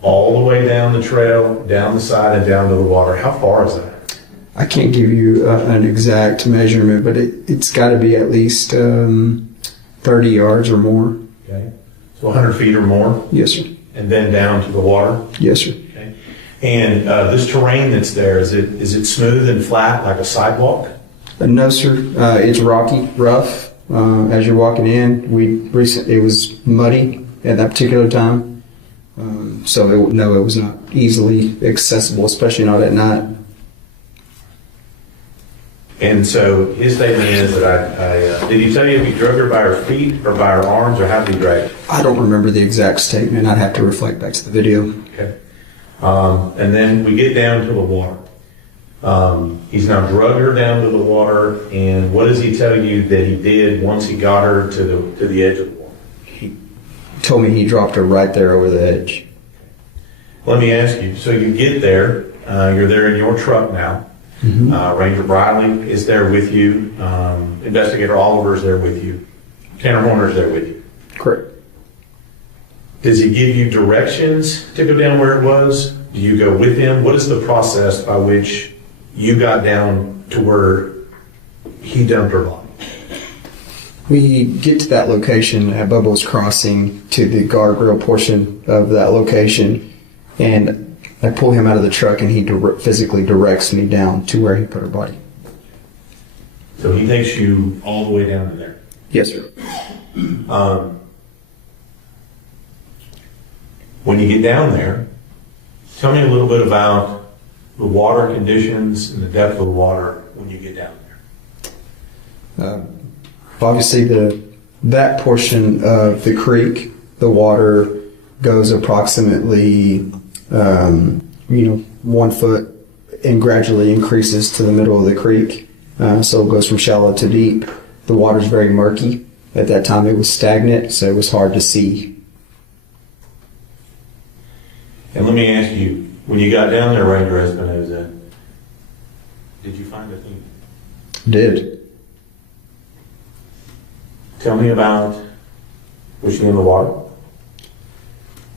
all the way down the trail, down the side, and down to the water, how far is that? I can't give you an exact measurement, but it's got to be at least 30 yards or more. Okay. So 100 feet or more? Yes, sir. And then down to the water? Yes, sir. Okay. And this terrain that's there, is it smooth and flat like a sidewalk? No, sir. It's rocky, rough. As you're walking in, it was muddy at that particular time. So it was not easily accessible, especially not at night. And so his statement is that did he tell you if he drug her by her feet or by her arms, or how did he drag her? I don't remember the exact statement. I'd have to reflect back to the video. Okay. And then we get down to the water. He's now drugged her down to the water, and what does he tell you that he did once he got her to the edge of the water? He told me he dropped her right there over the edge. Let me ask you, so you get there, you're there in your truck now. Mm-hmm. Ranger Briley is there with you. Investigator Oliver is there with you. Tanner Horner is there with you. Correct. Does he give you directions to go down where it was? Do you go with him? What is the process by which you got down to where he dumped her body? We get to that location at Bubbles Crossing, to the guardrail portion of that location, and I pull him out of the truck, and he physically directs me down to where he put her body. So he takes you all the way down to there? Yes, sir. When you get down there, tell me a little bit about the water conditions and the depth of the water when you get down there. Obviously, that portion of the creek, the water goes approximately 1 foot and gradually increases to the middle of the creek. So it goes from shallow to deep. The water's very murky. At that time it was stagnant, so it was hard to see. And let me ask you, when you got down there, Ranger Espinoza, did you find Athena? Did. Tell me about, was she in the water?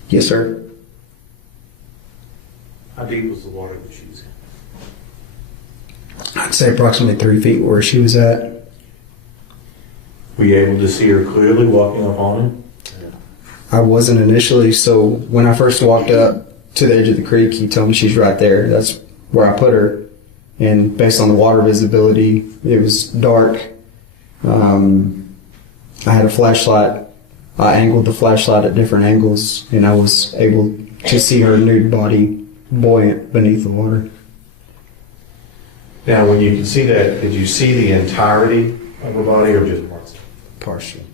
Yes, sir. How deep was the water that she was in? I'd say approximately 3 feet where she was at. Were you able to see her clearly walking up on him? I wasn't initially, so when I first walked up to the edge of the creek, he told me she's right there. That's where I put her. And based on the water visibility, it was dark. I had a flashlight. I angled the flashlight at different angles, and I was able to see her nude body buoyant beneath the water. Now, when you can see that, did you see the entirety of her body or just parts? Partially.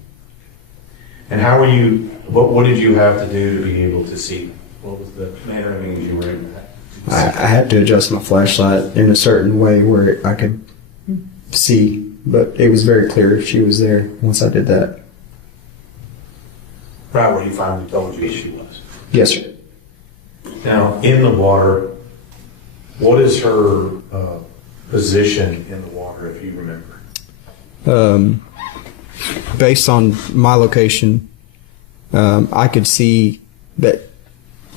And how were you, what did you have to do to be able to see? What was the manner of means you were able to? I had to adjust my flashlight in a certain way where I could see, but it was very clear she was there once I did that. Right where he finally told you she was? Yes, sir. Now, in the water, what is her position in the water, if you remember? Based on my location, I could see that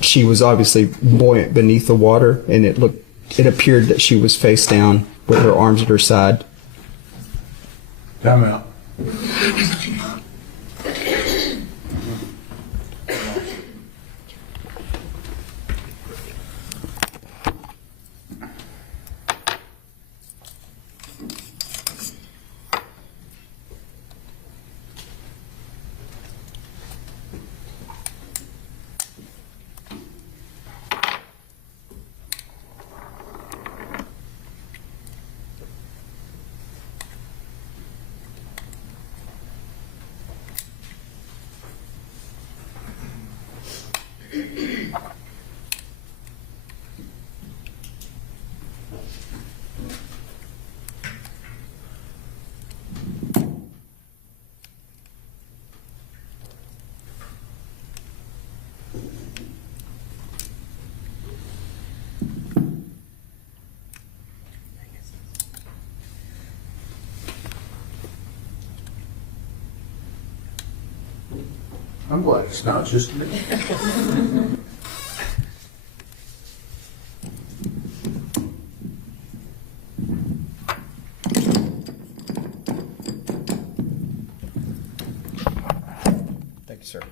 she was obviously buoyant beneath the water, and it looked it appeared that she was face down with her arms at her side. Time out. I'm glad it's not just me. Thank you, sir.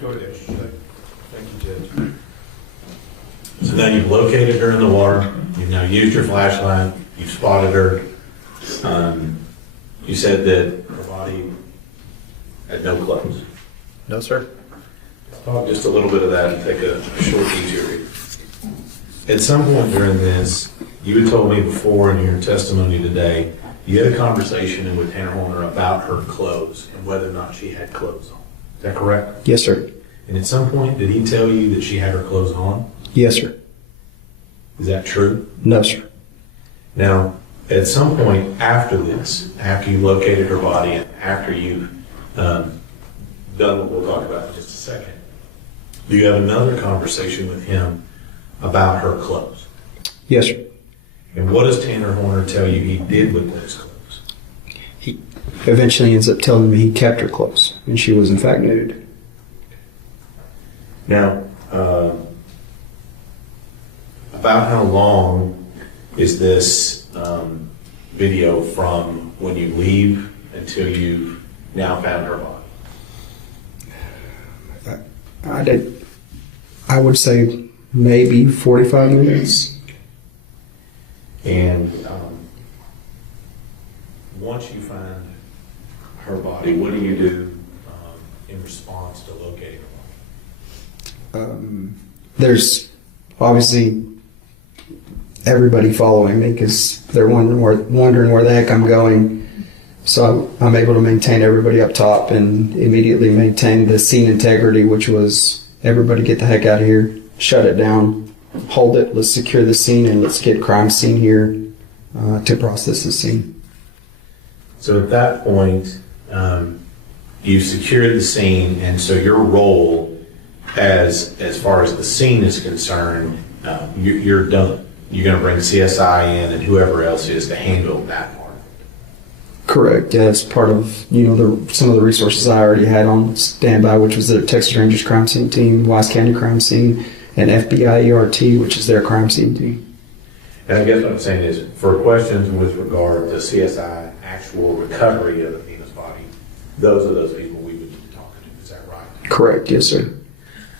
Go ahead. Thank you, Judge. So now you've located her in the water, you've now used your flashlight, you've spotted her. You said that her body had no clothes. No, sir. Talk just a little bit of that and take a short detour here. At some point during this, you had told me before in your testimony today, you had a conversation with Tanner Horner about her clothes and whether or not she had clothes on. Is that correct? Yes, sir. And at some point, did he tell you that she had her clothes on? Yes, sir. Is that true? No, sir. Now, at some point after this, after you located her body and after you've done what we'll talk about in just a second, do you have another conversation with him about her clothes? Yes, sir. And what does Tanner Horner tell you he did with those clothes? He eventually ends up telling me he kept her clothes, and she was in fact nude. Now, about how long is this video from when you leave until you've now found her body? I would say maybe 45 minutes. And once you find her body, what do you do in response to locating her body? There's obviously everybody following me because they're wondering where the heck I'm going. So I'm able to maintain everybody up top and immediately maintain the scene integrity, which was everybody get the heck out of here, shut it down, hold it, let's secure the scene, and let's get crime scene here to process the scene. So at that point, you've secured the scene, and so your role as far as the scene is concerned, you're done. You're going to bring CSI in and whoever else is to handle that part. Correct. Yeah, it's part of some of the resources I already had on standby, which was the Texas Rangers crime scene team, Wise County crime scene, and FBI ERT, which is their crime scene team. And I guess what I'm saying is, for questions with regard to CSI actual recovery of Athena's body, those are those people we would need to talk to. Is that right? Correct. Yes, sir.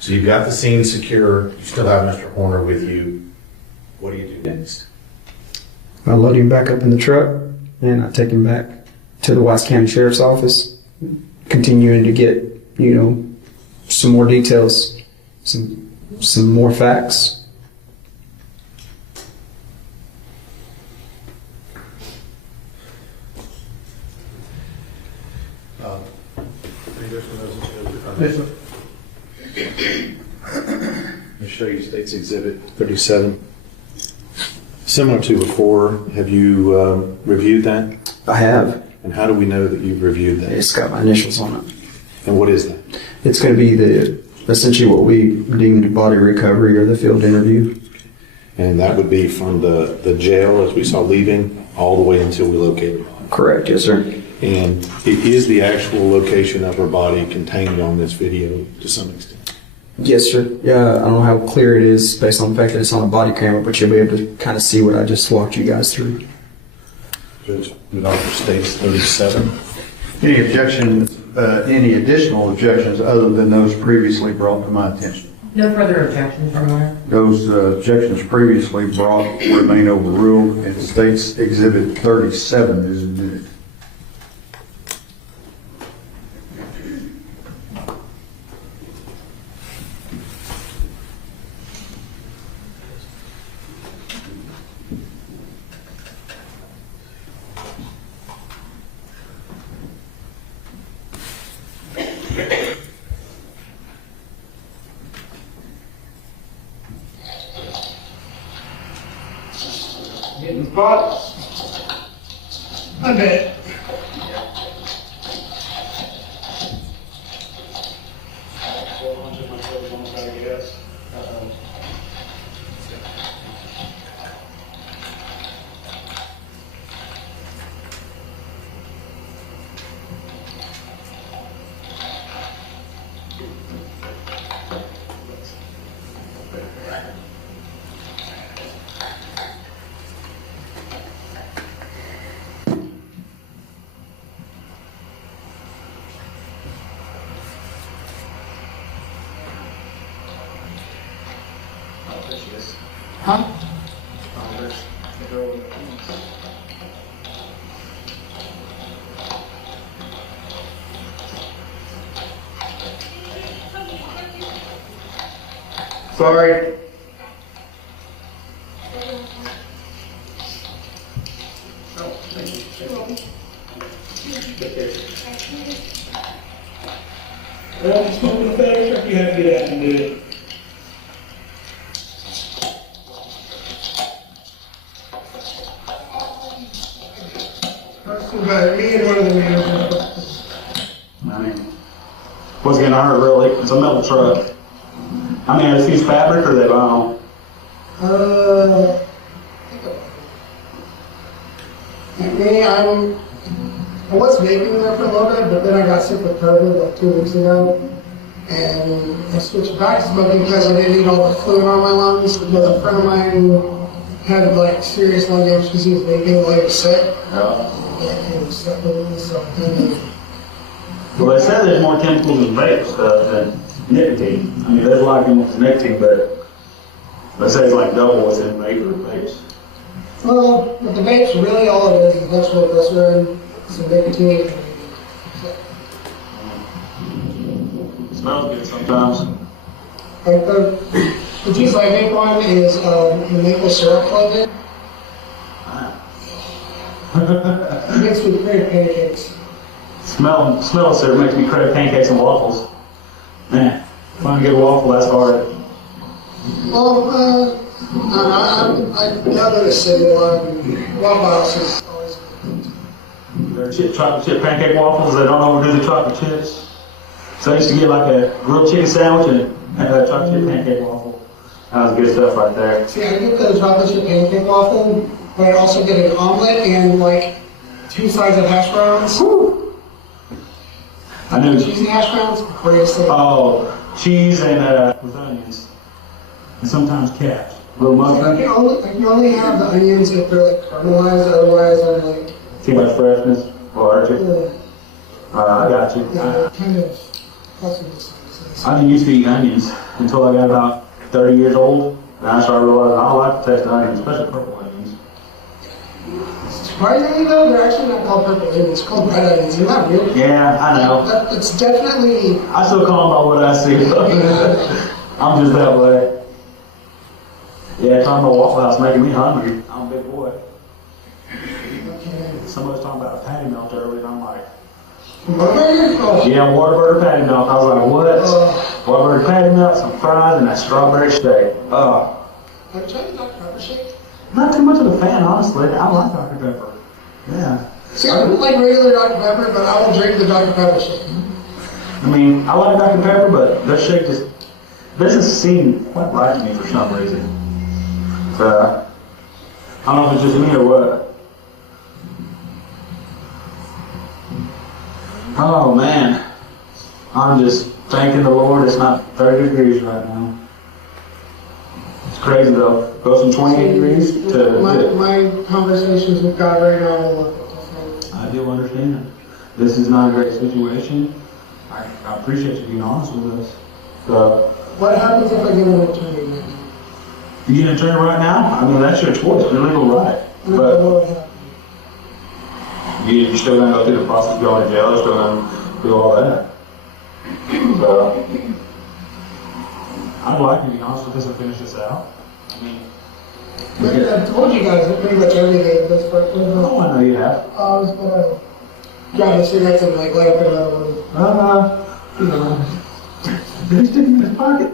So you've got the scene secure. You still have Mr. Horner with you. What do you do next? I load him back up in the truck, and I take him back to the Wise County Sheriff's Office, continuing to get, some more details, some more facts. Let me show you State's Exhibit 37. Similar to before, have you reviewed that? I have. And how do we know that you've reviewed that? It's got my initials on it. And what is that? It's going to be essentially what we deemed body recovery or the field interview. And that would be from the jail as we saw leaving all the way until we located her. Correct, yes, sir. And it is the actual location of her body contained on this video to some extent. Yes, sir. Yeah, I don't know how clear it is based on the fact that it's on a body camera, but you'll be able to kind of see what I just walked you guys through. Judge, the doctor states 37. Any objections, any additional objections other than those previously brought to my attention? No further objections, Your Honor. Those objections previously brought remain overruled, and states Exhibit 37 is admitted. Getting spot? I bet. Huh? Sorry. Well, just move the FedEx truck, you have to get out and do it. Me and one of the managers. I mean, what's gonna hurt really? It's a metal truck. I mean, is these fabric or are they vinyl? I was vaping there for a little bit, but then I got sick with COVID like 2 weeks ago. And I switched back to smoking because I didn't need all the fluid on my lungs. Because a friend of mine had like serious lung damage because he was vaping while he was sick. And he was stuck with me, so Well, they said there's more chemicals in vape stuff than nicotine. I mean, there's a lot of chemicals in nicotine, but they say it's like double what's in vapes. well, with the vapes, really all it is vegetable glycerin, some nicotine. It smells good sometimes. Like the juice I vape on is the maple syrup flavored. It makes me crave pancakes. Smell syrup makes me crave pancakes and waffles. Man, trying to get a waffle, that's hard. Well, I go to the city a lot, and Waffle House is always They're chocolate chip pancake waffles. They don't overdo the chocolate chips. So I used to get like a grilled chicken sandwich and a chocolate chip pancake waffle. That was good stuff right there. See, I get the chocolate chip pancake waffle, but I also get an omelet and like 2 sides of hash browns. Woo! I knew cheesy hash browns, greatest thing. Oh, cheese and with onions, and sometimes cabbage. Little mushroom. I can only have the onions if they're like caramelized. Otherwise, I'm like too much freshness. Larger. I got you. Yeah, kind of. I didn't used to eat onions until I got about 30 years old, and I started realizing I don't like the taste of onions, especially purple onions. Surprisingly though, they're actually not called purple onions, it's called red onions. Isn't that weird? Yeah, I know. It's definitely... I still call them by what I see. I'm just that way. Yeah, talking about Waffle House making me hungry. I'm a big boy. Somebody was talking about a patty melt earlier, and I'm like... Whataburger? Yeah, Whataburger patty melt. I was like, what? Whataburger patty melt, some fries, and that strawberry steak. Have you tried the Dr. Pepper shake? Not too much of a fan, honestly. I like Dr. Pepper. Yeah. See, I don't like regular Dr. Pepper, but I will drink the Dr. Pepper shake. I mean, I like Dr. Pepper, but this shake just doesn't seem quite right to me for some reason. So, I don't know if it's just me or what. Oh man, I'm just thanking the Lord it's not 30 degrees right now. It's crazy though. Goes from 28 degrees to... My conversations with God right now are a little bit different. I do understand. This is not a great situation. I appreciate you being honest with us. So, What happens if I get an attorney right now? you get an attorney right now? I mean, that's your choice, your legal right. But you're still going to go through the process of going to jail, you're still going to do all that. So, I'd like to be honest with this and finish this out. I mean, I've told you guys pretty much everything at this point. oh, I know you have. I was gonna grab the cigarettes and like light up another one. You know, did he stick him in his pocket?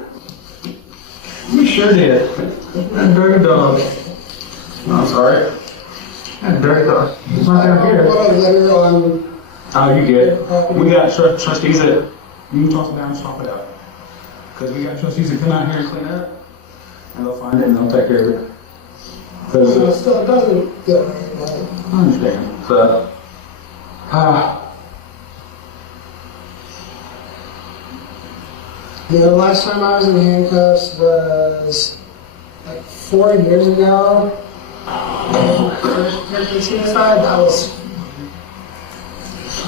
We sure did. That dirty dog. I'm sorry. That dirty dog. He's not down here. What a letter on. Oh, you get it. We got trustees that, you can toss it down and swap it out. Because we got trustees that come out here and clean up, and they'll find it and they'll take care of it. So it still doesn't feel right. I understand. So, the last time I was in handcuffs was like 4 years ago. First suicide, that was.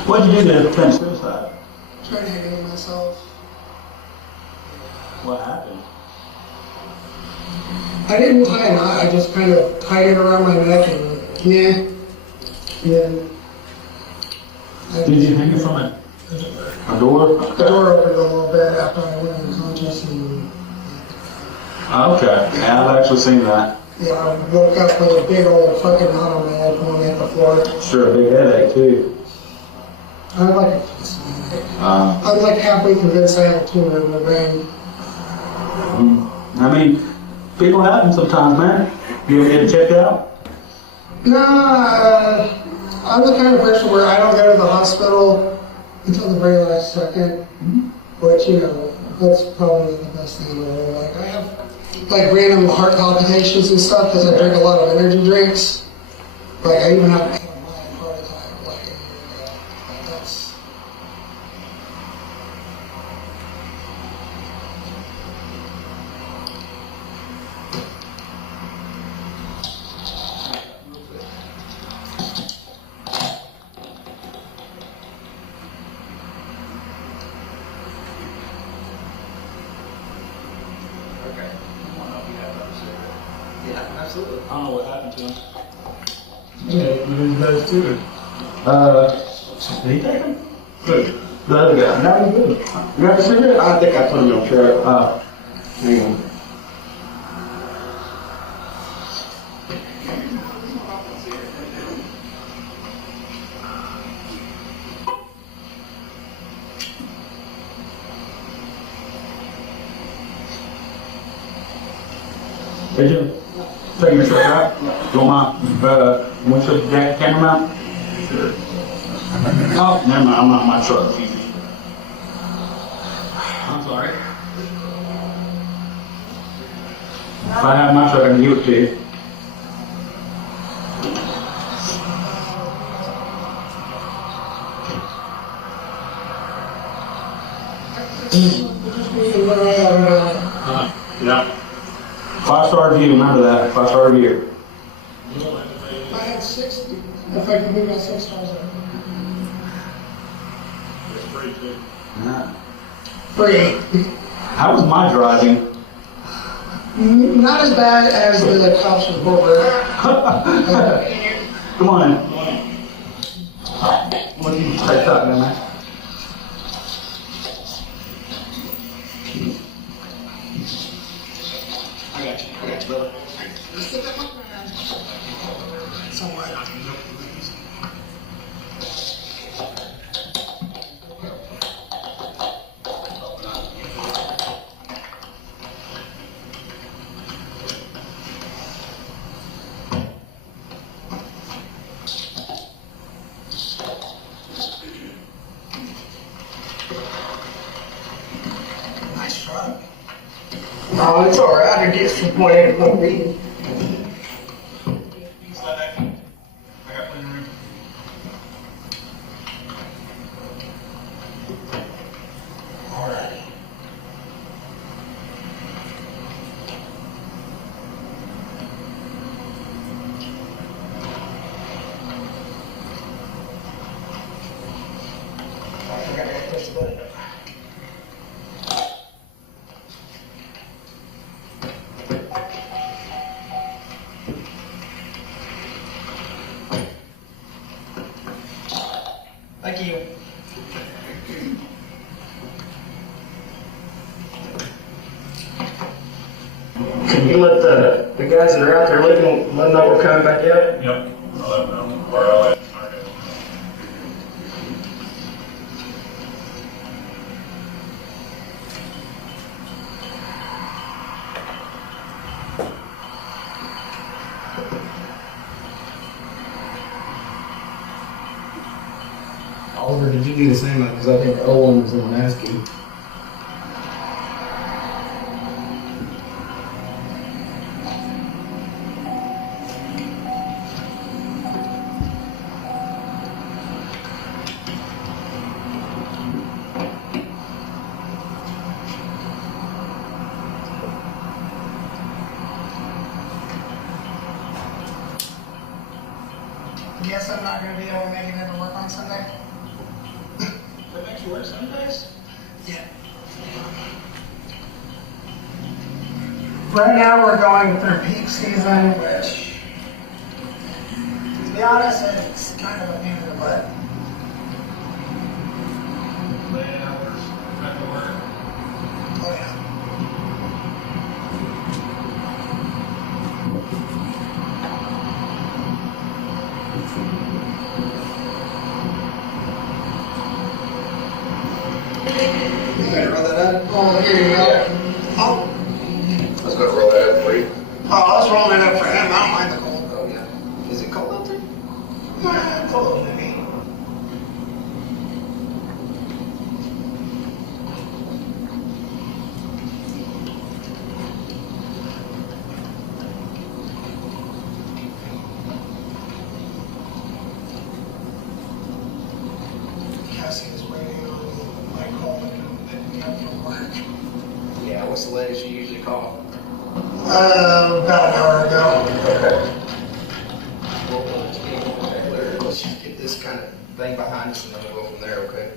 what'd you do to attempt suicide? Trying to hang myself. What happened? I didn't tie a knot, I just kind of tied it around my neck and Did you hang it from a door? The door opened a little bit after I went unconscious and Okay, yeah, I've actually seen that. yeah, I woke up with a big old fucking knot on my head when I hit the floor. Sure, a big headache too. I was like halfway convinced I had a tumor in my brain. I mean, people happen sometimes, man. You ever get it checked out? Nah, I'm the kind of person where I don't go to the hospital until the very last second, which, you know, that's probably the best thing in the world. Like, I have, like, random heart palpitations and stuff because I drink a lot of energy drinks. Like, I even have a mild heart attack, like, a year ago. Like, that's... Yeah, absolutely. I don't know what happened to him. Yeah, you guys too. Did he take him? Who? The other guy. No, he didn't. You have a cigarette? I think I put him on track. Hang on. Hey Jim, taking your truck out? Don't mind. Want to shut the camera mount? Sure. Oh, never mind. I'm not in my truck. I'm sorry. If I have my truck, I can give it to you. Yeah. 5-star review, remember that. 5-star review. I had 60. If I could move my 6 stars up. It's free too. Free. How was my driving? Not as bad as the cops with Booker. Come on in. What do you take that, man? I got you, brother. Nice truck. Oh, it's alright. I can get from point A to point B. Alright. That's about it. Thank you. Can you let the guys that are out there looking, let them know we're coming back out? Yep. I'll let them know where I'll at. Oliver, did you do the same? Because I think Owen was going to ask you. Guess I'm not going to be able to make it into work on Sunday. That makes you work Sundays? Yeah. Right now we're going through peak season, which, to be honest, it's kind of a pain in the butt. Late hours, back to work. Oh yeah. Oh, Let's go roll that up for you. I was rolling it up for him. I don't mind the cold. Oh, yeah. Is it cold out there? It's a little nippy. Cassie is waiting on my call to come pick me up from work. Yeah, what's the latest you usually call? About an hour ago. Okay. Let's just get this kind of thing behind us and then we'll go from there, okay?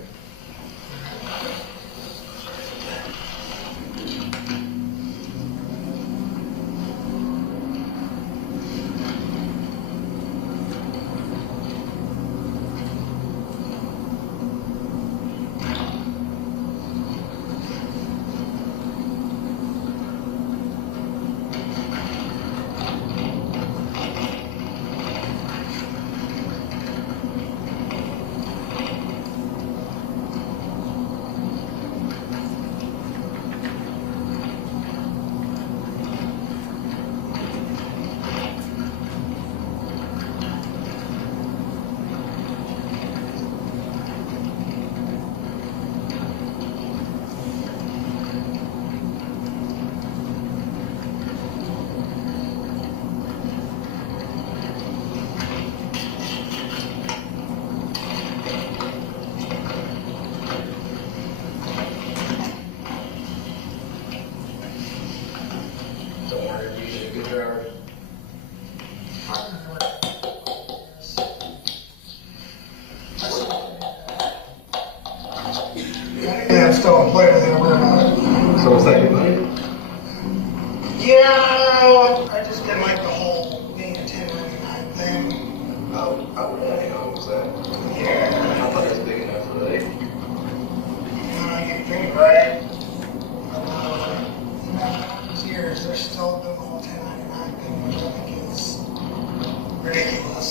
Don't worry, you're usually a good driver. Yeah, I'm still employed with him. So was that good money? Yeah, I just didn't like the whole being a 1099 thing. Oh, how long was that? Yeah. I thought it was big enough for that. You think, right? Years, they're still doing the whole 1099 thing, which I think is ridiculous.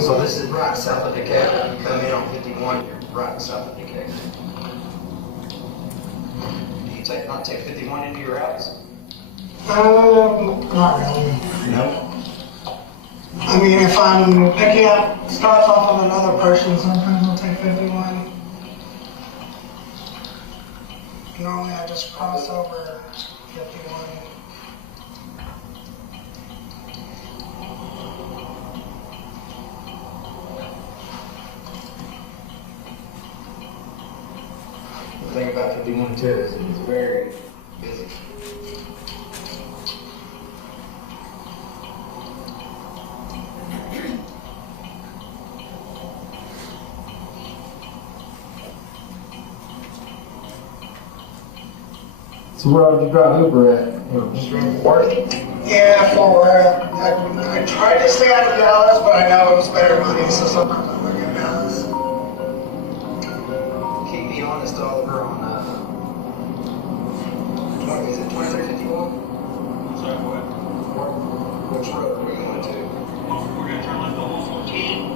So this is right south of the cabin. You come in on 51 here. right south of DK. Do you not take 51 into your routes? Not really. No. I mean, if I'm picking up stuff off of another person, sometimes I'll take 51. Normally I just cross over 51. The thing about 51 too is it's very busy. So where did you drive Uber at? Just around Fort Worth? Yeah, Fort Worth. I tried to stay out of Dallas, but I know it was better money, so sometimes I look at Dallas. Keep me honest, Oliver, on is it 2351? Sorry, what? Which road are we going to? We're gonna turn left on 114.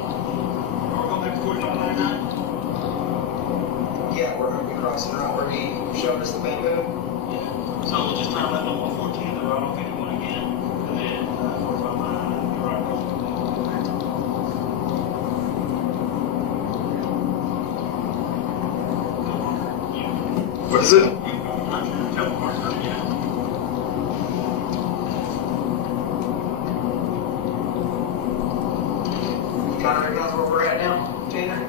Or go back to 4599? Yeah, we're going to be crossing right where he showed us the bamboo. So we'll just turn left on 114, the road on 51 again, and then 4599, the right across. What is it? You kind of recognize where we're at now, Tanner?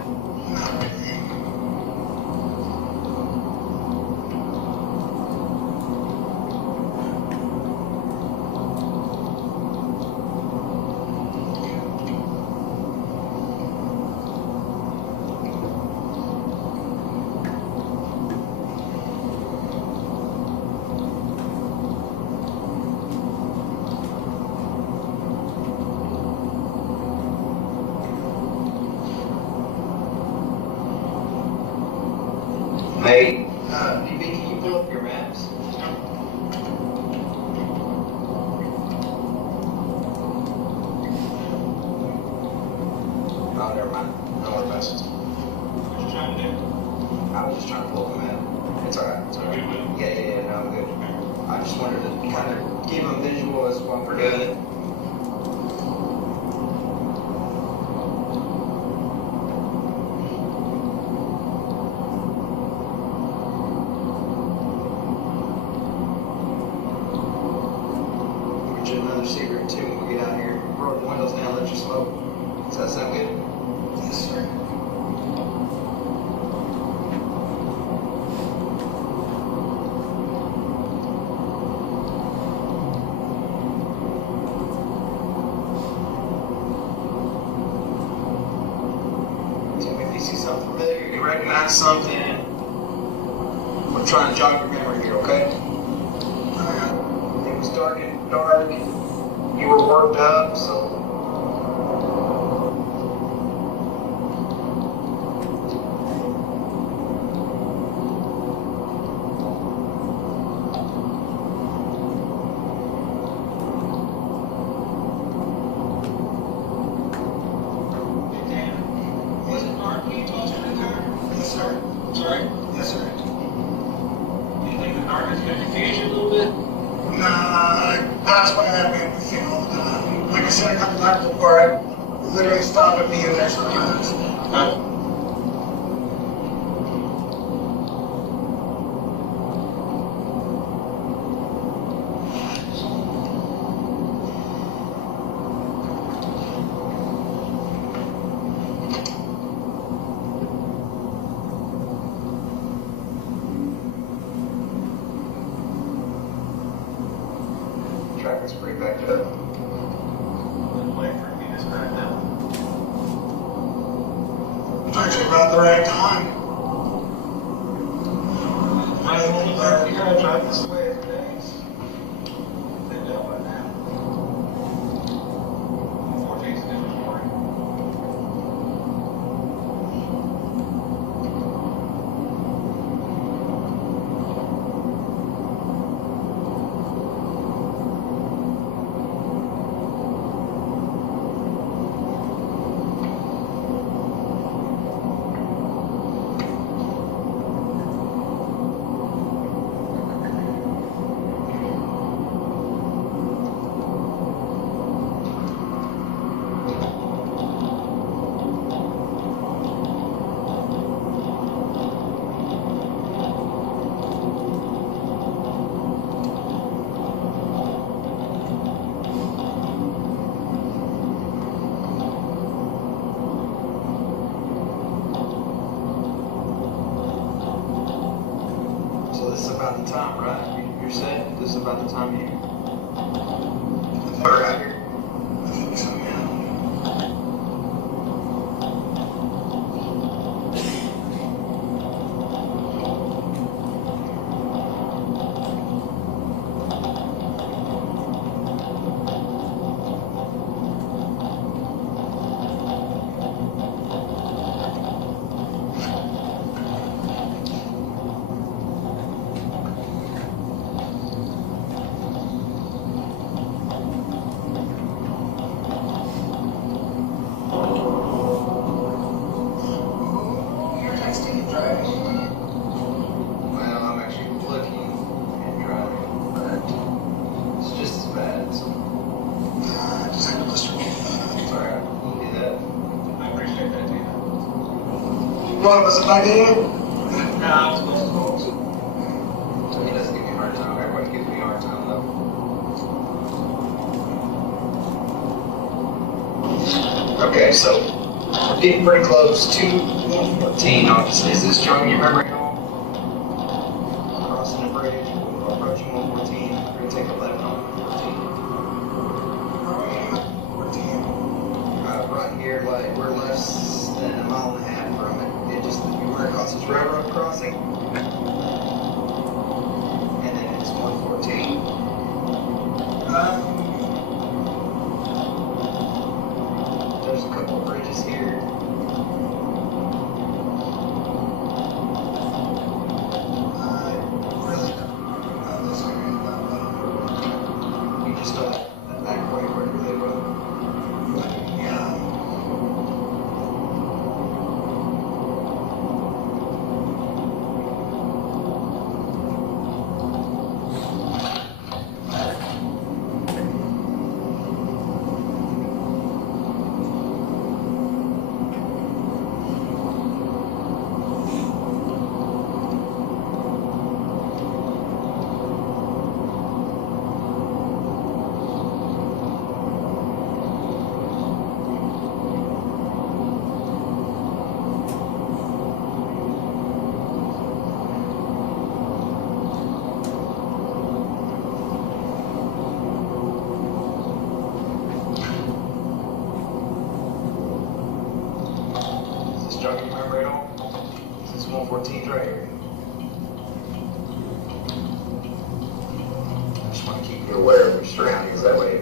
Hey, DB, can you pull up your maps? Oh, never mind. No more messages. What you trying to do? I was just trying to pull up the map. It's alright. It's alright. Yeah, no, I'm good. I just wanted to kind of give them a visual as what we're doing. Another secret too when we get out here. Roll the windows down, let you smoke. Does that sound good? Yes, sir. Tell me if you see something familiar, you recognize something. I'm trying to jog your memory here, okay? It was dark. You were worked up, so. Was it dark when you tossed it in there? Yes, sir. Sorry? Yes, sir. Do you think the darkness could confuse you a little bit? Nah, that's what I made me feel all the time. Like I said a couple times before, I literally stop at being there sometimes. Traffic's pretty backed up. Wait for me to back down. It's actually about the right time. You gotta drive this way every day. They're down by now. 14's a different story. about the time, right? You're set? This is about the time here? Or out here? I think so, yeah. You're texting and driving. Well, I'm actually looking and driving, but it's just as bad. So. Just have to listen to It's alright, we'll do that. I appreciate that, dude. What was it, my game? No, I was supposed to. So he doesn't give me a hard time. Everybody gives me a hard time, though. Okay, so we're getting pretty close to 114. Obviously, is this jogging your memory at all? Crossing the bridge, we're approaching 114. We're going to take a left on 114. Right here, like we're less than a mile and a half from it. It just we're across this railroad crossing, and then it's 114. There's a couple of bridges here. Really don't know this area that well. You just know that back way where they rode. Yeah. Is this jogging your memory at all? This is 114 right here. I just want to keep you aware of your surroundings. That way,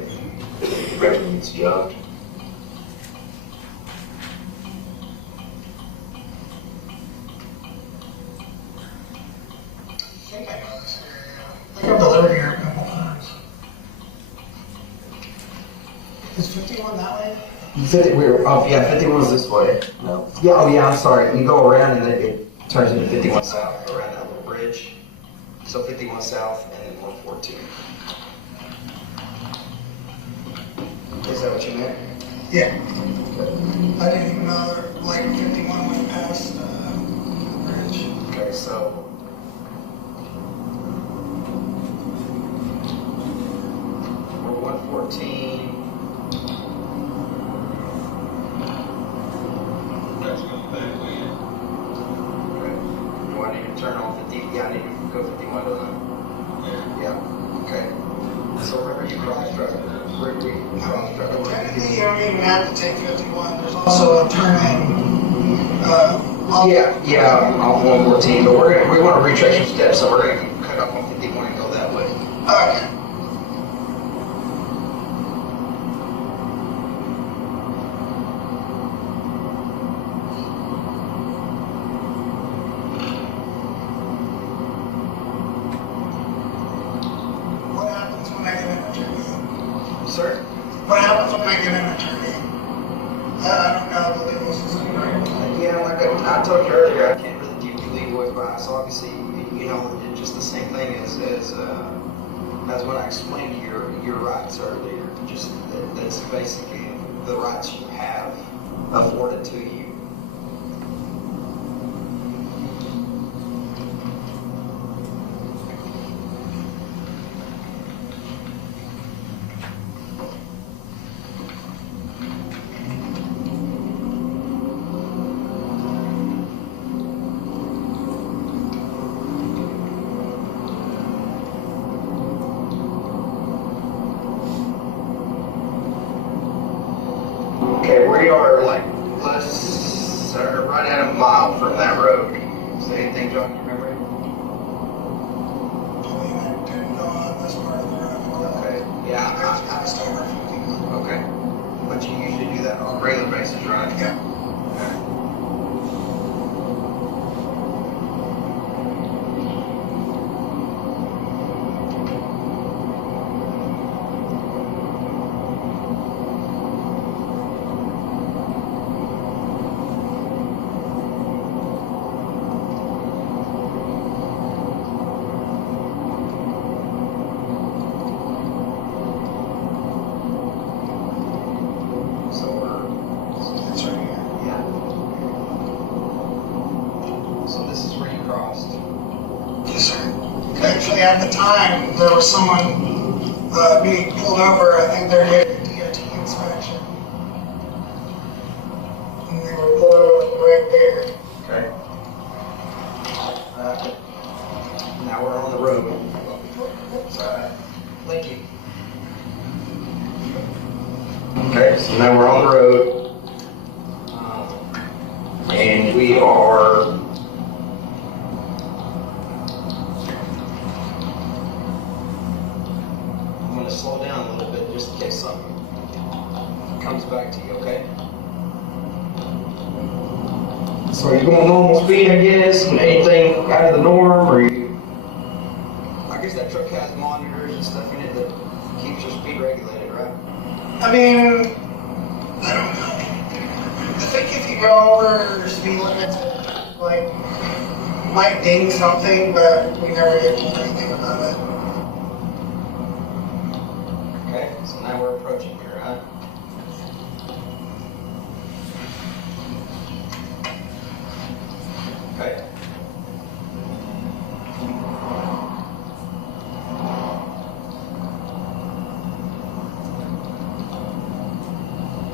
if you ever needs jogged. I think I know this area. I think I've delivered here a couple times. Is 51 that way? 51 is this way. No. Yeah, oh yeah, I'm sorry. You go around and then it turns into 51 south, around that little bridge. So 51 south and then 114. Is that what you meant? Yeah. I didn't even know that like 51 went past the bridge. Okay, so. We're 114. Do I need to turn on 50? Yeah, I need to go 51 to them. Yeah. Okay. So wherever you cross driving, Technically, you don't even have to take 51. There's also a turn off 114, but we want to retrace your steps, so we're going to cut off on 51 and go that way. Okay. What happens when I get an attorney? Sir? What happens when I get an attorney? I don't know the legal system, right? Yeah, like I told you earlier, I can't really give you legal advice. Obviously, you know, it's just the same thing as when I explained your rights earlier. Just that's basically the rights you have afforded to you. we are like less, right at a mile from that road. Is there anything, John, you remember? I didn't know on this part of the road. Okay, yeah. I passed over 50. Okay. But you usually do that on a regular basis, right? Yeah. Actually, at the time, there was someone being pulled over. I think they're getting a DOT inspection. And they were pulled over right there. Okay. Now we're on the road. Thank you. Okay, so now we're on the road. And we are... slow down a little bit just in case something comes back to you, okay? So are you going normal speed, I guess? Anything out of the norm, or you... I guess that truck has monitors and stuff in it that keeps your speed regulated, right? I mean, I don't know. I think if you go over your speed limit, like, might ding something, but we never get told anything about it. Okay, so now we're approaching here, right? Okay.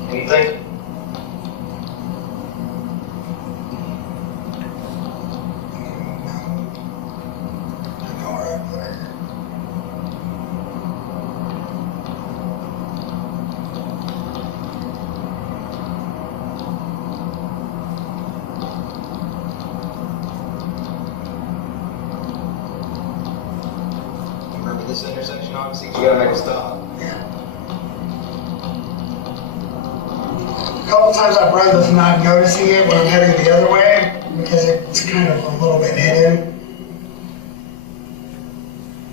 Anything? This intersection, obviously, you gotta make a stop. Yeah. A couple times I've run this not noticing it when I'm heading the other way because it's kind of a little bit hidden.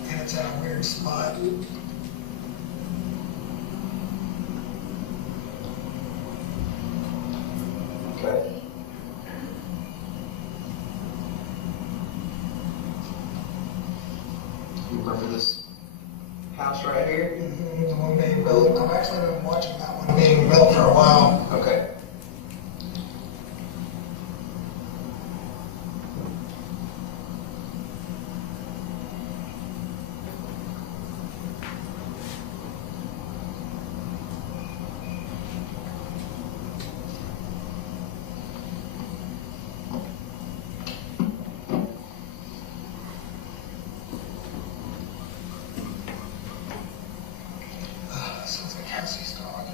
And it's in a weird spot. Okay. You remember this house right here? Mm-hmm, the one being built. I've actually been watching that one being built for a while. Okay. Sounds like Cassie's dog.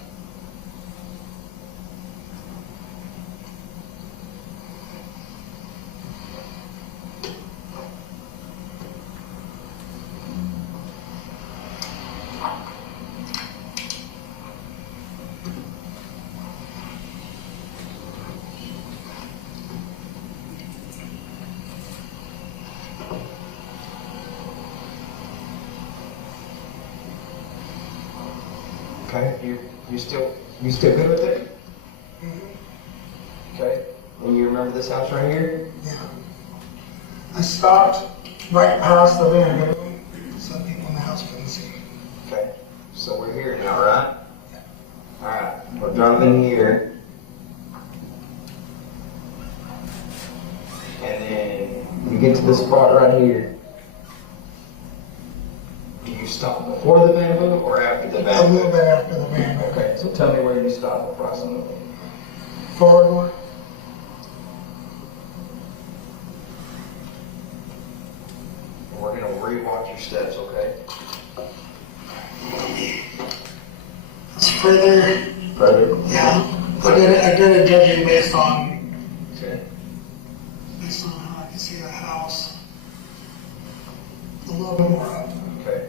Okay, you still good with it? Mm-hmm. Okay, and you remember this house right here? Yeah. I stopped right past the van so people in the house couldn't see. Okay, so we're here now, right? Yeah. All right, we're driving here. And then you get to this spot right here. Do you stop before the van move or after the van A move? little bit after the van move. Okay, so tell me where you stop across the move. Forward one. We're going to re-watch your steps, okay? It's further. Further? Yeah. But Okay. Based on how I can see the house a little bit more up. Okay.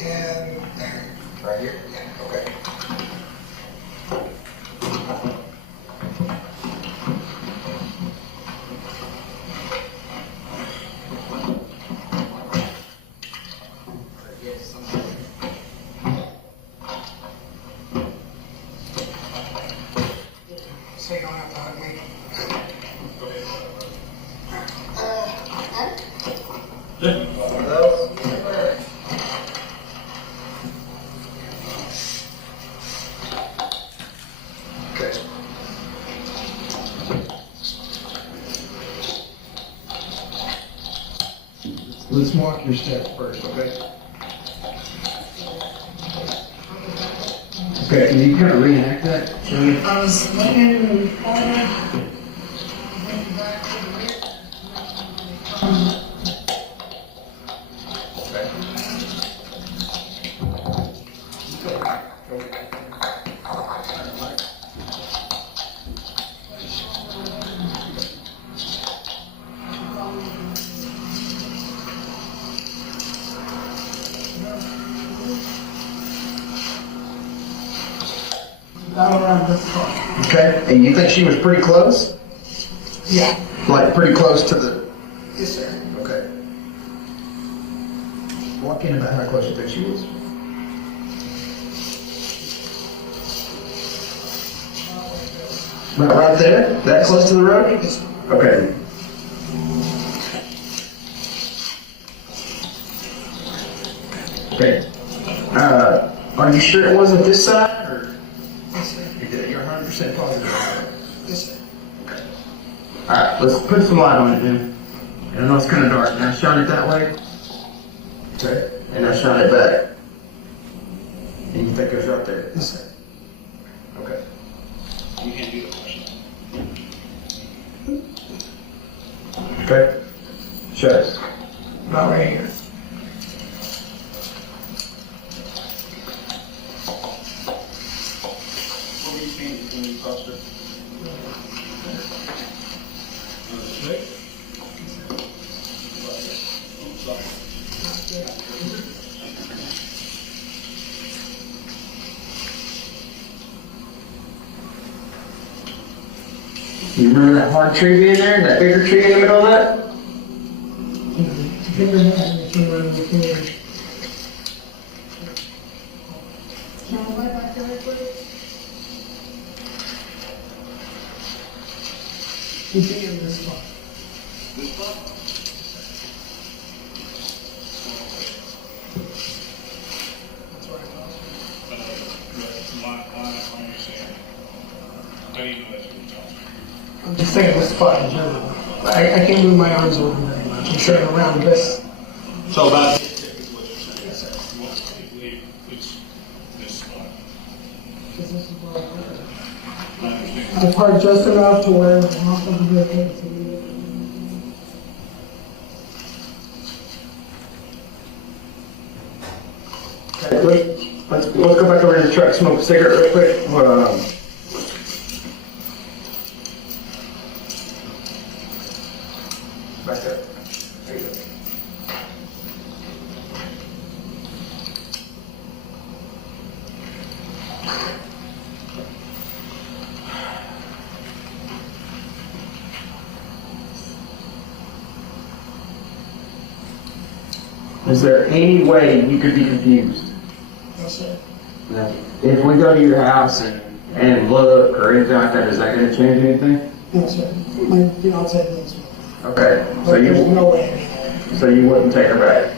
And there. Right here? Yeah, okay. So you don't have to hug me. Okay. Let's mark your steps first, okay? Okay, can you kind of reenact that? I was looking in the corner. Went back to the rear. Not around this far. Okay, and you think she was pretty close? Yeah. Like pretty close to the... Yes, sir. Okay. Walk in about how close you think she was. Right there? That close to the road? Okay. Okay. Are you sure it wasn't this side? Or Yes, sir. you're 100% positive? Yes, sir. Alright, let's put some light on it then. I know it's kind of dark. Now shine it that way. Okay. And now shine it back. And you think it was right there? Yes, sir. Okay. You can do the question. Okay. Shut it. About right here. What were you changing when you crossed it? You remember that hard tree being there? That bigger tree in the middle of that? Finger hand, if you run the finger. Can I light back there, please? You see in this spot. This spot? That's where I thought. My understanding. How do you know that's what you're talking about? I'm just saying this spot in general. I can't move my arms over very much. I'm saying around this. So about this tip is what you're saying? Yes, sir. Most typically, it's this spot. Because this is where I park. I understand. I park just enough to where I'm not going to be able to see it. Okay, let's go back over to the truck, smoke a cigarette real quick. Back there. There you go. Is there any way you could be confused? No, sir. No. If we go to your house and look or anything like that, is that going to change anything? No, sir. My fiance lives with me. Okay, so But there's you no way anymore. so you wouldn't take her back?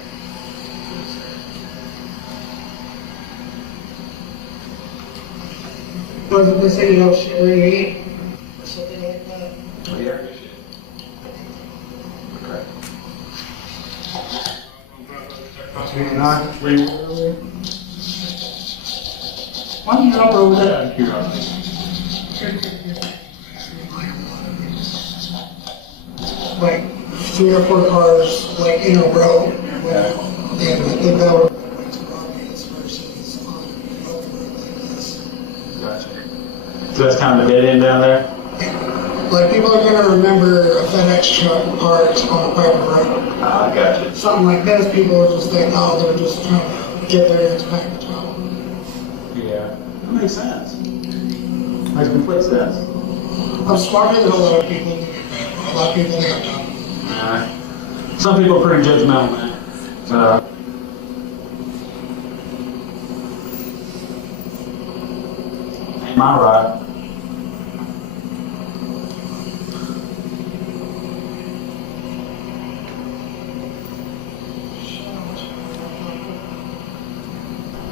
Wasn't this any else shit where you eat? Or something like that? Yeah. Okay. Where you? Why don't you drop her over there? Out of curiosity. Like 3 or 4 cars, like in a row. And if that were obvious versus on a road like this. Gotcha. So that's kind of a dead end down there? Like, people are gonna remember a FedEx truck parked on a private road. I got you. Something like this, people will just think, oh, they're just trying to get their next package home. Yeah, that makes sense. Makes complete sense. I'm smarter than a lot of people. A lot of people think I'm dumb. Some people are pretty judgmental, man. Ain't my right.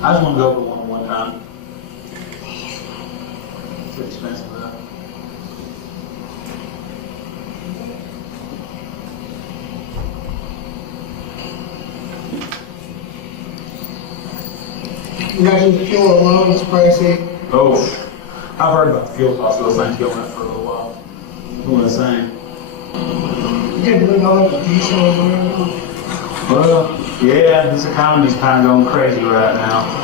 I just want to go for one time. It's expensive though. Imagine the fuel alone is pricey. Oh, I've heard about the fuel costs of those things going up for a little while. What was I saying? You can't believe how much diesel is around now. Well, yeah, this economy's kind of going crazy right now.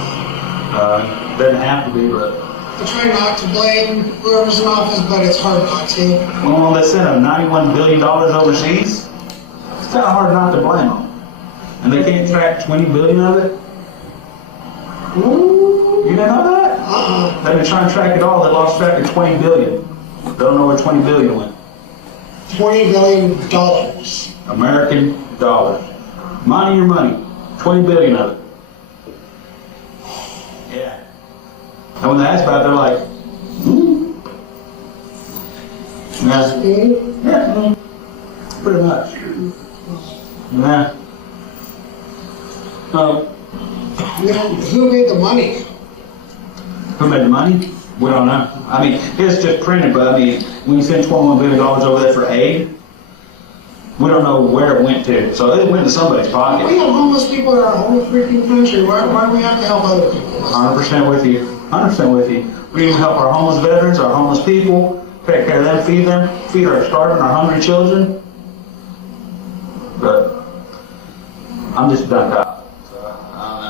Doesn't have to be, but... I try not to blame whoever's in office, but it's hard not to. Well, they sent them $91 billion overseas. It's kind of hard not to blame them. And they can't track 20 billion of it? Ooh, you didn't know that? They've been trying to track it all. They lost track of 20 billion. Don't know where 20 billion went. $20 billion. American dollars. Mind your money. 20 billion of it. Yeah. And when they ask about it, they're like, yeah, pretty much. Yeah. Who made the money? Who made the money? We don't know. I mean, it's just printed, but I mean, when you send $21 billion over there for aid, we don't know where it went to. So it went to somebody's pocket. We have homeless people in our whole freaking country. Why do we have to help other people? 100% with you. 100% with you. We even help our homeless veterans, our homeless people, take care of them, feed our starving, our hungry children. But I'm just done cop. So I don't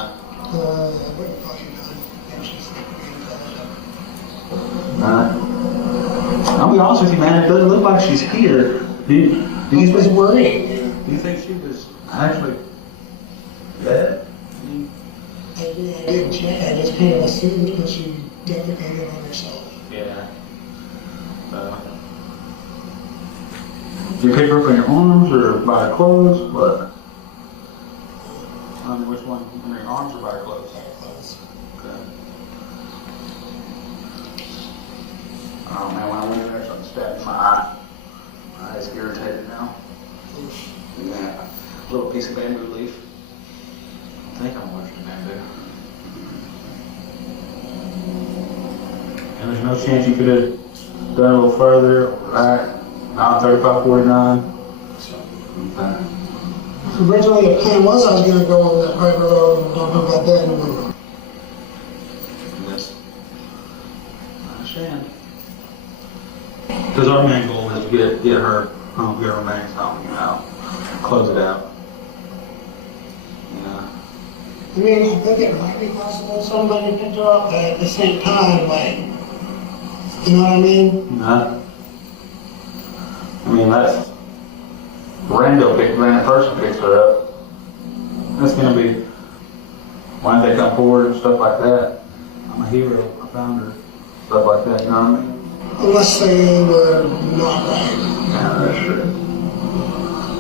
know. I'll be honest with you, man. It doesn't look like she's here. Do you was worrying. Do you think she was actually dead? I didn't check. I just kind of assumed that she defecated on herself. Yeah. Do you pick her up in your arms or by her clothes? What? I mean, which one? In your arms or by her clothes? Okay. Oh man, when I went in there, something stabbed in my eye. My eye's irritated now. Yeah. A little piece of bamboo leaf. I think I'm allergic to bamboo. And there's no chance you could have done a little further or back. Not 3549. Okay. Originally, the plan was I was going to go on that private road and talk about that. Yes. I understand. Because our main goal is to get her remains home, close it out. Yeah. I mean, I think it might be possible somebody picked her up, but at the same time, like, you know what I mean? Nah. I mean, that's random person picks her up. That's gonna be why they come forward and stuff like that. I'm a hero. I found her. Stuff like that. You know what I mean? Unless they were not right. Yeah, that's true.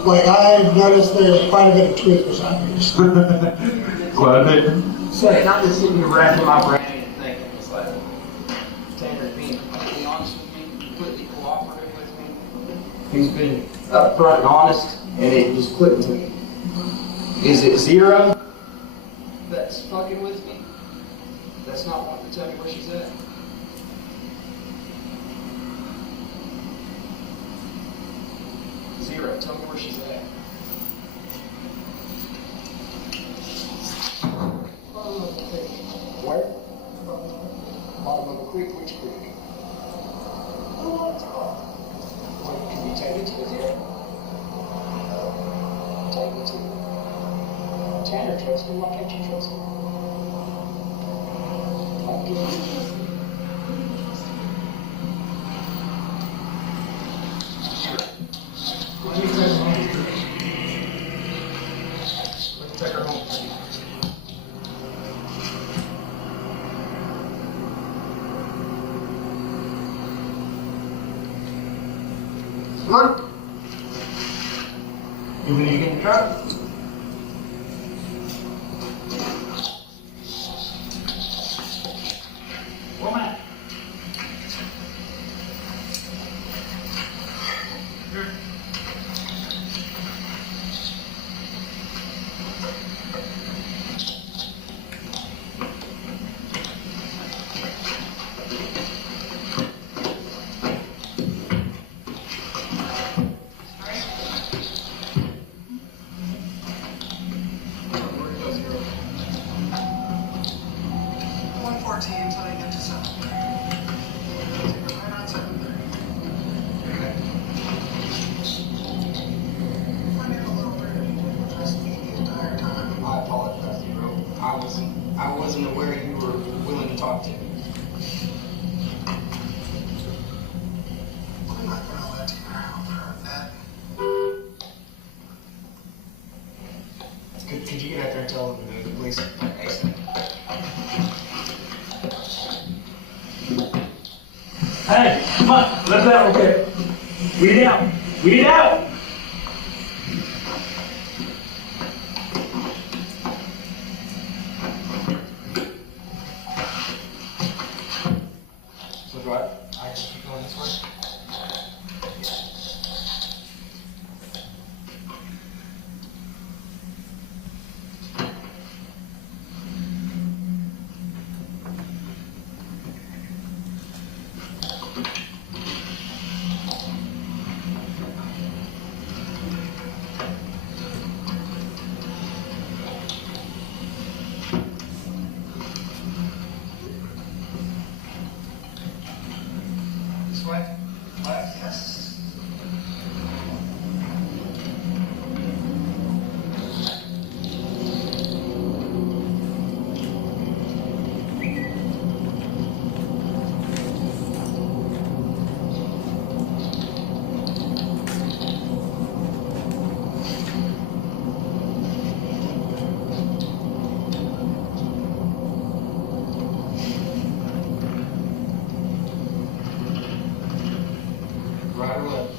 Like, I've noticed there's quite a bit of truth beside yours. Quite a bit. Sorry, not just sitting here racking my brain and thinking. It's like Tanner's being completely honest with me, completely cooperative with me. He's been upfront and honest, and it just clicked to me. Is it Zero that's fucking with me? That's not wanting to tell me where she's at? Zero, tell me where she's at. Where? Bottom of the creek, which creek? What, can you take me to it here? Take me to it. Tanner trusts me, why can't you trust me? I'll give you. Come on. You want me to get in the truck? Where am I? I wasn't aware you were willing to talk to me. I'm not gonna let you out for that. Could you get out there and tell them to move, please? ASAP. Hey, come on, let that real quick. Weed it out. Weed it out. So do I just keep going this way? This way? Left? Yes. Right or left?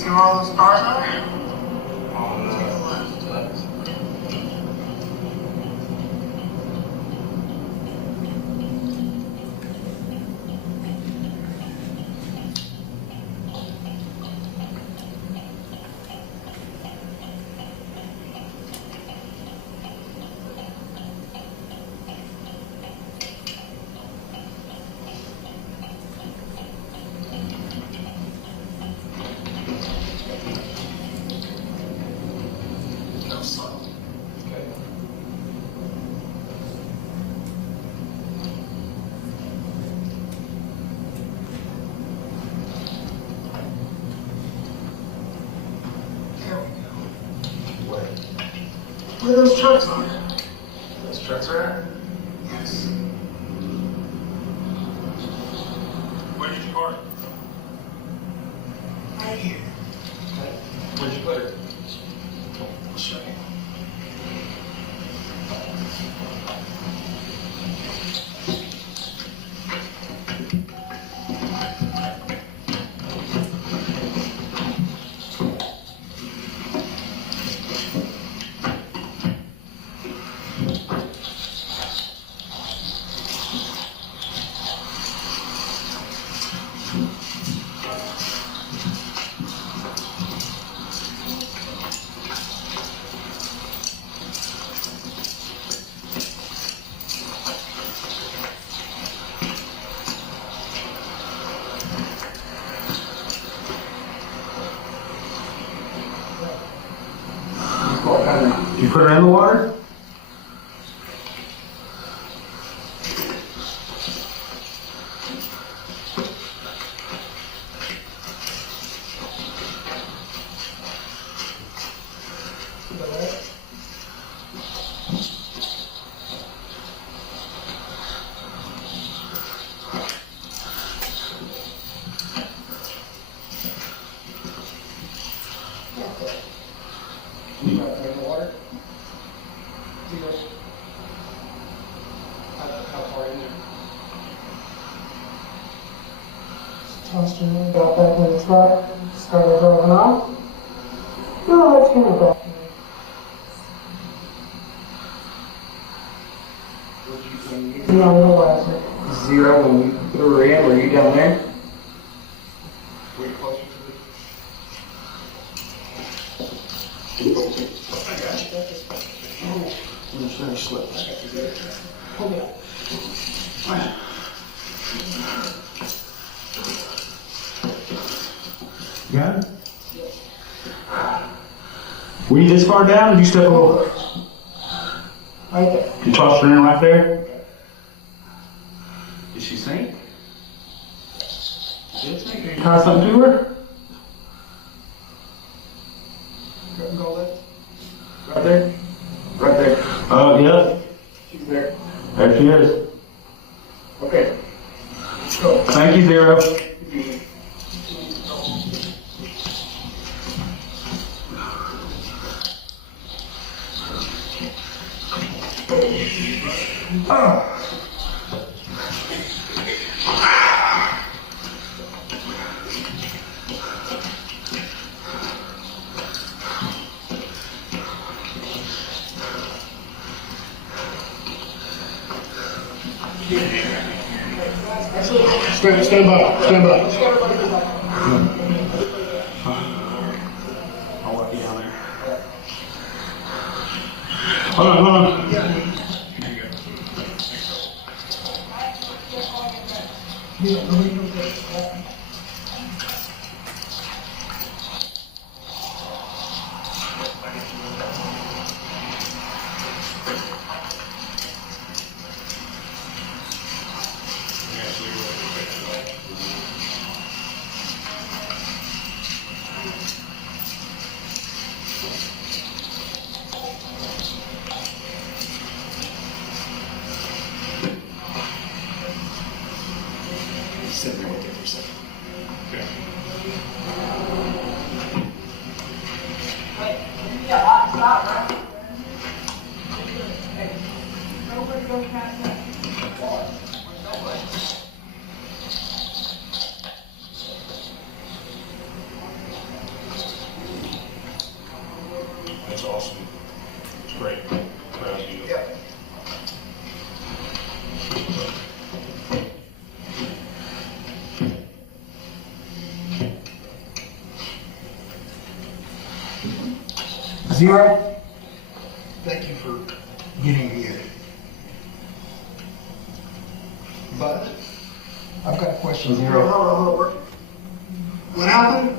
See where all those cars are? Where those trucks are? Those trucks are at? Yes. Where did you park? Right here. Okay. Where'd you put it? I'll show you. You put her in the water? Tossed her in, got back in the truck, started driving off. No, let's get it back. No, it wasn't. Zero when you threw her in. Were you down there? Were you closer to I'm just gonna slip. Hold it up. You got it? Were you this far down or did you step over? Right there. You tossed her in right there? Did she sink? She did sink. Did you tie something to her? Right there? Right there. Oh, yeah. She's there. There she is. Okay. Thank you, Zero. Stand by. Stand by. I'll walk you down there. Hold on. Sit there with it for a second. Okay. Yeah, stop, right? Nobody goes past that. Zero, thank you for getting me here. But I've got a question, Zero. Hold on. What happened?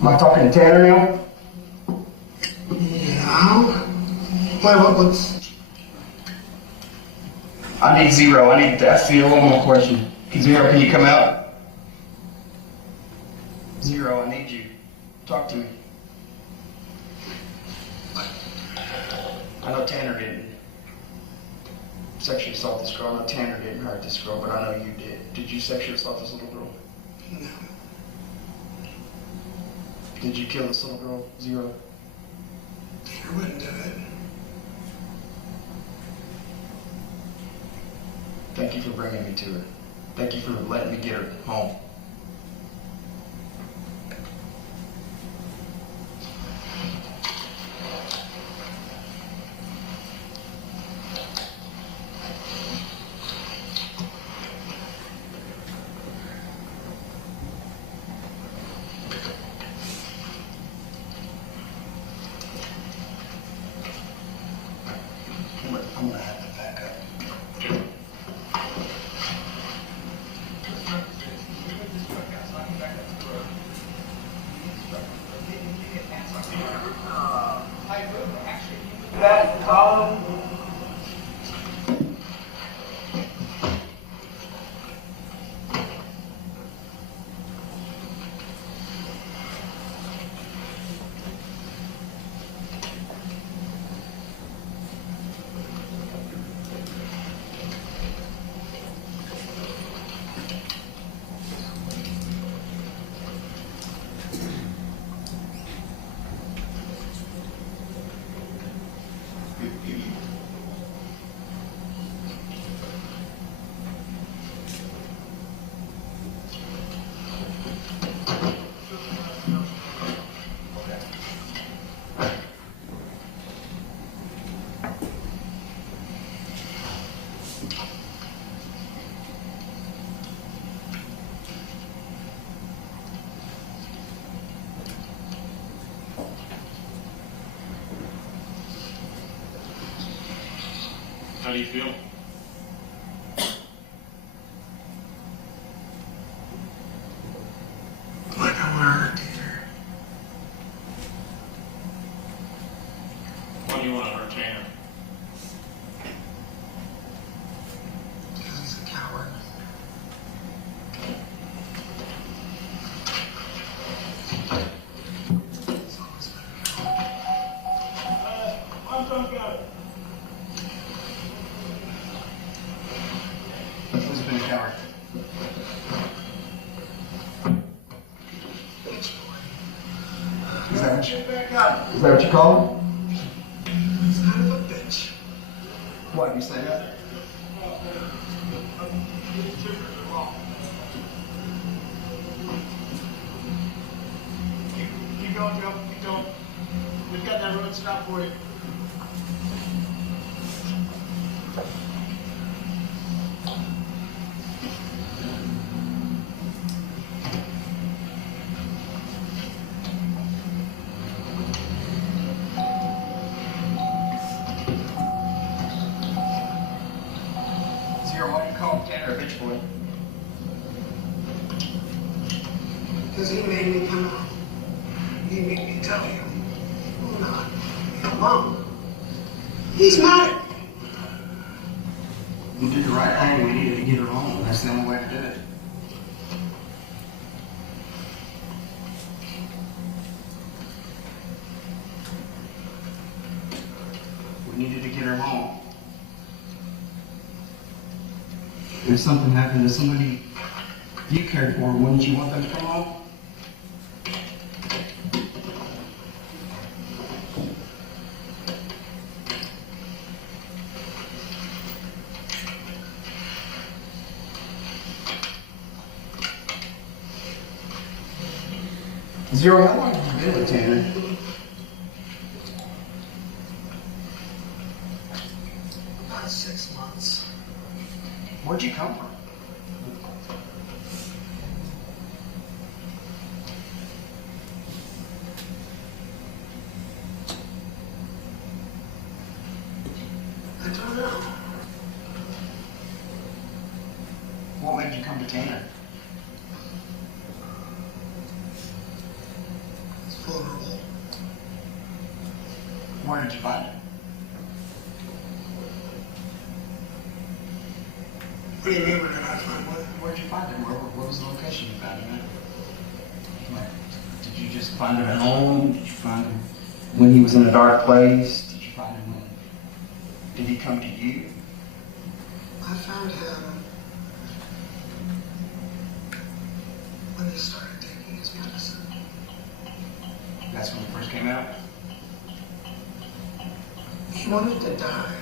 Am I talking to Tanner now? Yeah. What's... I need Zero. I need to ask you one more question. Zero, can you come out? Zero, I need you. Talk to me. I know Tanner didn't sexually assault this girl. I know Tanner didn't hurt this girl, but I know you did. Did you sexually assault this little girl? No. Did you kill this little girl, Zero? Tanner wouldn't do it. Thank you for bringing me to her. Thank you for letting me get her home. I'm gonna have to back up. That column. How do you feel? Like I'm hurt, Tanner. Why do you want to hurt Tanner? Because he's a coward. I'm some guy. Who's been a coward? Is that what you call him? Son of a bitch. What, you say that? Keep going, Joe. Keep going. We've got that road stop for you. Zero, why do you call him Tanner a bitch boy? Because he made me come out. He made me tell you. I'm not. Come on. He's not. You did the right thing. We needed to get her home. That's the only way to do it. We needed to get her home. If something happened to somebody you cared for, wouldn't you want them to come home? Zero, how long have you been with Tanner? About 6 months. Where'd you come from? Where did you find it? What do you mean, where did I find it? Where'd you find it? What was the location you found it at? Like, did you just find him at home? Did you find him when he was in a dark place? Did you find him when... Did he come to you? I found him when he started taking his medicine. That's when he first came out? He wanted to die.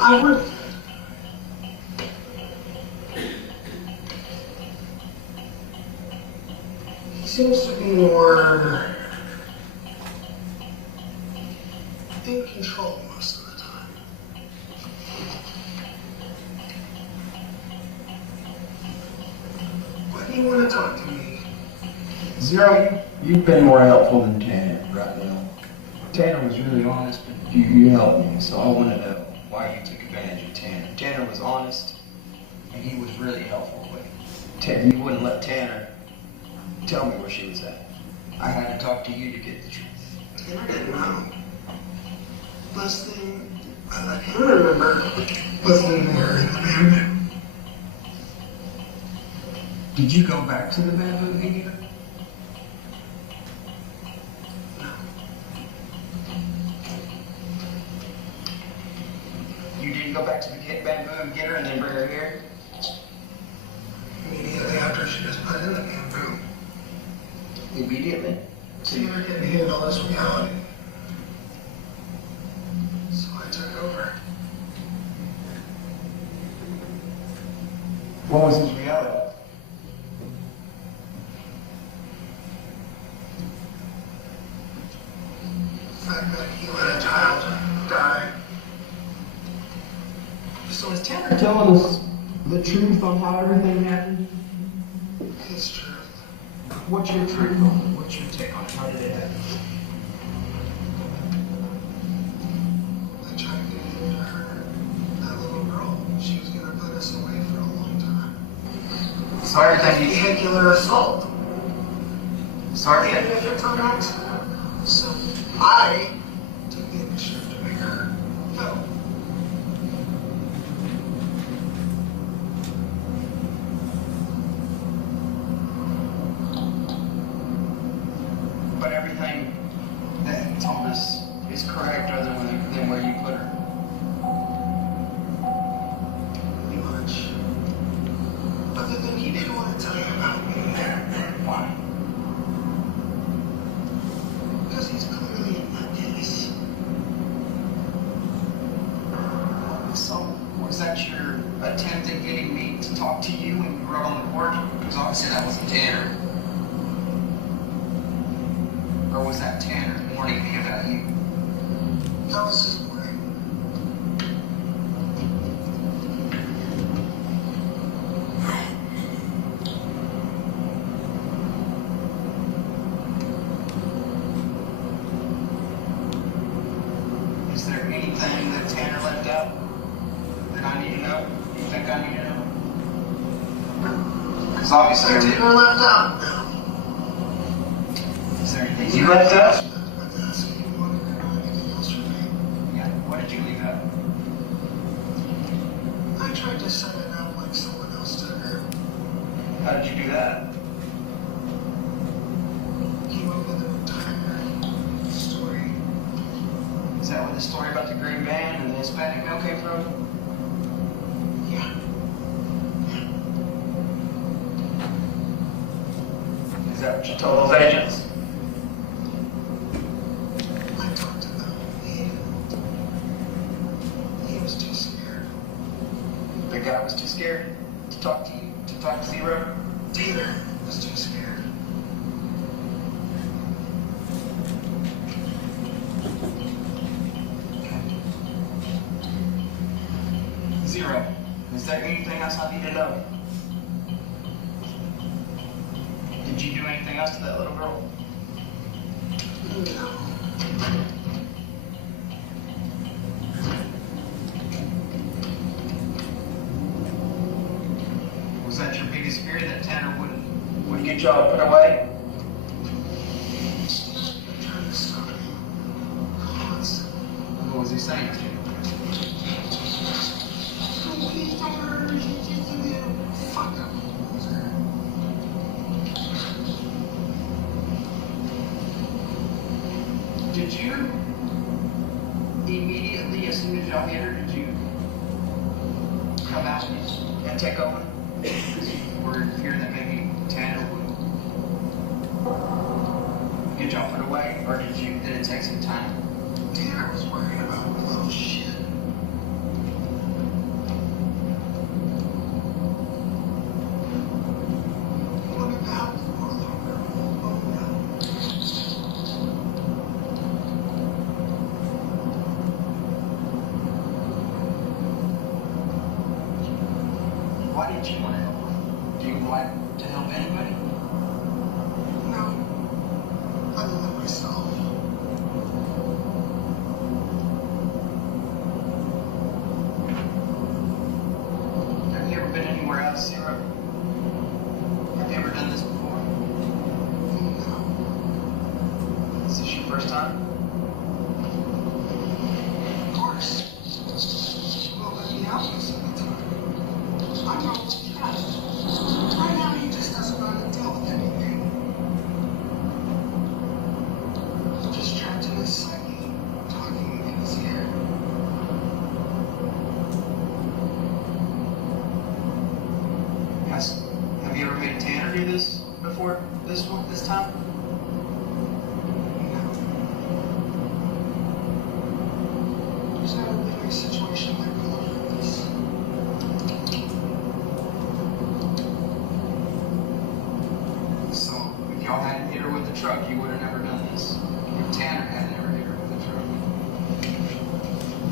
I wanted him. He seems to be more in control most of the time. Why do you want to talk to me? Zero, you've been more helpful than Tanner right now. Tanner was really honest, but you helped me, so I want to know why you took advantage of Tanner. Tanner was honest, and he was really helpful, but you wouldn't let Tanner tell me where she was at. I had to talk to you to get the truth. Tanner didn't know. Last thing I let him remember was when we were in the bamboo. Did you go back to the bamboo either? You didn't go back to the bamboo and get her and then bring her here? Immediately after she was put in the bamboo. Immediately? Tanner couldn't handle this reality. So I took over. What was his reality? The fact that he let a child die. So is Tanner telling us the truth on how everything happened? His truth. What's your truth on it? What's your take on it? How did it happen? I tried to get into her, that little girl. She was going to put us away for a long time. Sorry that you... Vehicular assault. Sorry Even if it's an accident. So I took the initiative to make her go. But everything that he told us is correct other than where you put her. Pretty much. Other than he didn't want to tell you about me. Why? Because he's clearly in that case. So, was that your attempt at getting me to talk to you when you were on the porch? Because obviously that wasn't Tanner. Or was that Tanner warning me about you? That was his warning. Is there anything that Tanner left out that I need to know? You think I need to know? Because obviously I did. Tanner left out. No. Is there anything you left out? That's if you wanted to know anything else from me. Yeah, what did you leave out? I tried to set it up like someone else took her. How did you do that? Came up with an entire story. Is that where the story about the green van and the Hispanic male came from? Yeah. Is that what you told those agents? I talked to them. He was too scared. The guy was too scared to talk to you, to talk to Zero? Tanner was too scared. Zero. Is there anything else I need to know? Did you do anything else to that little girl? No. Was that your biggest fear, that Tanner would get y'all put away? Trying to stop him. Constantly. saying to you. Please don't hurt her. She's just a little fuck up. Did you immediately, as soon as y'all hit her, did you come out and take over? Or fear that maybe Tanner would get y'all put away? Or did it take some time? Tanner was worried about little shit. What about the poor little girl? Oh no. Why didn't you want to help her? Do you like to help anybody? No. Other than myself. Have you ever been anywhere out of Syrup? Have you ever done this before? No. Is this your first time? Of course. Well, let me out most of the time. I'm not trying. Right now, he just doesn't know how to deal with anything. Just trapped in his psyche, talking in his ear. Have you ever made Tanner do this before? This time? There's never been a situation like this. So, if y'all hadn't hit her with the truck, you would have never done this. If Tanner hadn't ever hit her with the truck.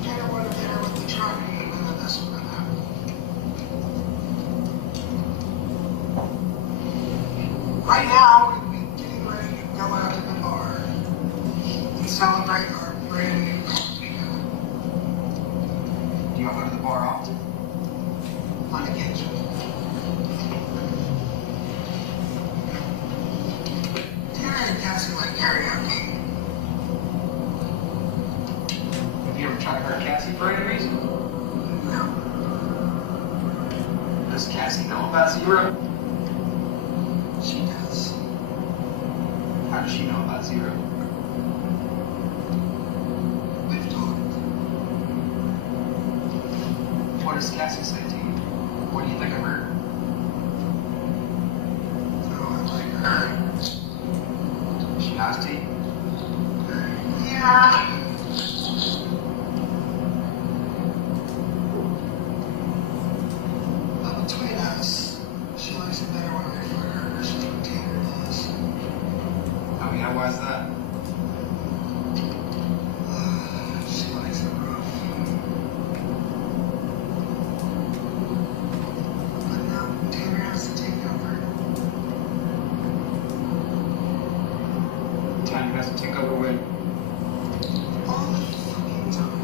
Tanner would have hit her with the truck, and none of this would have happened. Right now, we'd be getting ready to go out to the bar and celebrate our brand new car we got. Do y'all go to the bar often? On occasion. Tanner and Cassie like karaoke. Have you ever tried to hurt Cassie for any reason? No. Does Cassie know about Zero? She does. How does she know about Zero? We've talked. What does Cassie say to you? What do you think of her? Oh, I like her. Is she nice to you? Yeah. But between us, she likes it better when I fuck her versus what Tanner does. Oh yeah, why is that? She likes it rough. But now Tanner has to take over. Tanner has to take over with. All the fucking time.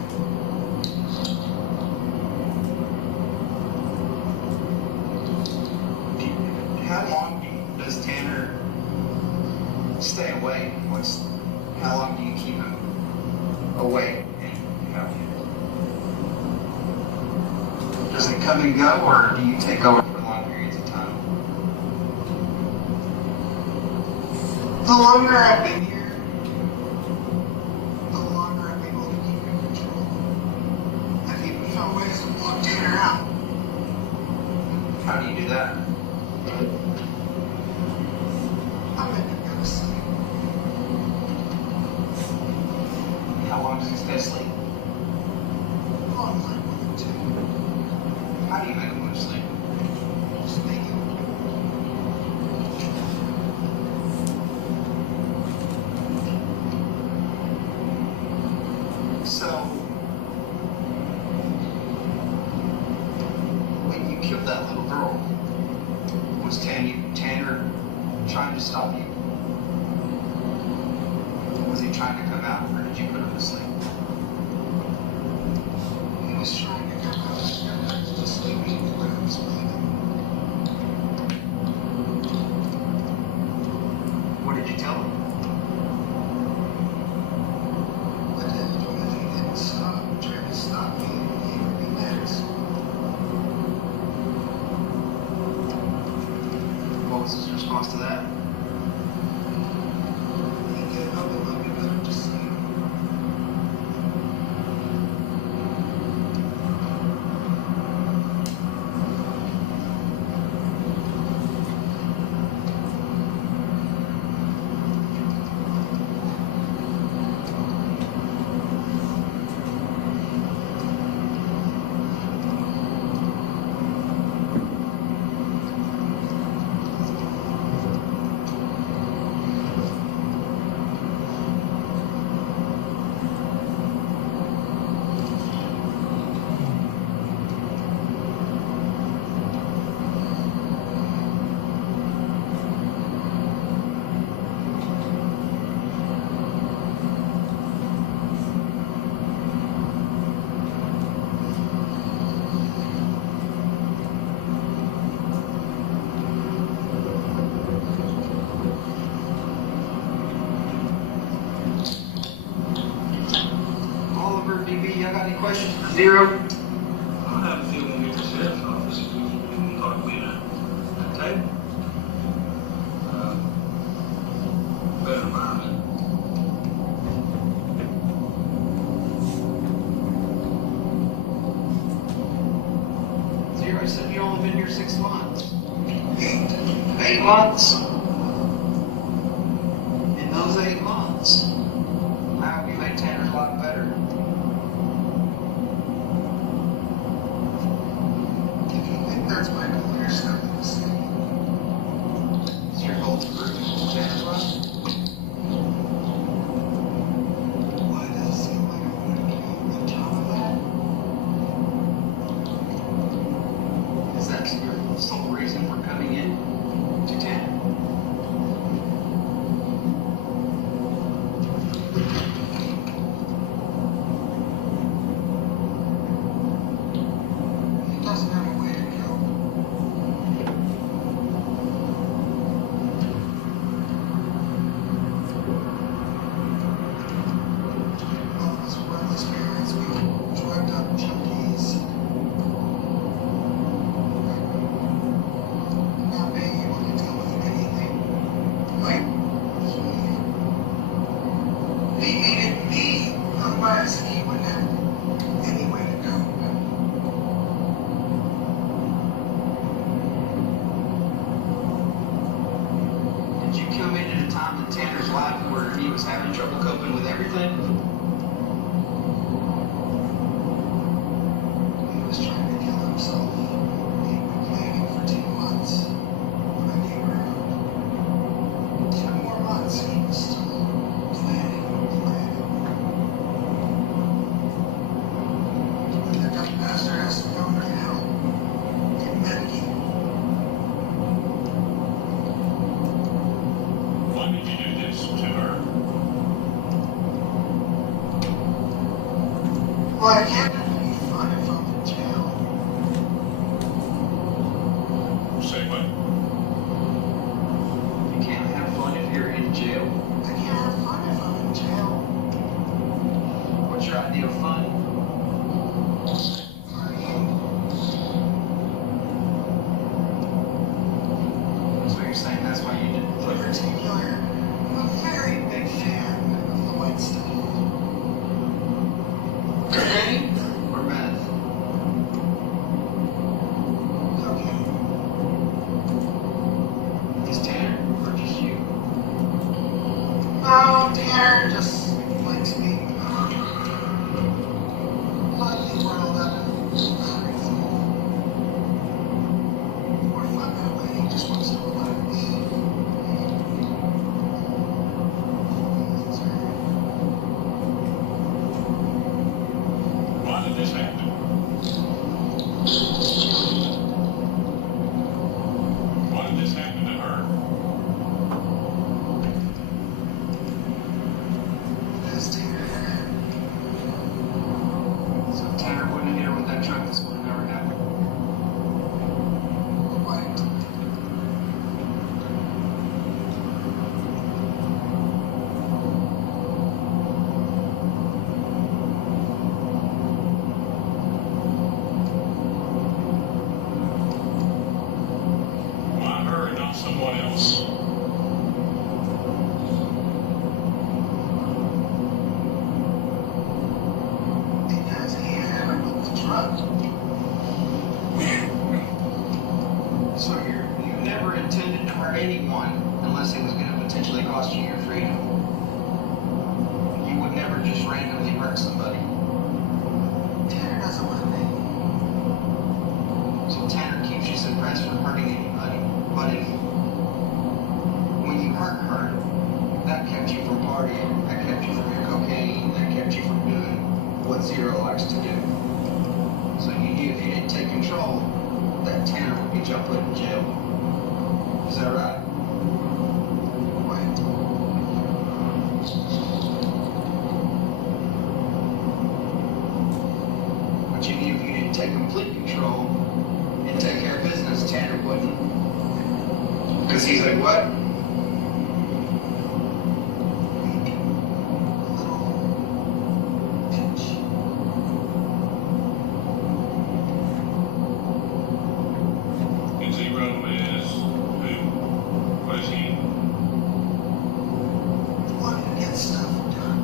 How long does Tanner stay away? How long do you keep him away? Does it come and go, or do you take over for long periods of time? The longer I've been here, the longer I'm able to keep in control. I've even found ways to block Tanner out. How do you do that? I make him go to sleep. How long does he stay asleep? Long as I want him to. How do you make him go to sleep? Just make him. So, when you killed that little girl, was Tanner trying to stop you? Was he trying to come out, or did you put him to sleep? He was trying to come out to sleep when I was bleeding. What did you tell him? What did he do if he didn't stop? What's his response to that? Y'all got any questions for Zero? I have a feeling when we get to the sheriff's office, we can talk later. Okay? Better environment. Zero, you said you only been here 6 months. 8 months? In those 8 months, how have you made Tanner's life better? That's my goal. Here's something to say. Is your goal to prove Tanner's life? Why does it seem like I want to be on top of that? Is that your sole reason for coming in to Tanner? It doesn't have a way to go. All of us worthless parents, we drugged up junkies. Not being able to deal with anything. Like, he hated me. Otherwise, he wouldn't have any way to go. Did you come in at a time in Tanner's life where he was having trouble coping with everything? He was trying to kill himself. He'd been planning for 2 months when I came around. 2 more months, he was still planning. And the dumb bastard has to go and get help. Get medicated. Why did you do this to her? Well, I can't have any fun if I'm in jail. Say what? You can't have fun if you're in jail. I can't have fun if I'm in jail. What's your ideal fun? So you're saying that's why you didn't In play particular, I'm a very big fan of the white stuff. cocaine or meth? Cocaine. Just Tanner or just you? No, Tanner just likes me. someone else. Because he had the drugs. So you never intended to hurt anyone unless it was going to potentially cost you your freedom. You would never just randomly hurt somebody. Tanner doesn't want to be. So Tanner keeps you suppressed from hurting anybody. But if when you hurt her, that kept you from partying, that kept you from your cocaine, that kept you from doing what Zero likes to do. So you knew if you didn't take control, that Tanner would get you put in jail. Is that right? Right. But you knew if you didn't take complete control and take care of business, Tanner wouldn't. Because he's like, what? And Zero is who? What is he? Wanting to get stuff done.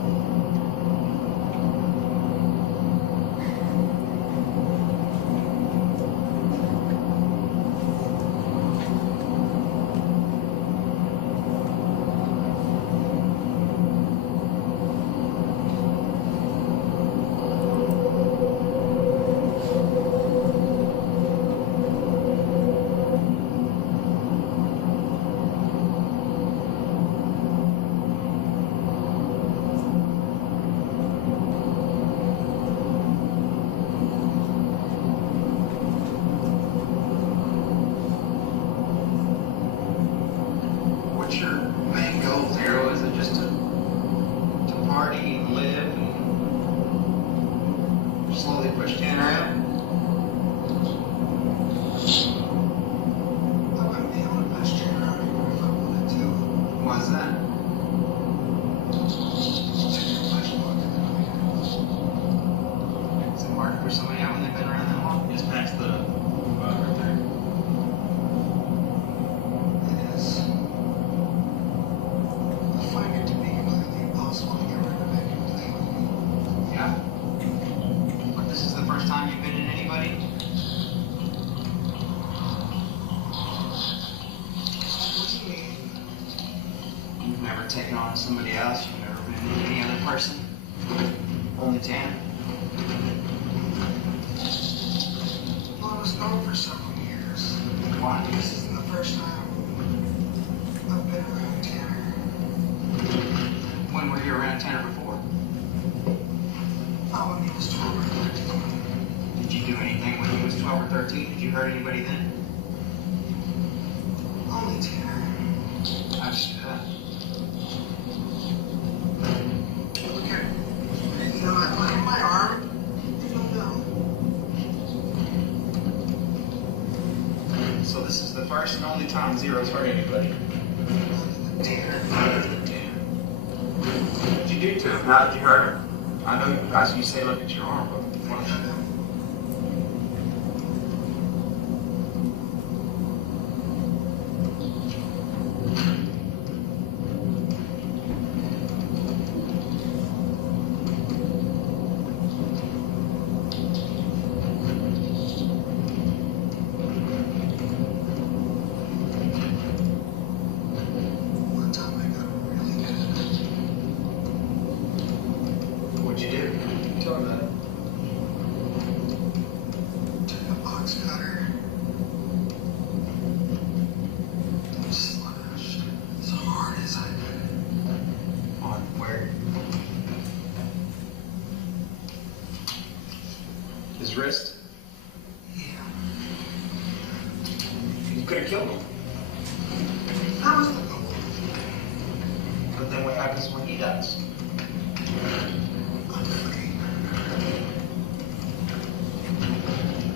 What's your main goal, Zero? Is it just to party and live and slowly push Tanner out? I wouldn't be able to push Tanner out even if I wanted to. Why is that? Is it hard to push somebody out when they've been around that long? Just past the right there. It is. I find it to be completely impossible to get rid of it completely. Yeah? But this is the first time you've been in anybody? What do you mean? You've never taken on somebody else? You've never been in any other person? Only Tanner? Well, I was gone for several years. Why? This isn't the first time I've been around Tanner. When were you around Tanner before? Oh, when he was 12 or 13. Did you do anything when he was 12 or 13? Did you hurt anybody then? Only Tanner. How'd you do that? Look at, you know, look at my arm. You don't know. So this is the first and only time Zero's hurt anybody. Tanner. What did you do to him? How did you hurt him? I know you say look at your arm, but what did you do? One time I got really good at it. What'd you do? Tell me about it. Took a box cutter. And slashed as hard as I could. On where? His wrist? Yeah. You could have killed him. That was the goal. But then what happens when he dies? I'm free.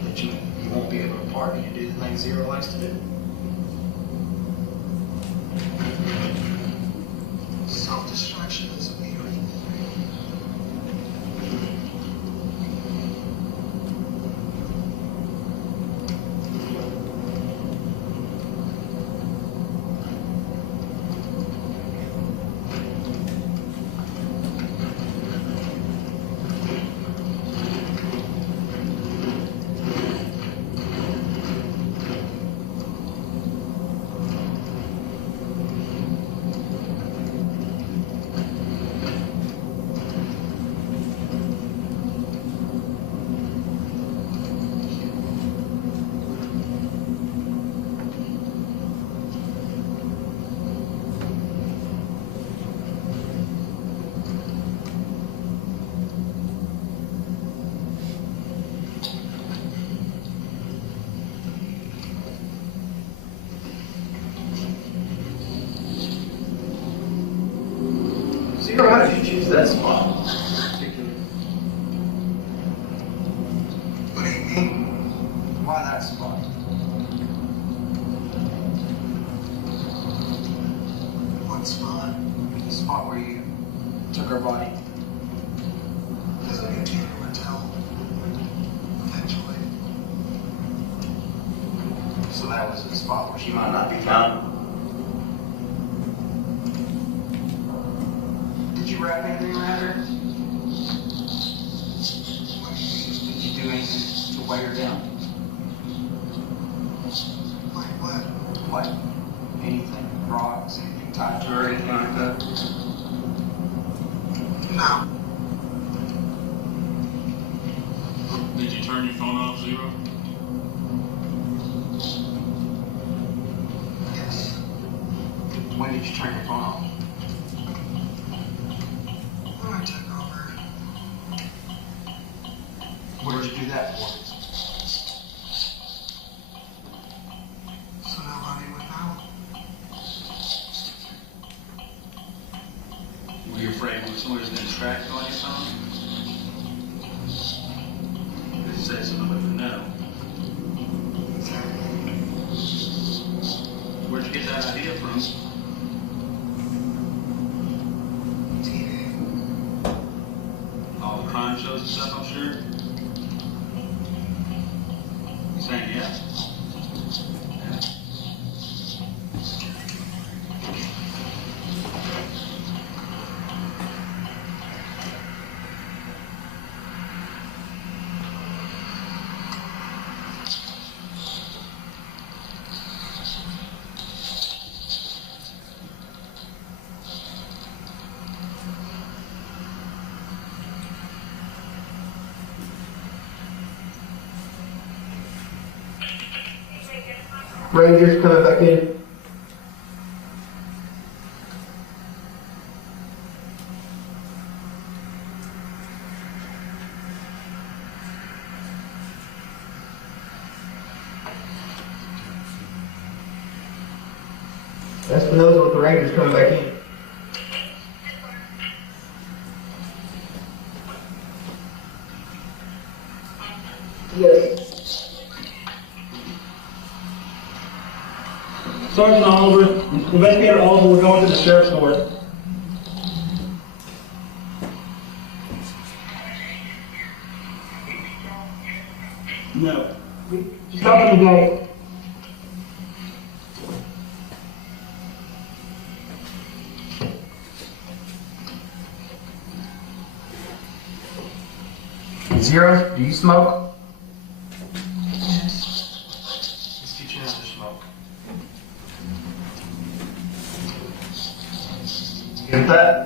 But you won't be able to party and do the things Zero likes to do. Self-destruction is a beautiful thing. Why did you choose that spot? What do you mean? Why that spot? What spot? The spot where you took our body. Because I get you to tell. Eventually. So that was the spot where she might not be found. Did you wrap anything around her? Did you do anything to weigh her down? Like what? Like anything? Rocks, anything tied to her, anything like that? No. Did you turn your phone off, Zero? Yes. When did you turn your phone off? When I took over, What did you do that for? so nobody would know. Were you afraid when somebody's been distracted on your phone? Did you say so nobody would know? Where'd you get that idea from? All the crime shows and stuff, I'm sure? You saying yes? Yeah. Rangers coming back in. Espinosa with the Rangers coming back in. Yes. Sergeant Oliver, Investigator Oliver, we're going to the sheriff's court. No. Just open the gate. Zero, do you smoke? Let's get you out to smoke. Get that?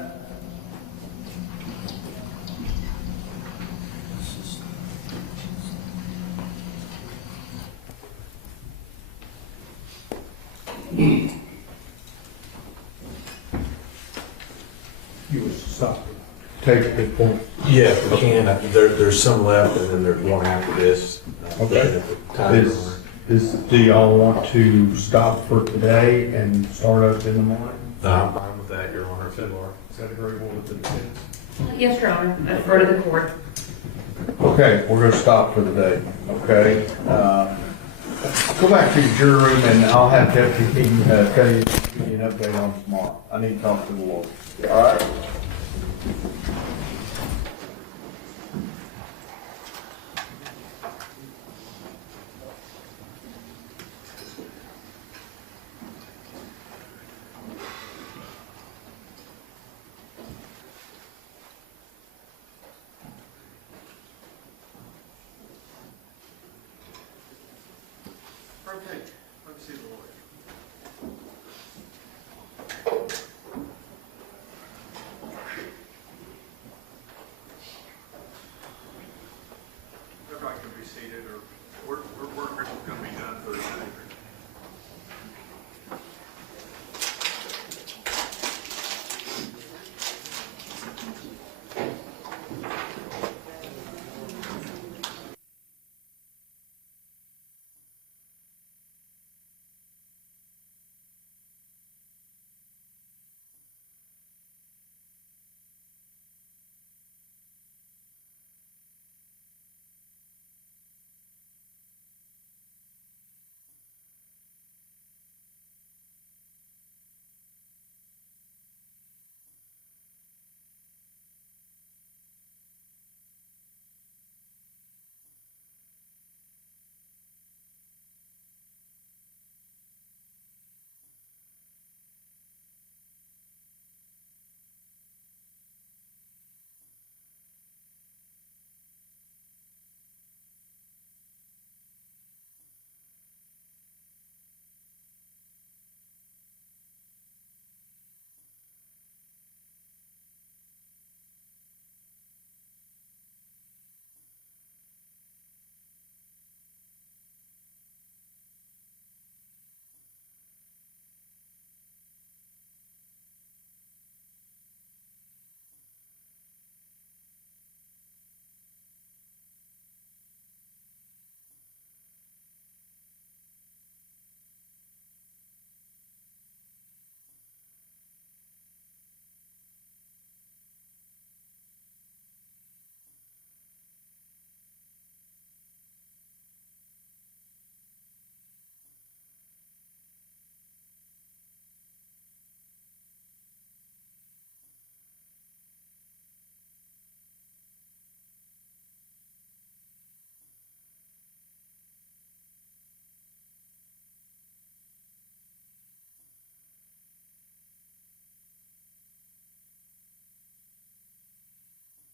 You would stop. Take at this point. Yeah, we can. There's some left, and then there's one after this. Okay. Time Do y'all want to stop for today and start up in the morning? I'm fine with that, Your Honor, if you are. Is that agreeable with the defense? Yes, Your Honor, in front of the court. Okay, we're gonna stop for the day, okay? Go back to your jury room and I'll have Deputy Keaton tell you, give you an update on tomorrow. I need to talk to the lawyer. All right? Perfect.